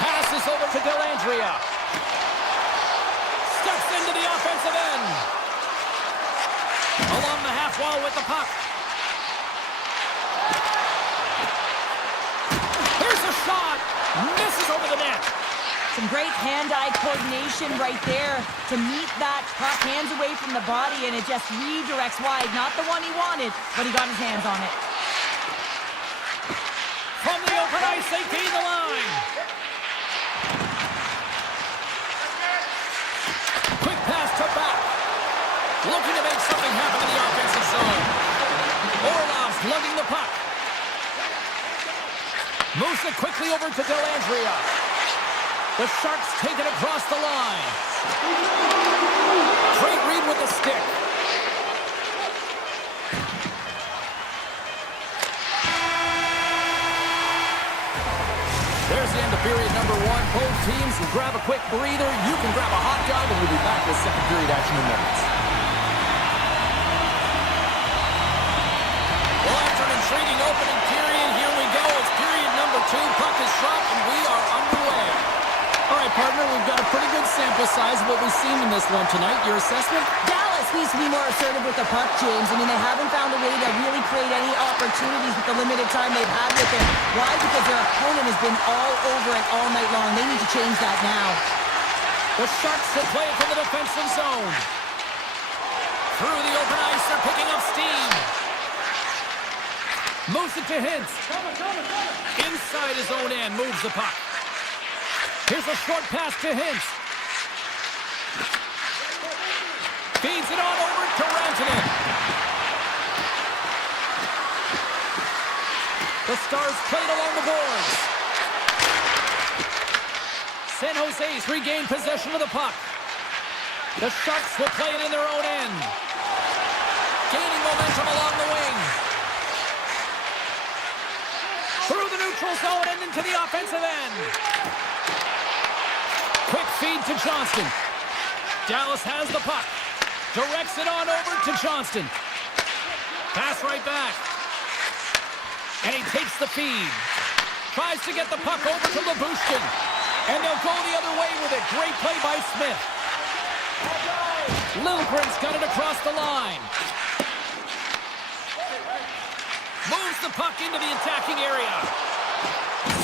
Passes over to Dellandrea. Steps into the offensive end. Along the half wall with the puck. Here's a shot. Misses over the net. Some great hand-eye coordination right there to meet that puck, hands away from the body, and it just redirects wide. Not the one he wanted, but he got his hands on it. From the open ice, they gain the line. Quick pass to back. Looking to make something happen in the offensive zone. Orlov's lugging the puck. Moves it quickly over to Dellandrea. The Sharks take it across the line. Great read with the stick. There's the end of period number one. Both teams will grab a quick breather. You can grab a hot dog, and we'll be back with second period action in minutes. Well, after an intriguing opening period, here we go. It's period number two. Puck is shot, and we are underway. All right, partner. sample size of what we've seen in this one tonight. Your assessment? Dallas needs to be more assertive with the puck, James. I mean, they haven't found a way to really create any opportunities with the limited time they've had with it. Why? Because their opponent has been all over it all night long. They need to change that now. The Sharks will play it from the defensive zone. Through the open ice, they're picking up steam. Moves it to Hintz. Inside his own end, moves the puck. Here's a short pass to Hintz. Feeds it on over to Rantanen. The Stars played along the boards. San Jose's regained possession of the puck. The Sharks will play it in their own end. Gaining momentum along the wing. Through the neutral zone and into the offensive end. Quick feed to Johnston. Dallas has the puck. Directs it on over to Johnston. Pass right back. And he takes the feed. Tries to get the puck over to Lyubushkin. And they'll go the other way with it. Great play by Smith. Lilligren's got it across the line. Moves the puck into the attacking area.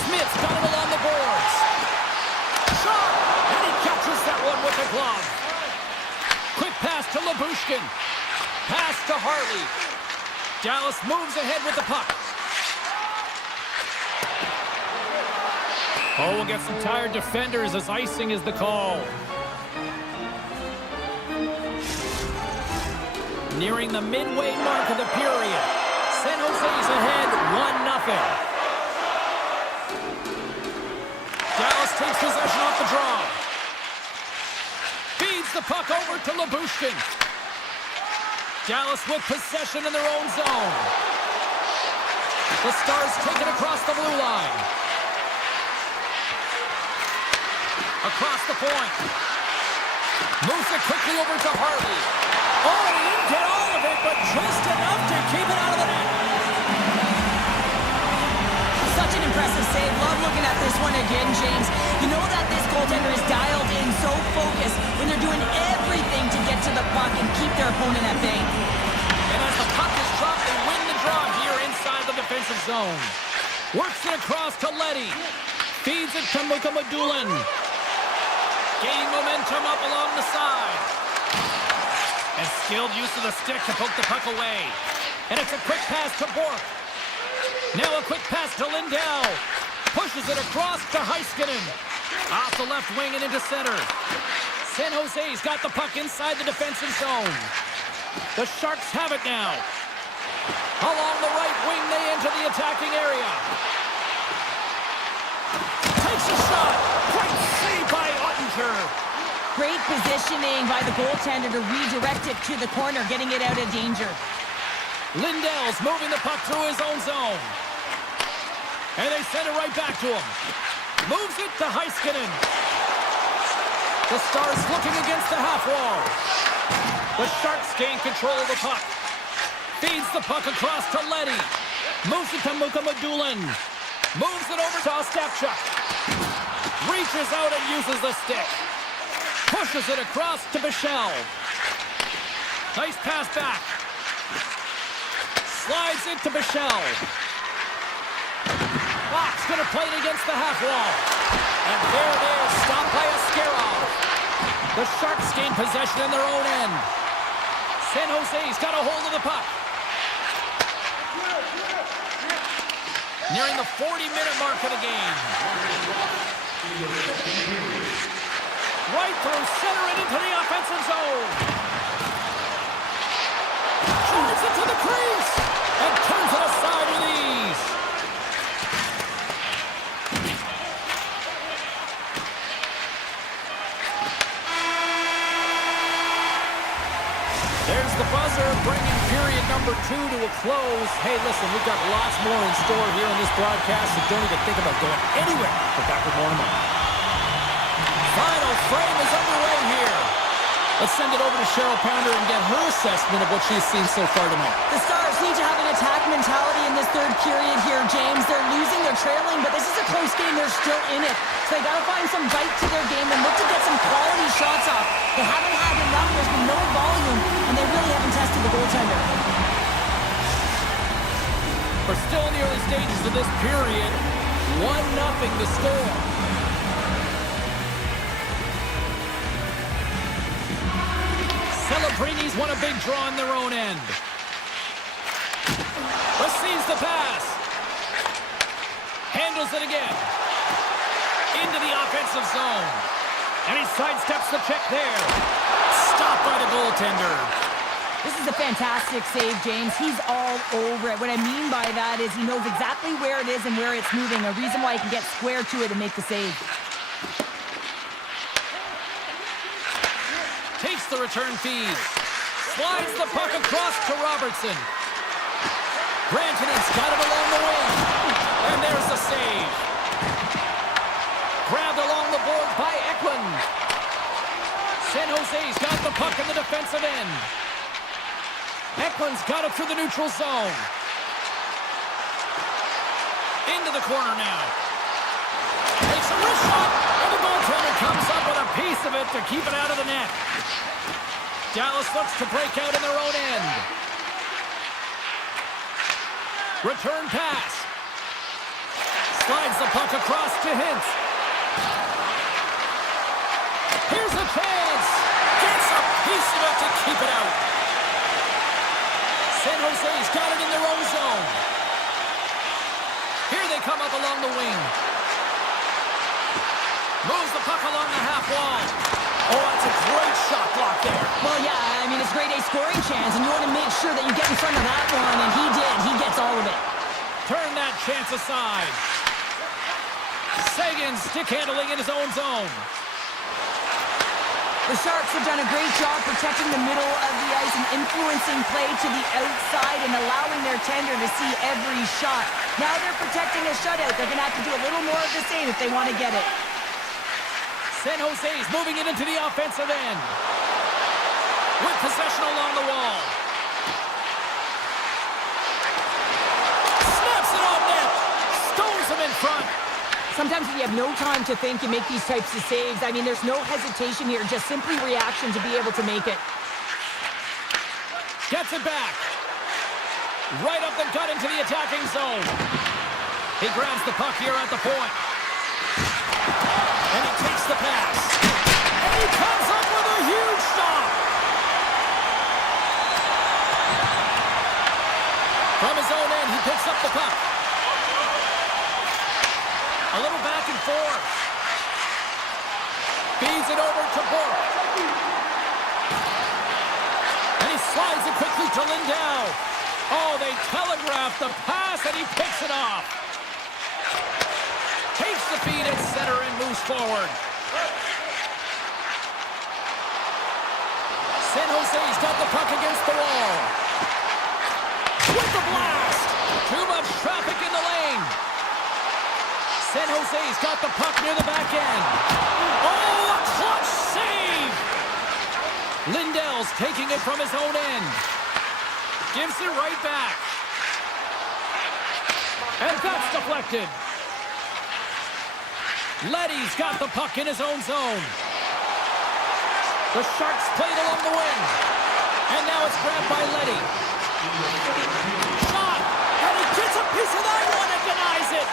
Smith's got it along the boards. Shot! And he catches that one with the glove. Quick pass to Lyubushkin. Pass to Harley. Dallas moves ahead with the puck. Oh, we'll get some tired defenders as icing is the call. Nearing the midway mark of the period. San Jose's ahead 1-0. Dallas takes possession off the draw. Feeds the puck over to Lyubushkin. Dallas with possession in their own zone. The Stars take it across the blue line. Across the point. Moves it quickly over to Harley. Oh, he didn't get all of it, but just enough to keep it out of the net. Such an impressive save. Love looking at this one again, James. You know that this goaltender is dialed in, so focused when they're doing everything to get to the puck and keep their opponent at bay. And as the puck is dropped, they win the draw here inside the defensive zone. Works it across to Leddy. Feeds it to Mukamadulin. Gaining momentum up along the side. And skilled use of the stick to poke the puck away. And it's a quick pass to Bork. Now a quick pass to Lindell. Pushes it across to Heiskanen. Off the left wing and into center. San Jose's got the puck inside the defensive zone. The Sharks have it now. Along the right wing, they enter the attacking area. Takes a shot. Great save by Ottinger. Great positioning by the goaltender to redirect it to the corner, getting it out of danger. Lindell's moving the puck through his own zone. And they send it right back to him. Moves it to Heiskanen. The Stars looking against the half wall. The Sharks gain control of the puck. Feeds the puck across to Leddy. Moves it to Mukamadulin. Moves it over to Ostapchuk. Reaches out and uses the stick. Pushes it across to Bichelle. Nice pass back. Slides it to Bichelle. Fox going to play it against the half wall. And there it is, stopped by Askarov. The Sharks gain possession in their own end. San Jose's got a hold of the puck. Nearing the 40-minute mark of the game. Right through center and into the offensive zone. Drives it to the crease and turns it aside with ease. There's the buzzer, bringing period number 2 to a close. Hey, listen, we've got lots more in store here in this broadcast, so don't even think about going anywhere. We're back with more in a moment. Final frame is underway here. Let's send it over to Cheryl Pounder and get her assessment of what she's seen so far tonight. The Stars need to have an attack mentality in this third period here, James. They're losing their trailing, but this is a close game. They're still in it. So they got to find some bite to their game and look to get some quality shots off. They haven't had enough. There's been no volume, and they really haven't tested the goaltender. We're still in the early stages of this period. 1-0 the score. Celebrini's won a big draw on their own end. Receives the pass. Handles it again. Into the offensive zone. And he sidesteps the check there. Stopped by the goaltender. This is a fantastic save, James. He's all over it. What I mean by that is he knows exactly where it is and where it's moving. A reason why he can get square to it and make the save. Takes the return feed. Slides the puck across to Robertson. Granton's got it along the wing. And there's the save. Grabbed along the boards by Eklund. San Jose's got the puck in the defensive end. Eklund's got it through the neutral zone. Into the corner now. Takes a wrist shot, and the goaltender comes up with a piece of it to keep it out of the net. Dallas looks to break out in their own end. Return pass. Slides the puck across to Hintz. Here's a chance. Gets a piece of it to keep it out. San Jose's got it in their own zone. Here they come up along the wing. Moves the puck along the half wall. Oh, that's a great shot block there. Well, yeah, I mean, it's grade A scoring chance, and you want to make sure that you get in front of that one, and he did. He gets all of it. Turn that chance aside. Sagan stick handling in his own zone. The Sharks have done a great job protecting the middle of the ice and influencing play to the outside and allowing their tender to see every shot. Now they're protecting a shutout. They're going to have to do a little more of the same if they want to get it. San Jose's moving it into the offensive end. With possession along the wall. Snaps it on net. Stones him in front. Sometimes when you have no time to think, you make these types of saves. I mean, there's no hesitation here, just simply reaction to be able to make it. Gets it back. Right up the gut into the attacking zone. He grabs the puck here at the point. And he takes the pass. And he comes up with a huge stop. From his own end, he picks up the puck. A little back and forth. Feeds it over to Bork. And he slides it quickly to Lindell. Oh, they telegraph the pass, and he picks it off. Takes the feed at center and moves forward. San Jose's got the puck against the wall. With the blast. Too much traffic in the lane. San Jose's got the puck near the back end. Oh, a clutch save! Lindell's taking it from his own end. Gives it right back. And that's deflected. Leddy's got the puck in his own zone. The Sharks play it along the wing. And now it's grabbed by Leddy. Shot! And he gets a piece of that one and denies it!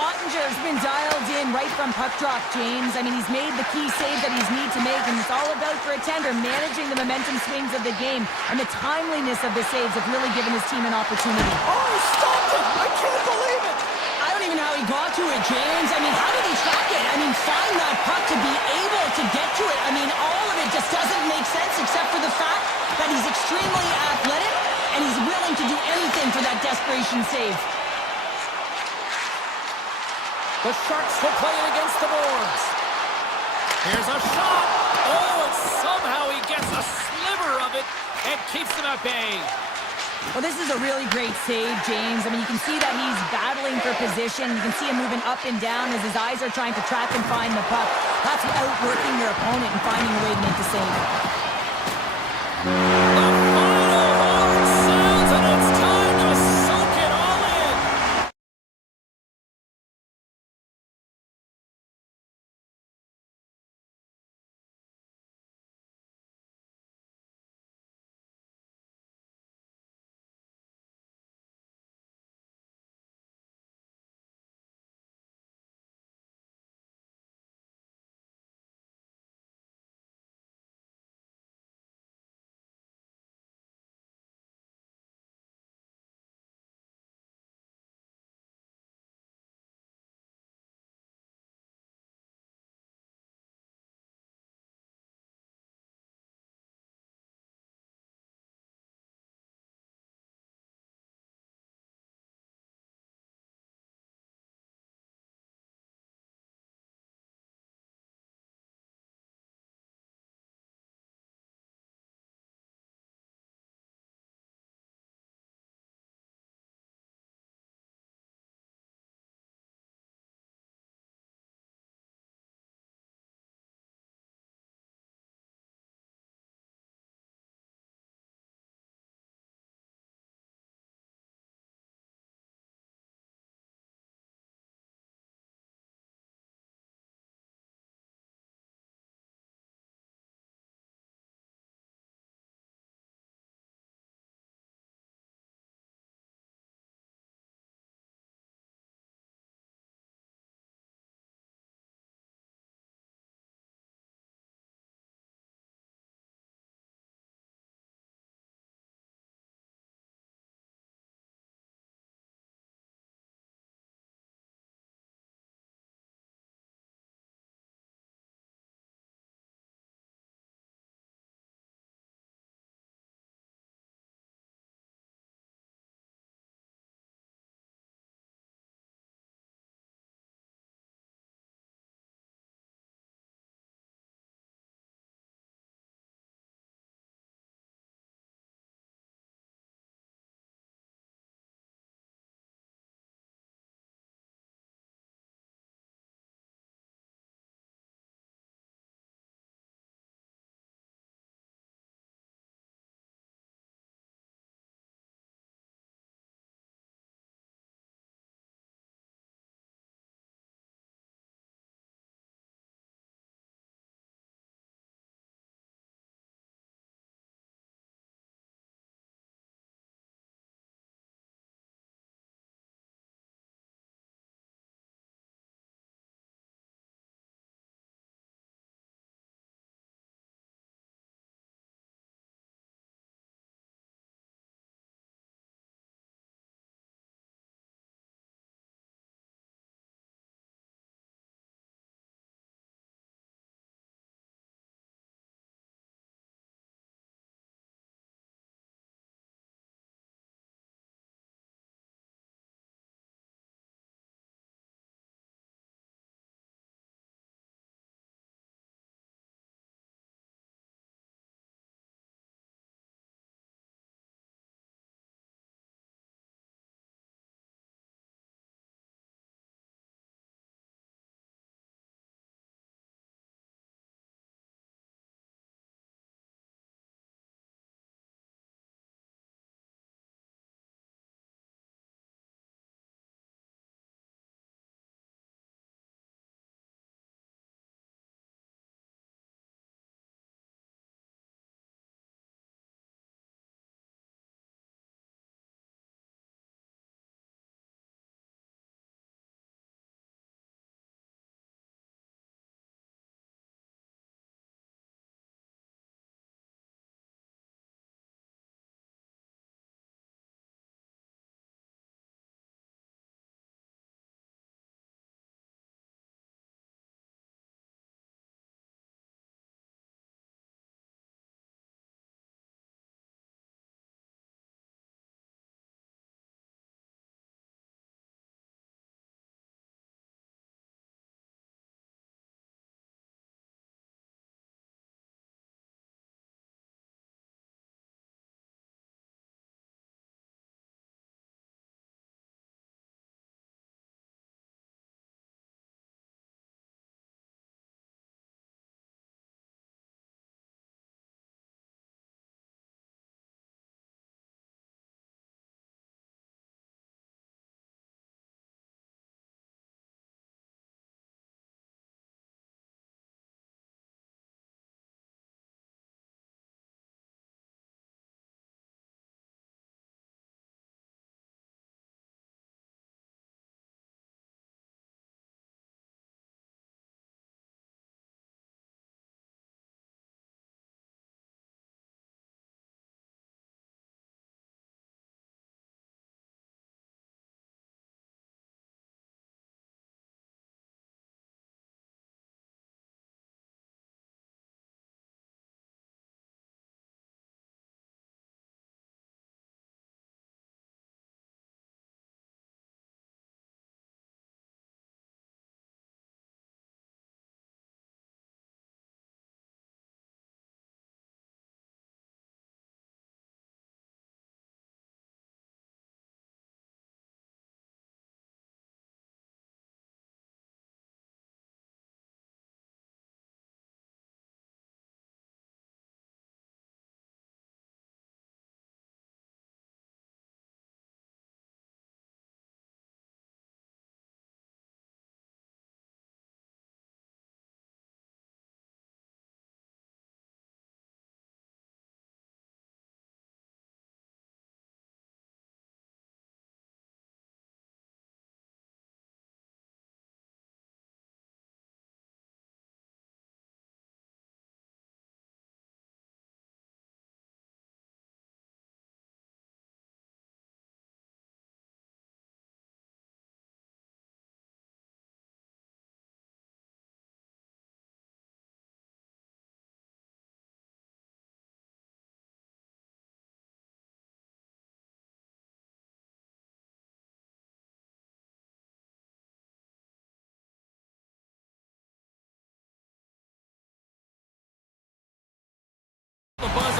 Ottinger's been dialed in right from puck drop, James. I mean, he's made the key save that he's need to make, and it's all about for a tender, managing the momentum swings of the game, and the timeliness of the saves have really given his team an opportunity. Oh, he stopped it! I can't believe it! I don't even know how he got to it, James. I mean, how did he track it? I mean, find that puck to be able to get to it. I mean, all of it just doesn't make sense except for the fact that he's extremely athletic, and he's willing to do anything for that desperation save. The Sharks will play it against the boards. Here's a shot. Oh, and somehow he gets a sliver of it and keeps them at bay. Well, this is a really great save, James. I mean, you can see that he's battling for position. You can see him moving up and down as his eyes are trying to track and find the puck. That's outworking your opponent and finding a way to make the save.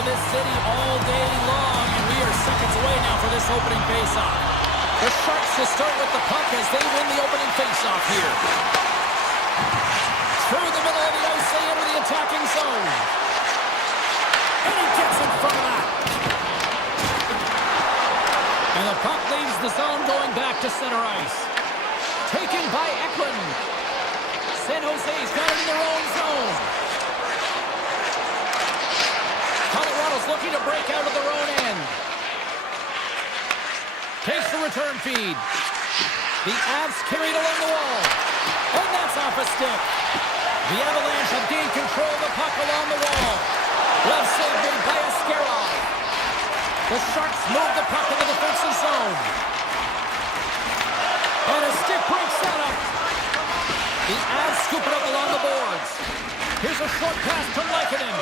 of this city all day long, and we are seconds away now for this opening faceoff. The Sharks to start with the puck as they win the opening faceoff here. Through the middle of the ice, they enter the attacking zone. And he gets in front of that. And the puck leaves the zone going back to center ice. Taken by Ekman. San Jose's got it in their own zone. Colorado's looking to break out of their own end. Takes the return feed. The Avs carried along the wall. And that's off a stick. The Avalanche have gained control of the puck along the wall. Glove save made by Askarov. The Sharks move the puck in the defensive zone. And a stick breaks that up. The Avs scoop it up along the boards. Here's a short pass to Lehkonen.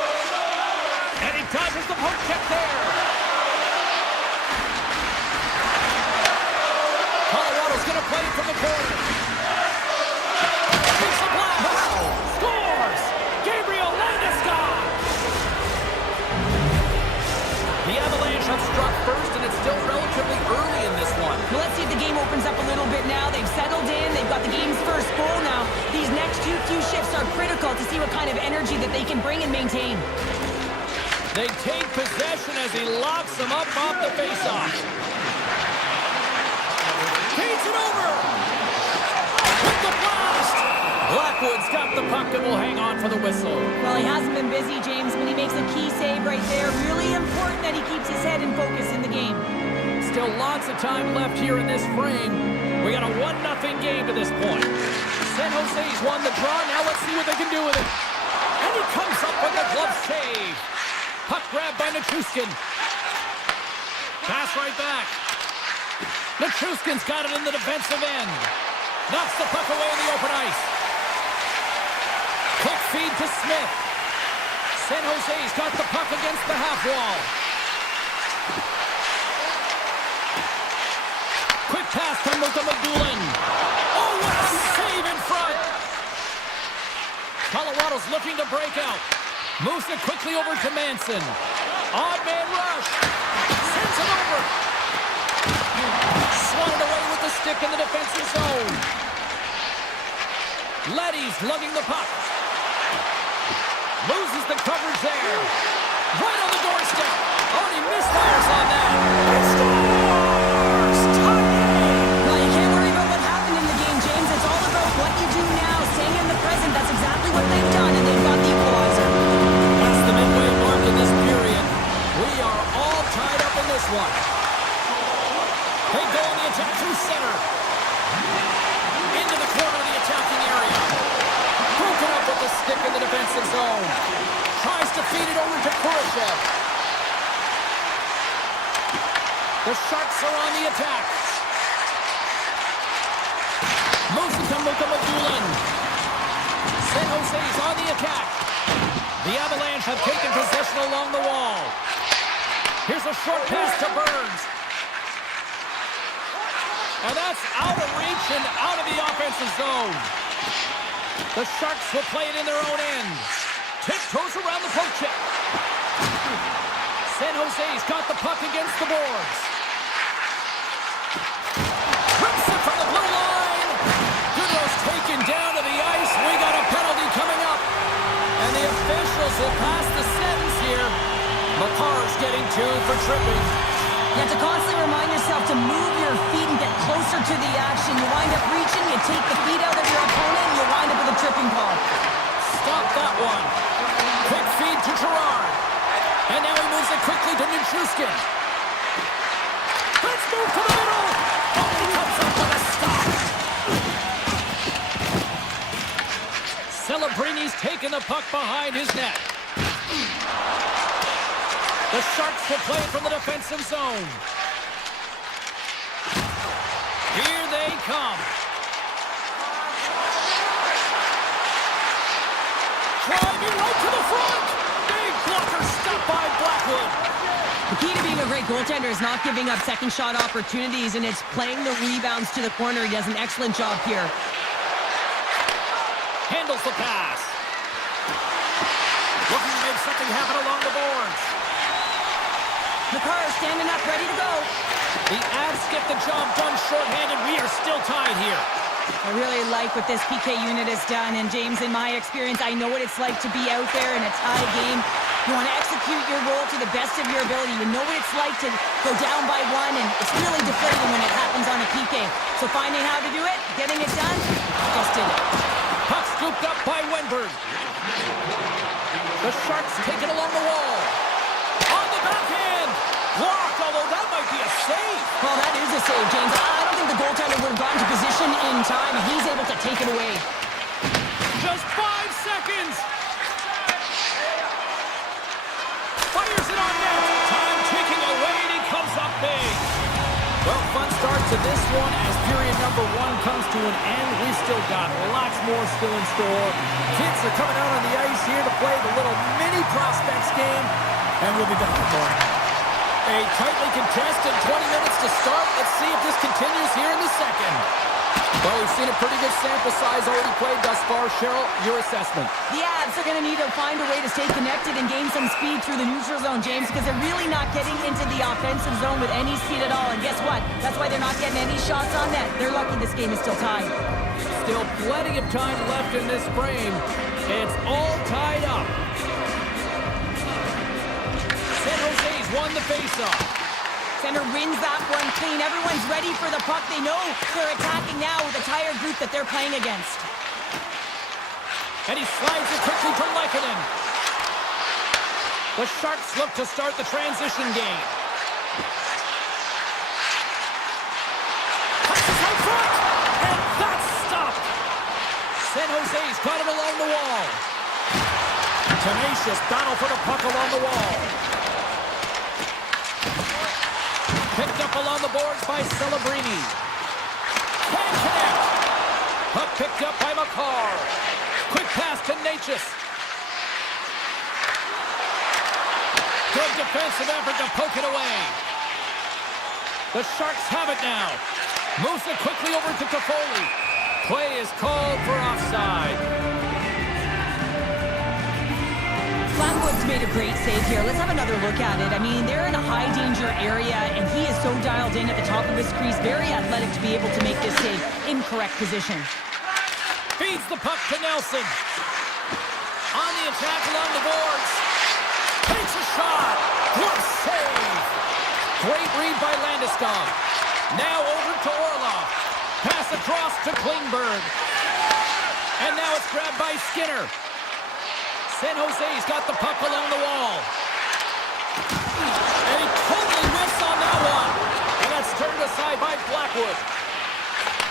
And he dodges the poke check there. Colorado's going to play it from the corner. Takes a blast. Wow. Scores! Gabriel Landeskog! The Avalanche have struck first, and it's still relatively early in this one. Well, let's see if the game opens up a little bit now. They've settled in. They've got the game's first goal now. These next few shifts are critical to see what kind of energy that they can bring and maintain. They take possession as he locks them up off the faceoff. Feeds it over. With the blast. Blackwood's got the puck and will hang on for the whistle. Well, he hasn't been busy, James, but he makes a key save right there. Really important that he keeps his head in focus in the game. Still lots of time left here in this frame. We got a 1-0 game to this point. San Jose's won the draw. Now let's see what they can do with it. And he comes up with a glove save. Puck grab by Nichushkin. Pass right back. Nichushkin's got it in the defensive end. Knocks the puck away in the open ice. Quick feed to Smith. San Jose's got the puck against the half wall. Quick pass to Mukamudulin. Oh, what a save in front. Colorado's looking to break out. Moves it quickly over to Manson. Odd man rush. Sends it over. Swatted away with the stick in the defensive zone. Leddy's lugging the puck. Loses the coverage there. Right on the doorstep. Already misfires on that. It scores! Well, you can't worry about what happened in the game, James. It's all about what you do now. Staying in the present. That's exactly what they've done, and they've got the equalizer. That's the midway mark in this period. We are all tied up in this one. They go on the attack through center. Into the corner of the attacking area. Broken up with the stick in the defensive zone. Tries to feed it over to Kurashev. The Sharks are on the attack. Moves it to Mukamudulin. San Jose's on the attack. The Avalanche have taken possession along the wall. Here's a short pass to Burns. And that's out of reach and out of the offensive zone. The Sharks will play it in their own end. Tiptoes around the poke check. San Jose's got the puck against the boards. Rips it from the blue line. Goodrow's taken down to the ice. We got a penalty coming up. And the officials will pass the sentence here. McCarr's getting 2 for tripping. You have to constantly remind yourself to move your feet and get closer to the action. You wind up reaching, you take the feet out of your opponent, and you wind up with a tripping call. Stop that one. Quick feed to Gerard. And now he moves it quickly to Nichushkin. Let's move to the middle. Oh, he comes up with a stop. Celebrini's taking the puck behind his net. The Sharks will play it from the defensive zone. Here they come. Driving right to the front. Big blocker stop by Blackwood. The key to being a great goaltender is not giving up second shot opportunities, and it's playing the rebounds to the corner. He does an excellent job here. Handles the pass. Looking to make something happen along the boards. Makar standing up, ready to go. The Avs get the job done shorthanded. We are still tied here. I really like what this PK unit has done, and James, in my experience, I know what it's like to be out there in a tie game. You want to execute your role to the best of your ability. You know what it's like to go down by one, and it's really deflating when it happens on a PK. So finding how to do it, getting it done, just did it. Puck scooped up by Wenberg. The Sharks take it along the wall. On the backhand. Blocked, although that might be a save. Well, that is a save, James. I don't think the goaltender would have gotten to position in time, and he's able to take it away. Just 5 seconds. Fires it on net. Time ticking away, and he comes up big. Well, fun start to this one as period number 1 comes to an end. We've still got lots more still in store. Kids are coming out on the ice here to play the little mini prospects game, and we'll be back in the morning. A tightly contested 20 minutes to start. Let's see if this continues here in the second. Well, we've seen a pretty good sample size already played thus far. Cheryl, your assessment. The Avs are going to need to find a way to stay connected and gain some speed through the neutral zone, James, because they're really not getting into the offensive zone with any speed at all. And guess what? That's why they're not getting any shots on net. They're lucky this game is still tied. Still plenty of time left in this frame. It's all tied up. San Jose's won the faceoff. Center wins that one clean. Everyone's ready for the puck. They know they're attacking now with a tired group that they're playing against. And he slides it quickly to Lehkonen. The Sharks look to start the transition game. Passes out front, and that's stopped. San Jose's got it along the wall. Tenacious battle for the puck along the wall. Picked up along the boards by Celebrini. Can't connect. Puck picked up by Makar. Quick pass to Natchez. Good defensive effort to poke it away. The Sharks have it now. Moves it quickly over to Toffoli. Play is called for offside. Flatwood's made a great save here. Let's have another look at it. I mean, they're in a high-danger area, and he is so dialed in at the top of his crease. Very athletic to be able to make this save in correct position. Feeds the puck to Nelson. On the attack along the boards. Takes a shot. What save. Great read by Landeskog. Now over to Orlov. Pass across to Klingberg. And now it's grabbed by Skinner. San Jose's got the puck along the wall. And he totally missed on that one. And that's turned aside by Blackwood.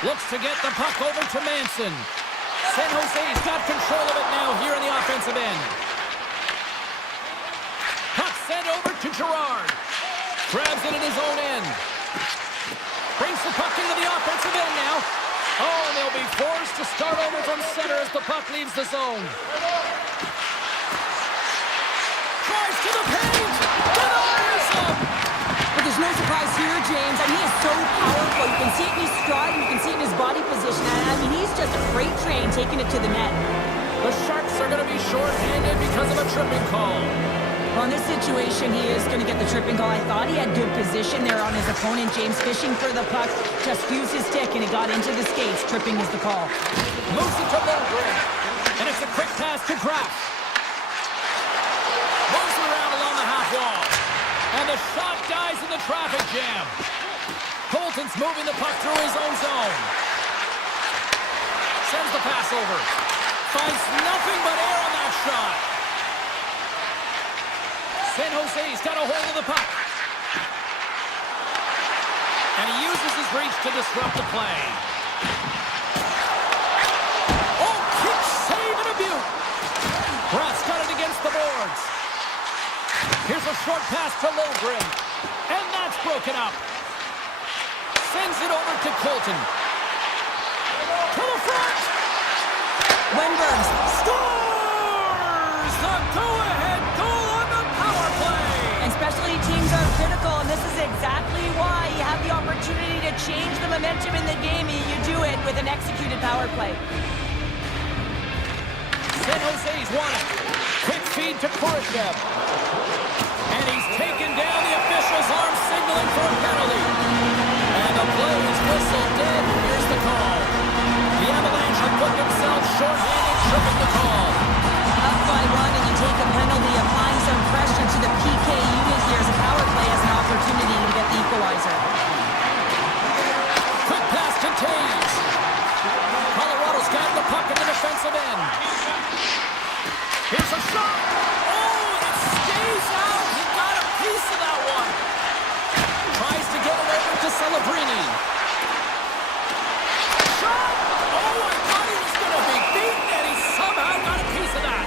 Looks to get the puck over to Manson. San Jose's got control of it now here in the offensive end. Puck sent over to Gerard. Grabs it in his own end. Brings the puck into the offensive end now. Oh, and they'll be forced to start over from center as the puck leaves the zone. Drives to the paint. Denies him. But there's no surprise here, James. I mean, he is so powerful. You can see it in his stride, and you can see it in his body position. I mean, he's just a freight train taking it to the net. The Sharks are going to be shorthanded because of a tripping call. Well, in this situation, he is going to get the tripping call. I thought he had good position there on his opponent. James fishing for the puck, just used his stick, and it got into the skates. Tripping is the call. Moves it to Lundgren. And it's a quick pass to Graf. Moves it around along the half wall. And the shot dies in the traffic jam. Colton's moving the puck through his own zone. Sends the pass over. Finds nothing but air on that shot. San Jose's got a hold of the puck. And he uses his reach to disrupt the play. Oh, kick save and a beaut. Bratt's got it against the boards. Here's a short pass to Lundgren. And that's broken up. Sends it over to Colton. To the front. Wenberg Scores the go-ahead goal on the power play. And specialty teams are critical, and this is exactly why you have the opportunity to change the momentum in the game, and you do it with an executed power play. San Jose's won it. Quick feed to Khrushchev. And he's taken down. The official's arm signaling for a penalty. And the play is whistled dead. Here's the call. The Avalanche have put themselves short-handed, tripping the call. Up by one and you take a penalty, applying some pressure to the PK unit here as a power play has an opportunity to get the equalizer. Quick pass to Taves. Colorado's got the puck in the defensive end. Here's a shot. Oh, and it stays out. He got a piece of that one. Tries to get it over to Celebrini. Shot. Oh, I thought he was going to be beaten, and he somehow got a piece of that.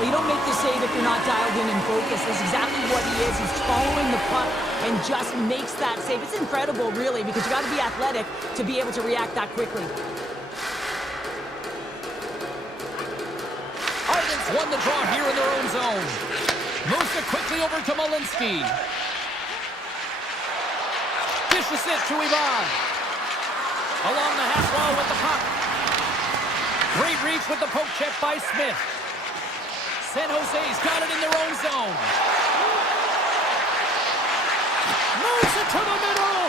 Well, you don't make the save if you're not dialed in and focused. That's exactly what he is. He's following the puck and just makes that save. It's incredible, really, because you got to be athletic to be able to react that quickly. Ardents won the draw here in their own zone. Moves it quickly over to Malinsky. Dishes it to Ivan. Along the half wall with the puck. Great reach with the poke check by Smith. San Jose's got it in their own zone. Moves it to the middle.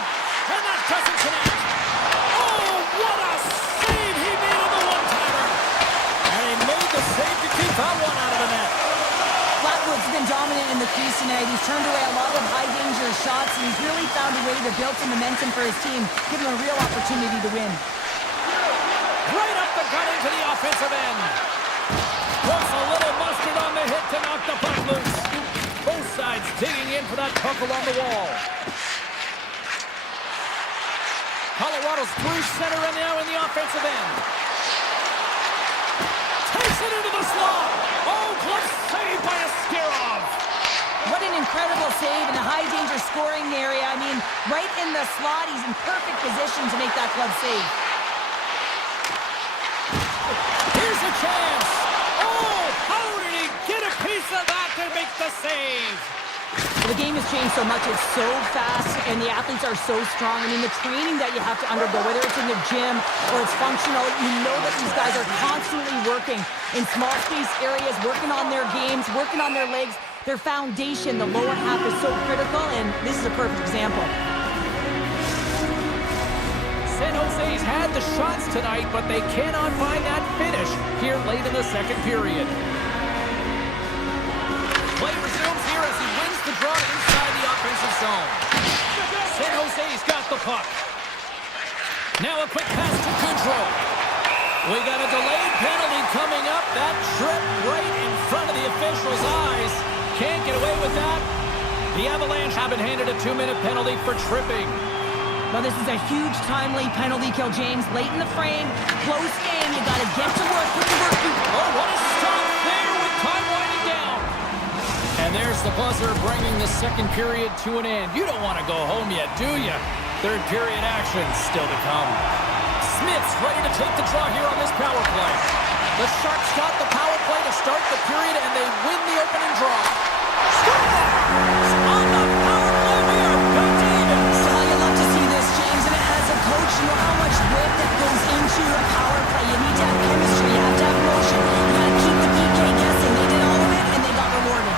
And that doesn't connect. Oh, what a save he made on the one-timer. And he made the save to keep that one out of the net. Flatwood's been dominant in the crease tonight. He's turned away a lot of high-danger shots, and he's really found a way to build some momentum for his team, give him a real opportunity to win. Right up the gut into the offensive end. Puts a little mustard on the hit to knock the puck loose. Both sides digging in for that puck along the wall. Colorado's through center and now in the offensive end. Takes it into the slot. Oh, glove save by Askarov. What an incredible save in a high-danger scoring area. I mean, right in the slot, he's in perfect position to make that glove save. Here's a chance. Oh, how did he get a piece of that to make the save? The game has changed so much. It's so fast, and the athletes are so strong. I mean, the training that you have to undergo, whether it's in the gym or it's functional, you know that these guys are constantly working in small space areas, working on their games, working on their legs. Their foundation, the lower half, is so critical, and this is a perfect example. San Jose's had the shots tonight, but they cannot find that finish here late in the second period. Play resumes here as he wins the draw inside the offensive zone. San Jose's got the puck. Now a quick pass to Goudreau. We got a delayed penalty coming up. That trip right in front of the official's eyes. Can't get away with that. The Avalanche have been handed a 2-minute penalty for tripping. Well, this is a huge timely penalty kill, James. Late in the frame, close game. You got to get to work, put the work through. Oh, what a stop there with time winding down. And there's the buzzer bringing the second period to an end. You don't want to go home yet, do you? Third period action still to come. Smith's ready to take the draw here on this power play. The Sharks got the power play to start the period, and they win the opening draw. Scores! On the power play, we are back to even. So you love to see this, James, and as a coach, you know how much work that goes into a power play. You need to have chemistry, you have to have motion. You got to keep the PK guessing. They did all of it, and they got rewarded.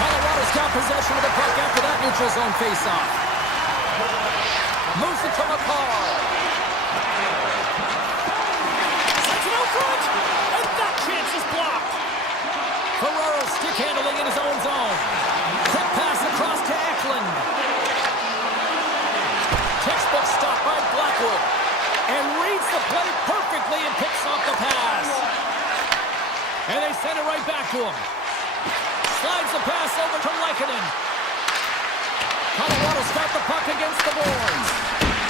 Colorado's got possession of the puck after that neutral zone face-off. Moves it to McCall. Sends it out front, and that chance is blocked. Ferraro stick handling in his own zone. Quick pass across to Eklund. Textbook stop by Blackwood. And reads the play perfectly and picks off the pass. And they send it right back to him. Slides the pass over to Lehkonen. Colorado's got the puck against the boards.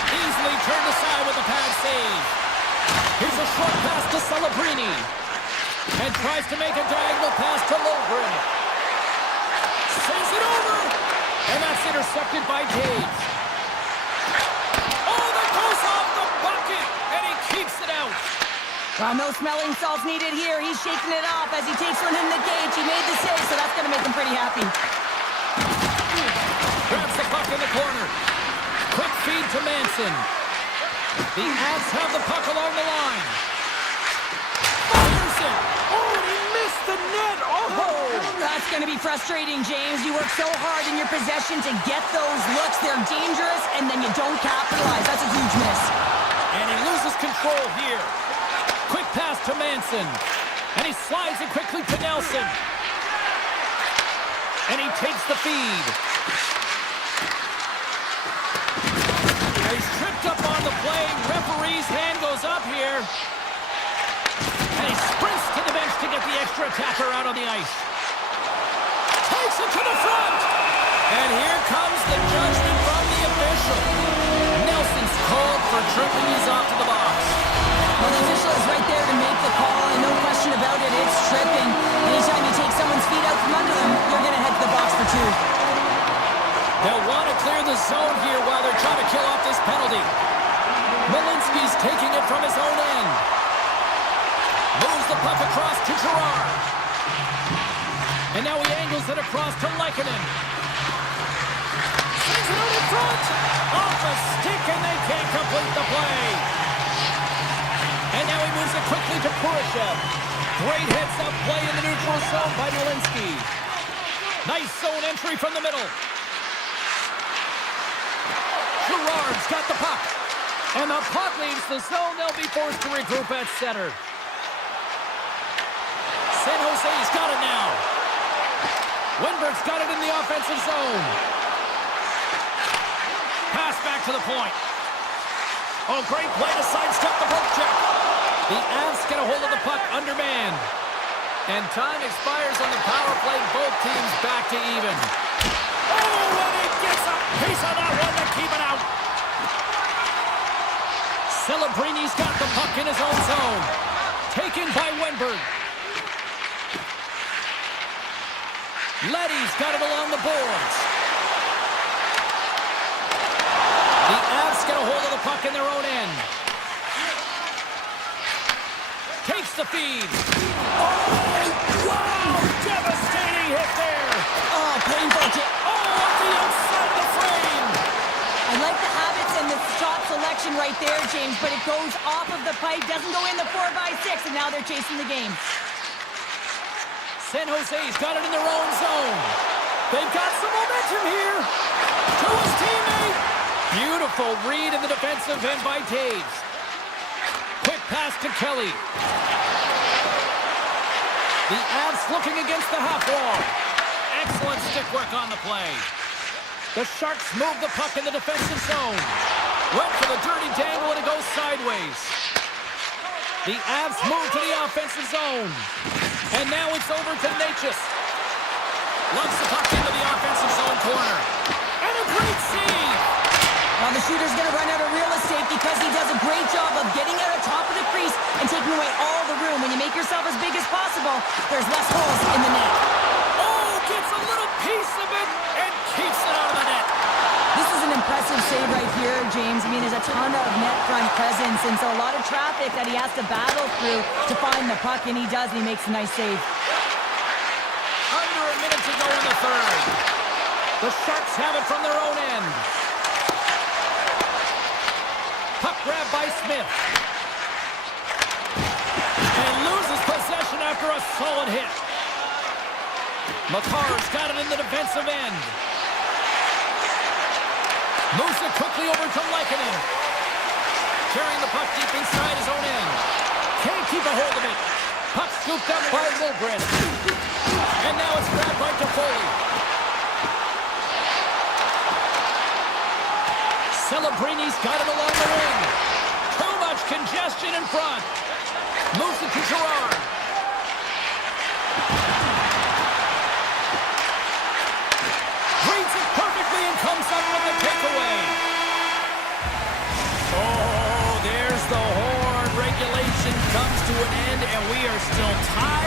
Easily turned aside with a pad save. Here's a short pass to Celebrini. And tries to make a diagonal pass to Logren. Sends it over. And that's intercepted by Taves. Oh, that goes off the bucket. And he keeps it out. Well, no smelling salts needed here. He's shaking it off as he takes one in the gauge. He made the save, so that's going to make him pretty happy. Grabs the puck in the corner. Quick feed to Manson. The Avs have the puck along the line. Fires it. Oh, he missed the net. Oh, It's going to be frustrating, James. You work so hard in your possession to get those looks. They're dangerous, and then you don't capitalize. That's a huge miss. And he loses control here. Quick pass to Manson. And he slides it quickly to Nelson. And he takes the feed. And he's tripped up on the play. Referee's hand goes up here. And he sprints to the bench to get the extra attacker out on the ice. Takes it to the front. And here comes the judgment from the official. Nelson's called for tripping. He's off to the box. Well, the official is right there to make the call, and no question about it, it's tripping. Anytime you take someone's feet out from under them, you're going to head to the box for two. They'll want to clear the zone here while they're trying to kill off this penalty. Malinsky's taking it from his own end. Moves the puck across to Gerard. And now he angles it across to Lehkonen. Sends it out in front. Off a stick, and they can't complete the play. And now he moves it quickly to Kurashev. Great heads-up play in the neutral zone by Malinsky. Nice zone entry from the middle. Gerard's got the puck. And the puck leaves the zone. They'll be forced to regroup at center. San Jose's got it now. Winberg's got it in the offensive zone. Pass back to the point. Oh, great play to sidestep the poke check. The Avs get a hold of the puck undermanned. And time expires on the power play. Both teams back to even. Oh, and he gets a piece of that one to keep it out. Celebrini's got the puck in his own zone. Taken by Winberg. Leddy's got it along the boards. The Avs get a hold of the puck in their own end. Takes the feed. Oh, wow! Devastating hit there. Oh, painful. Oh, at the outside the frame. I like the habits and the shot selection right there, James, but it goes off of the pipe, doesn't go in the 4x6, and now they're chasing the game. San Jose's got it in their own zone. They've got some momentum here. To his teammate. Beautiful read in the defensive end by Taves. Quick pass to Kelly. The Avs looking against the half wall. Excellent stick work on the play. The Sharks move the puck in the defensive zone. Went for the dirty dangle and it goes sideways. The Avs move to the offensive zone. And now it's over to Natchez. Lumps the puck into the offensive zone corner. And a great save. Well, the shooter's going to run out of real estate because he does a great job of getting out of top of the crease and taking away all the room. When you make yourself as big as possible, there's less holes in the net. Oh, gets a little piece of it and keeps it out of the net. This is an impressive save right here, James. I mean, there's a ton of net front presence, and so a lot of traffic that he has to battle through to find the puck, and he does, and he makes a nice save. Under a minute to go in the third. The Sharks have it from their own end. Puck grab by Smith. And loses possession after a solid hit. Makar's got it in the defensive end. Moves it quickly over to Lehkonen. Carrying the puck deep inside his own end. Can't keep a hold of it. Puck scooped up by Wilgren. And now it's grabbed by Toffoli. Celebrini's got it along the wing. Too much congestion in front. Moves it to Gerard. Reads it perfectly and comes up with the takeaway. Oh, there's the horn. Regulation comes to an end, and we are still tied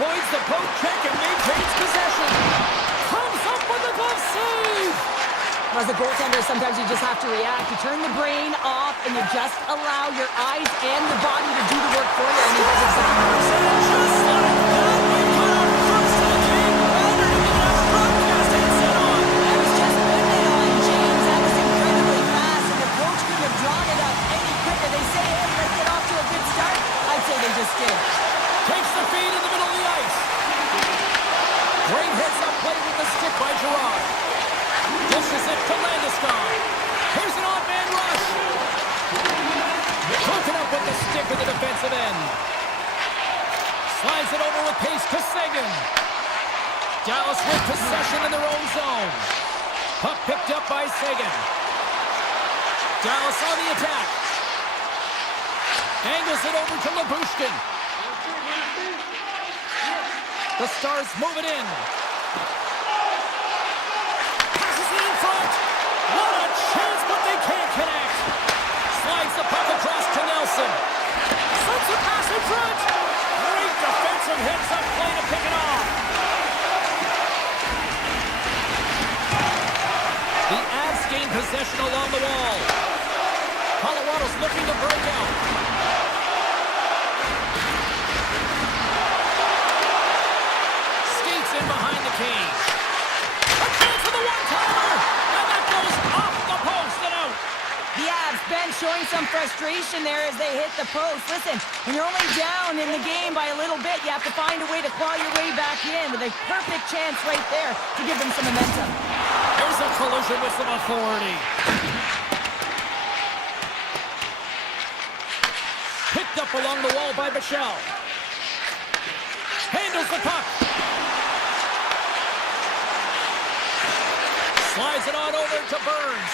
avoids the poke check and maintains possession. Comes up with a glove save. As a goaltender, sometimes you just have to react. You turn the brain off and you just allow your eyes and your body to do the work for you. And he does exactly the same. Just like that, we got our first of the game. Rounder didn't even have a broadcast headset on. I was just putting it on, James. That was incredibly fast, and the coach couldn't have drawn it up any quicker. They say, hey, let's get off to a good start. I'd say they just did. Takes the feed in the middle of the ice. Great heads-up play with the stick by Gerard. Dishes it to Landeskog. Here's an off-man rush. Hooking up with the stick at the defensive end. Slides it over with pace to Seguin. Dallas with possession in their own zone. Puck picked up by Seguin. Dallas on the attack. Angles it over to Labushkin. The Stars move it in. Passes it in front. What a chance, but they can't connect. Slides the puck across to Nelson. Sends a pass in front. Great defensive heads-up play to pick it off. The Avs gain possession along the wall. Colorado's looking to break out. Skates in behind the cage. A chance for the one-timer! And that goes off the post and out. The Avs bench showing some frustration there as they hit the post. Listen, when you're only down in the game by a little bit, you have to find a way to claw your way back in with a perfect chance right there to give them some momentum. There's a collision with some authority. Picked up along the wall by Michel. Handles the puck. Slides it on over to Burns.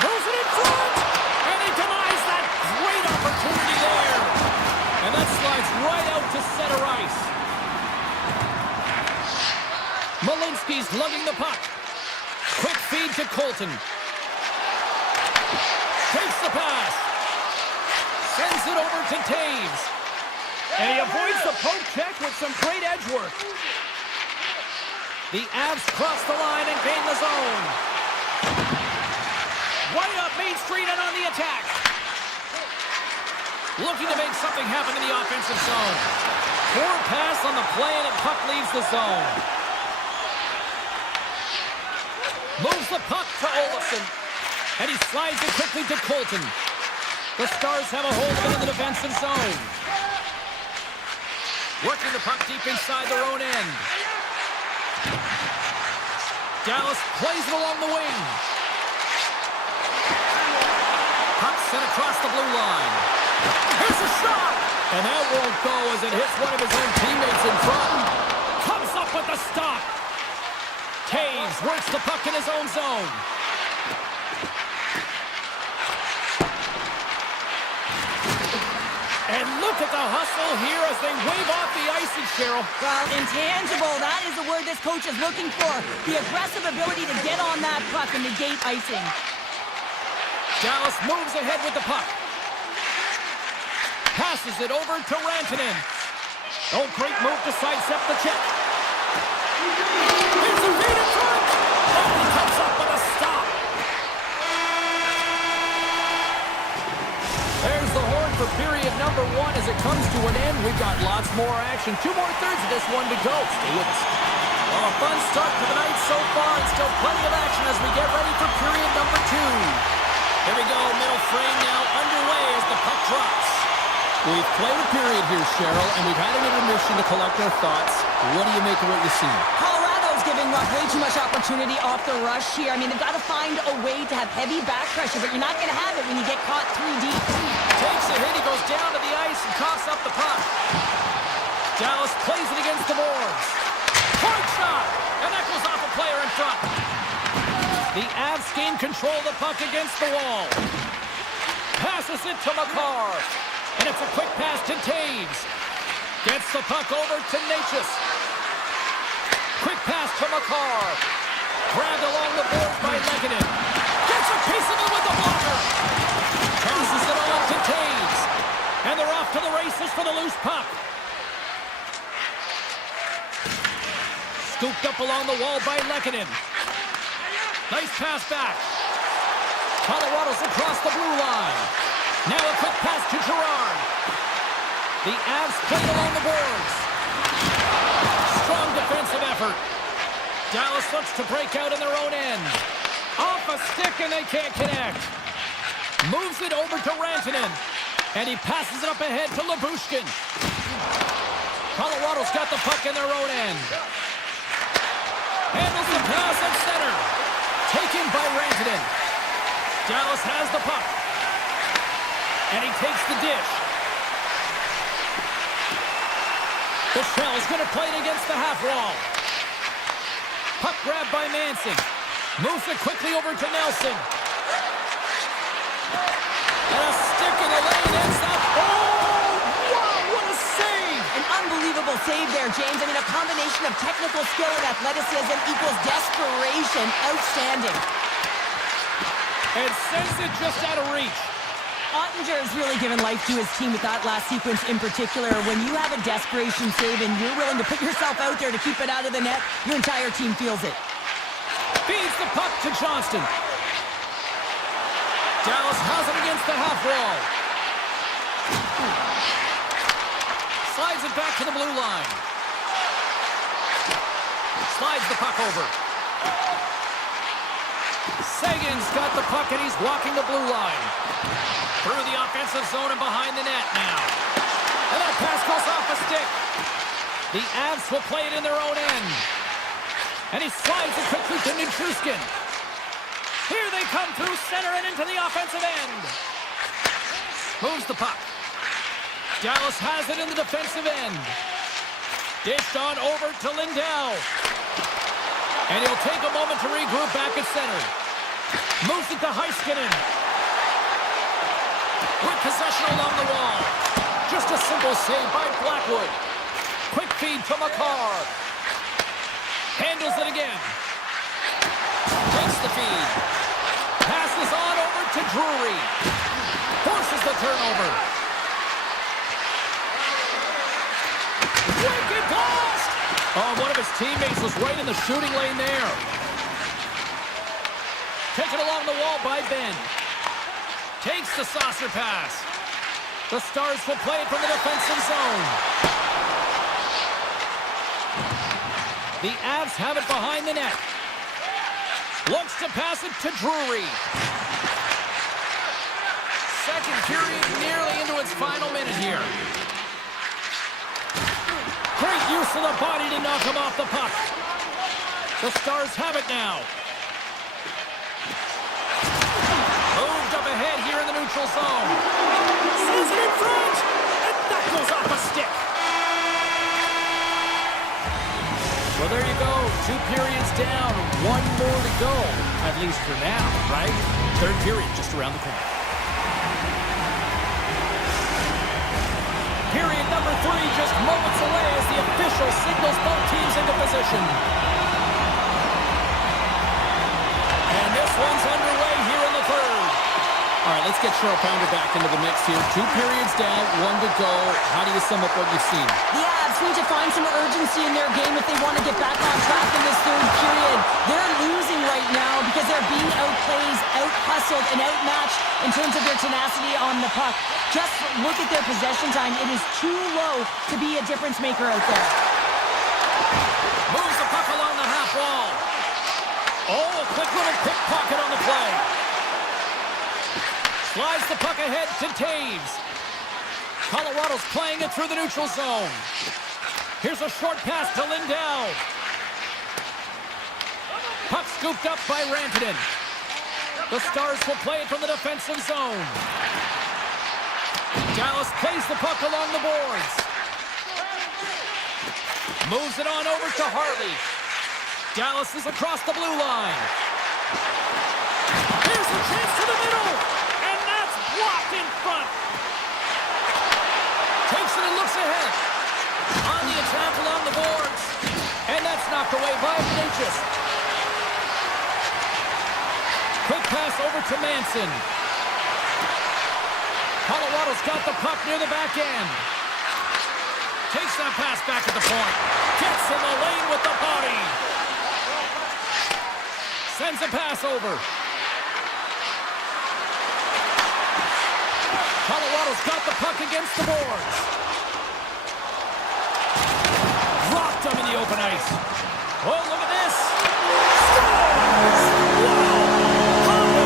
Throws it in front. And he denies that great opportunity there. And that slides right out to center ice. Malinsky's lugging the puck. Quick feed to Colton. Takes the pass. Sends it over to Taves. And he avoids the poke check with some great edge work. The Avs cross the line and gain the zone. Right up Main Street and on the attack. Looking to make something happen in the offensive zone. Poor pass on the play and the puck leaves the zone. Moves the puck to Olofsson. And he slides it quickly to Colton. The Stars have a hold of it in the defensive zone. Working the puck deep inside their own end. Dallas plays it along the wing. Puck sent across the blue line. Here's a shot! And that won't go as it hits one of his own teammates in front. Comes up with the stop. Taves works the puck in his own zone. And look at the hustle here as they wave off the icing, Cheryl. Well, intangible, that is the word this coach is looking for. The aggressive ability to get on that puck and negate icing. Dallas moves ahead with the puck. Passes it over to Rantanen. Oh, great move to sidestep the check. Here's a lead in front. Oh, he comes up with a stop. There's the horn for period number 1 as it comes to an end. We've got lots more action. 2 more thirds of this one to go. Stay with us. Well, a fun start to the night so far and still plenty of action as we get ready for period number 2. Here we go, middle frame now underway as the puck drops. We've played a period here, Cheryl, and we've had an intermission to collect our thoughts. What do you make of what you see? Colorado's giving up way too much opportunity off the rush here. I mean, they've got to find a way to have heavy back pressure, but you're not going to have it when you get caught 3 deep. Takes a hit, he goes down to the ice and coughs up the puck. Dallas plays it against the boards. Point shot! And that goes off a player in front. The Avs gain control of the puck against the wall. Passes it to Makar. And it's a quick pass to Taves. Gets the puck over to Natchez. Quick pass to Makar. Grabbed along the boards by Lekkinen. Gets a piece of it with the blocker. Passes it on to Taves. they're off to the races for the loose puck. Scooped up along the wall by Lehkonen. Nice pass back. Colorado's across the blue line. Now a quick pass to Girard. The Avs play along the boards. Strong defensive effort. Dallas looks to break out in their own end. Off a stick and they can't connect. Moves it over to Rantanen. And he passes it up ahead to Labushkin. Colorado's got the puck in their own end. Handles the pass at center. Taken by Rantanen. Dallas has the puck. And he takes the dish. The Shell's going to play it against the half wall. Puck grabbed by Mansing. Moves it quickly over to Nelson. And a stick in the lane ends up. Oh, wow, what a save! An unbelievable save there, James. I mean, a combination of technical skill and athleticism equals desperation. Outstanding. And sends it just out of reach. Ottinger's really given life to his team with that last sequence in particular. When you have a desperation save and you're willing to put yourself out there to keep it out of the net, your entire team feels it. Feeds the puck to Johnston. Dallas has it against the half wall. Slides it back to the blue line. Slides the puck over. Sagan's got the puck and he's walking the blue line. Through the offensive zone and behind the net now. And that pass goes off a stick. The Avs will play it in their own end. And he slides it quickly to Nichushkin. Here they come through center and into the offensive end. Moves the puck. Dallas has it in the defensive end. Dished on over to Lindell. And he'll take a moment to regroup back at center. Moves it to Heiskanen. With possession along the wall. Just a simple save by Blackwood. Quick feed to Makar. Handles it again. Takes the feed. Passes on over to Drury. Forces the turnover. Wicked blast! Oh, one of his teammates was right in the shooting lane there. Taken along the wall by Ben. Takes the saucer pass. The Stars will play it from the defensive zone. The Avs have it behind the net. Looks to pass it to Drury. Second period nearly into its final minute here. Great use of the body to knock him off the puck. The Stars have it now. Moved up ahead here in the neutral zone. Sees it in front. And that goes off a stick. Well, there you go. 2 periods down. 1 more to go. At least for now, right? Third period just around the corner. Period number 3 just moments away as the official signals both teams into position. And this one's underway here in the third. All right, let's get Cheryl Pounder back into the mix here. 2 periods down, 1 to go. How do you sum up what you've seen? The Avs need to find some urgency in their game if they want to get back on track in this third period. They're losing right now because they're being outplayed, out-hustled, and outmatched in terms of their tenacity on the puck. Just look at their possession time. It is too low to be a difference maker out there. Moves the puck along the half wall. Oh, a quick little pickpocket on the play. Slides the puck ahead to Taves. Colorado's playing it through the neutral zone. Here's a short pass to Lindell. Puck scooped up by Rantanen. The Stars will play it from the defensive zone. Dallas plays the puck along the boards. Moves it on over to Harley. Dallas is across the blue line. Here's a chance to the middle. And that's blocked in front. Takes it and looks ahead. On the attack along the boards. And that's knocked away by Ignatius. Quick pass over to Manson. Colorado's got the puck near the back end. Takes that pass back at the point. Gets in the lane with the body. Sends a pass over. Colorado's got the puck against the boards. Rocked him in the open ice. Oh, look at this. Scores! Wow!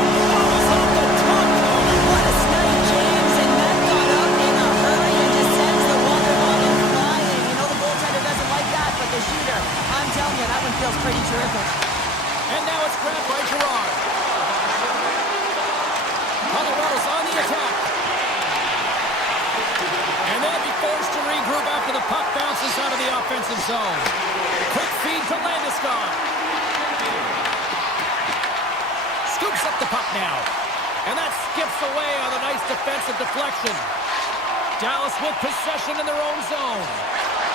What a snipe, James, and that got up in a hurry and just sends the water bottle flying. You know the goaltender doesn't like that, but the shooter, I'm telling you, that one feels pretty terrific. And now it's grabbed by Gerard. Colorado's on the attack. And they'll be forced to regroup after the puck bounces out of the offensive zone. Quick feed to Landeskog. Scoops up the puck now. And that skips away on a nice defensive deflection. Dallas with possession in their own zone.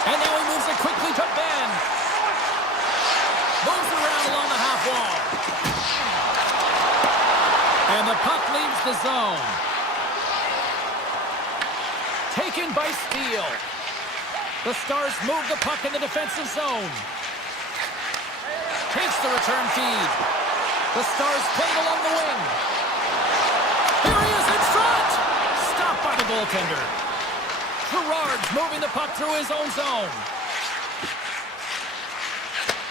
And now he moves it quickly to Ben. Moves around along the half wall. And the puck leaves the zone. Taken by Steele. The Stars move the puck in the defensive zone. Takes the return feed. The Stars play it along the wing. Here he is in front! Stopped by the goaltender. Gerard's moving the puck through his own zone.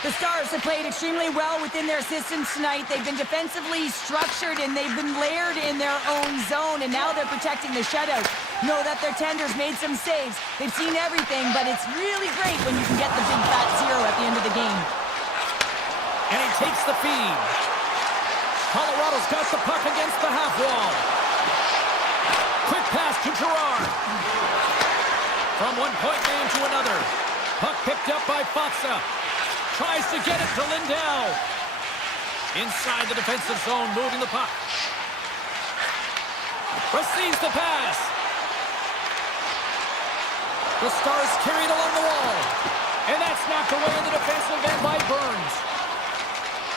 The Stars have played extremely well within their systems tonight. They've been defensively structured and they've been layered in their own zone, and now they're protecting the shutout. Know that their tenders made some saves. They've seen everything, but it's really great when you can get the big fat zero at the end of the game. And he takes the feed. Colorado's got the puck against the half wall. Quick pass to Gerard. From one point man to another. Puck picked up by Fatsa. Tries to get it to Lindell. Inside the defensive zone, moving the puck. Receives the pass. The Stars carried along the wall. And that's knocked away in the defensive end by Burns.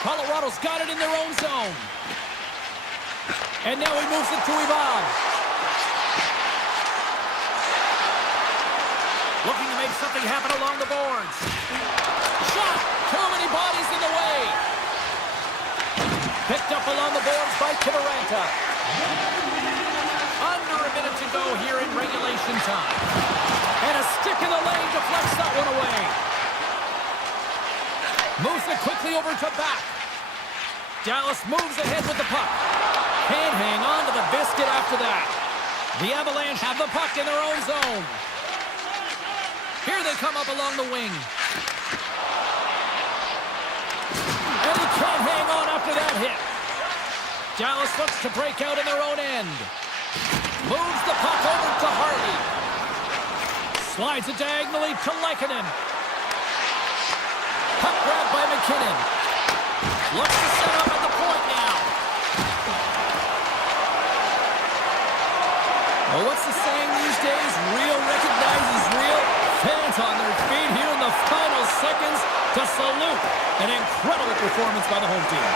Colorado's got it in their own zone. And now he moves it to Ivan. Looking to make something happen along the boards. Shot! Too many bodies in the way. Picked up along the boards by Kivaranta. Under a minute to go here in regulation time. And a stick in the lane deflects that one away. Moves it quickly over to back. Dallas moves ahead with the puck. Can't hang on to the biscuit after that. The Avalanche have the puck in their own zone. Here they come up along the wing. And he can't hang on after that hit. Dallas looks to break out in their own end. Moves the puck over to Harley. Slides it diagonally to Lehkonen. Puck grabbed by McKinnon. Looks to set up at the point now. Well, what's the saying these days? Real recognizes real. Fans on their feet here in the final seconds to salute an incredible performance by the home team.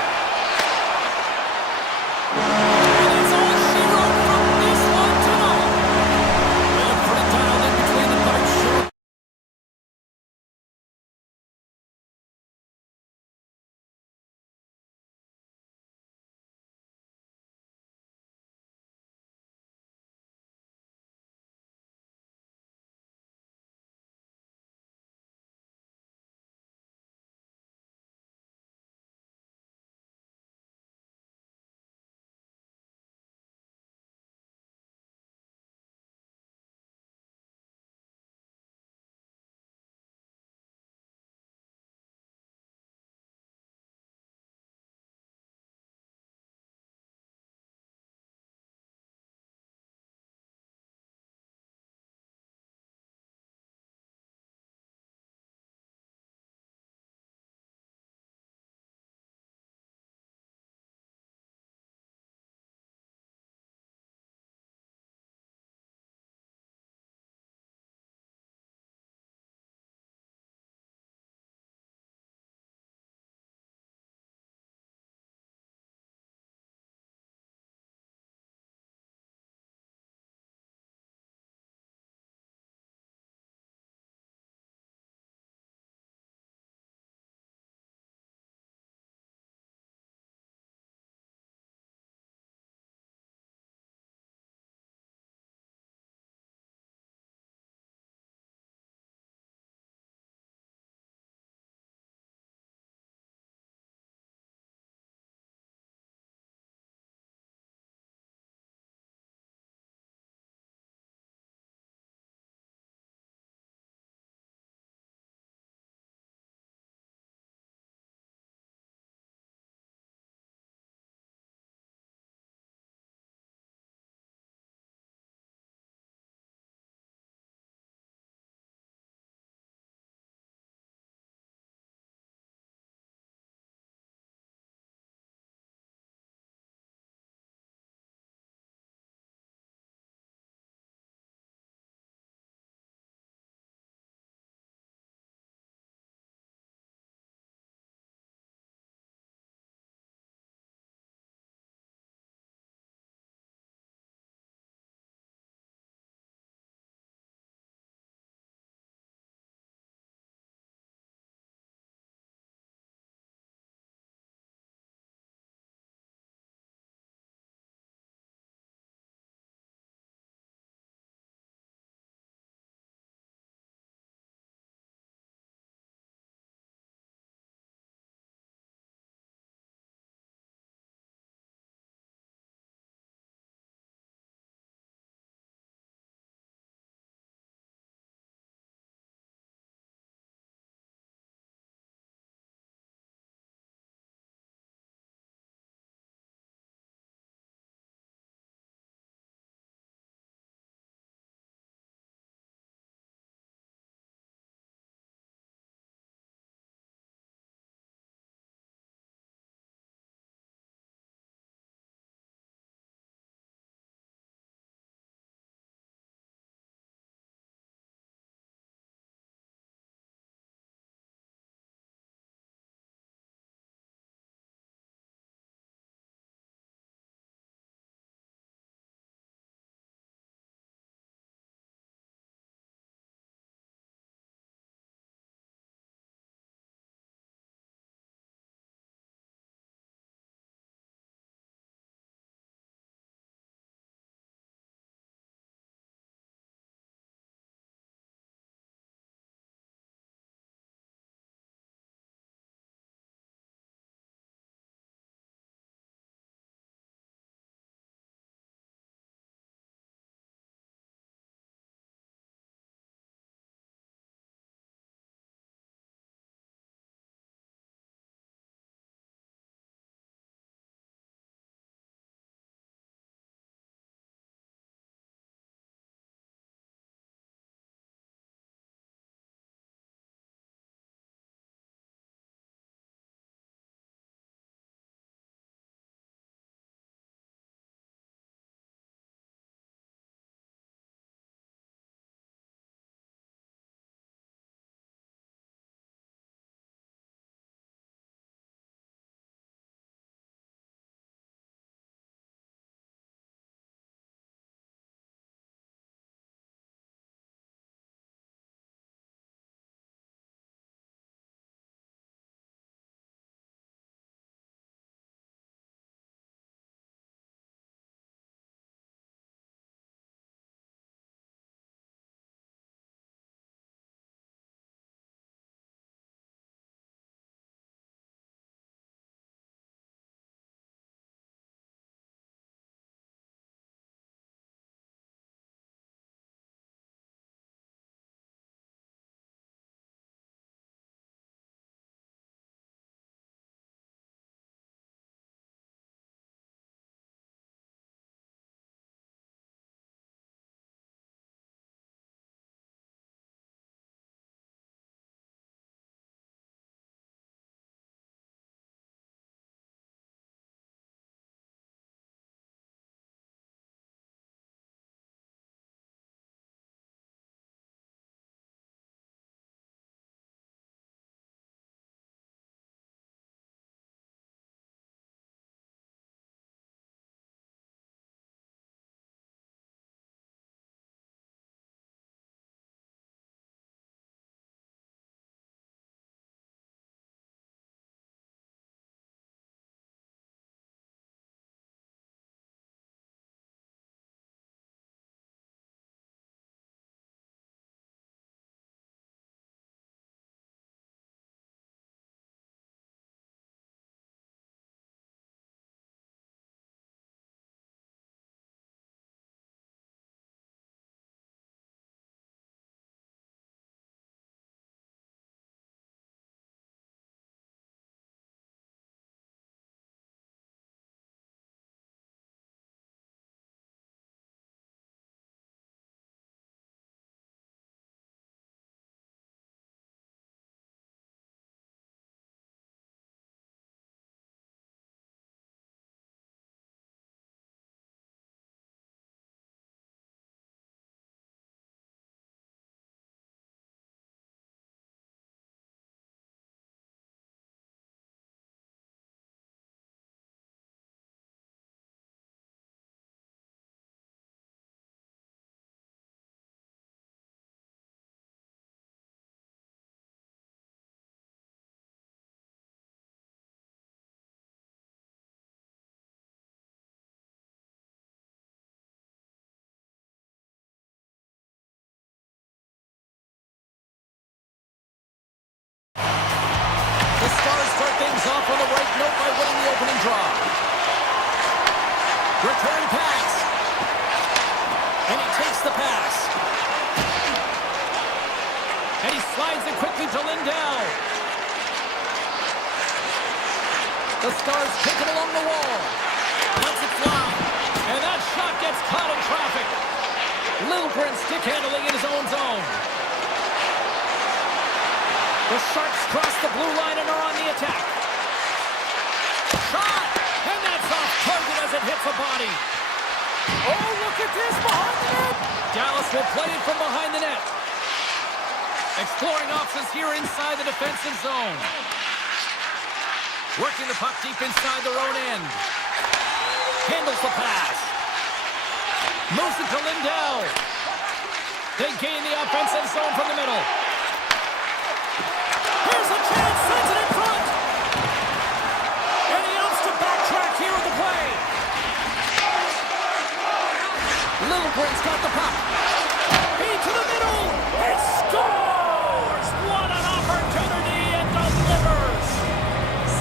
the opening draw. Return pass. And he takes the pass. And he slides it quickly to Lindell. The Stars kick it along the wall. Lets it fly. And that shot gets caught in traffic. Lilgren stick handling in his own zone. The Sharks cross the blue line and are on the attack. Shot! And that's off target as it hits a body. Oh, look at this behind the net. Dallas will play it from behind the net. Exploring options here inside the defensive zone. Working the puck deep inside their own end. Handles the pass. Moves it to Lindell. They gain the offensive zone from the middle. Here's a chance, sends it in front. And he opts to backtrack here with the play. Lilligren's got the puck. Feed to the middle. He scores! What an opportunity and delivers.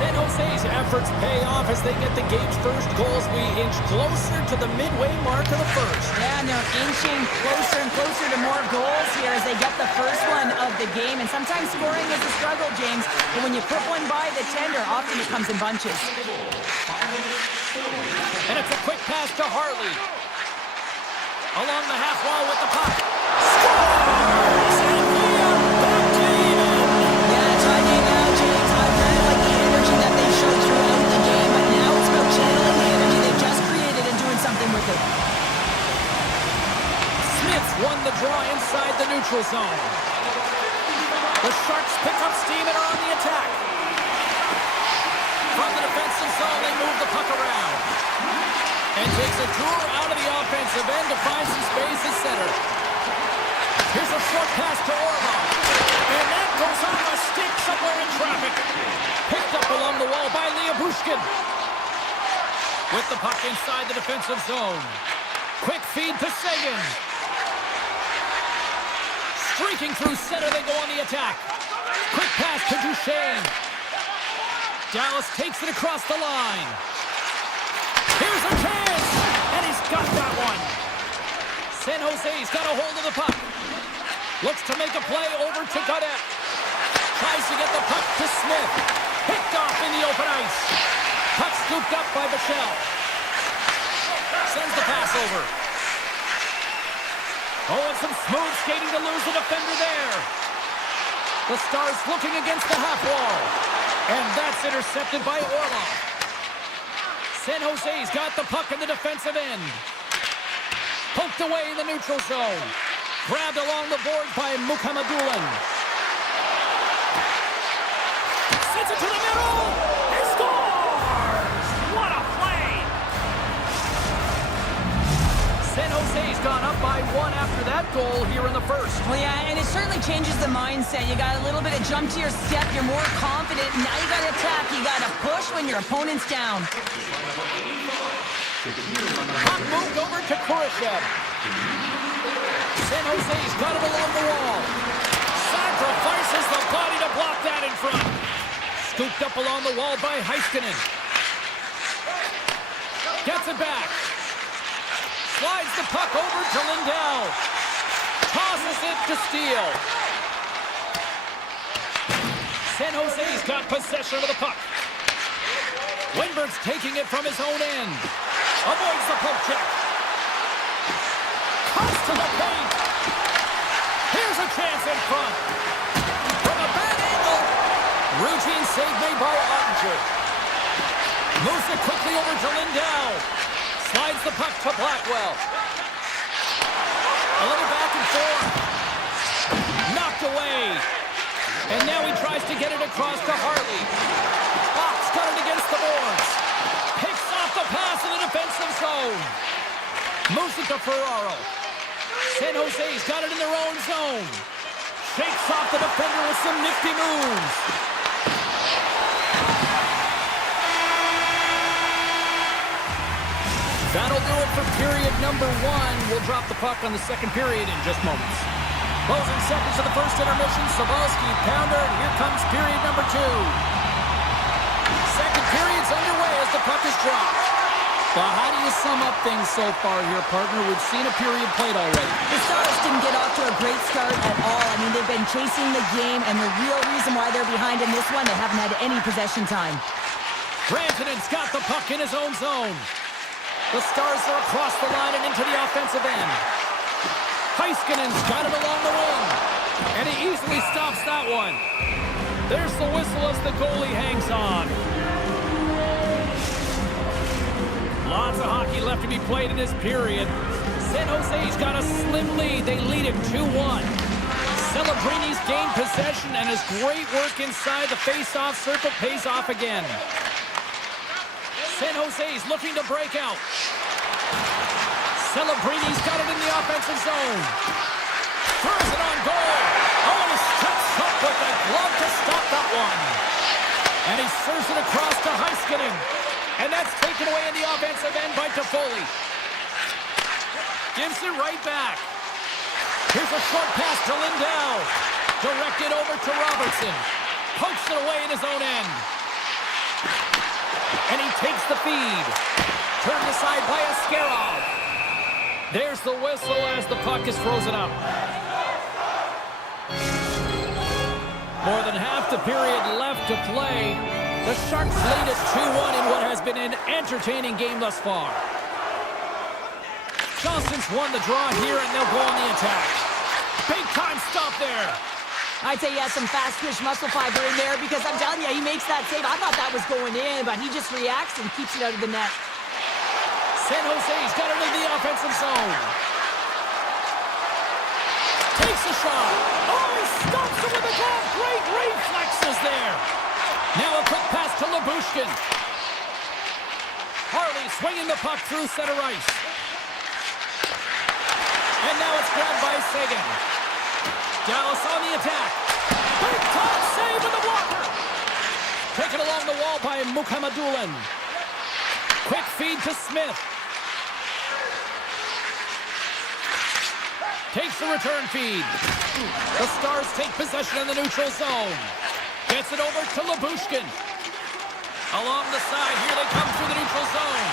San Jose's efforts pay off as they get the game's first goals. We inch closer to the midway mark of the first. Yeah, and they're inching closer and closer to more goals here as they get the first one of the game. And sometimes scoring is a struggle, James. But when you put one by the tender, often it comes in bunches. And it's a quick pass to Harley. Along the half wall with the puck. Scores! And we are back to even. Yeah, it's right now, James. I kind of like the energy that they showed throughout the game, but now it's about channeling the energy they just created and doing something with it. Smith won the draw inside the neutral zone. The Sharks pick up steam and are on the attack. From the defensive zone, they move the puck around. And takes a tour out of the offensive end to find some space at center. Here's a short pass to Orlov. And that goes on a stick somewhere in traffic. Picked up along the wall by Liabushkin. With the puck inside the defensive zone. Quick feed to Sagan. Streaking through center, they go on the attack. Quick pass to Duchesne. Dallas takes it across the line. Here's a chance! And he's got that one. San Jose's got a hold of the puck. Looks to make a play over to Godet. Tries to get the puck to Smith. Picked off in the open ice. Puck scooped up by Bichelle. Sends the pass over. Oh, and some smooth skating to lose the defender there. The Stars looking against the half wall. And that's intercepted by Orlov. San Jose's got the puck in the defensive end. Poked away in the neutral zone. Grabbed along the board by Mukhamadullin. Sends it to the middle. He scores! What a play! San Jose's gone up by one after that goal here in the first. Well, yeah, and it certainly changes the mindset. You got a little bit of jump to your step. You're more confident. Now you got to attack. You got to push when your opponent's down. Puck moved over to Kurashev. San Jose's got it along the wall. Sacrifices the body to block that in front. Scooped up along the wall by Heiskanen. Gets it back. Slides the puck over to Lindell. Tosses it to Steele. San Jose's got possession of the puck. Winberg's taking it from his own end. Avoids the poke check. Comes to the paint. Here's a chance in front. From a bad angle. Routine save made by Ottinger. Moves it quickly over to Lindell. Slides the puck to Blackwell. A little back and forth. Knocked away. And now he tries to get it across to Harley. Fox got it against the boards. Picks off the pass in the defensive zone. Moves it to Ferraro. San Jose's got it in their own zone. Shakes off the defender with some nifty moves. That'll do it for period number one. We'll drop the puck on the second period in just moments. Closing seconds of the first intermission. Sobolski, Pounder, and here comes period number two. Second period's underway the puck is dropped. Well, how do you sum up things so far here, partner? We've seen a period played already. The Stars didn't get off to a great start at all. I mean, they've been chasing the game, and the real reason why they're behind in this one, they haven't had any possession time. Rantanen's got the puck in his own zone. The Stars are across the line and into the offensive end. Heiskanen's got it along the wing, and he easily stops that one. There's the whistle as the goalie hangs on. Lots of hockey left to be played in this period. San Jose's got a slim lead. They lead it 2-1. Celebrini's gained possession, and his great work inside the face-off circle pays off again. San Jose's looking to break out. Celebrini's got it in the offensive zone. Throws it on goal. Oh, he steps up with a glove to stop that one. And he serves it across to Heiskanen. And that's taken away in the offensive end by Toffoli. Gives it right back. Here's a short pass to Lindell. Directed over to Robertson. Pokes it away in his own end. And he takes the feed. Turned aside by Askarov. There's the whistle as the puck is frozen up. More than half the period left to play. The Sharks lead at 2-1 in what has been an entertaining game thus far. Johnson's won the draw here, and they'll go on the attack. Big time stop there. I'd say he has some fast twitch muscle fiber in there because I'm telling you, he makes that save. I thought that was going in, but he just reacts and keeps it out of the net. San Jose's got it in the offensive zone. Takes a shot. Oh, he stops it with a glove. Great reflexes there. Now a quick pass to Lyubushkin. Harley swinging the puck through center ice. And now it's grabbed by Sagan. Dallas on the attack. Big time save with the blocker. Taken along the wall by Mukhamadullin. Quick feed to Smith. Takes the return feed. The Stars take possession in the neutral zone. Gets it over to Lyubushkin. Along the side, here they come through the neutral zone.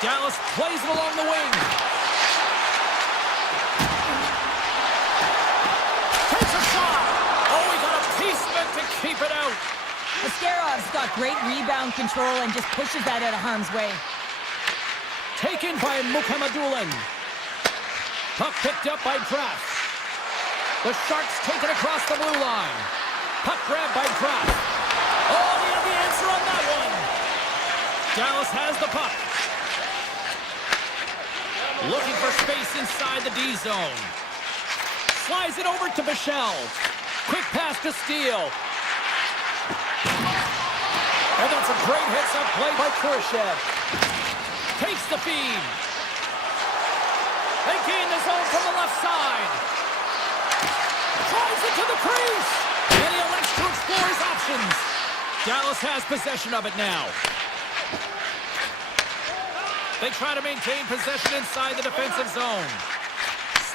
Dallas plays it along the wing. Takes a shot. Oh, he got a piece of it to keep it out. Askarov's got great rebound control and just pushes that out of harm's way. Taken by Mukhamadullin. Puck picked up by Kraft. The Sharks take it across the blue line. Puck grabbed by Kraft. Oh, he had the answer on that one. Dallas has the puck. Looking for space inside the D zone. Slides it over to Bichelle. Quick pass to Steele. And that's a great hits-up play by Khrushchev. Takes the feed. They gain the zone from the left side. Tries it to the crease. And he elects to explore his options. Dallas has possession of it now. They try to maintain possession inside the defensive zone.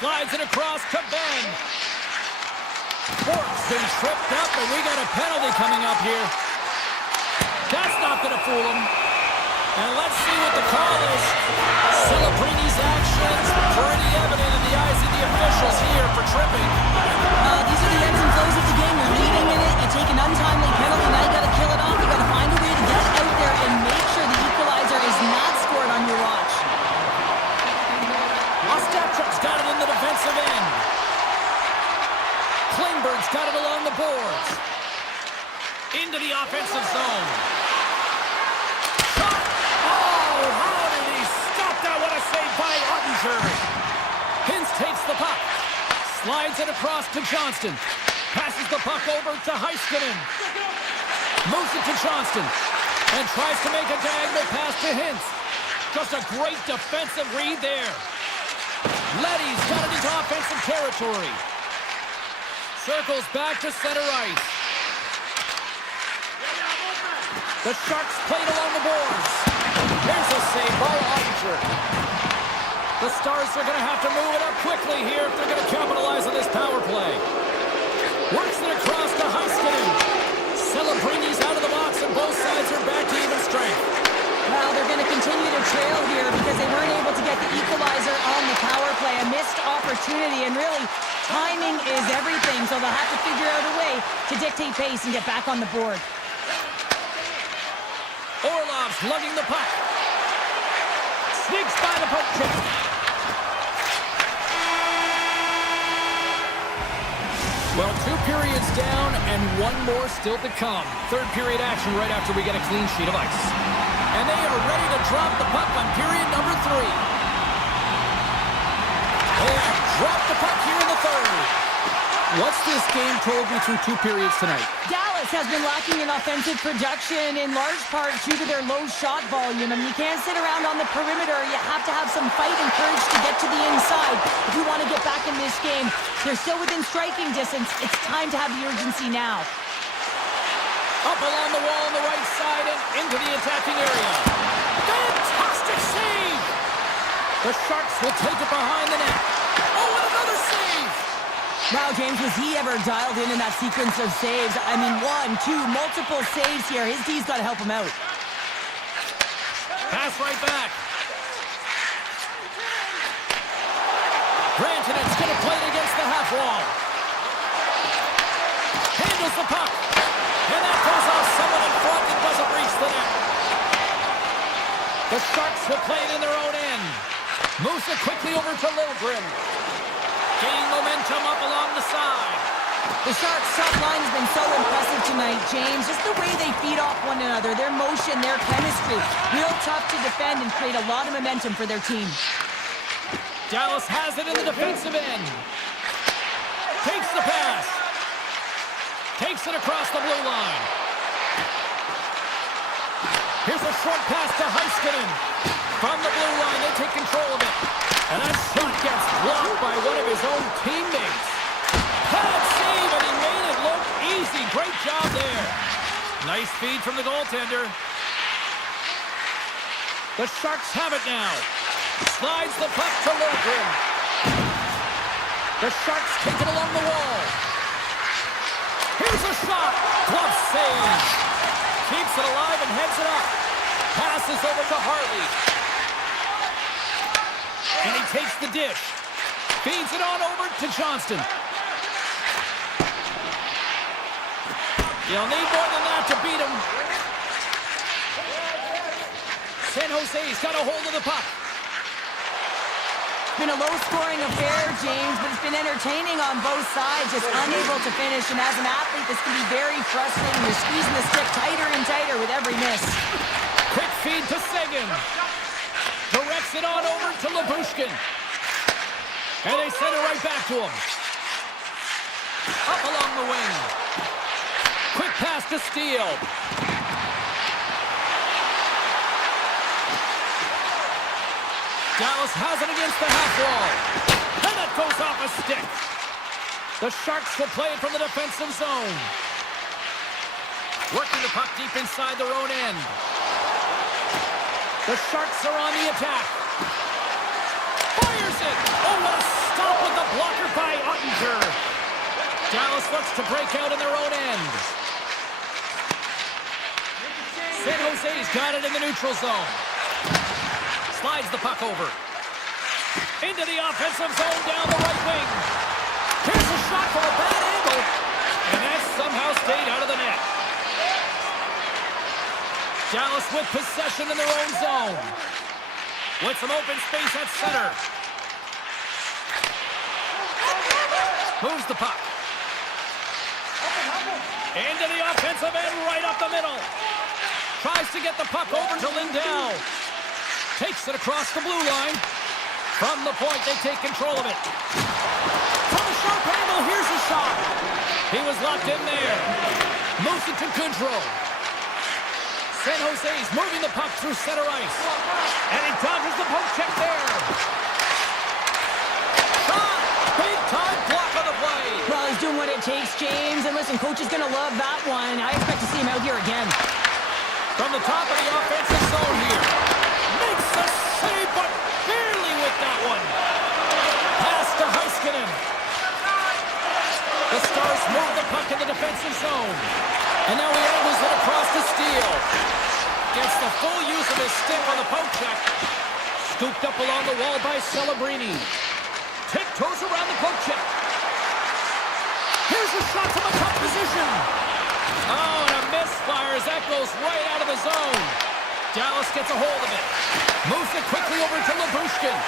Slides it across to Ben. Bork's been tripped up, and we got a penalty coming up here. That's not going to fool him. And let's see what the call is. Celebrini's actions pretty evident in the eyes of the officials here for tripping. These are the ebbs and flows of the game. You're leading in it. You take an untimely penalty. Now you got to kill it off. You got to find a way to get it out there and make sure the equalizer is not scored on your watch. Ostapchuk's got it in the defensive end. Klingberg's got it along the boards. Into the offensive zone. Shot! Oh, how did he stop that? What a save by Ottinger. Hintz takes the puck. Slides it across to Johnston. Passes the puck over to Heiskanen. Moves it to Johnston. And tries to make a diagonal pass to Hintz. Just a great defensive read there. Leddy's got it into offensive territory. Circles back to center ice. The Sharks played along the boards. Here's a save by Ottinger. The Stars are going to have to move it up quickly here if they're going to capitalize on this power play. Works it across to Heiskanen. Celebrini's out of the box, and both sides are back to even strength. Well, they're going to continue to trail here because they weren't able to get the equalizer on the power play. A missed opportunity, and really, timing is everything, so they'll have to figure out a way to dictate pace and get back on the board. Orlov's lugging the puck. Sneaks by the poke check. Well, 2 periods down and 1 more still to come. Third period action right after we get a clean sheet of ice. And they are ready to drop the puck on period number 3. They have dropped the puck here in the third. What's this game told you through 2 periods tonight? Dallas has been lacking in offensive production in large part due to their low shot volume. I mean, you can't sit around on the perimeter. You have to have some fight and courage to get to the inside if you want to get back in this game. They're still within striking distance. It's time to have the urgency now. Up along the wall on the right side and into the attacking area. Fantastic save! The Sharks will take it behind the net. Oh, and another save! Wow, James, was he ever dialed in that sequence of saves? I mean, 1, 2, multiple saves here. His D's got to help him out. Pass right back. Granted, it's going to play it against the half wall. Handles the puck. And that goes off someone in front and doesn't reach the net. The Sharks will play it in their own end. Moves it quickly over to Liljegren. Gaining momentum up along the side. The Sharks' top line has been so impressive tonight, James. Just the way they feed off one another, their motion, their chemistry. Real tough to defend and create a lot of momentum for their team. Dallas has it in the defensive end. Takes the pass. Takes it across the blue line. Here's a short pass to Heiskanen. From the blue line, they take control of it. And that shot gets blocked by one of his own teammates. Bad save, and he made it look easy. Great job there. Nice feed from the goaltender. The Sharks have it now. Slides the puck to Liljegren. The Sharks take it along the wall. Here's a shot. Glove save. Keeps it alive and heads it up. Passes over to Harley. And he takes the dish. Feeds it on over to Johnston. You'll need more than that to beat him. San Jose's got a hold of the puck. It's been a low-scoring affair, James, but it's been entertaining on both sides, just unable to finish. And as an athlete, this can be very frustrating. You're squeezing the stick tighter and tighter with every miss. Quick feed to Seguin. Directs it on over to Labushkin. And they send it right back to him. Up along the wing. Quick pass to Steele. Dallas has it against the half wall. And it goes off a stick. The Sharks will play it from the defensive zone. Working the puck deep inside their own end. The Sharks are on the attack. Fires it! Oh, what a stop with the blocker by Ottinger. Dallas looks to break out in their own end. San Jose's got it in the neutral zone. Slides the puck over. Into the offensive zone down the right wing. Here's a shot from a bad angle. And that somehow stayed out of the net. Dallas with possession in their own zone. With some open space at center. Moves the puck. Into the offensive end, right up the middle. Tries to get the puck over to Lindell. Takes it across the blue line. From the point, they take control of it. From the sharp angle, here's a shot. He was locked in there. Moves it to Goodrow. San Jose's moving the puck through center ice. And he dodges the poke check there. Shot! Big time block on the play. Well, he's doing what it takes, James. And listen, coach is going to love that one. I expect to see him out here again. From the top of the offensive zone here. Makes the save, but barely with that one. Pass to Heiskanen. The Stars move the puck in the defensive zone. And now he angles it across the Steele. Gets the full use of his stick on the poke check. Scooped up along the wall by Celebrini. Tiptoes around the poke check. Here's a shot from a tough position. Oh, and a misfire as that goes right out of the zone. Dallas gets a hold of it. Moves it quickly over to Labushkin.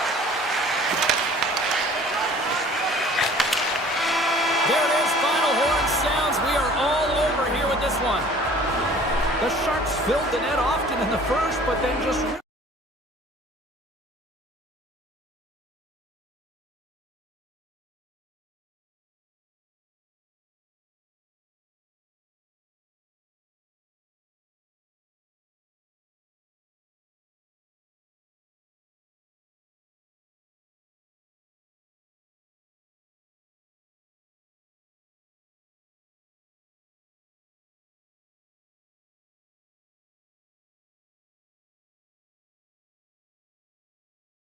There it is, final horn sounds. We are all over here with this one. The Sharks filled the net often in the first, but then just